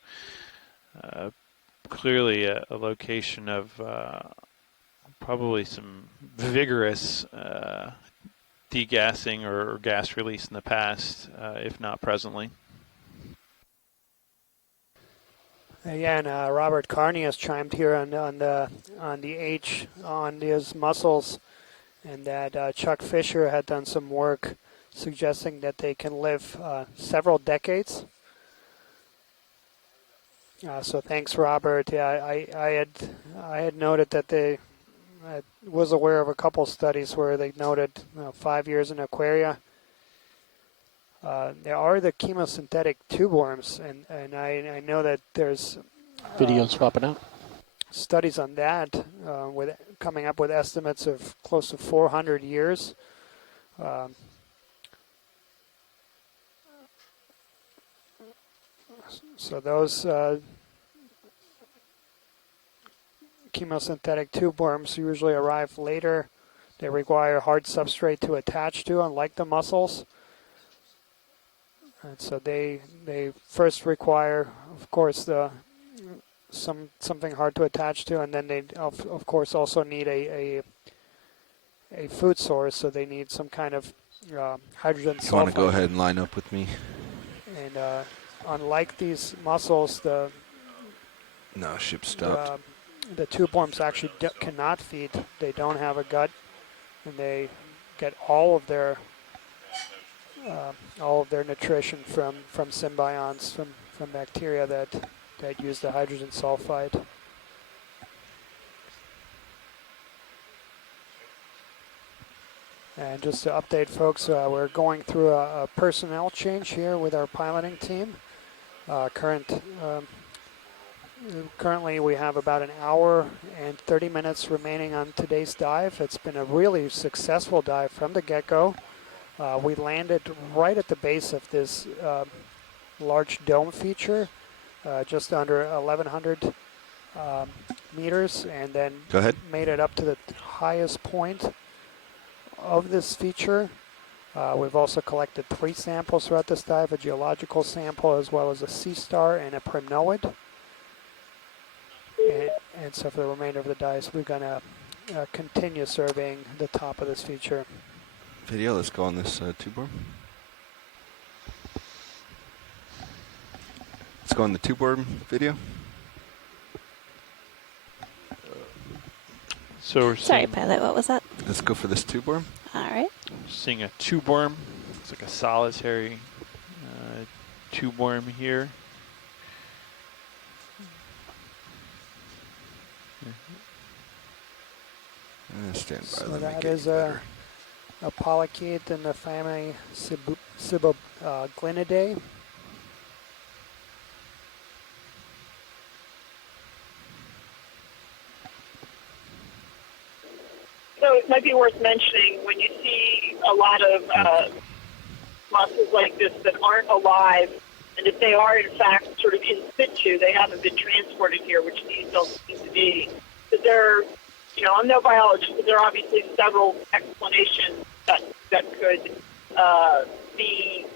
clearly a location of probably some vigorous degassing or gas release in the past, if not presently. Yeah, and Robert Carney has chimed here on the age on these mussels, and that Chuck Fisher had done some work suggesting that they can live several decades. So thanks, Robert. Yeah, I had noted that I was aware of a couple studies where they noted 5 years in aquaria. There are the chemosynthetic tube worms, and I know that there's video swapping out studies on that with coming up with estimates of close to 400 years. So those chemosynthetic tube worms usually arrive later. They require hard substrate to attach to, unlike the mussels. And so they first require, of course, something hard to attach to, and then they of course also need a food source. So they need some kind of hydrogen sulfide. You want to go ahead and line up with me? And unlike these mussels, no, ship stopped. The tube worms actually cannot feed. They don't have a gut, and they get all of their nutrition from symbionts, from bacteria that use the hydrogen sulfide. And just to update folks, we're going through a personnel change here with our piloting team. Currently we have about an hour and 30 minutes remaining on today's dive. It's been a really successful dive from the get-go. We landed right at the base of this large dome feature, just under 1,100 meters, and then made it up to the highest point of this feature. We've also collected 3 samples throughout this dive, a geological sample as well as a sea star and a primnoid. And so for the remainder of the dive, we're going to continue surveying the top of this feature. Video, let's go on this tube worm. Let's go on the tube worm video. So we're Sorry, pilot, what was that? Let's go for this tube worm. All right. Seeing a tube worm. It's like a solitary tube worm here. Stand by. So that is a polychaete in the family Cyberglided. So it might be worth mentioning when you see a lot of mussels like this that aren't alive, and if they are in fact sort of in situ, they haven't been transported here, which these don't seem to be. But they're, I'm no biologist, but there are obviously several explanations that could be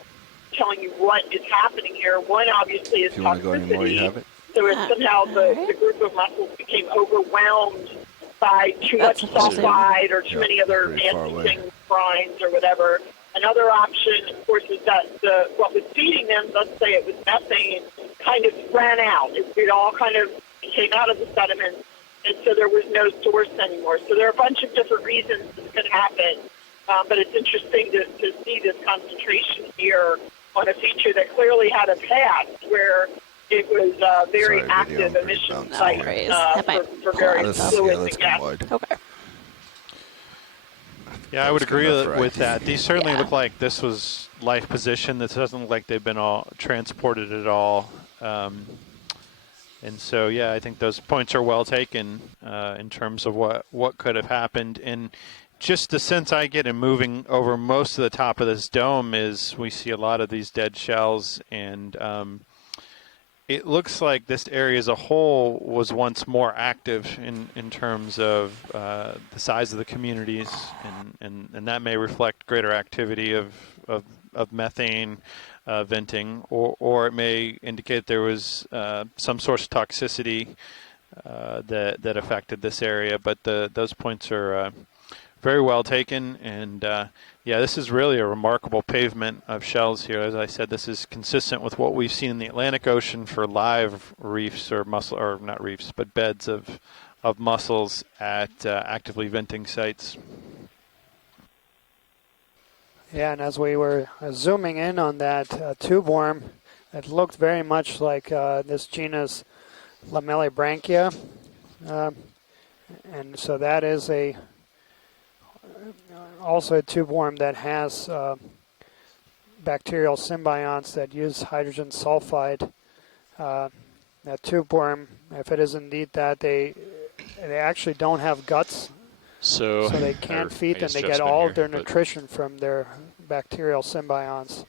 telling you what is happening here. One obviously is toxicity. So if somehow the group of mussels became overwhelmed by too much sulfide or too many other nasty things, brines or whatever. Another option, of course, is that what was feeding them, let's say it was methane, kind of ran out. It all kind of came out of the sediment, and so there was no source anymore. So there are a bunch of different reasons this could happen, but it's interesting to see this concentration here on a feature that clearly had a past where it was a very active emission site for various fluids and gases. Okay. Yeah, I would agree with that. These certainly look like this was life position. This doesn't look like they've been all transported at all. And so, yeah, I think those points are well taken in terms of what could have happened. And just the sense I get in moving over most of the top of this dome is we see a lot of these dead shells, and it looks like this area as a whole was once more active in terms of the size of the communities, and that may reflect greater activity of methane venting, or it may indicate there was some source of toxicity that affected this area. But those points are very well taken, and yeah, this is really a remarkable pavement of shells here. As I said, this is consistent with what we've seen in the Atlantic Ocean for live reefs or not reefs, but beds of mussels at actively venting sites. Yeah, and as we were zooming in on that tube worm, it looked very much like this genus lamellibranchia. And so that is also a tube worm that has bacterial symbionts that use hydrogen sulfide. That tube worm, if it is indeed that, they actually don't have guts, so they can't feed, and they get all of their nutrition from their bacterial symbionts.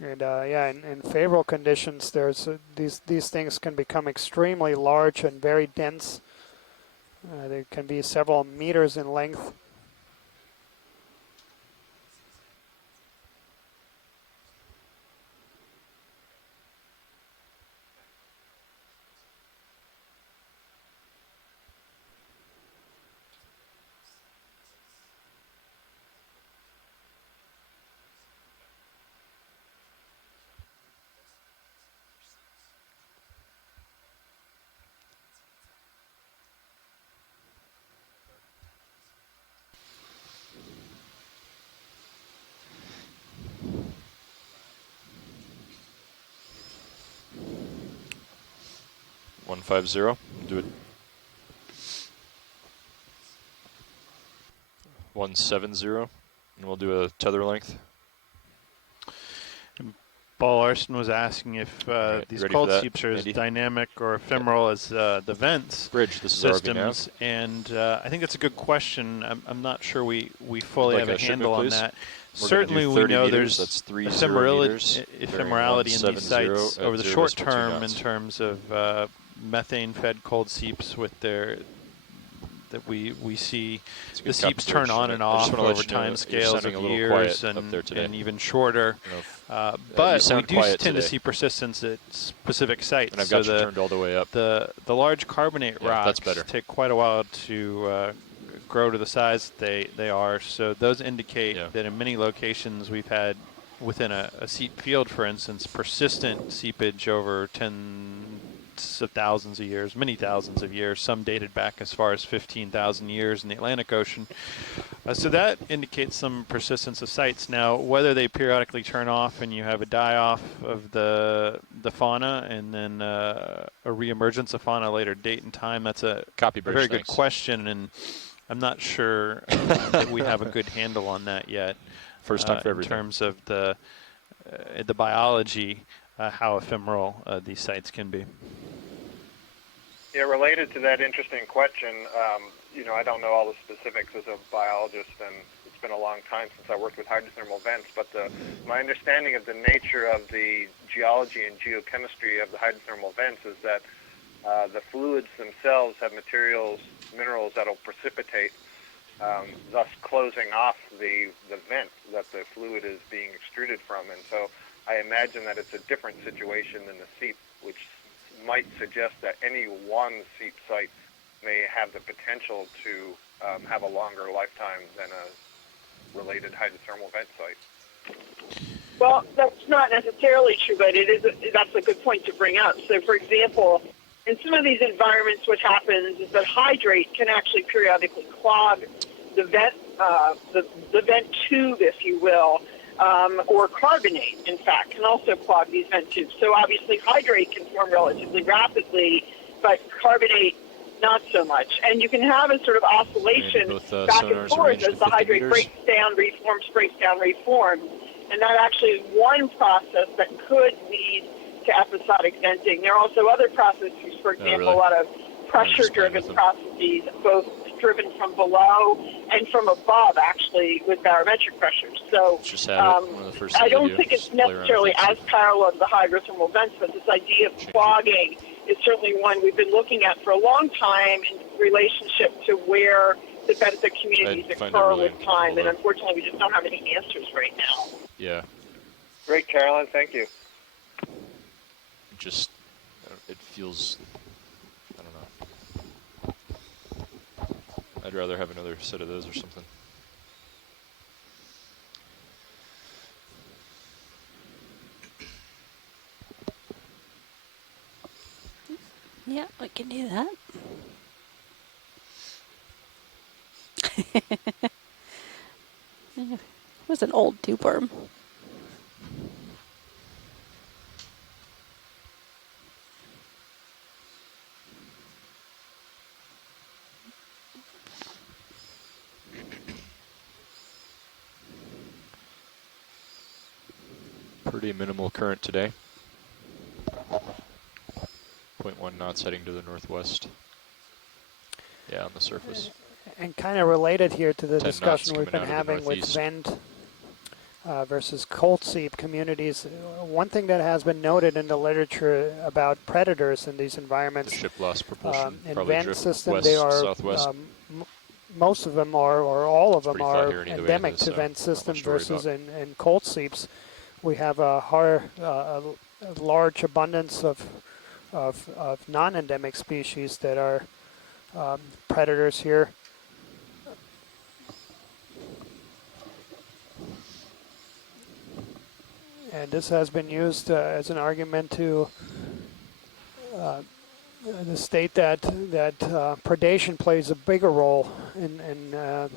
And yeah, in favorable conditions, there's these things can become extremely large and very dense. They can be several meters in length. $150. Do it. 170, and we'll do a tether length. Paul Larson was asking if these cold seeps are as dynamic or ephemeral as the vents systems, and I think that's a good question. I'm not sure we fully have a handle on that. Certainly we know there's ephemerality in these sites over the short term in terms of methane-fed cold seeps with their that we see the seeps turn on and off over time scales of years and even shorter. But we do tend to see persistence at specific sites. And I've got you turned all the way up. The large carbonate rocks take quite a while to grow to the size they are. So those indicate that in many locations we've had within a seep field, for instance, persistent seepage over tens of thousands of years, many thousands of years, some dated back as far as 15,000 years in the Atlantic Ocean. So that indicates some persistence of sites. Now, whether they periodically turn off and you have a die-off of the fauna and then a reemergence of fauna at a later date and time, that's a very good question, and I'm not sure that we have a good handle on that yet. First time for everything. In terms of the biology, how ephemeral these sites can be. Yeah, related to that interesting question, you know, I don't know all the specifics as a biologist, and it's been a long time since I worked with hydrothermal vents, but my understanding of the nature of the geology and geochemistry of the hydrothermal vents is that the fluids themselves have minerals that will precipitate, thus closing off the vent that the fluid is being extruded from. And so I imagine that it's a different situation than the seep, which might suggest that any one seep site may have the potential to have a longer lifetime than a related hydrothermal vent site. Well, that's not necessarily true, but that's a good point to bring up. So, for example, in some of these environments, what happens is that hydrate can actually periodically clog the vent, the vent tube, if you will, or carbonate, in fact, can also clog these vent tubes. So obviously hydrate can form relatively rapidly, but carbonate not so much. And you can have a sort of oscillation back and forth as the hydrate breaks down, reforms. And that actually is one process that could lead to episodic venting. There are also other processes, for example, a lot of pressure-driven processes, both driven from below and from above, actually, with barometric pressures. So I don't think it's necessarily as parallel to the hydrothermal vents, but this idea of clogging is certainly one we've been looking at for a long time in relationship to where the benthic communities occur with time. And unfortunately, we just don't have any answers right now. Yeah. Great, Carolyn. Thank you. Just, it feels, I don't know. I'd rather have another set of those or something. Yeah, we can do that. It was an old tube worm. Pretty minimal current today. 0.1 knots heading to the northwest. Yeah, on the surface. And kind of related here to the 10 discussion knots we've been coming out of the having with northeast. vent versus cold seep communities. One thing that has been noted in the literature about predators in these environments, The ship lost propulsion. in Probably vent drift system, west, they are southwest. most of them are, or all of them pretty flat are here in either way, endemic to so vent not system much to worry versus about. in cold seeps. We have a large abundance of non-endemic species that are predators here. And this has been used as an argument to state that predation plays a bigger role in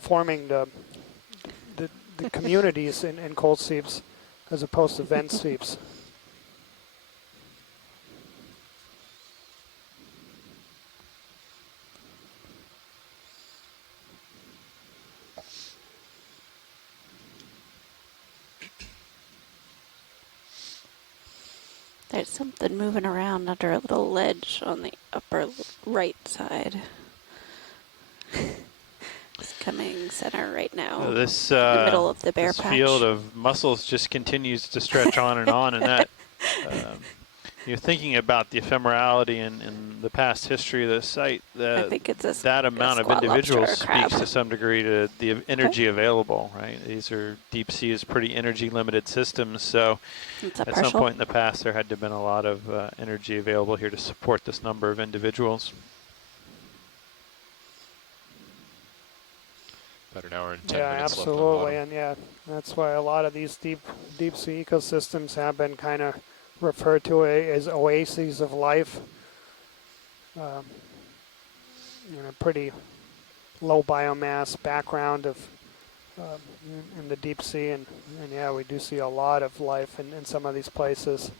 forming the communities in cold seeps as opposed to vent seeps. There's something moving around under a little ledge on the upper right side. It's coming center right now. This in the middle of the bare this patch. field of mussels just continues to stretch on, and that you're thinking about the ephemerality and the past history of the site. I think it's that amount of squat lobster or individuals a crab. speaks to some degree to the energy available, right? These are deep sea is pretty energy limited systems, so It's a at some partial. point in the past there had to have been a lot of energy available here to support this number of individuals. About an hour and 10 Yeah, minutes left on the absolutely, bottom. and yeah, that's why a lot of these deep sea ecosystems have been kind of referred to as oases of life. Pretty low biomass background of in the deep sea, and yeah, we do see a lot of life in some of these places.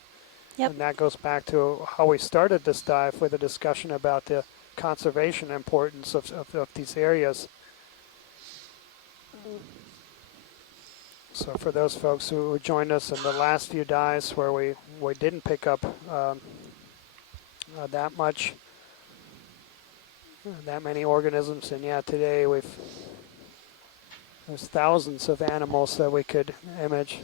Yep. And that goes back to how we started this dive with a discussion about the conservation importance of these areas. So for those folks who joined us in the last few dives where we didn't pick up that many organisms, and yeah, today there's thousands of animals that we could image.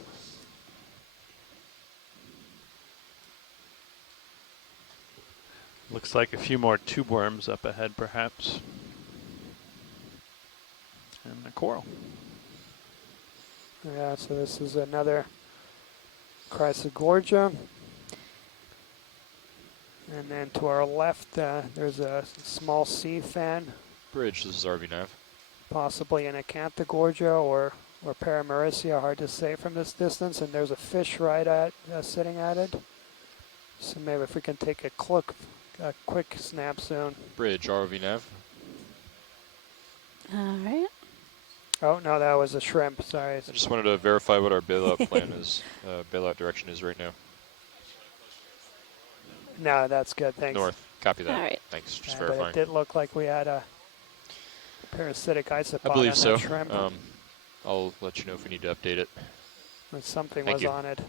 Looks like a few more tube worms up ahead, perhaps. And a coral. Yeah, so this is another Chryso Gorgia. And then to our left, there's a small sea fan, Bridge, this is RV Nav. possibly an Acantha Gorgia or Paramaricia, hard to say from this distance. And there's a fish right at sitting at it. So maybe if we can take a quick snap soon. Bridge, RV Nav. All right. Oh, no, that was a shrimp, sorry. I just wanted to verify what our bailout plan is, bailout direction is right now. No, that's good, thanks. North, copy that. All right. Thanks, just But verifying. it did look like we had a parasitic isopod I believe on so. that shrimp. I'll let you know if we need to update it. But something Thank was you. on it.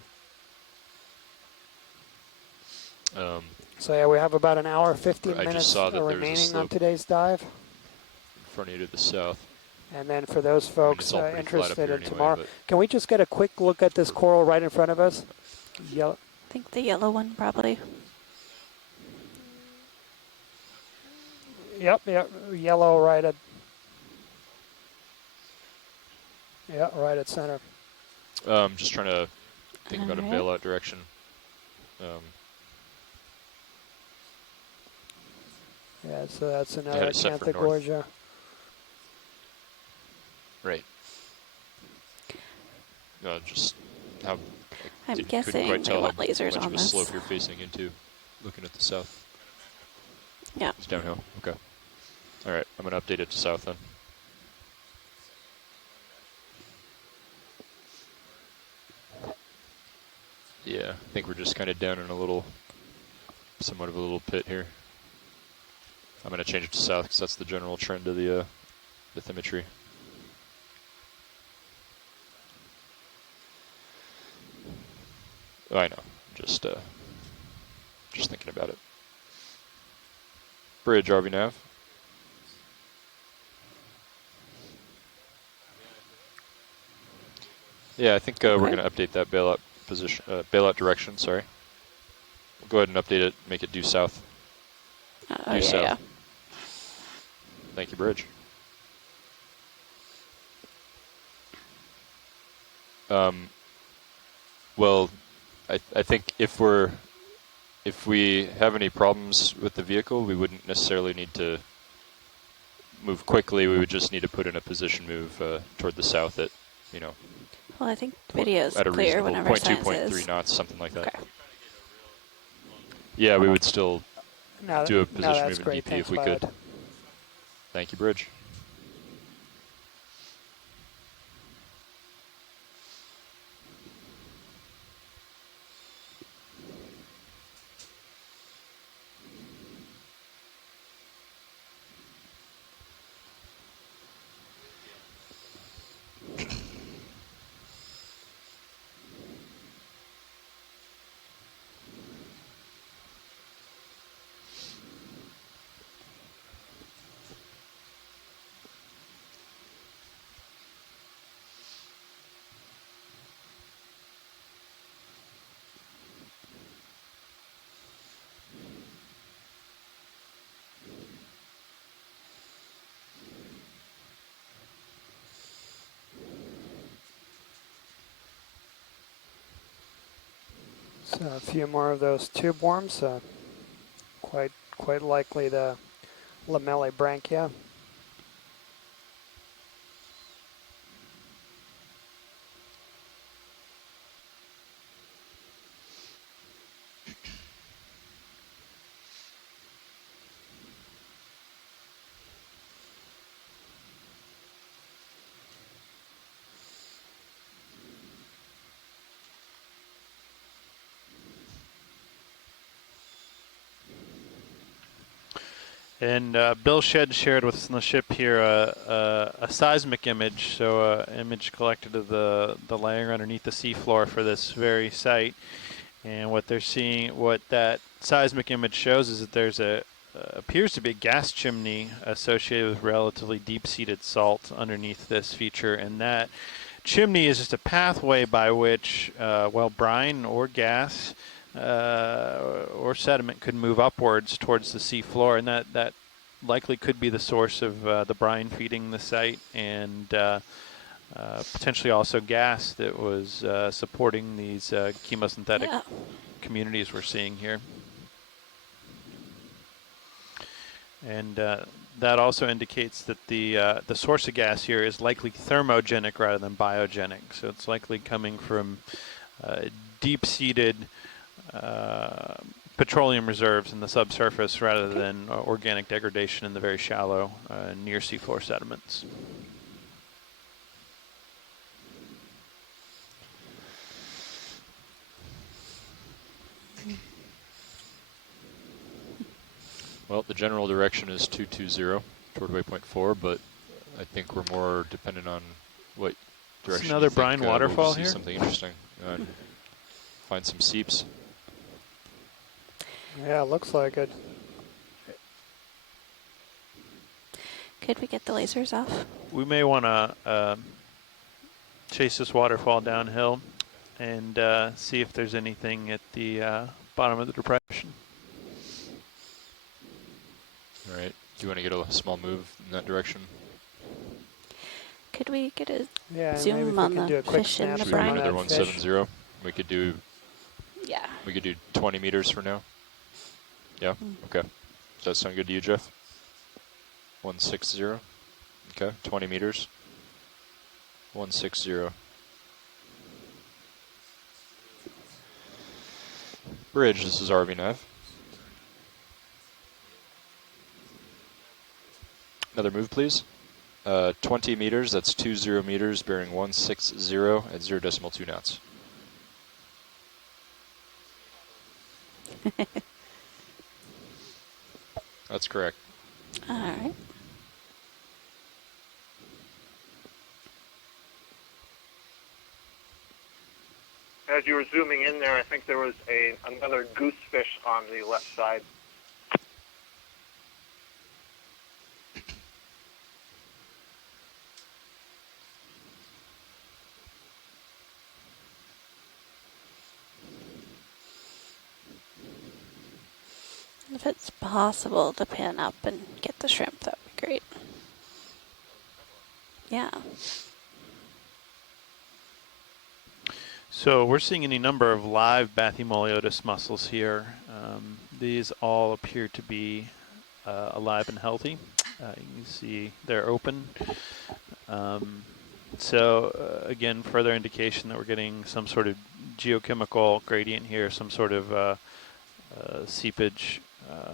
So yeah, we have about an hour, 15 I just minutes saw that there was a remaining on slope today's dive. in front of you to the south. And then for those folks it's all pretty flat up interested here in anyway, tomorrow, but- can we just get a quick look at this coral right in front of us? Yellow. I think the yellow one probably. Yep, yellow right at. Yeah, right at center. Just trying to think about a Alright. bailout direction. Yeah, so that's I another had it set for Acantha north. Gorgia. Right. Just how I'm couldn't guessing quite they tell want how lasers much on of a this. slope you're facing into, looking at the south. Yeah. It's downhill. Okay. All right, I'm gonna update it to south then. Yeah, I think we're just kind of down in a little, somewhat of a little pit here. I'm gonna change it to south because that's the general trend of the bathymetry. I know. Just thinking about it. Bridge, RV nav. Yeah, I think we're going to update that bailout position, bailout direction. Sorry. We'll go ahead and update it. Make it due south. Due south. Yeah. Thank you, Bridge. Well, I think if we have any problems with the vehicle, we wouldn't necessarily need to move quickly. We would just need to put in a position move toward the south at, you know. Well, I think the video is at a clear reasonable whenever 0.2, 0.3 knots, something like that. Okay. Yeah, we would still do a position move in DP if we could. Thank you, Bridge. So a few more of those tube worms, quite likely the lamellibranchia. And Bill Shedd shared with us on the ship here a seismic image, so an image collected of the layer underneath the seafloor for this very site. And what they're seeing, what that seismic image shows is that there's appears to be a gas chimney associated with relatively deep-seated salt underneath this feature, and that chimney is just a pathway by which, well, brine or gas or sediment could move upwards towards the sea floor, and that likely could be the source of the brine feeding the site, and potentially also gas that was supporting these chemosynthetic communities we're seeing here. And that also indicates that the source of gas here is likely thermogenic rather than biogenic, so it's likely coming from deep-seated petroleum reserves in the subsurface rather than organic degradation in the very shallow near seafloor sediments. Well, the general direction is 220 toward waypoint 4, but I think we're more dependent on what direction. Another brine waterfall we'll here. See something interesting. Find some seeps. Yeah, looks like it. Could we get the lasers off? We may want to chase this waterfall downhill and see if there's anything at the bottom of the depression. All right. Do you want to get a small move in that direction? Could we get a Yeah, zoom on the fish in the brine? Another 170. We could do. Yeah. We could do 20 meters for now. Yeah. Okay. Does that sound good to you, Jeff? 160. Okay. 20 meters. 160. Bridge. This is RV nav. Another move, please. 20 meters, that's 20 meters, bearing 160 at 0.2 knots. That's correct. All right. as you were zooming in there, I think there was another goosefish on the left side. If it's possible to pan up and get the shrimp, that would be great. Yeah. So we're seeing any number of live Bathymoliotis mussels here. These all appear to be alive and healthy. You can see they're open. Again, further indication that we're getting some sort of geochemical gradient here, some sort of seepage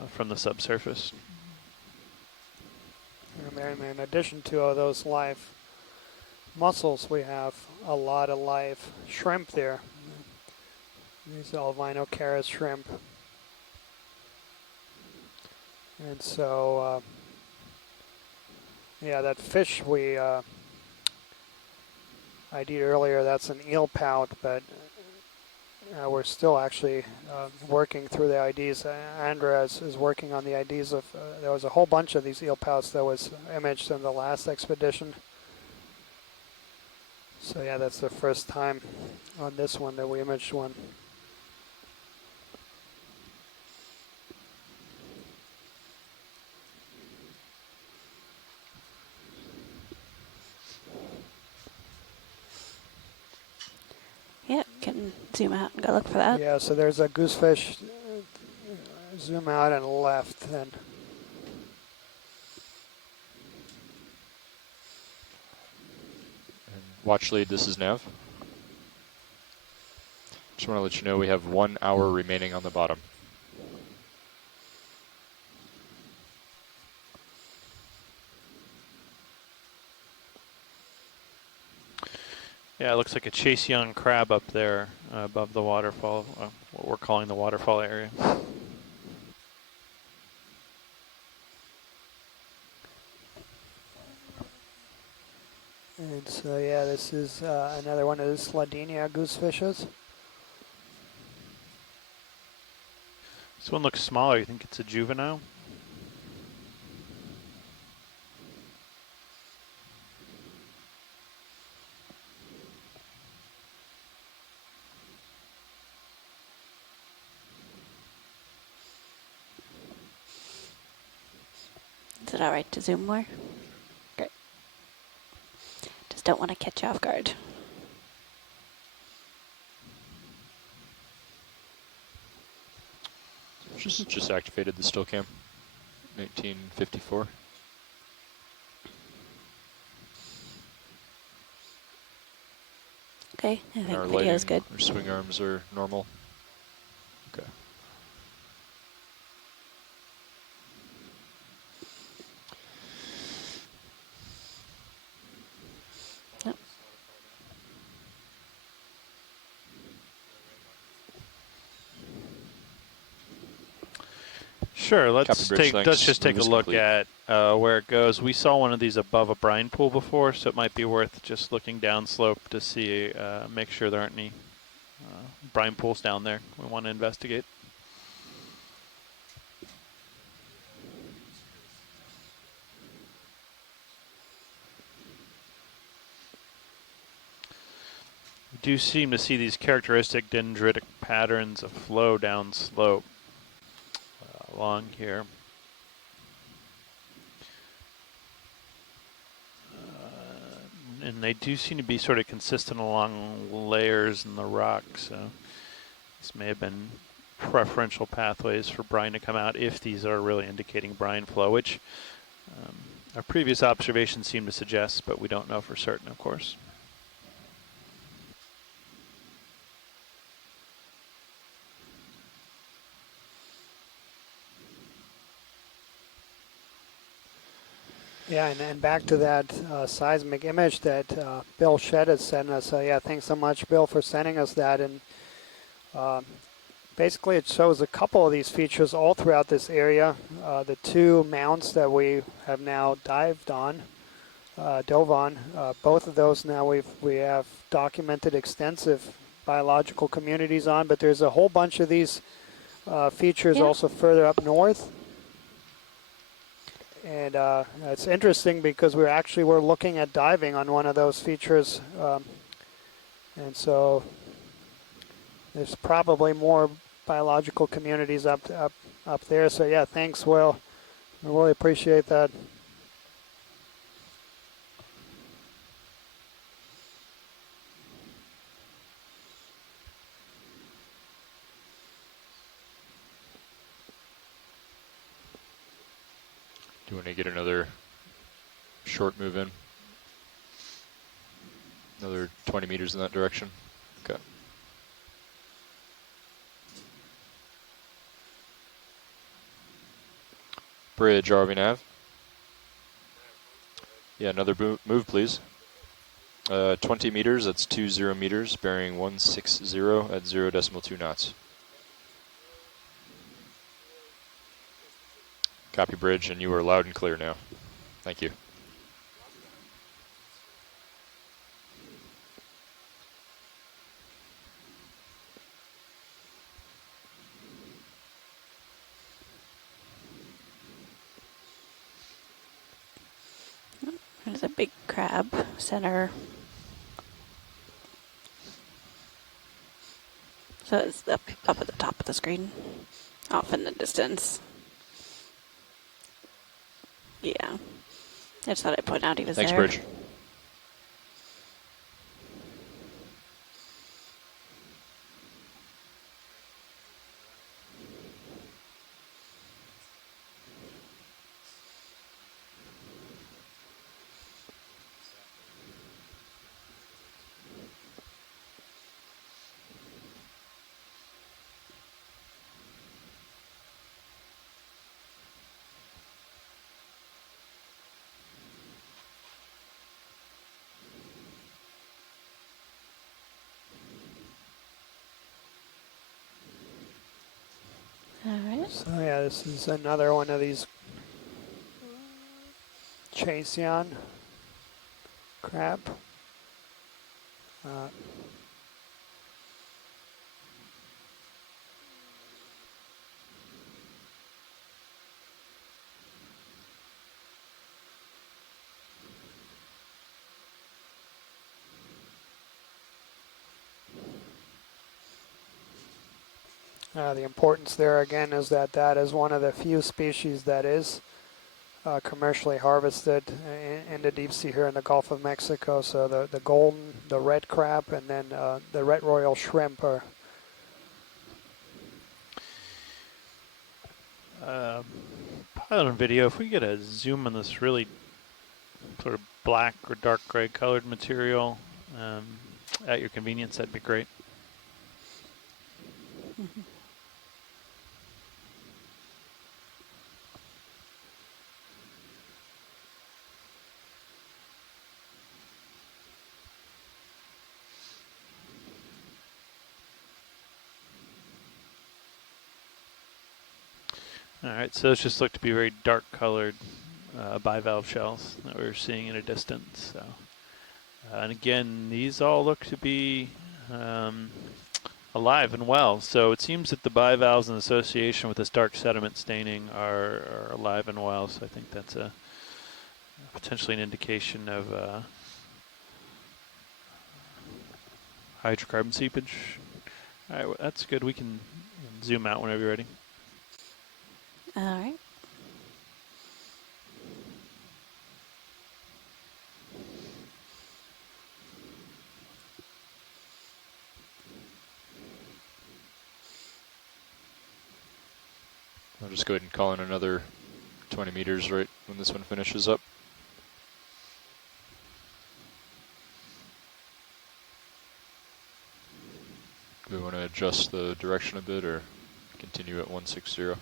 from the subsurface. And in addition to those live mussels, we have a lot of live shrimp there. These albino caris shrimp. And so, yeah, that fish we ID'd earlier, that's an eel pout, but we're still actually working through the IDs. Andres is working on the IDs of, there was a whole bunch of these eel pouts that was imaged in the last expedition. So yeah, that's the first time on this one that we imaged one. Yeah, can zoom out and go look for that. Yeah, so there's a goosefish. Zoom out and left then. Watch lead, this is Nav. Just want to let you know we have 1 hour remaining on the bottom. Yeah, it looks like a chase young crab up there above the waterfall, what we're calling the waterfall area. And so yeah, this is another one of the Sladinia goosefishes. This one looks smaller. You think it's a juvenile? Is it all right to zoom more? Great. Just don't want to catch you off guard. Just activated the still cam. 1954. Okay, I think our video is good. Our swing arms are normal. Okay. Sure, let's just take a look at where it goes. We saw one of these above a brine pool before, so it might be worth just looking downslope to see, make sure there aren't any brine pools down there we want to investigate. We do seem to see these characteristic dendritic patterns of flow downslope along here. And they do seem to be sort of consistent along layers in the rock, so this may have been preferential pathways for brine to come out if these are really indicating brine flow, which our previous observations seem to suggest, but we don't know for certain, of course. Yeah, and back to that seismic image that Bill Shedd has sent us. So yeah, thanks so much, Bill, for sending us that. And basically, it shows a couple of these features all throughout this area. The two mounts that we have now dove on. Both of those now we have documented extensive biological communities on, but there's a whole bunch of these features also further up north. And it's interesting because we're looking at diving on one of those features. And so there's probably more biological communities up there. So yeah, thanks, Will. I really appreciate that. Do you want to get another short move in? Another 20 meters in that direction? Okay. Bridge, RV nav. Yeah, another move, please. 20 meters, that's 20 meters, bearing 160 at 0.2 knots. Copy, bridge, and you are loud and clear now. Thank you. There's a big crab center. So it's up at the top of the screen, off in the distance. Yeah. I just thought I'd point out he was Thanks, there. Bridge. All right. So yeah, this is another one of these Chaseon crab. The importance there again is that is one of the few species that is commercially harvested in the deep sea here in the Gulf of Mexico. So the golden, the red crab, and then the red royal shrimp are. Pilot on video, if we get a zoom on this really sort of black or dark gray colored material at your convenience, that'd be great. Mm-hmm. All right, so those just look to be very dark colored bivalve shells that we're seeing in a distance. So, and again, these all look to be alive and well. So it seems that the bivalves in association with this dark sediment staining are alive and well. So I think that's potentially an indication of hydrocarbon seepage. All right, well, that's good. We can zoom out whenever you're ready. All right. I'll just go ahead and call in another 20 meters right when this one finishes up. Do we want to adjust the direction a bit or continue at 160?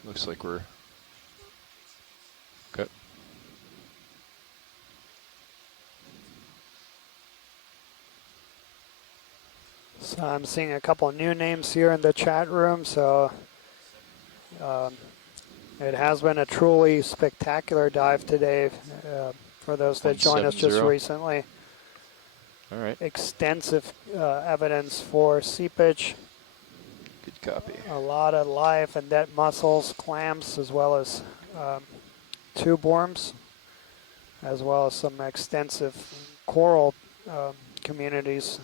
It looks like we're okay. So I'm seeing a couple new names here in the chat room. So it has been a truly spectacular dive today for those that joined us just recently. All right. Extensive evidence for seepage. Good copy. A lot of live and dead mussels, clams, as well as tube worms, as well as some extensive coral communities.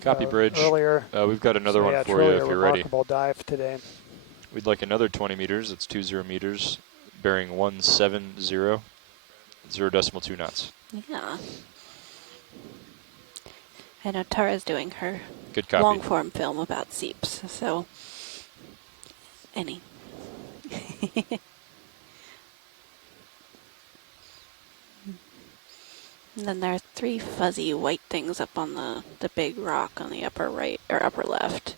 Copy, Bridge. Earlier. We've got another one for really you if you're ready. Remarkable dive today. We'd like another 20 meters. It's 20 meters, bearing 170, 0.2 knots. Yeah. I know Tara's doing her Good copy. long-form film about seeps, so any. And then there are 3 fuzzy white things up on the big rock on the upper right or upper left.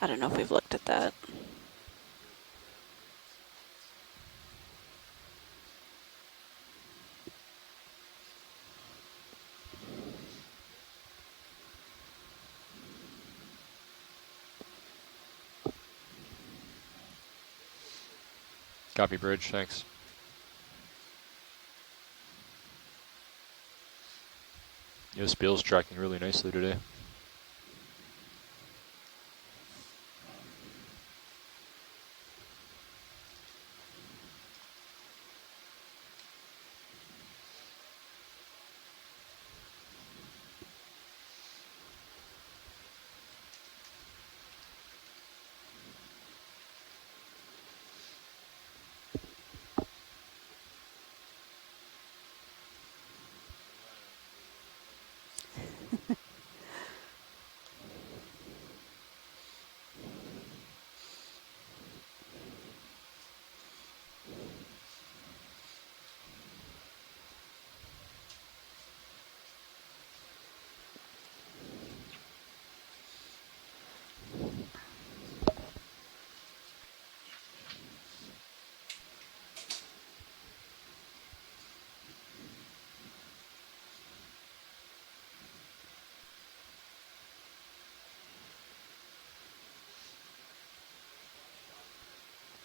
I don't know if we've looked at that. Copy, Bridge. Thanks. Yeah, Spiel's tracking really nicely today.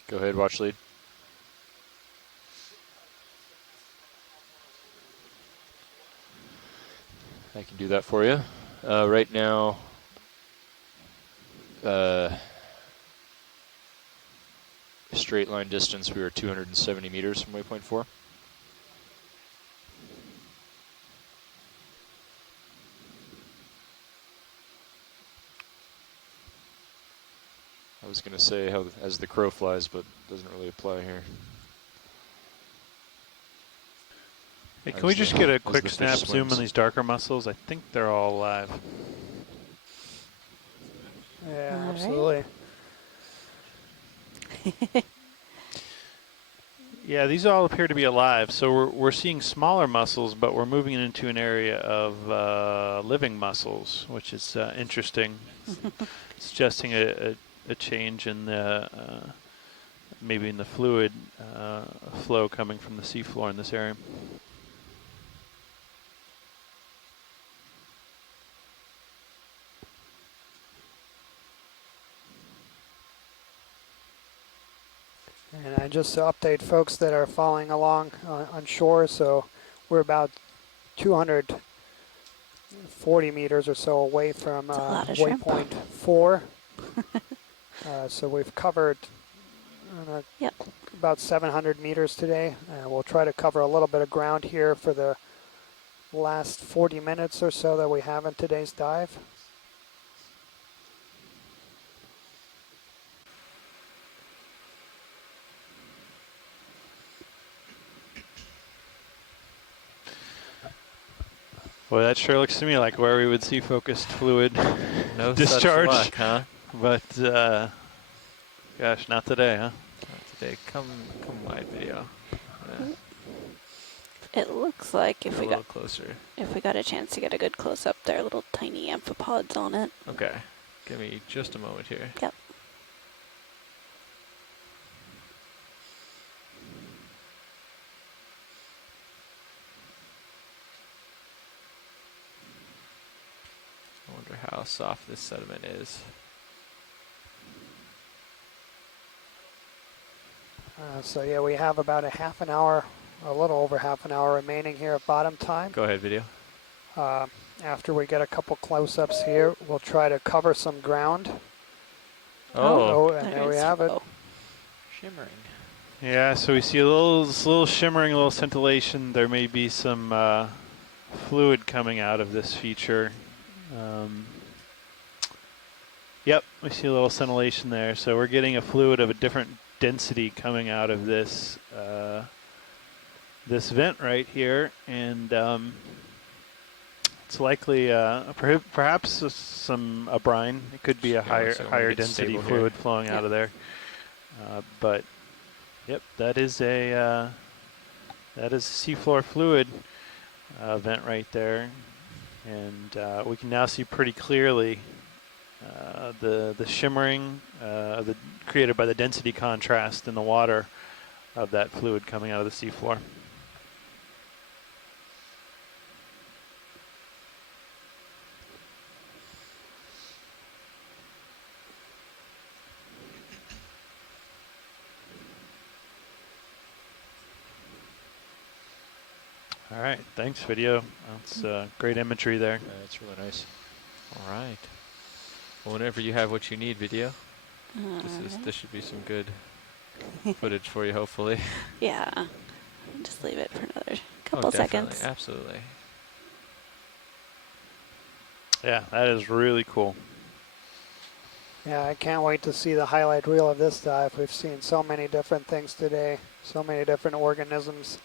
Go ahead, watch lead. I can do that for you. Right now, straight line distance, we are 270 meters from waypoint 4. I was going to say how as the crow flies, but doesn't really apply here. Hey, can we just get a quick snap zoom on these darker mussels? I think they're all alive. Yeah, absolutely. Yeah, these all appear to be alive. So we're seeing smaller mussels, but we're moving into an area of living mussels, which is interesting, suggesting a change in the maybe in the fluid flow coming from the seafloor in this area. And just to update folks that are following along on shore, so we're about 240 meters or so away from waypoint 4. So we've covered about 700 meters today. We'll try to cover a little bit of ground here for the last 40 minutes or so that we have in today's dive. Well, that sure looks to me like where we would see focused fluid discharge. Such luck, huh? But, gosh, not today, huh? Not today. Come wide video. Yeah. It looks like if we got closer. If we got a chance to get a good close up, there are little tiny amphipods on it. Okay. Give me just a moment here. Yep. I wonder how soft this sediment is. So yeah, we have about a half an hour, a little over half an hour remaining here at bottom time. Go ahead, video. After we get a couple close-ups here, we'll try to cover some ground. And there we have it. Shimmering. Yeah, so we see a little shimmering, a little scintillation. There may be some fluid coming out of this feature. Yep, we see a little scintillation there. So we're getting a fluid of a different density coming out of this this vent right here, and it's likely perhaps a brine. It could be a higher density fluid flowing out of there. But yep, that is a seafloor fluid vent right there, and we can now see pretty clearly the shimmering created by the density contrast in the water of that fluid coming out of the seafloor. All right, thanks, video. That's great imagery there. That's really nice. All right. Well, whenever you have what you need, video, this should be some good footage for you, hopefully. Yeah. Just leave it for another couple seconds. Absolutely. Yeah, that is really cool. Yeah, I can't wait to see the highlight reel of this dive. We've seen so many different things today, so many different organisms.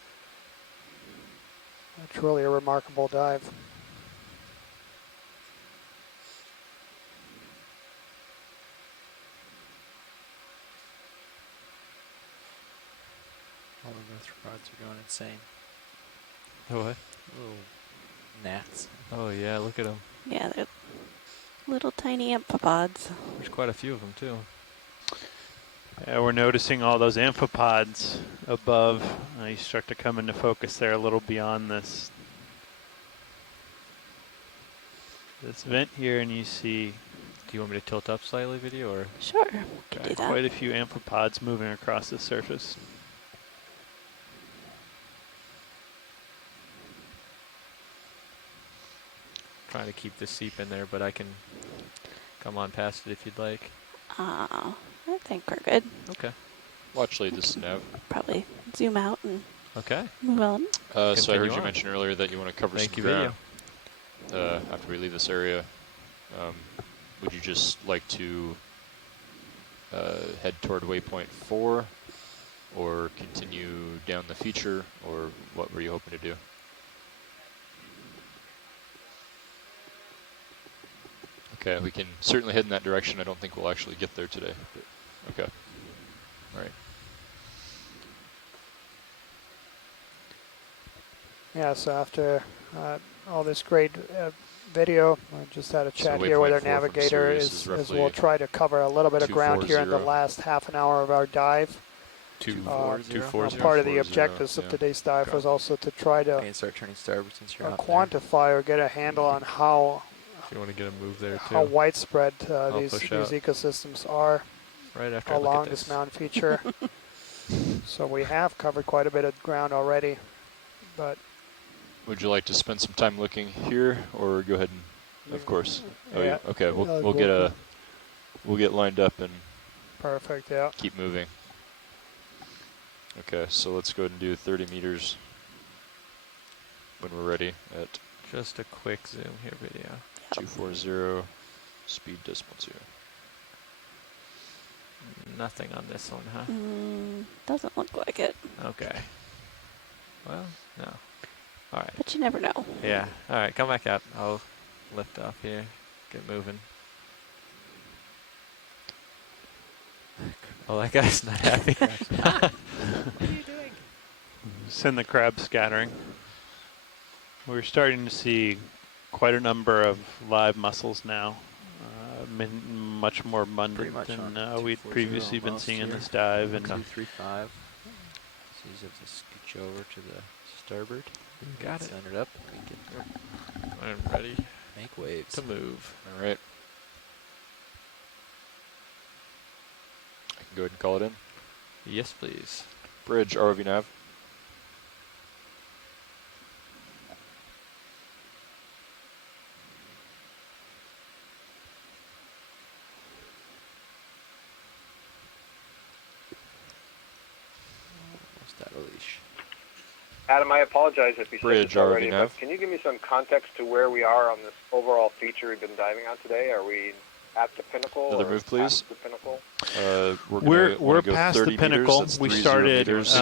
Truly a remarkable dive. All the arthropods are going insane. What? Little gnats. Oh yeah, look at them. Yeah, they're little tiny amphipods. There's quite a few of them too. Yeah, we're noticing all those amphipods above. You start to come into focus there a little beyond this vent here, and you see. Do you want me to tilt up slightly, video, or? Sure, we can do that. Quite a few amphipods moving across the surface. Trying to keep the seep in there, but I can come on past it if you'd like. I think we're good. Okay. Watch lead this nav. Probably zoom out and move on. So I heard you mention earlier that you want to cover some ground after we leave this area. Would you just like to head toward waypoint 4 or continue down the feature, or what were you hoping to do? Okay, we can certainly head in that direction. I don't think we'll actually get there today. But okay. All right. Yeah, so after all this great video, I just had a chat here with our navigator, is we'll try to cover a little bit of ground here in the last half an hour of our dive. 240. Part of the objectives of today's dive was also to try to start turning starboard since you're quantify or get a handle on how you want to get a move there too. How widespread these ecosystems are along this mountain feature. So we have covered quite a bit of ground already, but. Would you like to spend some time looking here, or go ahead and, of course. Oh, yeah. Okay, we'll get lined up and. Perfect. Yeah. Keep moving. Okay, so let's go ahead and do 30 meters when we're ready at. Just a quick zoom here, video. 240, speed decimal 0. Nothing on this one, huh? Doesn't look like it. Okay. Well, no. All right. But you never know. Yeah. All right, come back out. I'll lift off here. Get moving. Oh, that guy's not happy. What are you doing? Send the crab scattering. We're starting to see quite a number of live mussels now, much more abundant than we'd previously been seeing in this dive. And 235. So you just have to scooch over to the starboard. Got it. Send it up. I'm ready. Make waves. To move. All right. I can go ahead and call it in. Yes, please. Bridge, ROV nav. Starfish. Adam, I apologize if you said Bridge this already, RV but nav. can you give me some context to where we are on this overall feature we've been diving on today? Are we at the pinnacle? Another or move, please. past the pinnacle? We're past the pinnacle. We started towards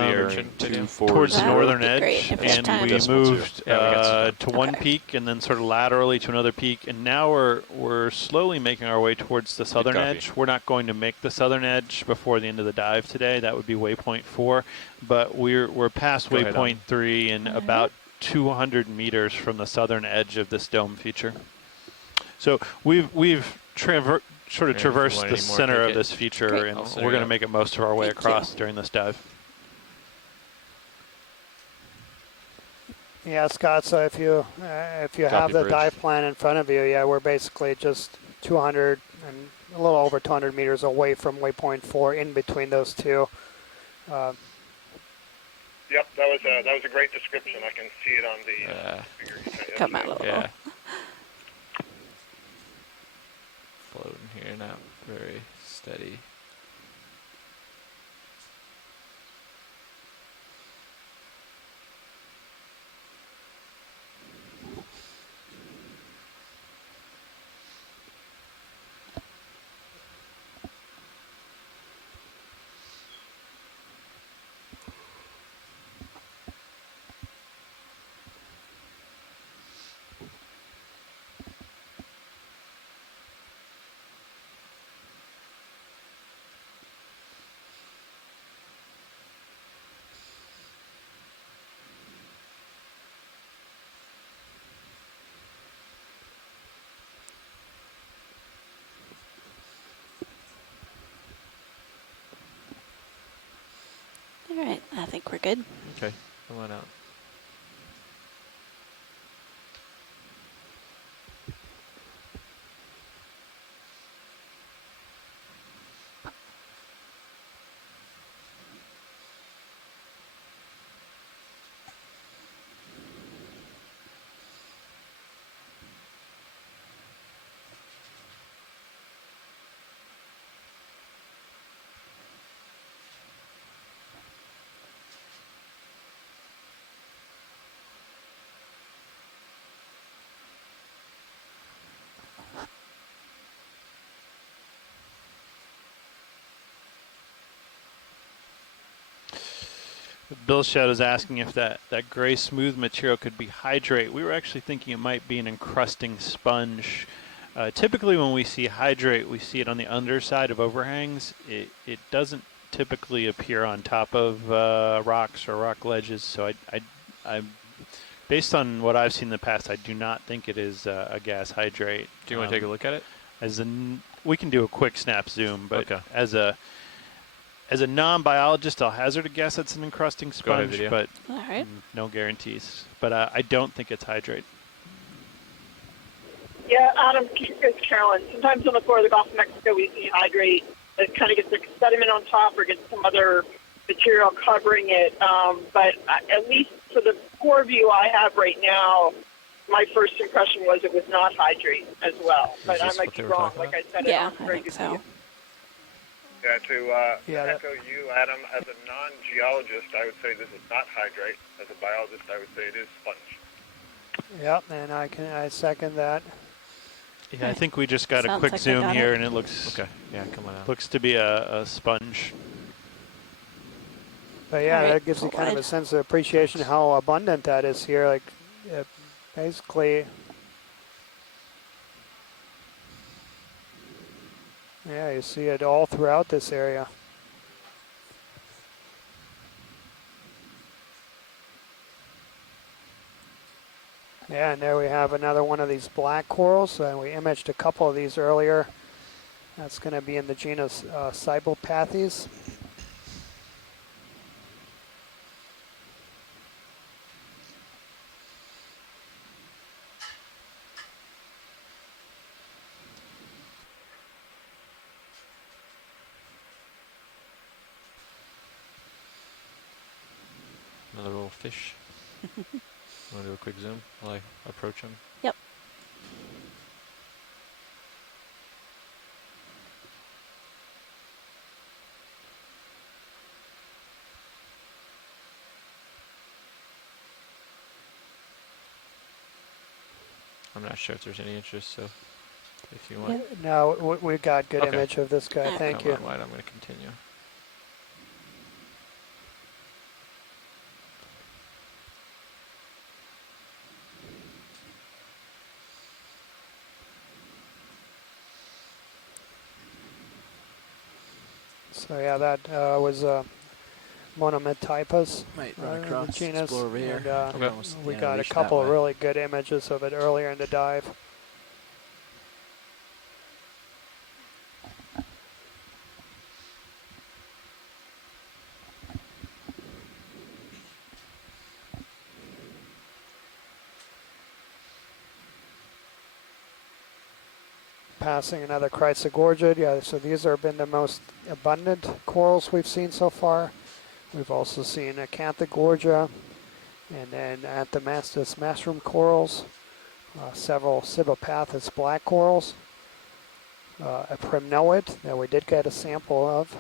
the northern edge, and we moved to one peak, and then sort of laterally to another peak, and now we're slowly making our way towards the southern edge. We're not going to make the southern edge before the end of the dive today. That would be waypoint 4, but we're past waypoint 3 and about 200 meters from the southern edge of this dome feature. So we've sort of traversed the center of this feature, and we're going to make it most of our way across during this dive. Yeah, Scott. So if you have the dive plan in front of you, yeah, we're basically just 200 and a little over 200 meters away from waypoint 4, in between those two. Yep, that was a great description. I can see it on the figure you sent Come out a little. Yeah. Floating here, not very steady. All right, I think we're good. Okay, come on out. Bill Shedd is asking if that gray smooth material could be hydrate. We were actually thinking it might be an encrusting sponge. Typically when we see hydrate, we see it on the underside of overhangs. It doesn't typically appear on top of rocks or rock ledges, so I based on what I've seen in the past, I do not think it is a gas hydrate. Do you want to take a look at it? We can do a quick snap zoom, but as a non-biologist, I'll hazard a guess it's an encrusting sponge, but no guarantees. But I don't think it's hydrate. Yeah, Adam, it's Carolyn. Sometimes on the floor of the Gulf of Mexico, we see hydrate. It kind of gets like sediment on top or gets some other material covering it. But at least for the core view I have right now, my first impression was it was not hydrate as well. But I might be wrong. Like I said, yeah, it's very I think so. Yeah, to echo you, Adam, as a non-geologist, I would say this is not hydrate. As a biologist, I would say it is sponge. Yep, and I second that. Yeah, I think we just got a quick zoom here, and it looks come on out. Looks to be a sponge. But yeah, that gives you kind of a sense of appreciation of how abundant that is here. Like, basically. Yeah, you see it all throughout this area. Yeah, and there we have another one of these black corals. We imaged a couple of these earlier. That's going to be in the genus Cyberglided. Another little fish. Want to do a quick zoom while I approach him? Yep. I'm not sure if there's any interest, so if you want. Yeah. No, we got good Okay. image of this guy. Thank Come you. on, White, I'm going to continue. So yeah, that was Monomytypus Might run across, genus, explore over here. and Okay. we Yeah, got a reach that couple of way. really good images of it earlier in the dive. Passing another Chryso Gorgia. Yeah, so these have been the most abundant corals we've seen so far. We've also seen Acantha Gorgia, and then Anthomastus mushroom corals, several Cybopathus black corals, a Primnoid that we did get a sample of.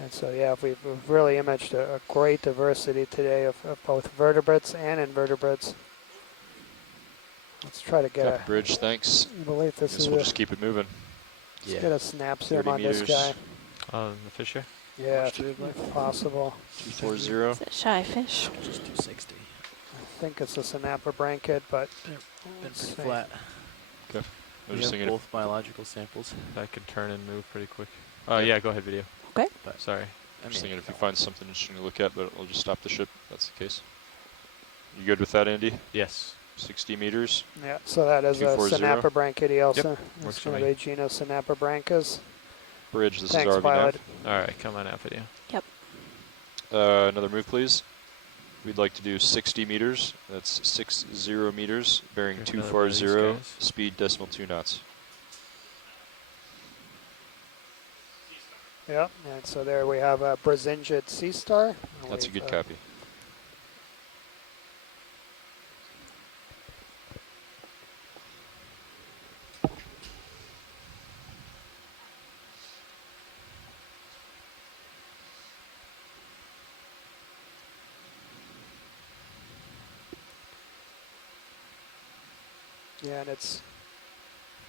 And so yeah, we've really imaged a great diversity today of both vertebrates and invertebrates. Let's try to get Copy bridge, thanks. I believe this Guess is we'll just keep it moving. Let's get a snap zoom 30 on this guy. On the fisher? Yeah, if possible. 240. Is it shy fish? Just 260. I think it's a Synapobranchid, but Been let's pretty see. flat. Okay. I We was just have thinking both biological samples. That could turn and move pretty quick. Yeah, go ahead, video. Okay. But Sorry. I'm just thinking if you find something interesting to look at, but I'll just stop the ship if that's the case. You good with that, Andy? Yes. 60 meters. Yeah, so that is a 240. Synapobranchid also. Yep, It's works for going to me. be genus Synapobranchus. Bridge, this Thanks, is RV Violet. nav. All right, come on out, video. Yep. Another move, please. We'd like to do 60 meters. That's 60 meters, bearing Here's another one of these 240, guys. speed decimal 2 knots. Yep, and so there we have a Brazingid sea star. That's a We've, good copy. Yeah, and it's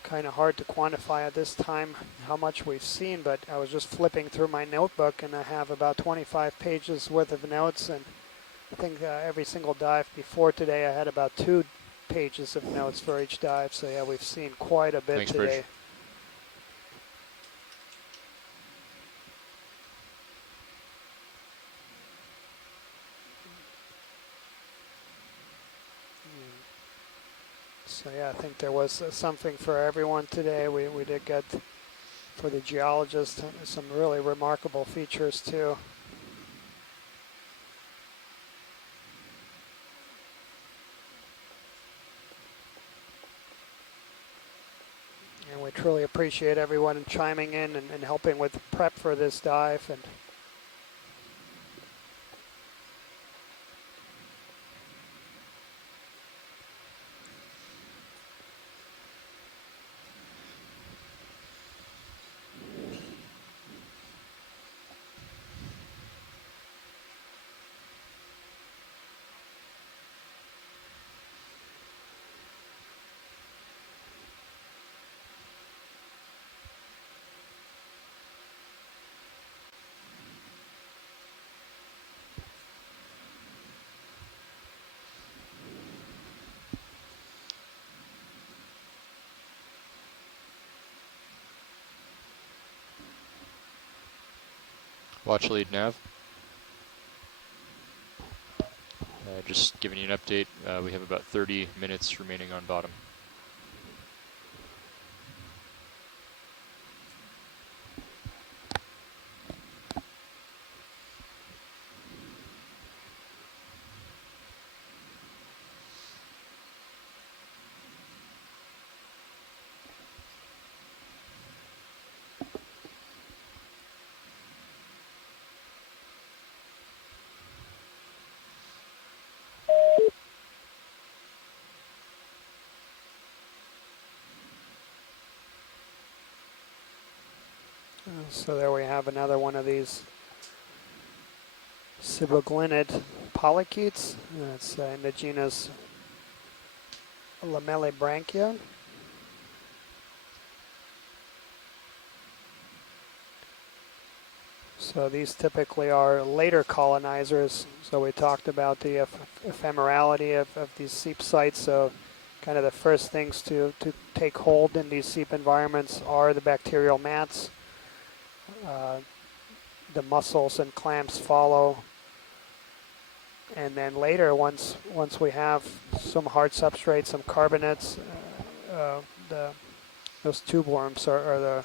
kind of hard to quantify at this time how much we've seen, but I was just flipping through my notebook and I have about 25 pages worth of notes, and I think every single dive before today I had about 2 pages of notes for each dive, so yeah, we've seen quite a bit Thanks, today. Bridge. So yeah, I think there was something for everyone today. We did get, for the geologists, some really remarkable features too. And we truly appreciate everyone chiming in and helping with the prep for this dive. And Watch lead nav. Just giving you an update. We have about 30 minutes remaining on bottom. so there we have another one of these Cyberglided polychaetes. It's in the genus Lamellibranchia. So these typically are later colonizers. So we talked about the ephemerality of these seep sites. So kind of the first things to take hold in these seep environments are the bacterial mats. The mussels and clamps follow. And then later, once we have some hard substrates, some carbonates, those tube worms are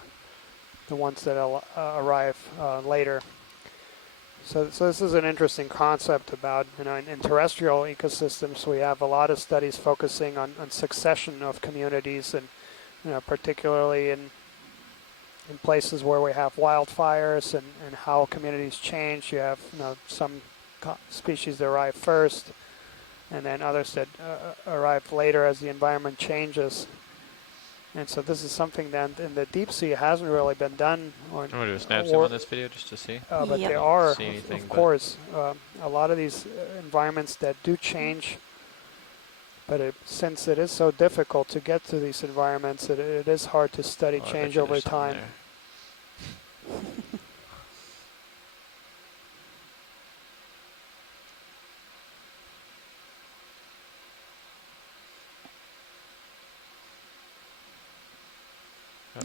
the ones that arrive later. So this is an interesting concept about, in terrestrial ecosystems, we have a lot of studies focusing on succession of communities, and particularly in places where we have wildfires and how communities change. You have some species that arrive first, and then others that arrive later as the environment changes. And so this is something that in the deep sea hasn't really been done. I want to do a snap zoom on this video just to see. But there are, of course, a lot of these environments that do change. But since it is so difficult to get to these environments, it is hard to study change over time.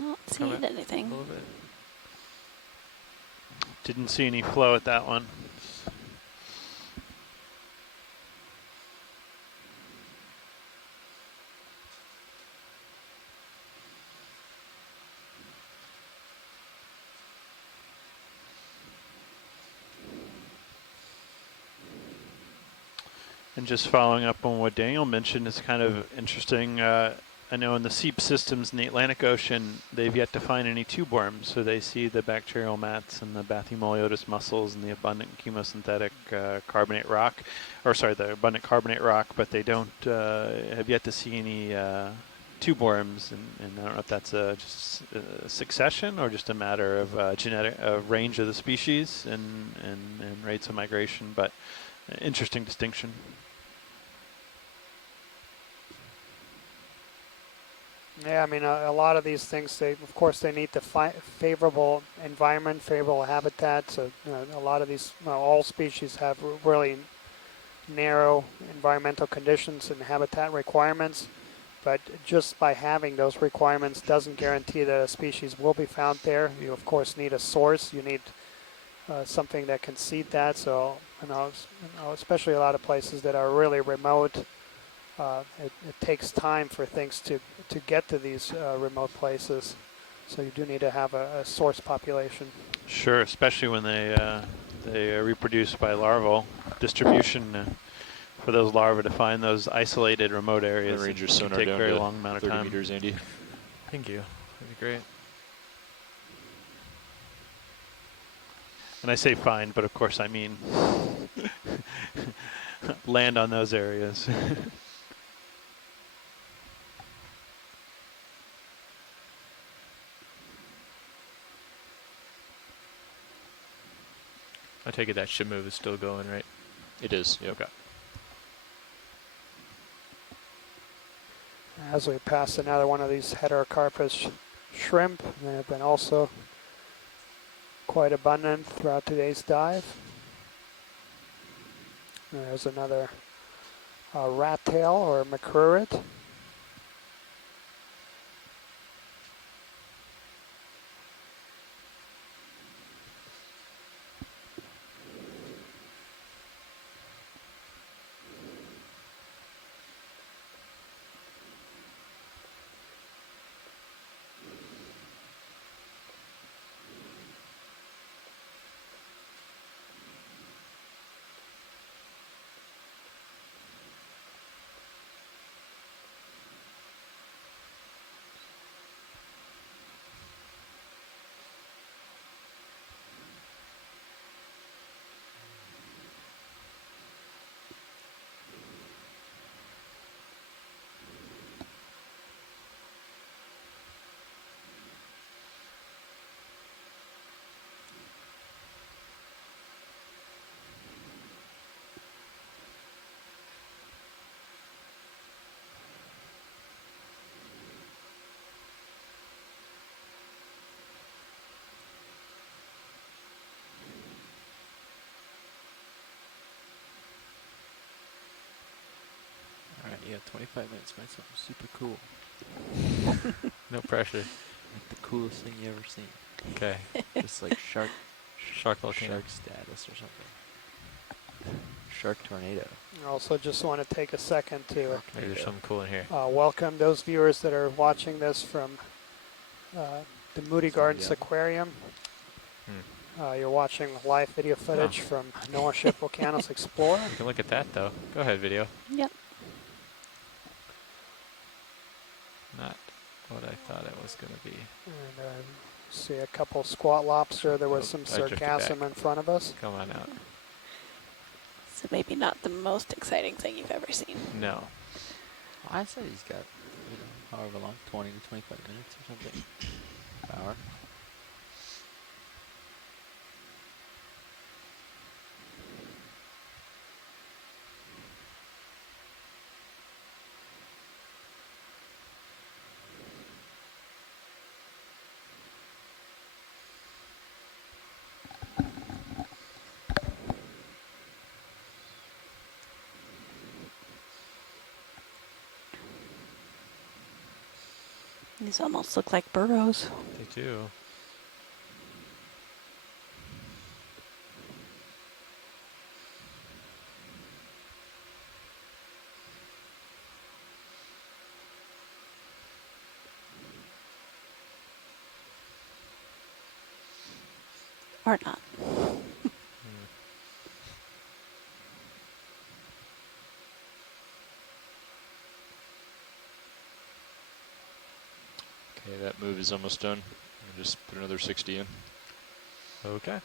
Not seeing anything. Didn't see any flow at that one. And just following up on what Daniel mentioned, it's kind of interesting. I know in the seep systems in the Atlantic Ocean, they've yet to find any tube worms. So they see the bacterial mats and the Bathymoliotis mussels and the abundant chemosynthetic carbonate rock, the abundant carbonate rock, but they don't have yet to see any tube worms. And I don't know if that's just a succession or just a matter of genetic range of the species and rates of migration, but interesting distinction. Yeah, I mean, a lot of these things, of course, they need the favorable environment, favorable habitat. So a lot of these, all species have really narrow environmental conditions and habitat requirements. But just by having those requirements doesn't guarantee that a species will be found there. You, of course, need a source. You need something that can seed that. So, especially a lot of places that are really remote, it takes time for things to get to these remote places. So you do need to have a source population. Sure, especially when they reproduce by larval distribution. For those larvae to find those isolated remote areas, it can take a very long amount of 30 time. meters, Andy. Thank you. That'd be great. And I say find, but of course I mean land on those areas. I take it that ship move is still going, right? It is, yep. Okay. As we pass another one of these heterocarpus shrimp, they have been also quite abundant throughout today's dive. There's another rat tail or macrurid. got 25 minutes, find something super cool. No pressure. Like the coolest thing you ever seen. Okay. Just like shark volcano. Shark status or something. Shark tornado. I also just want to take a second to Maybe there's something cool in here. welcome those viewers that are watching this from the Moody Gardens Aquarium. You're watching live video footage from NOAA ship Okeanos Explorer. You can look at that though. Go ahead, video. Yep. Not what I thought it was going to be. And see a couple squat lobster. There was some sargassum in front of us. Come on out. So maybe not the most exciting thing you've ever seen. No. Well, I said he's got, however long, 20 to 25 minutes or something. Hour. These almost look like burrows. They do. Or not. Okay, that move is almost done. I'll just put another 60 in. Okay.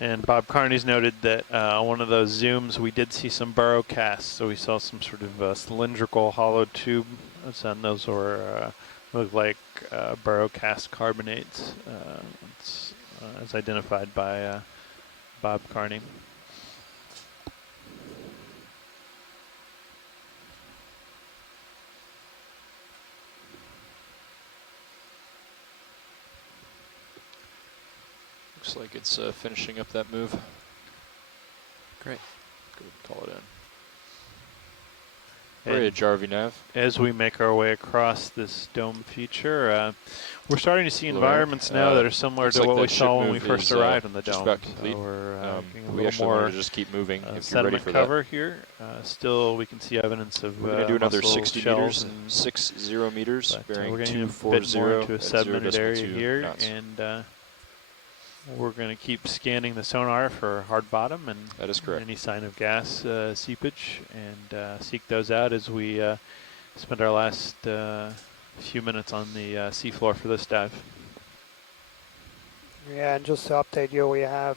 And Bob Carney's noted that one of those zooms, we did see some burrow casts. So we saw some sort of cylindrical hollow tube, and those were look like burrow cast carbonates. It's as identified by Bob Carney. Looks like it's finishing up that move. Great. Good, call it in. Great, Jarvie Nav. As we make our way across this dome feature, we're starting to see environments now that are similar to like what we saw when we first arrived in the just dome. about complete. So we're we actually more wanted to just keep moving if you're ready sediment for cover that. here. Still, we can see evidence of we're going to do another mussels, 60 shells, meters, 60 meters, bearing we're getting 240 a bit more into a 7-minute area 0.02 here, knots. and we're going to keep scanning the sonar for hard bottom and that is correct. Any sign of gas seepage, and seek those out as we spend our last few minutes on the seafloor for this dive. Yeah, and just to update you, we have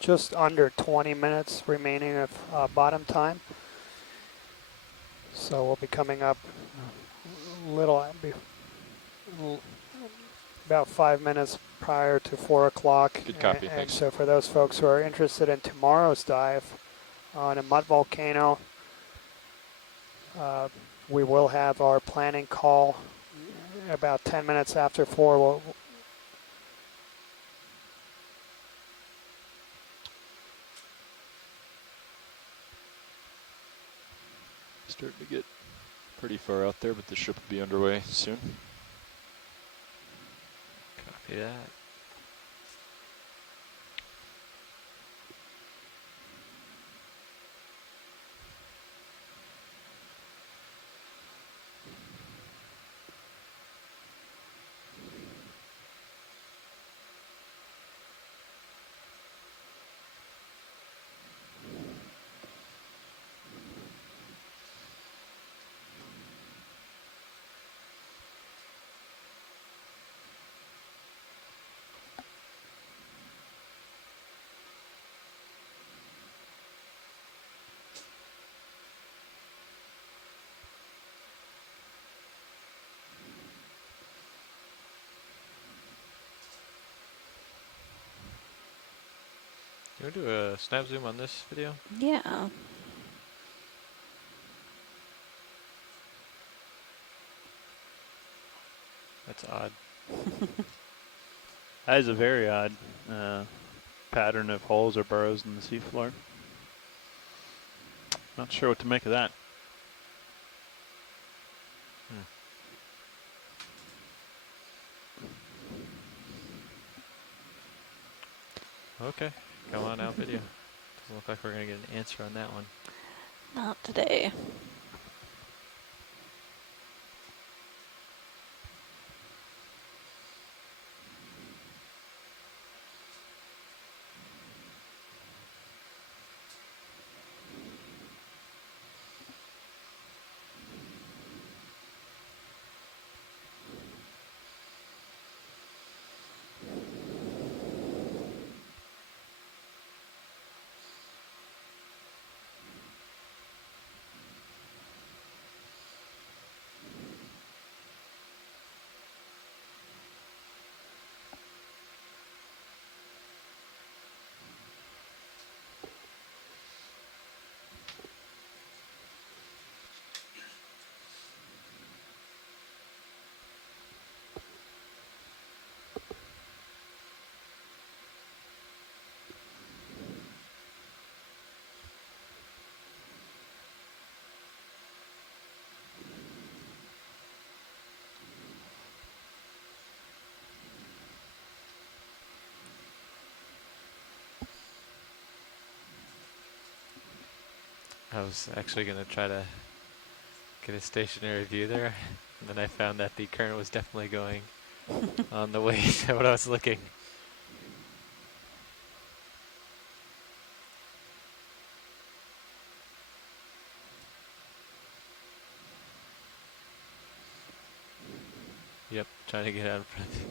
just under 20 minutes remaining of bottom time. So we'll be coming up about 5 minutes prior to 4 o'clock. Good copy, and thanks. so for those folks who are interested in tomorrow's dive on a mud volcano, we will have our planning call about 10 minutes after 4. Starting to get pretty far out there, but the ship will be underway soon. Copy that. You want to do a snap zoom on this video? Yeah. That's odd. That is a very odd pattern of holes or burrows in the seafloor. Not sure what to make of that. Okay, come on out video. Doesn't look like we're going to get an answer on that one. Not today. I was actually going to try to get a stationary view there, and then I found that the current was definitely going on the way to what I was looking. Yep, trying to get out in front of it.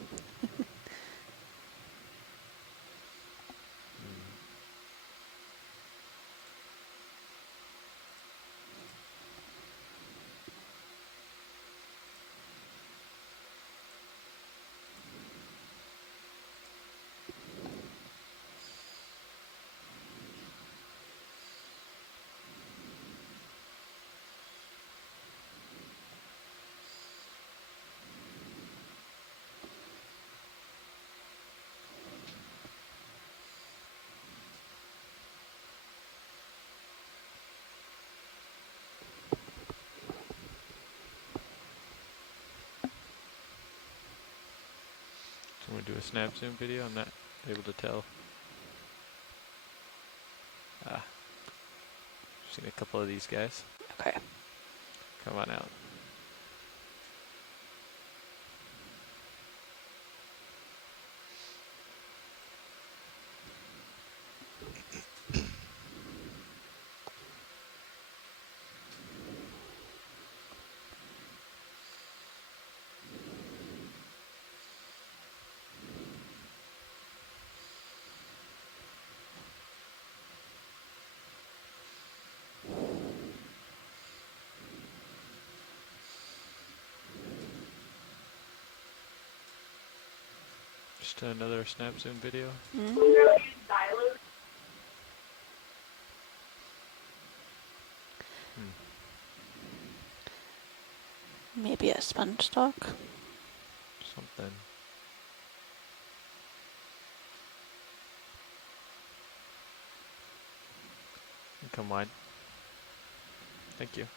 Can we do a snap zoom video? I'm not able to tell. Seen a couple of these guys. Okay. Come on out. Just another snap zoom video. Maybe a sponge stock. Something. Come wide. Thank you.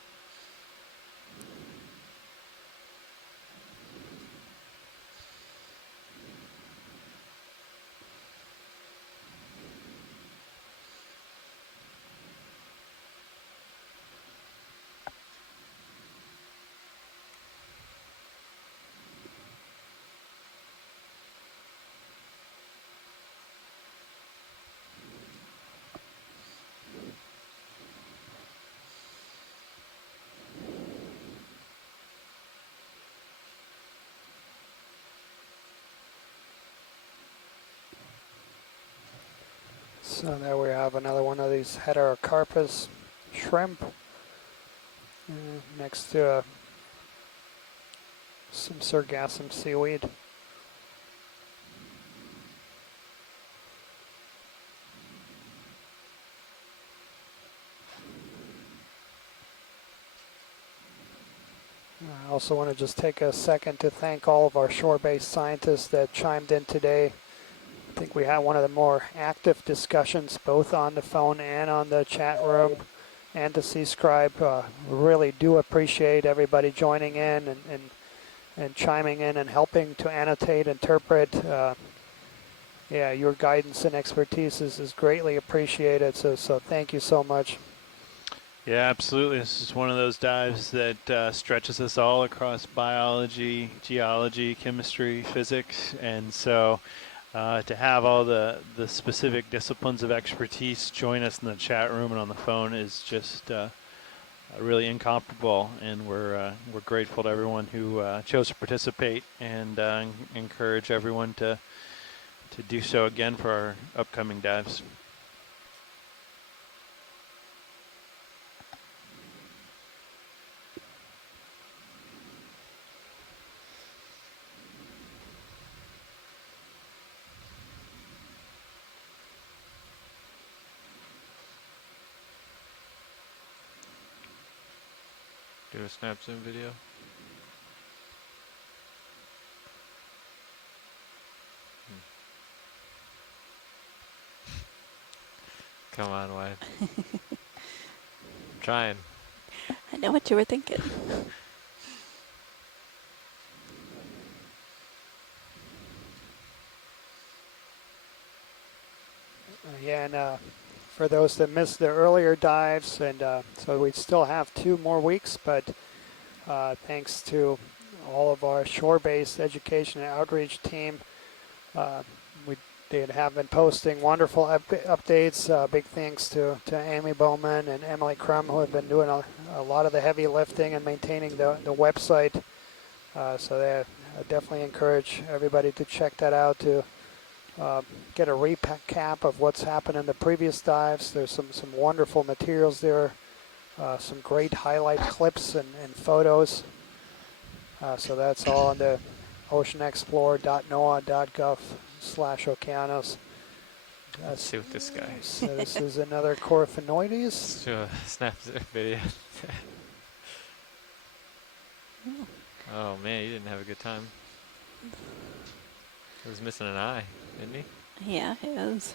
So there we have another one of these heterocarpus shrimp next to some sargassum seaweed. I also want to just take a second to thank all of our shore-based scientists that chimed in today. I think we had one of the more active discussions, both on the phone and on the chat room and the C-Scribe. We really do appreciate everybody joining in and chiming in and helping to annotate, interpret. Yeah, your guidance and expertise is greatly appreciated, so thank you so much. Yeah, absolutely. This is one of those dives that stretches us all across biology, geology, chemistry, physics, and so to have all the specific disciplines of expertise join us in the chat room and on the phone is just really incomparable, and we're grateful to everyone who chose to participate, and encourage everyone to do so again for our upcoming dives. Do a snap zoom video. Come on, Wyatt. Trying. I know what you were thinking. Yeah, and for those that missed the earlier dives, and so we still have 2 more weeks, but thanks to all of our shore-based education and outreach team, they have been posting wonderful updates. Big thanks to Amy Bowman and Emily Crum, who have been doing a lot of the heavy lifting and maintaining the website. So they definitely encourage everybody to check that out to get a recap of what's happened in the previous dives. There's some wonderful materials there, some great highlight clips and photos. So that's all on the oceanexplorer.noaa.gov/Okeanos. Let's see what this guy. So this is another Coryphaenoides. Let's do a snap video. Oh man, you didn't have a good time. He was missing an eye, didn't he? Yeah, he is.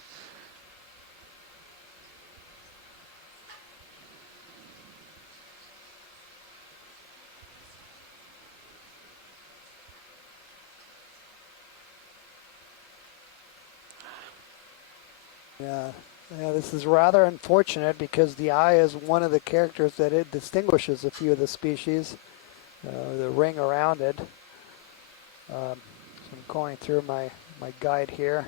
Yeah, this is rather unfortunate because the eye is one of the characters that it distinguishes a few of the species. The ring around it. So I'm going through my guide here.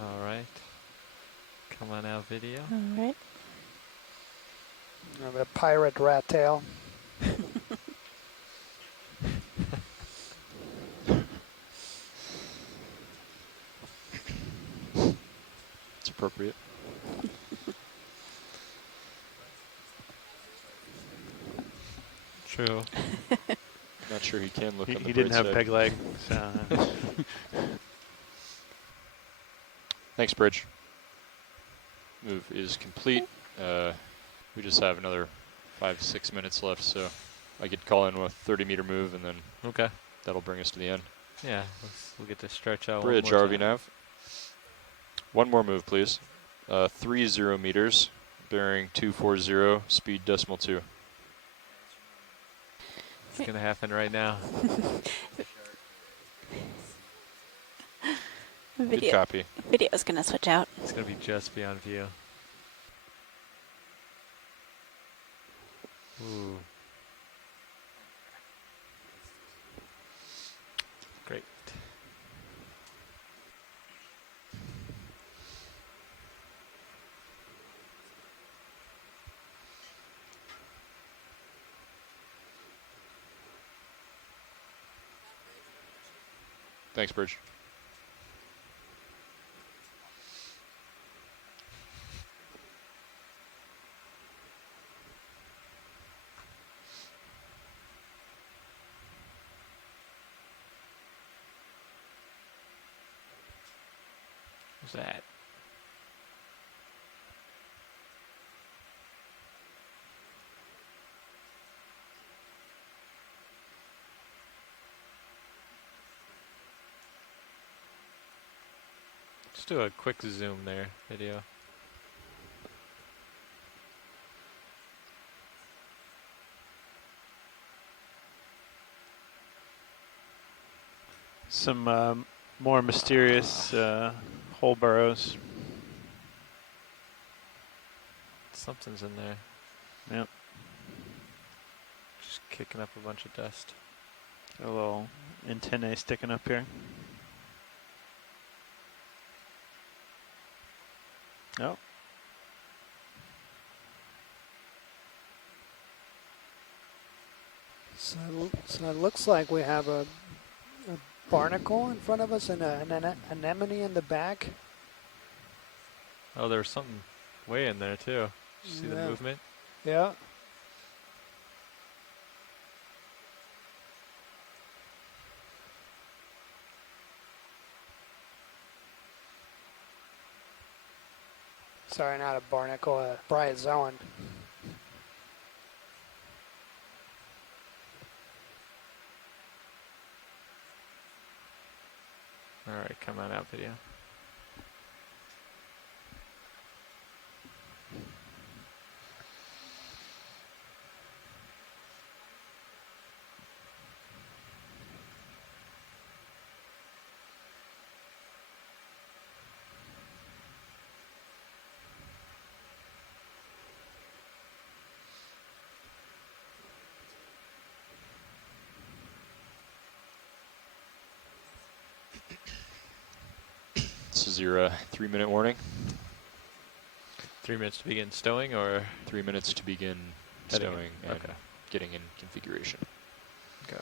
All right. Come on out, video. All right. The pirate rat tail. It's appropriate. True. Not sure he can look on the He didn't have peg leg. So. Thanks, Bridge. Move is complete. We just have another 5-6 minutes left, so I could call in a 30-meter move, and then that'll bring us to the end. Yeah, we'll get to stretch out. Bridge, RV nav. One more move, please. 30 meters, bearing 240, speed .2. It's going to happen right now. Good copy. Video's going to switch out. It's going to be just beyond view. Ooh. Great. Thanks, Bridge. What's that? Just do a quick zoom there, video. Some more mysterious hole burrows. Something's in there. Yep. Just kicking up a bunch of dust. A little antennae sticking up here. Oh. So it looks like we have a barnacle in front of us and an anemone in the back. Oh, there was something way in there too. Did you see the movement? Yeah. Sorry, not a barnacle, a bryozoan. All right, come on out, video. This is your 3-minute warning. 3 minutes to begin stowing, or 3 minutes to begin heading stowing in. and Okay. getting in configuration. Okay.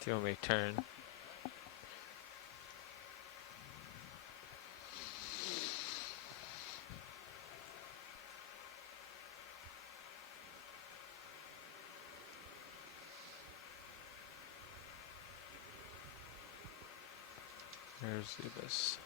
Do you want me to turn? There's the abyss.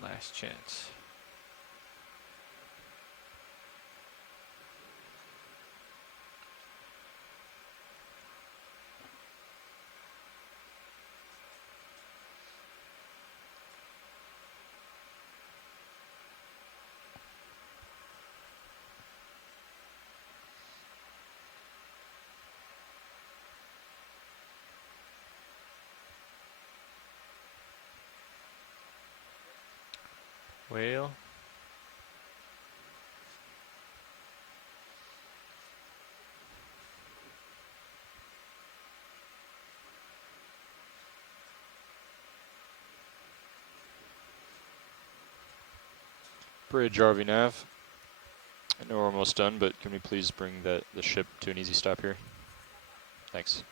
Last chance. Whale. Bridge RV nav. I know we're almost done, but can we please bring the ship to an easy stop here? Thanks.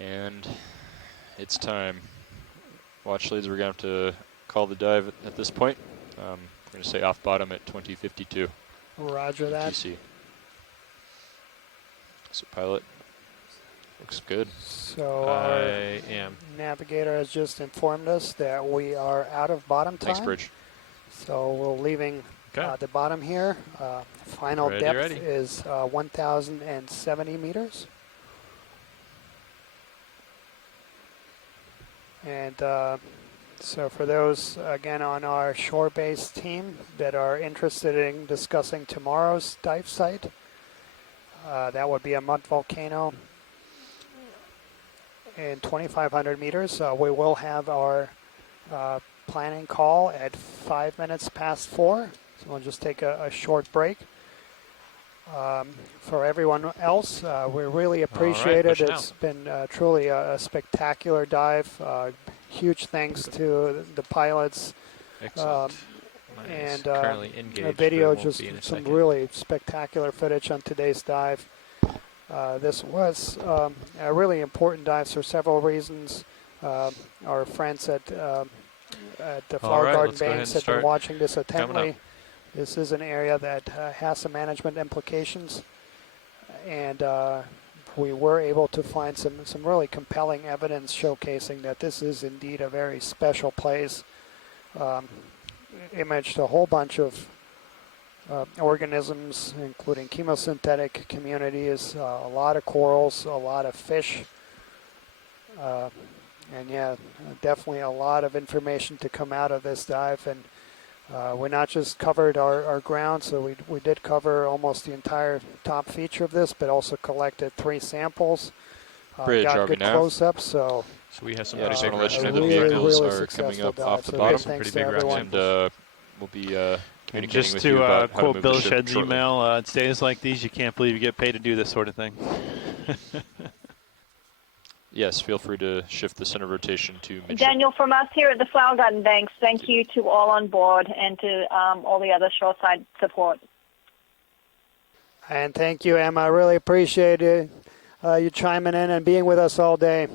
And It's time. Watch leads, we're going to have to call the dive at this point. We're going to say off bottom at 2052. Roger that. GC. So pilot, looks good. So our navigator has just informed us that we are out of bottom time. Thanks, Bridge. So we're leaving the bottom here. Final depth is 1,070 meters. And so for those, again, on our shore-based team that are interested in discussing tomorrow's dive site, that would be a mud volcano in 2,500 meters. We will have our planning call at 5 minutes past 4. So we'll just take a short break. For everyone else, we really appreciate it. It's been truly a spectacular dive. Huge thanks to the pilots. And a video, just some really spectacular footage on today's dive. This was a really important dive for several reasons. Our friends at the Flower Garden Banks have been watching this attentively. This is an area that has some management implications, and we were able to find some really compelling evidence showcasing that this is indeed a very special place. Imaged a whole bunch of organisms, including chemosynthetic communities, a lot of corals, a lot of fish, and yeah, definitely a lot of information to come out of this dive. And we not just covered our ground, so we did cover almost the entire top feature of this, but also collected 3 samples. Got good close-ups, so we have some pretty big reaction. The vehicles are coming up off the bottom. Pretty big reaction. And we'll be communicating just with to you about how to quote move Bill the ship Shedd's shortly. email, it's days like these you can't believe you get paid to do this sort of thing. Yes, feel free to shift the center rotation to midship. Daniel, from us here at the Flower Garden Banks, thank you to all on board and to all the other shoreside support. And thank you, Emma. I really appreciate it, you chiming in and being with us all day.